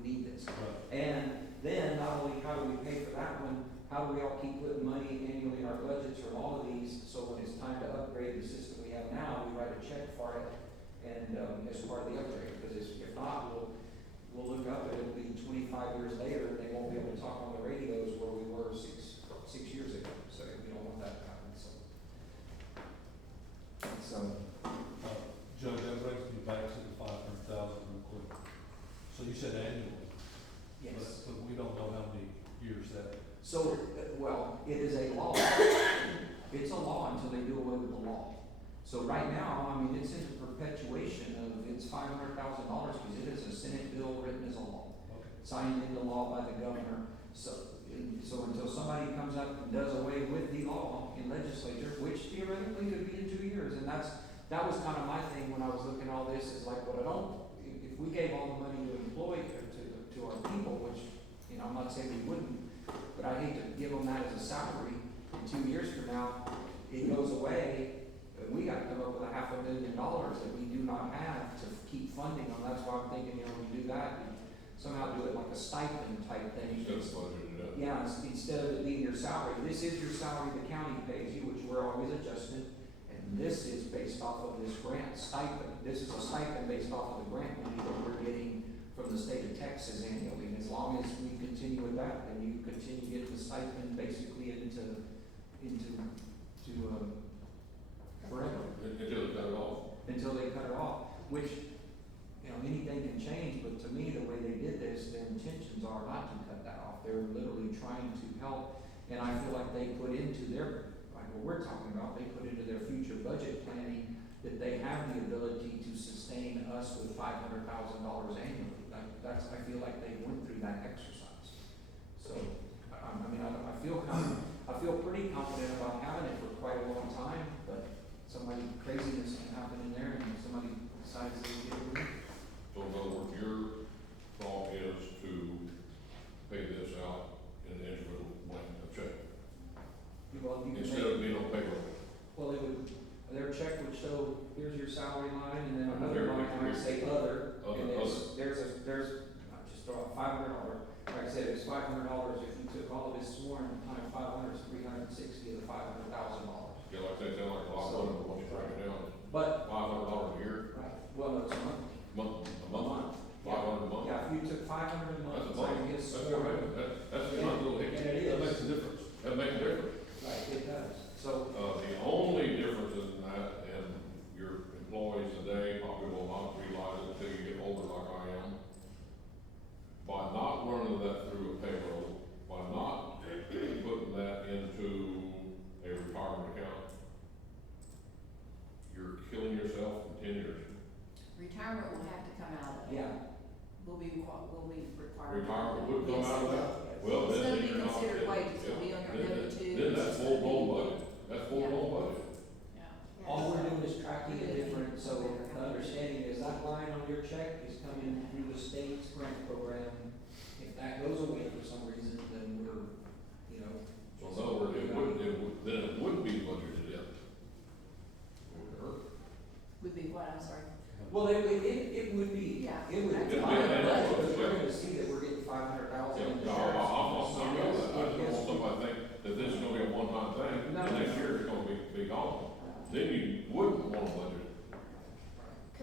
need this. And then not only how do we pay for that one, how do we all keep putting money annually in our budgets from all of these, so when it's time to upgrade the system we have now, we write a check for it and as part of the upgrade, because if not, we'll look up and it'll be 25 years later and they won't be able to talk on the radios where we were six years ago, so we don't want that to happen, so. Judge, that brings me back to the 500,000 real quick. So you said annually? Yes. But we don't know how many years that. So, well, it is a law. It's a law until they do away with the law. So right now, it's in perpetuation of, it's $500,000 because it is a Senate bill written as a law. Okay. Signed into law by the governor. So until somebody comes up and does away with the law in legislature, which theoretically could be in 2 years, and that was kind of my thing when I was looking at all this, is like, if we gave all the money to employ, to our people, which, I'm not saying we wouldn't, but I hate to give them that as a salary, and 2 years from now, it goes away, and we gotta come up with $500,000 that we do not have to keep funding them. That's why I'm thinking, we do that, and somehow do it like a stipend type thing. Yeah, instead of it being your salary, this is your salary the county pays you, which we're always adjusted, and this is based off of this grant stipend. This is a stipend based off of the grant money that we're getting from the state of Texas annually. And as long as we continue with that, then you continue getting the stipend basically into forever. Until they cut it off. Until they cut it off, which, anything can change, but to me, the way they did this, their intentions are not to cut that off. They're literally trying to help, and I feel like they put into like what we're talking about, they put into their future budget planning that they have the ability to sustain us with $500,000 annually. I feel like they went through that exercise. So, I feel pretty confident about having it for quite a long time, but craziness can happen in there, and somebody decides they get it. So in other words, your thought is to pay this out in the interim blank check, instead of being on payroll. Well, their check would show, here's your salary line, and then another line might say other, and there's just throw out $500. Like I said, it's $500. If you took all of his sworn time, 500 is 360 of the $500,000. Yeah, like that sounds like a lot of money, but once you break it down, but $500 a year. Right. Well, no, it's a month. A month. 500 a month. Yeah, if you took 500 a month, That's a month. his That's sworn. a month little hit. And it is. That makes a difference. That makes a difference. Right, it does. So. The only difference in that, and your employees today probably will not realize it until you get older like I am, by not running that through a payroll, by not putting that into a retirement account, you're killing yourself in 10 years. Retirement will have to come out of it. Yeah. Will be required. Retirement would come out of that? Well, It's then gonna be you're not. considered wages, it'll be on your W-2. Then that's full-blown budget. That's full-blown budget. All we're doing is tracking the difference, so the understanding is that line on your check is coming through the state's grant program. If that goes away for some reason, then we're, So in other words, then it would be budgeted in. Would be what, I'm sorry? Well, it would be, Yeah. it would be. That's Because we're gonna see that we're getting 500,000 in the I'm not saying that. I just want sheriff's. somebody to think that this is gonna be a one-time thing, No. and next year it's gonna be gone. Then you wouldn't want to budget.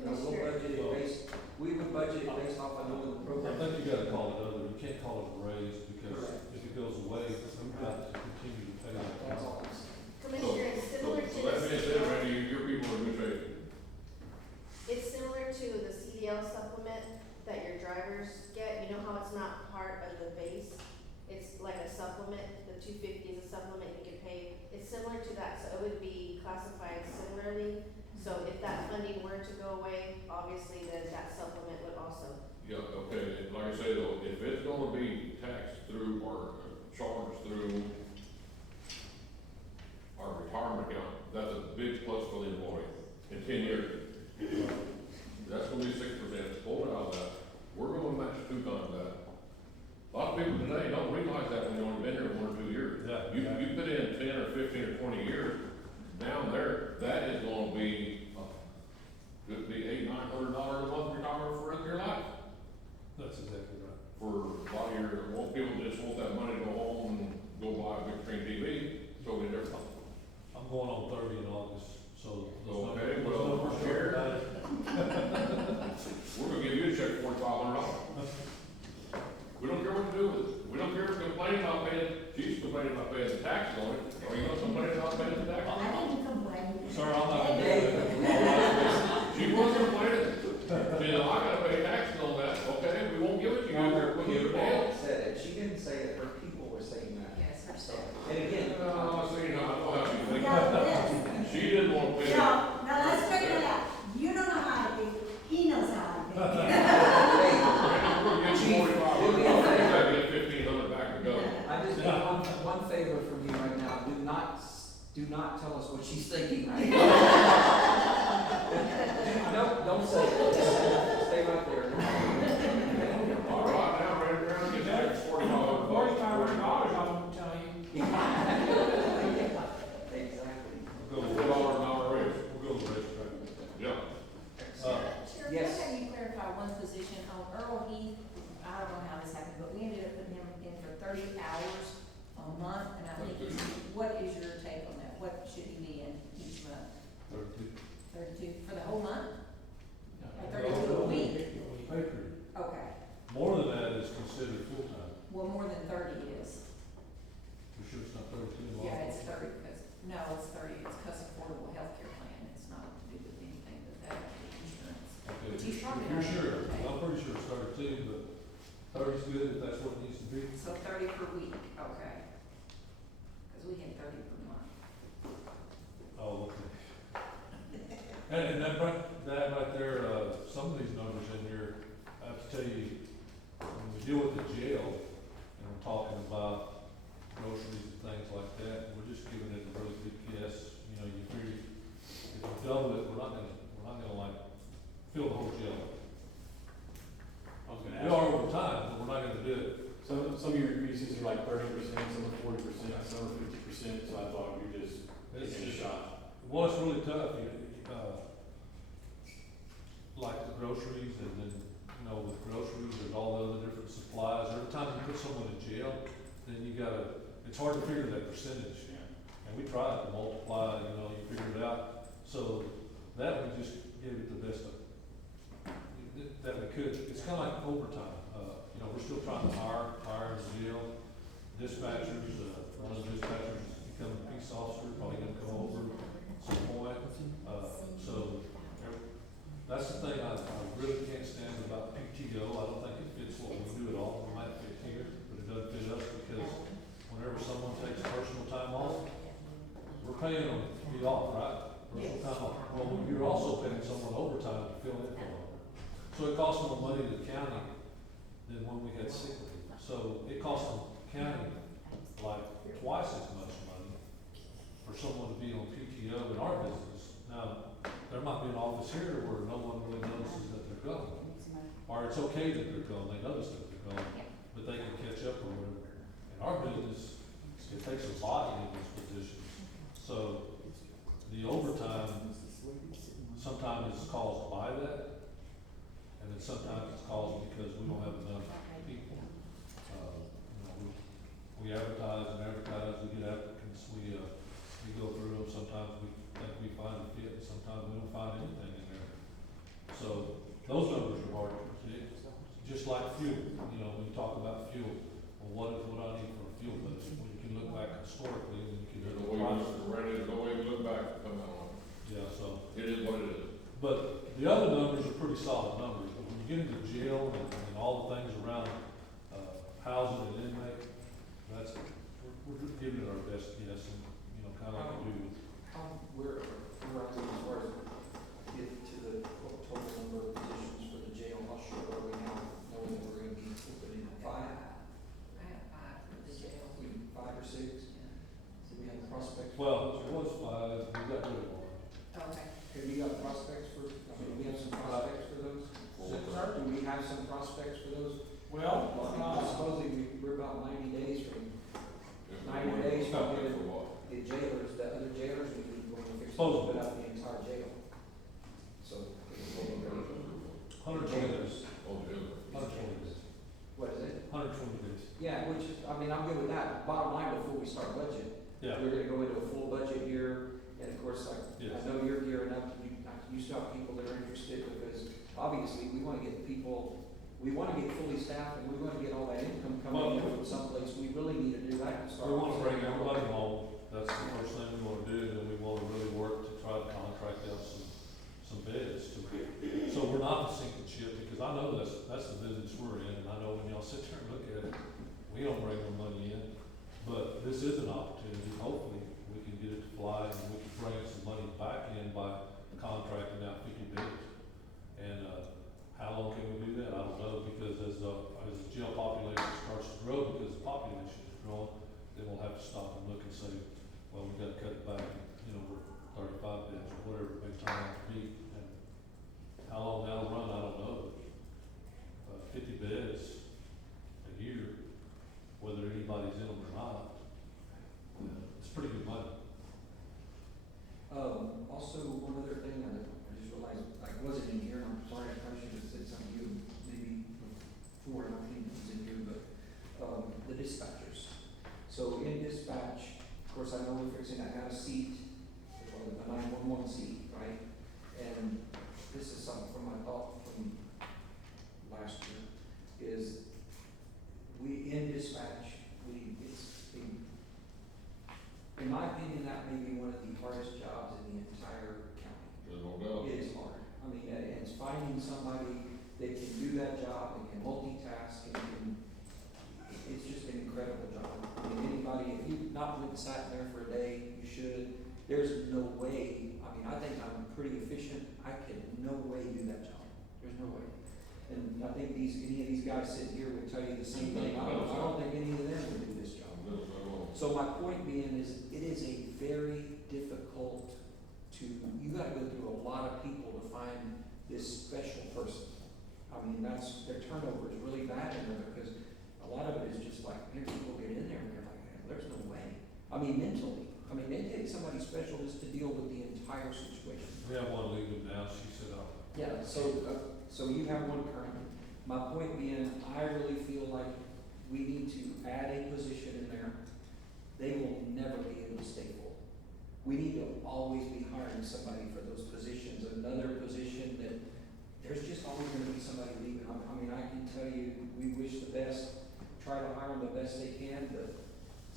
No, we'll budget it we would budget it based off of knowing the I program. think you gotta call it other, you can't call it a raise, because Correct. if it goes So if that funding were to go away, obviously then that supplement would also. Yeah, okay, and like I say though, if it's gonna be taxed through or charged through our retirement account, that's a big plus for the employee in 10 years. That's gonna be 6%, pull it out of that, we're gonna match 2 times that. A lot of people today don't realize that when you've only been here 1 or 2 years. Yeah. You put in 10 or 15 or 20 years, down there, that is gonna be, could be $800-900 a month retirement for the rest of your life. That's exactly right. For a lot of your, most people just want that money to go home and go buy a big screen TV, so we never. I'm going on 30 in August, so. Okay, well, we're scared. We're gonna give you a check for $4,500. We don't care what to do with it. We don't care if you're complaining about paying, she's complaining about paying the taxes on it. Are you gonna complain about paying the taxes? I didn't complain. Sir, I'm not gonna do that. She was complaining. She said, I gotta pay taxes on that. Okay, we won't give it to you. We'll give it back. Said it, she didn't say it, her people were saying that. Yes, herself. And again, See, no, I know how you think. Now, this, She didn't want to pay it. now let's straighten it out. You don't know how to think, he knows how to think. We're gonna get you $4,500. You gotta get $1,500 back to go. I just want one favor from you right now, do not tell us what she's thinking right now. Don't say it, stay right there. All right, now, right around, get that $4,500. I won't tell you. Exactly. We'll go with $4 raise. We'll go with racetrack. Yeah. Sheriff, yes. can you clarify one position on Earl Heath? I don't know how this happened, but we ended up putting him in for 30 hours a month, and I think, what is your take on that? What should he be in each month? 32 for the whole month? Or 32 a week? Pay period. Okay, More than that is considered full-time. well, more than 30 is. You sure it's not 32? Yeah, it's 30, because, no, it's 30, it's because affordable healthcare plan, it's not to do with anything but that, insurance. Okay, But he's probably you're not sure? gonna pay. I'm pretty sure it's 32, but 30's good if that's what it needs to be. So 30 per week, okay. Because we had 30 per month. Oh, okay. And that right there, some of these numbers in here, I have to tell you, when we deal with the jail, and we're talking about groceries and things like that, we're just giving it a really good guess. You know, you figure, if you double it, we're not gonna like fill the whole jail. I was gonna We ask. are over time, but we're not gonna do it. Some of your increases are like 30%, some are 40%, some are 50%, so I thought we just taking a shot. Well, it's really tough, like the groceries, and then, you know, with groceries, there's all the other different supplies. Every time you put someone in jail, then you gotta, it's hard to figure that percentage. And we tried to multiply, you know, you figure it out. So that we just gave it the best that we could. It's kinda like overtime. You know, we're still trying to hire in the jail, dispatchers, one of the dispatchers is becoming a peace officer, probably gonna come over at some point. So that's the thing I really can't stand about PTO. I don't think it fits what we do at all. It might fit here, but it doesn't fit us because whenever someone takes personal time off, we're paying them to be off, right? Personal time off. Well, you're also paying someone overtime to fill in for them. So it costs more money to the county than when we had sick leave. So it costs the county like twice as much money for someone to be on PTO in our business. Now, there might be an office here where no one really notices that they're gone. Or it's okay that they're gone, they notice that they're gone, but they can catch up or whatever. In our business, it takes a lot in these positions. So the overtime sometimes is caused by that, and then sometimes it's caused because we don't have enough people. You know, we advertise and advertise, we get applicants, we go through them, sometimes we think we find a fit, sometimes we don't find anything in there. So those numbers are hard to predict, just like fuel. You know, when you talk about fuel, well, what I need for a fuel budget? When you can look back historically, and you can There's look no way, at there's no way to look back and come out on it. yeah, so. It is what it is. But the other numbers are pretty solid numbers, but when you get into jail and all the things around, housing and inmate, we're just giving it our best guess and, you know, kinda like we do. We're up to as far as Supposedly. put out the entire jail. So. 120 days. Oh, yeah. 120 days. What is it? 120 days. Yeah, which, I mean, I'm good with that. Bottom line, before we start budget, Yeah. we're gonna go into a full budget year, and of course, I Yes. know you're gearing up, you still have people that are interested, because obviously, we wanna get people, we wanna get fully staffed, and we wanna get all that income coming in from someplace, we really need to do that to start. We want to bring everybody home. That's the first thing we want to do, and then we want to really work to try to contract out some beds to, so we're not the sinking ship, because I know that's the business we're in, and I know when y'all sit there and look at it, we don't bring no money in, but this is an opportunity. Hopefully, we can get it to fly, and we can bring some money back in by contracting out 50 beds. And, how long can we do that? I don't know, because as the jail population starts to grow, because the population is growing, then we'll have to stop and look and say, well, we gotta cut it back, you know, we're 35 beds or whatever it may turn out to be. And how long that'll run, I don't know. 50 beds a year, whether anybody's in them or not, it's pretty good money. Also, one other thing, I just realized, I wasn't in here, and I'm sorry, I probably should have said something to you, maybe before, and I think it was in here, but, the dispatchers. So in dispatch, of course, I know we're fixing to add a seat, a 911 seat, right? And this is something from my thought from last year, is we, in dispatch, in my opinion, that may be one of the hardest jobs in the entire county. There's no doubt. It is hard. I mean, and it's finding somebody that can do that job and can multitask and can, it's just an incredible job. I mean, anybody, if you've not been sat there for a day, you should. There's no way, I mean, I think I'm pretty efficient. I can no way do that job. There's no way. And I think any of these guys sitting here would tell you the same thing. I don't think any of them would do this job. So my point being is, it is a very difficult you gotta go through a lot of people to find this special person. I mean, their turnover is really bad in there, because a lot of it is just like, man, people get in there and they're like, man, there's no way. I mean, mentally, they take somebody special just to deal with the entire situation. We have one leaving now, she said, Yeah, so you have one currently. My point being, I really feel like we need to add a position in there. They will never be able to stay full. We need to always be hiring somebody for those positions. Another position that there's just always gonna be somebody leaving. I mean, I can tell you, we wish the best, try to hire them the best they can, but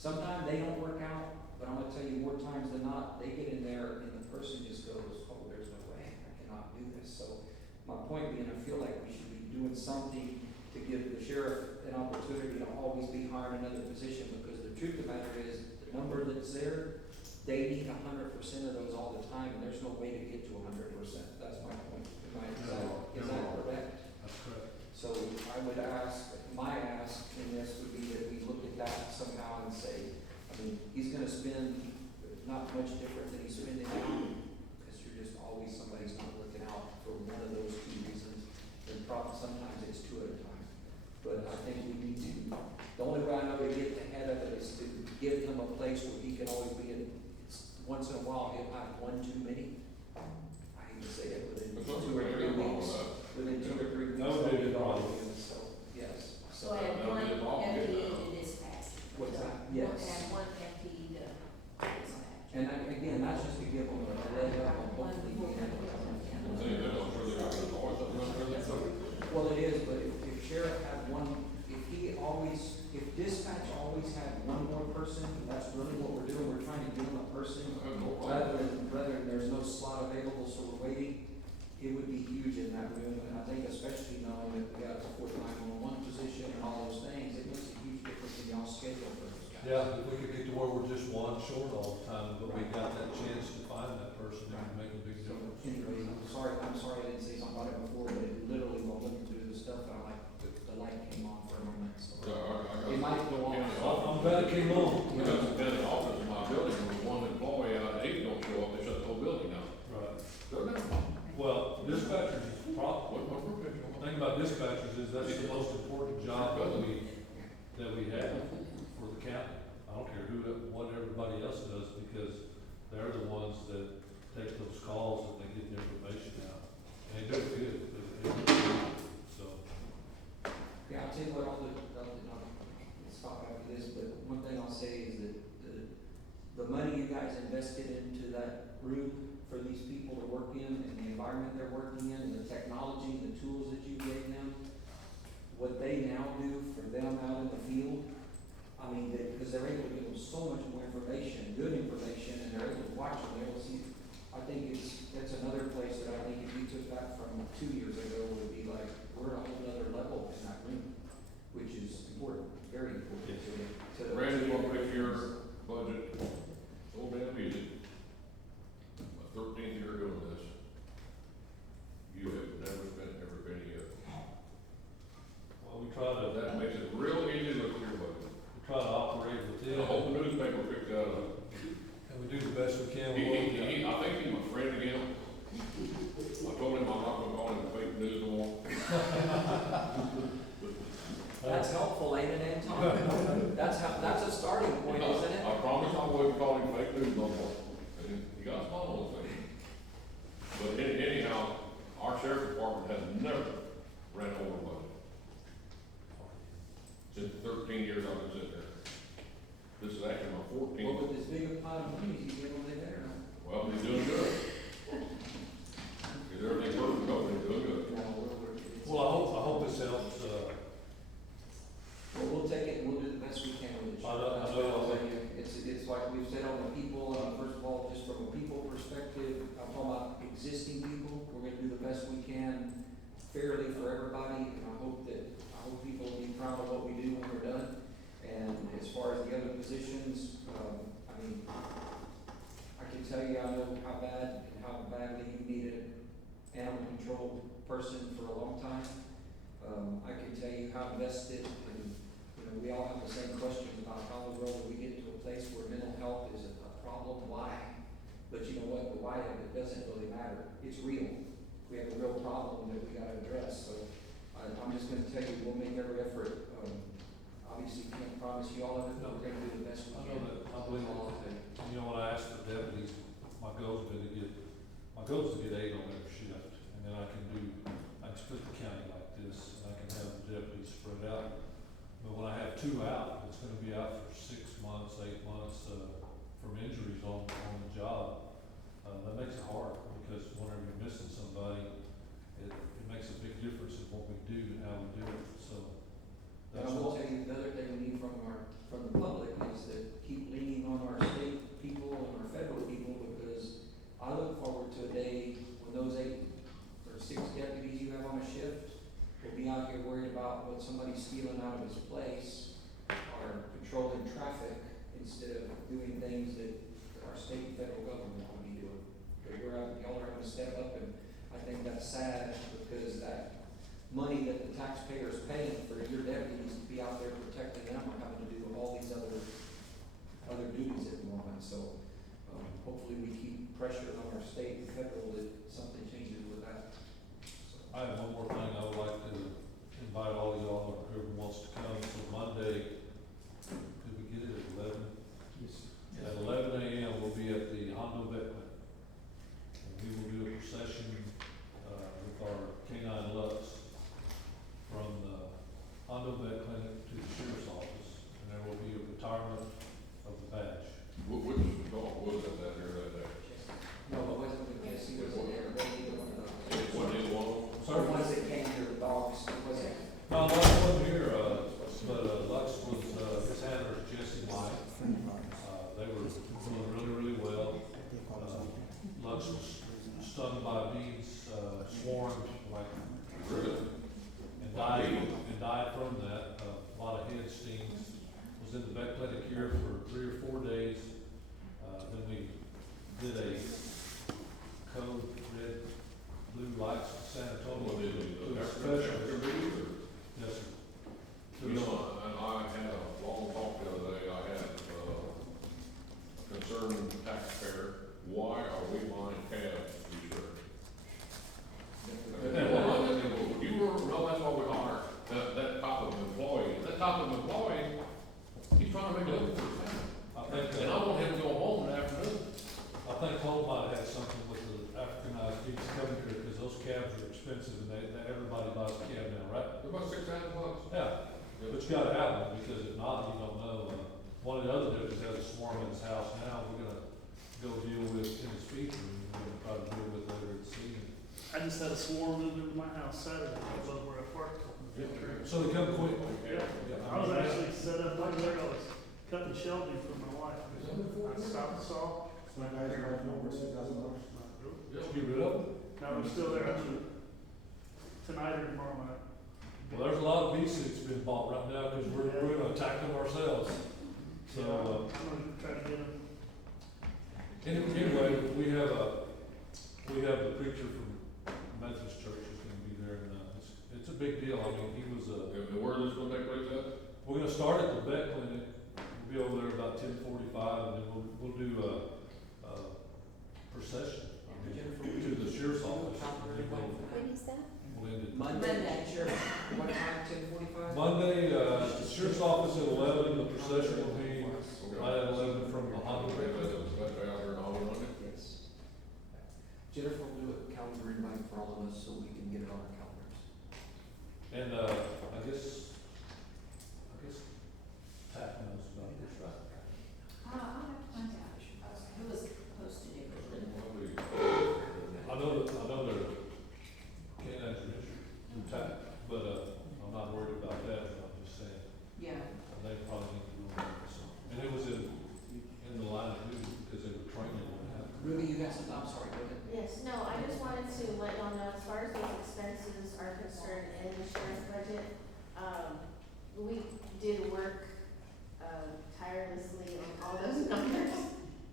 sometimes they don't work out. But I'm gonna tell you, more times than not, they get in there and the person just goes, oh, there's no way, I cannot do this. So my point being, I feel like we should be doing something to give the sheriff an opportunity to always be hiring another position, because the truth of the matter is, the number that's there, they need 100% of those all the time, and there's no way to get to 100%. That's my point. Is that correct? that's correct. So I would ask, my ask in this would be that we look at that somehow and say, I mean, he's gonna spend not much different than he's spending now, because you're just always, somebody's not looking out for one of those two reasons. And probably sometimes it's two at a time. But I think we need to, the only way I know to get ahead of it is to give him a place where he can always be in. Once in a while, he'll have one too many. I hate to say it, within 2 or 3 weeks. Within 2 or 3 weeks. That would be a good problem. So, yes. So add one FTE to dispatch. What's that? Yes. Add one FTE to dispatch. And again, that's just to give them a leg up on hopefully being able to. Well, it is, but if sheriff had one, if dispatch always had one more person, that's really what we're doing, we're trying to give them a person, rather than there's no slot available, so we're waiting, it would be huge in that room, and I think especially knowing that we got a 911 position and all those things, it makes a huge difference in y'all's schedule for those guys. Yeah, if we could get to where we're just one short all the time, but we got that chance to find that person, it would make a big difference. Anyway, I'm sorry I didn't say something about it before, but it literally, while looking through the stuff, I like, the light came on for a moment, so. It might go on. I'm glad it came on. We got some in the office in my building, and one employee out of 8 don't show up, they shut the whole building down. Right. They're down. Well, dispatchers is the problem. The thing about dispatchers is that's the most important job that we have for the county. I don't care what everybody else does, because they're the ones that invested into that group for these people to work in and the environment they're working in and the technology and the tools that you gave them, what they now do for them out in the field, I mean, because they're able to give them so much more information, good information, and they're able to watch them, they're able to see. I think that's another place that I think if you took that from 2 years ago, would be like, we're at a whole other level in that room, which is important, very important to Randy, what if your budget, so damn easy, my 13th year doing this, you have never spent every penny yet. Well, we try to, That makes it real easy to look at your budget. we try to operate within, The whole newspaper picked that up. and we do the best we can with what we got. I think he's my friend again. I told him I'm not gonna call him fake news no more. That's helpful, ain't it, Anton? That's a starting point, isn't it? I promise I won't call him fake news no more. And you got to follow those things. But anyhow, our sheriff's department has never ran over budget. Since 13 years I've been sitting there. This is actually my 14th. Well, with this big a pot of money, you get them, they better not. Well, he's doing good. Is everything working? No, he's doing good. Well, I hope this helps, Well, we'll take it and we'll do the best we can with it. I know. That's what I'll tell you. It's like we've said on the people, first of all, just from a people perspective, I'm talking about existing people, we're gonna do the best we can fairly for everybody, and I hope people will be proud of what we do when we're done. And as far as the other positions, I mean, I can tell you, I know how badly you needed an animal control person for a long time. I can tell you how invested, and, we all have the same questions about how in the world do we get to a place where mental health is a problem, why? But you know what, the why of it doesn't really matter, it's real. We have a real problem that we gotta address, so I'm just gonna tell you, we'll make every effort. Obviously, can't promise you all of it, but we're gonna do the best we I can. know that, I believe all of it. You know, when I asked for deputies, my goal is to get 8 on every shift, and then I can split the county like this, and I can have the deputies spread out. But when I have 2 out, it's gonna be out for 6 months, 8 months, from injuries on the job. That makes it hard, because whenever you're missing somebody, it makes a big difference in what we do and how we do it, so. And I will tell you, the other thing we need from the public is to keep leaning on our state people and our federal people, because I look forward to a day when those 8 or 6 deputies you have on a shift will be out here worried about what somebody's stealing out of his place, or controlling traffic, instead of doing things that our state and federal government ought to be doing. But y'all are having to step up, and I think that's sad, because that money that the taxpayers paying for your deputies to be out there protecting them are having to do all these other duties at the moment. So hopefully we keep pressure on our state and federal that something changes with that. So. I have one more thing I would like to invite all of y'all, or whoever wants to come, so Monday, could we get it at 11? Yes. At 11 a.m. we'll be at the Hondo Vet Clinic. And we will do a procession, with our canine Lux from the Hondo Vet Clinic to the sheriff's office, and there will be a retirement of the badge. Which dog was it that there that day? No, it wasn't the Jesse, was it there? Either one of those. It wasn't either one of them? The ones that came here, the dogs, was it? No, Lux wasn't here, but Lux was, his handler, Jesse and Mike. They were doing really, really well. Lux was stung by bees, swarmed like, and died from that. A lot of head stings. Was in the vet clinic here for 3 or 4 days. Then we did a code red, blue lights San Antonio. Yes, sir. You know, and I had a long talk the other day, I had a concerned taxpayer, why are we buying cabs to be sure? You were, no, that's why we hired that type of employee, he's trying to make a living for his family. And I want him to go home in the afternoon. I think Cole might have had something with the Africanized people coming here, because those cabs are expensive, and everybody buys a cab now, right? They're about $6,000. Yeah, but you gotta have them, because if not, you don't know. One of the other deputies has a swarm in his house now, we're gonna I just had a swarm move into my house Saturday above where I parked. So they come quick. Yeah, I was actually set up over there, I was cutting shelving for my wife. I stopped the saw. My guys are right over $6,000. Just get rid of them. No, I'm still there, tonight or tomorrow night. Well, there's a lot of V6 been bought right now because we're gonna attack them ourselves. So, I'm gonna try to get them. anyway, we have the preacher from Methodist Church is gonna be there, and, it's a big deal. I mean, he was, And where is this gonna take place at? we're gonna start at the vet clinic. We'll be over there about 10:45, and then we'll do a procession to the sheriff's office. When is that? We'll end it. Monday, sure. What time, 10:45? Monday, the sheriff's office at 11, the procession will be right at 11 from the Honda Vet Clinic. That's out there on Monday? Yes. Jennifer will do a calendar invite for all of us so we can get it on our calendars. And, I guess Pat knows about this, right? I'll have to find out. It was posted differently. I know they're, can't answer this through Pat, but, I'm not worried about that, but I'm just saying, Yeah. they probably need to know that, so. And it was in the line of duty because they were training on that. Ruby, you got something? I'm sorry, go ahead. Yes, no, I just wanted to let y'all know, as far as those expenses are concerned in the sheriff's budget, we did work, tirelessly on all those numbers.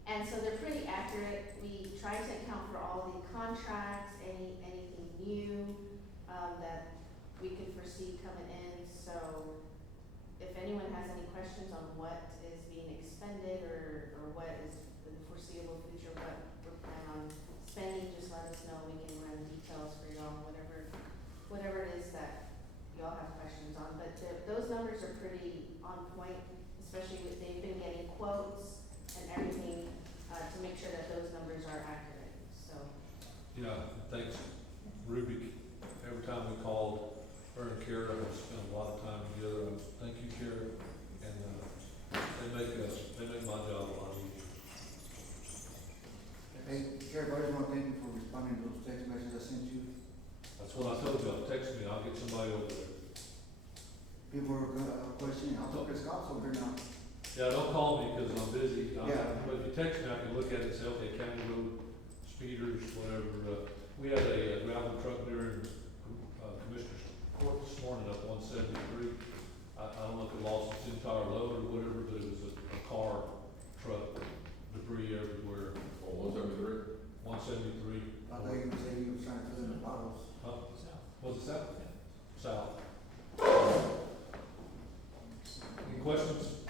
And so they're pretty accurate. We tried to account for all the contracts, anything new, that we could foresee coming in. So if anyone has any questions on what is being expended or what is the foreseeable future, what we're planning on spending, just let us know. We can run details for y'all, whatever it is that y'all have questions on. But those numbers are pretty on point, especially with, they've been getting quotes and everything, to make sure that those numbers are accurate, so. Yeah, thanks, Ruby. Every time we called her and Kara, we spent a lot of time together. Thank you, Kara. And, they make my job a lot easier. Hey, Sheriff, I just want to thank you for responding to those text messages I sent you. That's what I told you. Text me. I'll get somebody over there. People were questioning, I'll talk to Scott's over here now. Yeah, don't call me because I'm busy. Yeah. But if you text me, I can look at it and say, okay, county road, speeders, whatever. We had a gravel truck during, Commissioner's Court this morning up 173. I don't know if it lost its entire load or whatever, but it was a car, truck, debris everywhere. On 173? 173. I thought you were saying you were trying to fill in the bottles. Huh? Was it south? South. Any questions?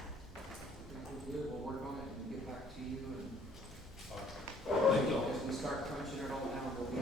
Good, we'll work on it and get back to you and Thank y'all. as we start crunching it all down, we'll be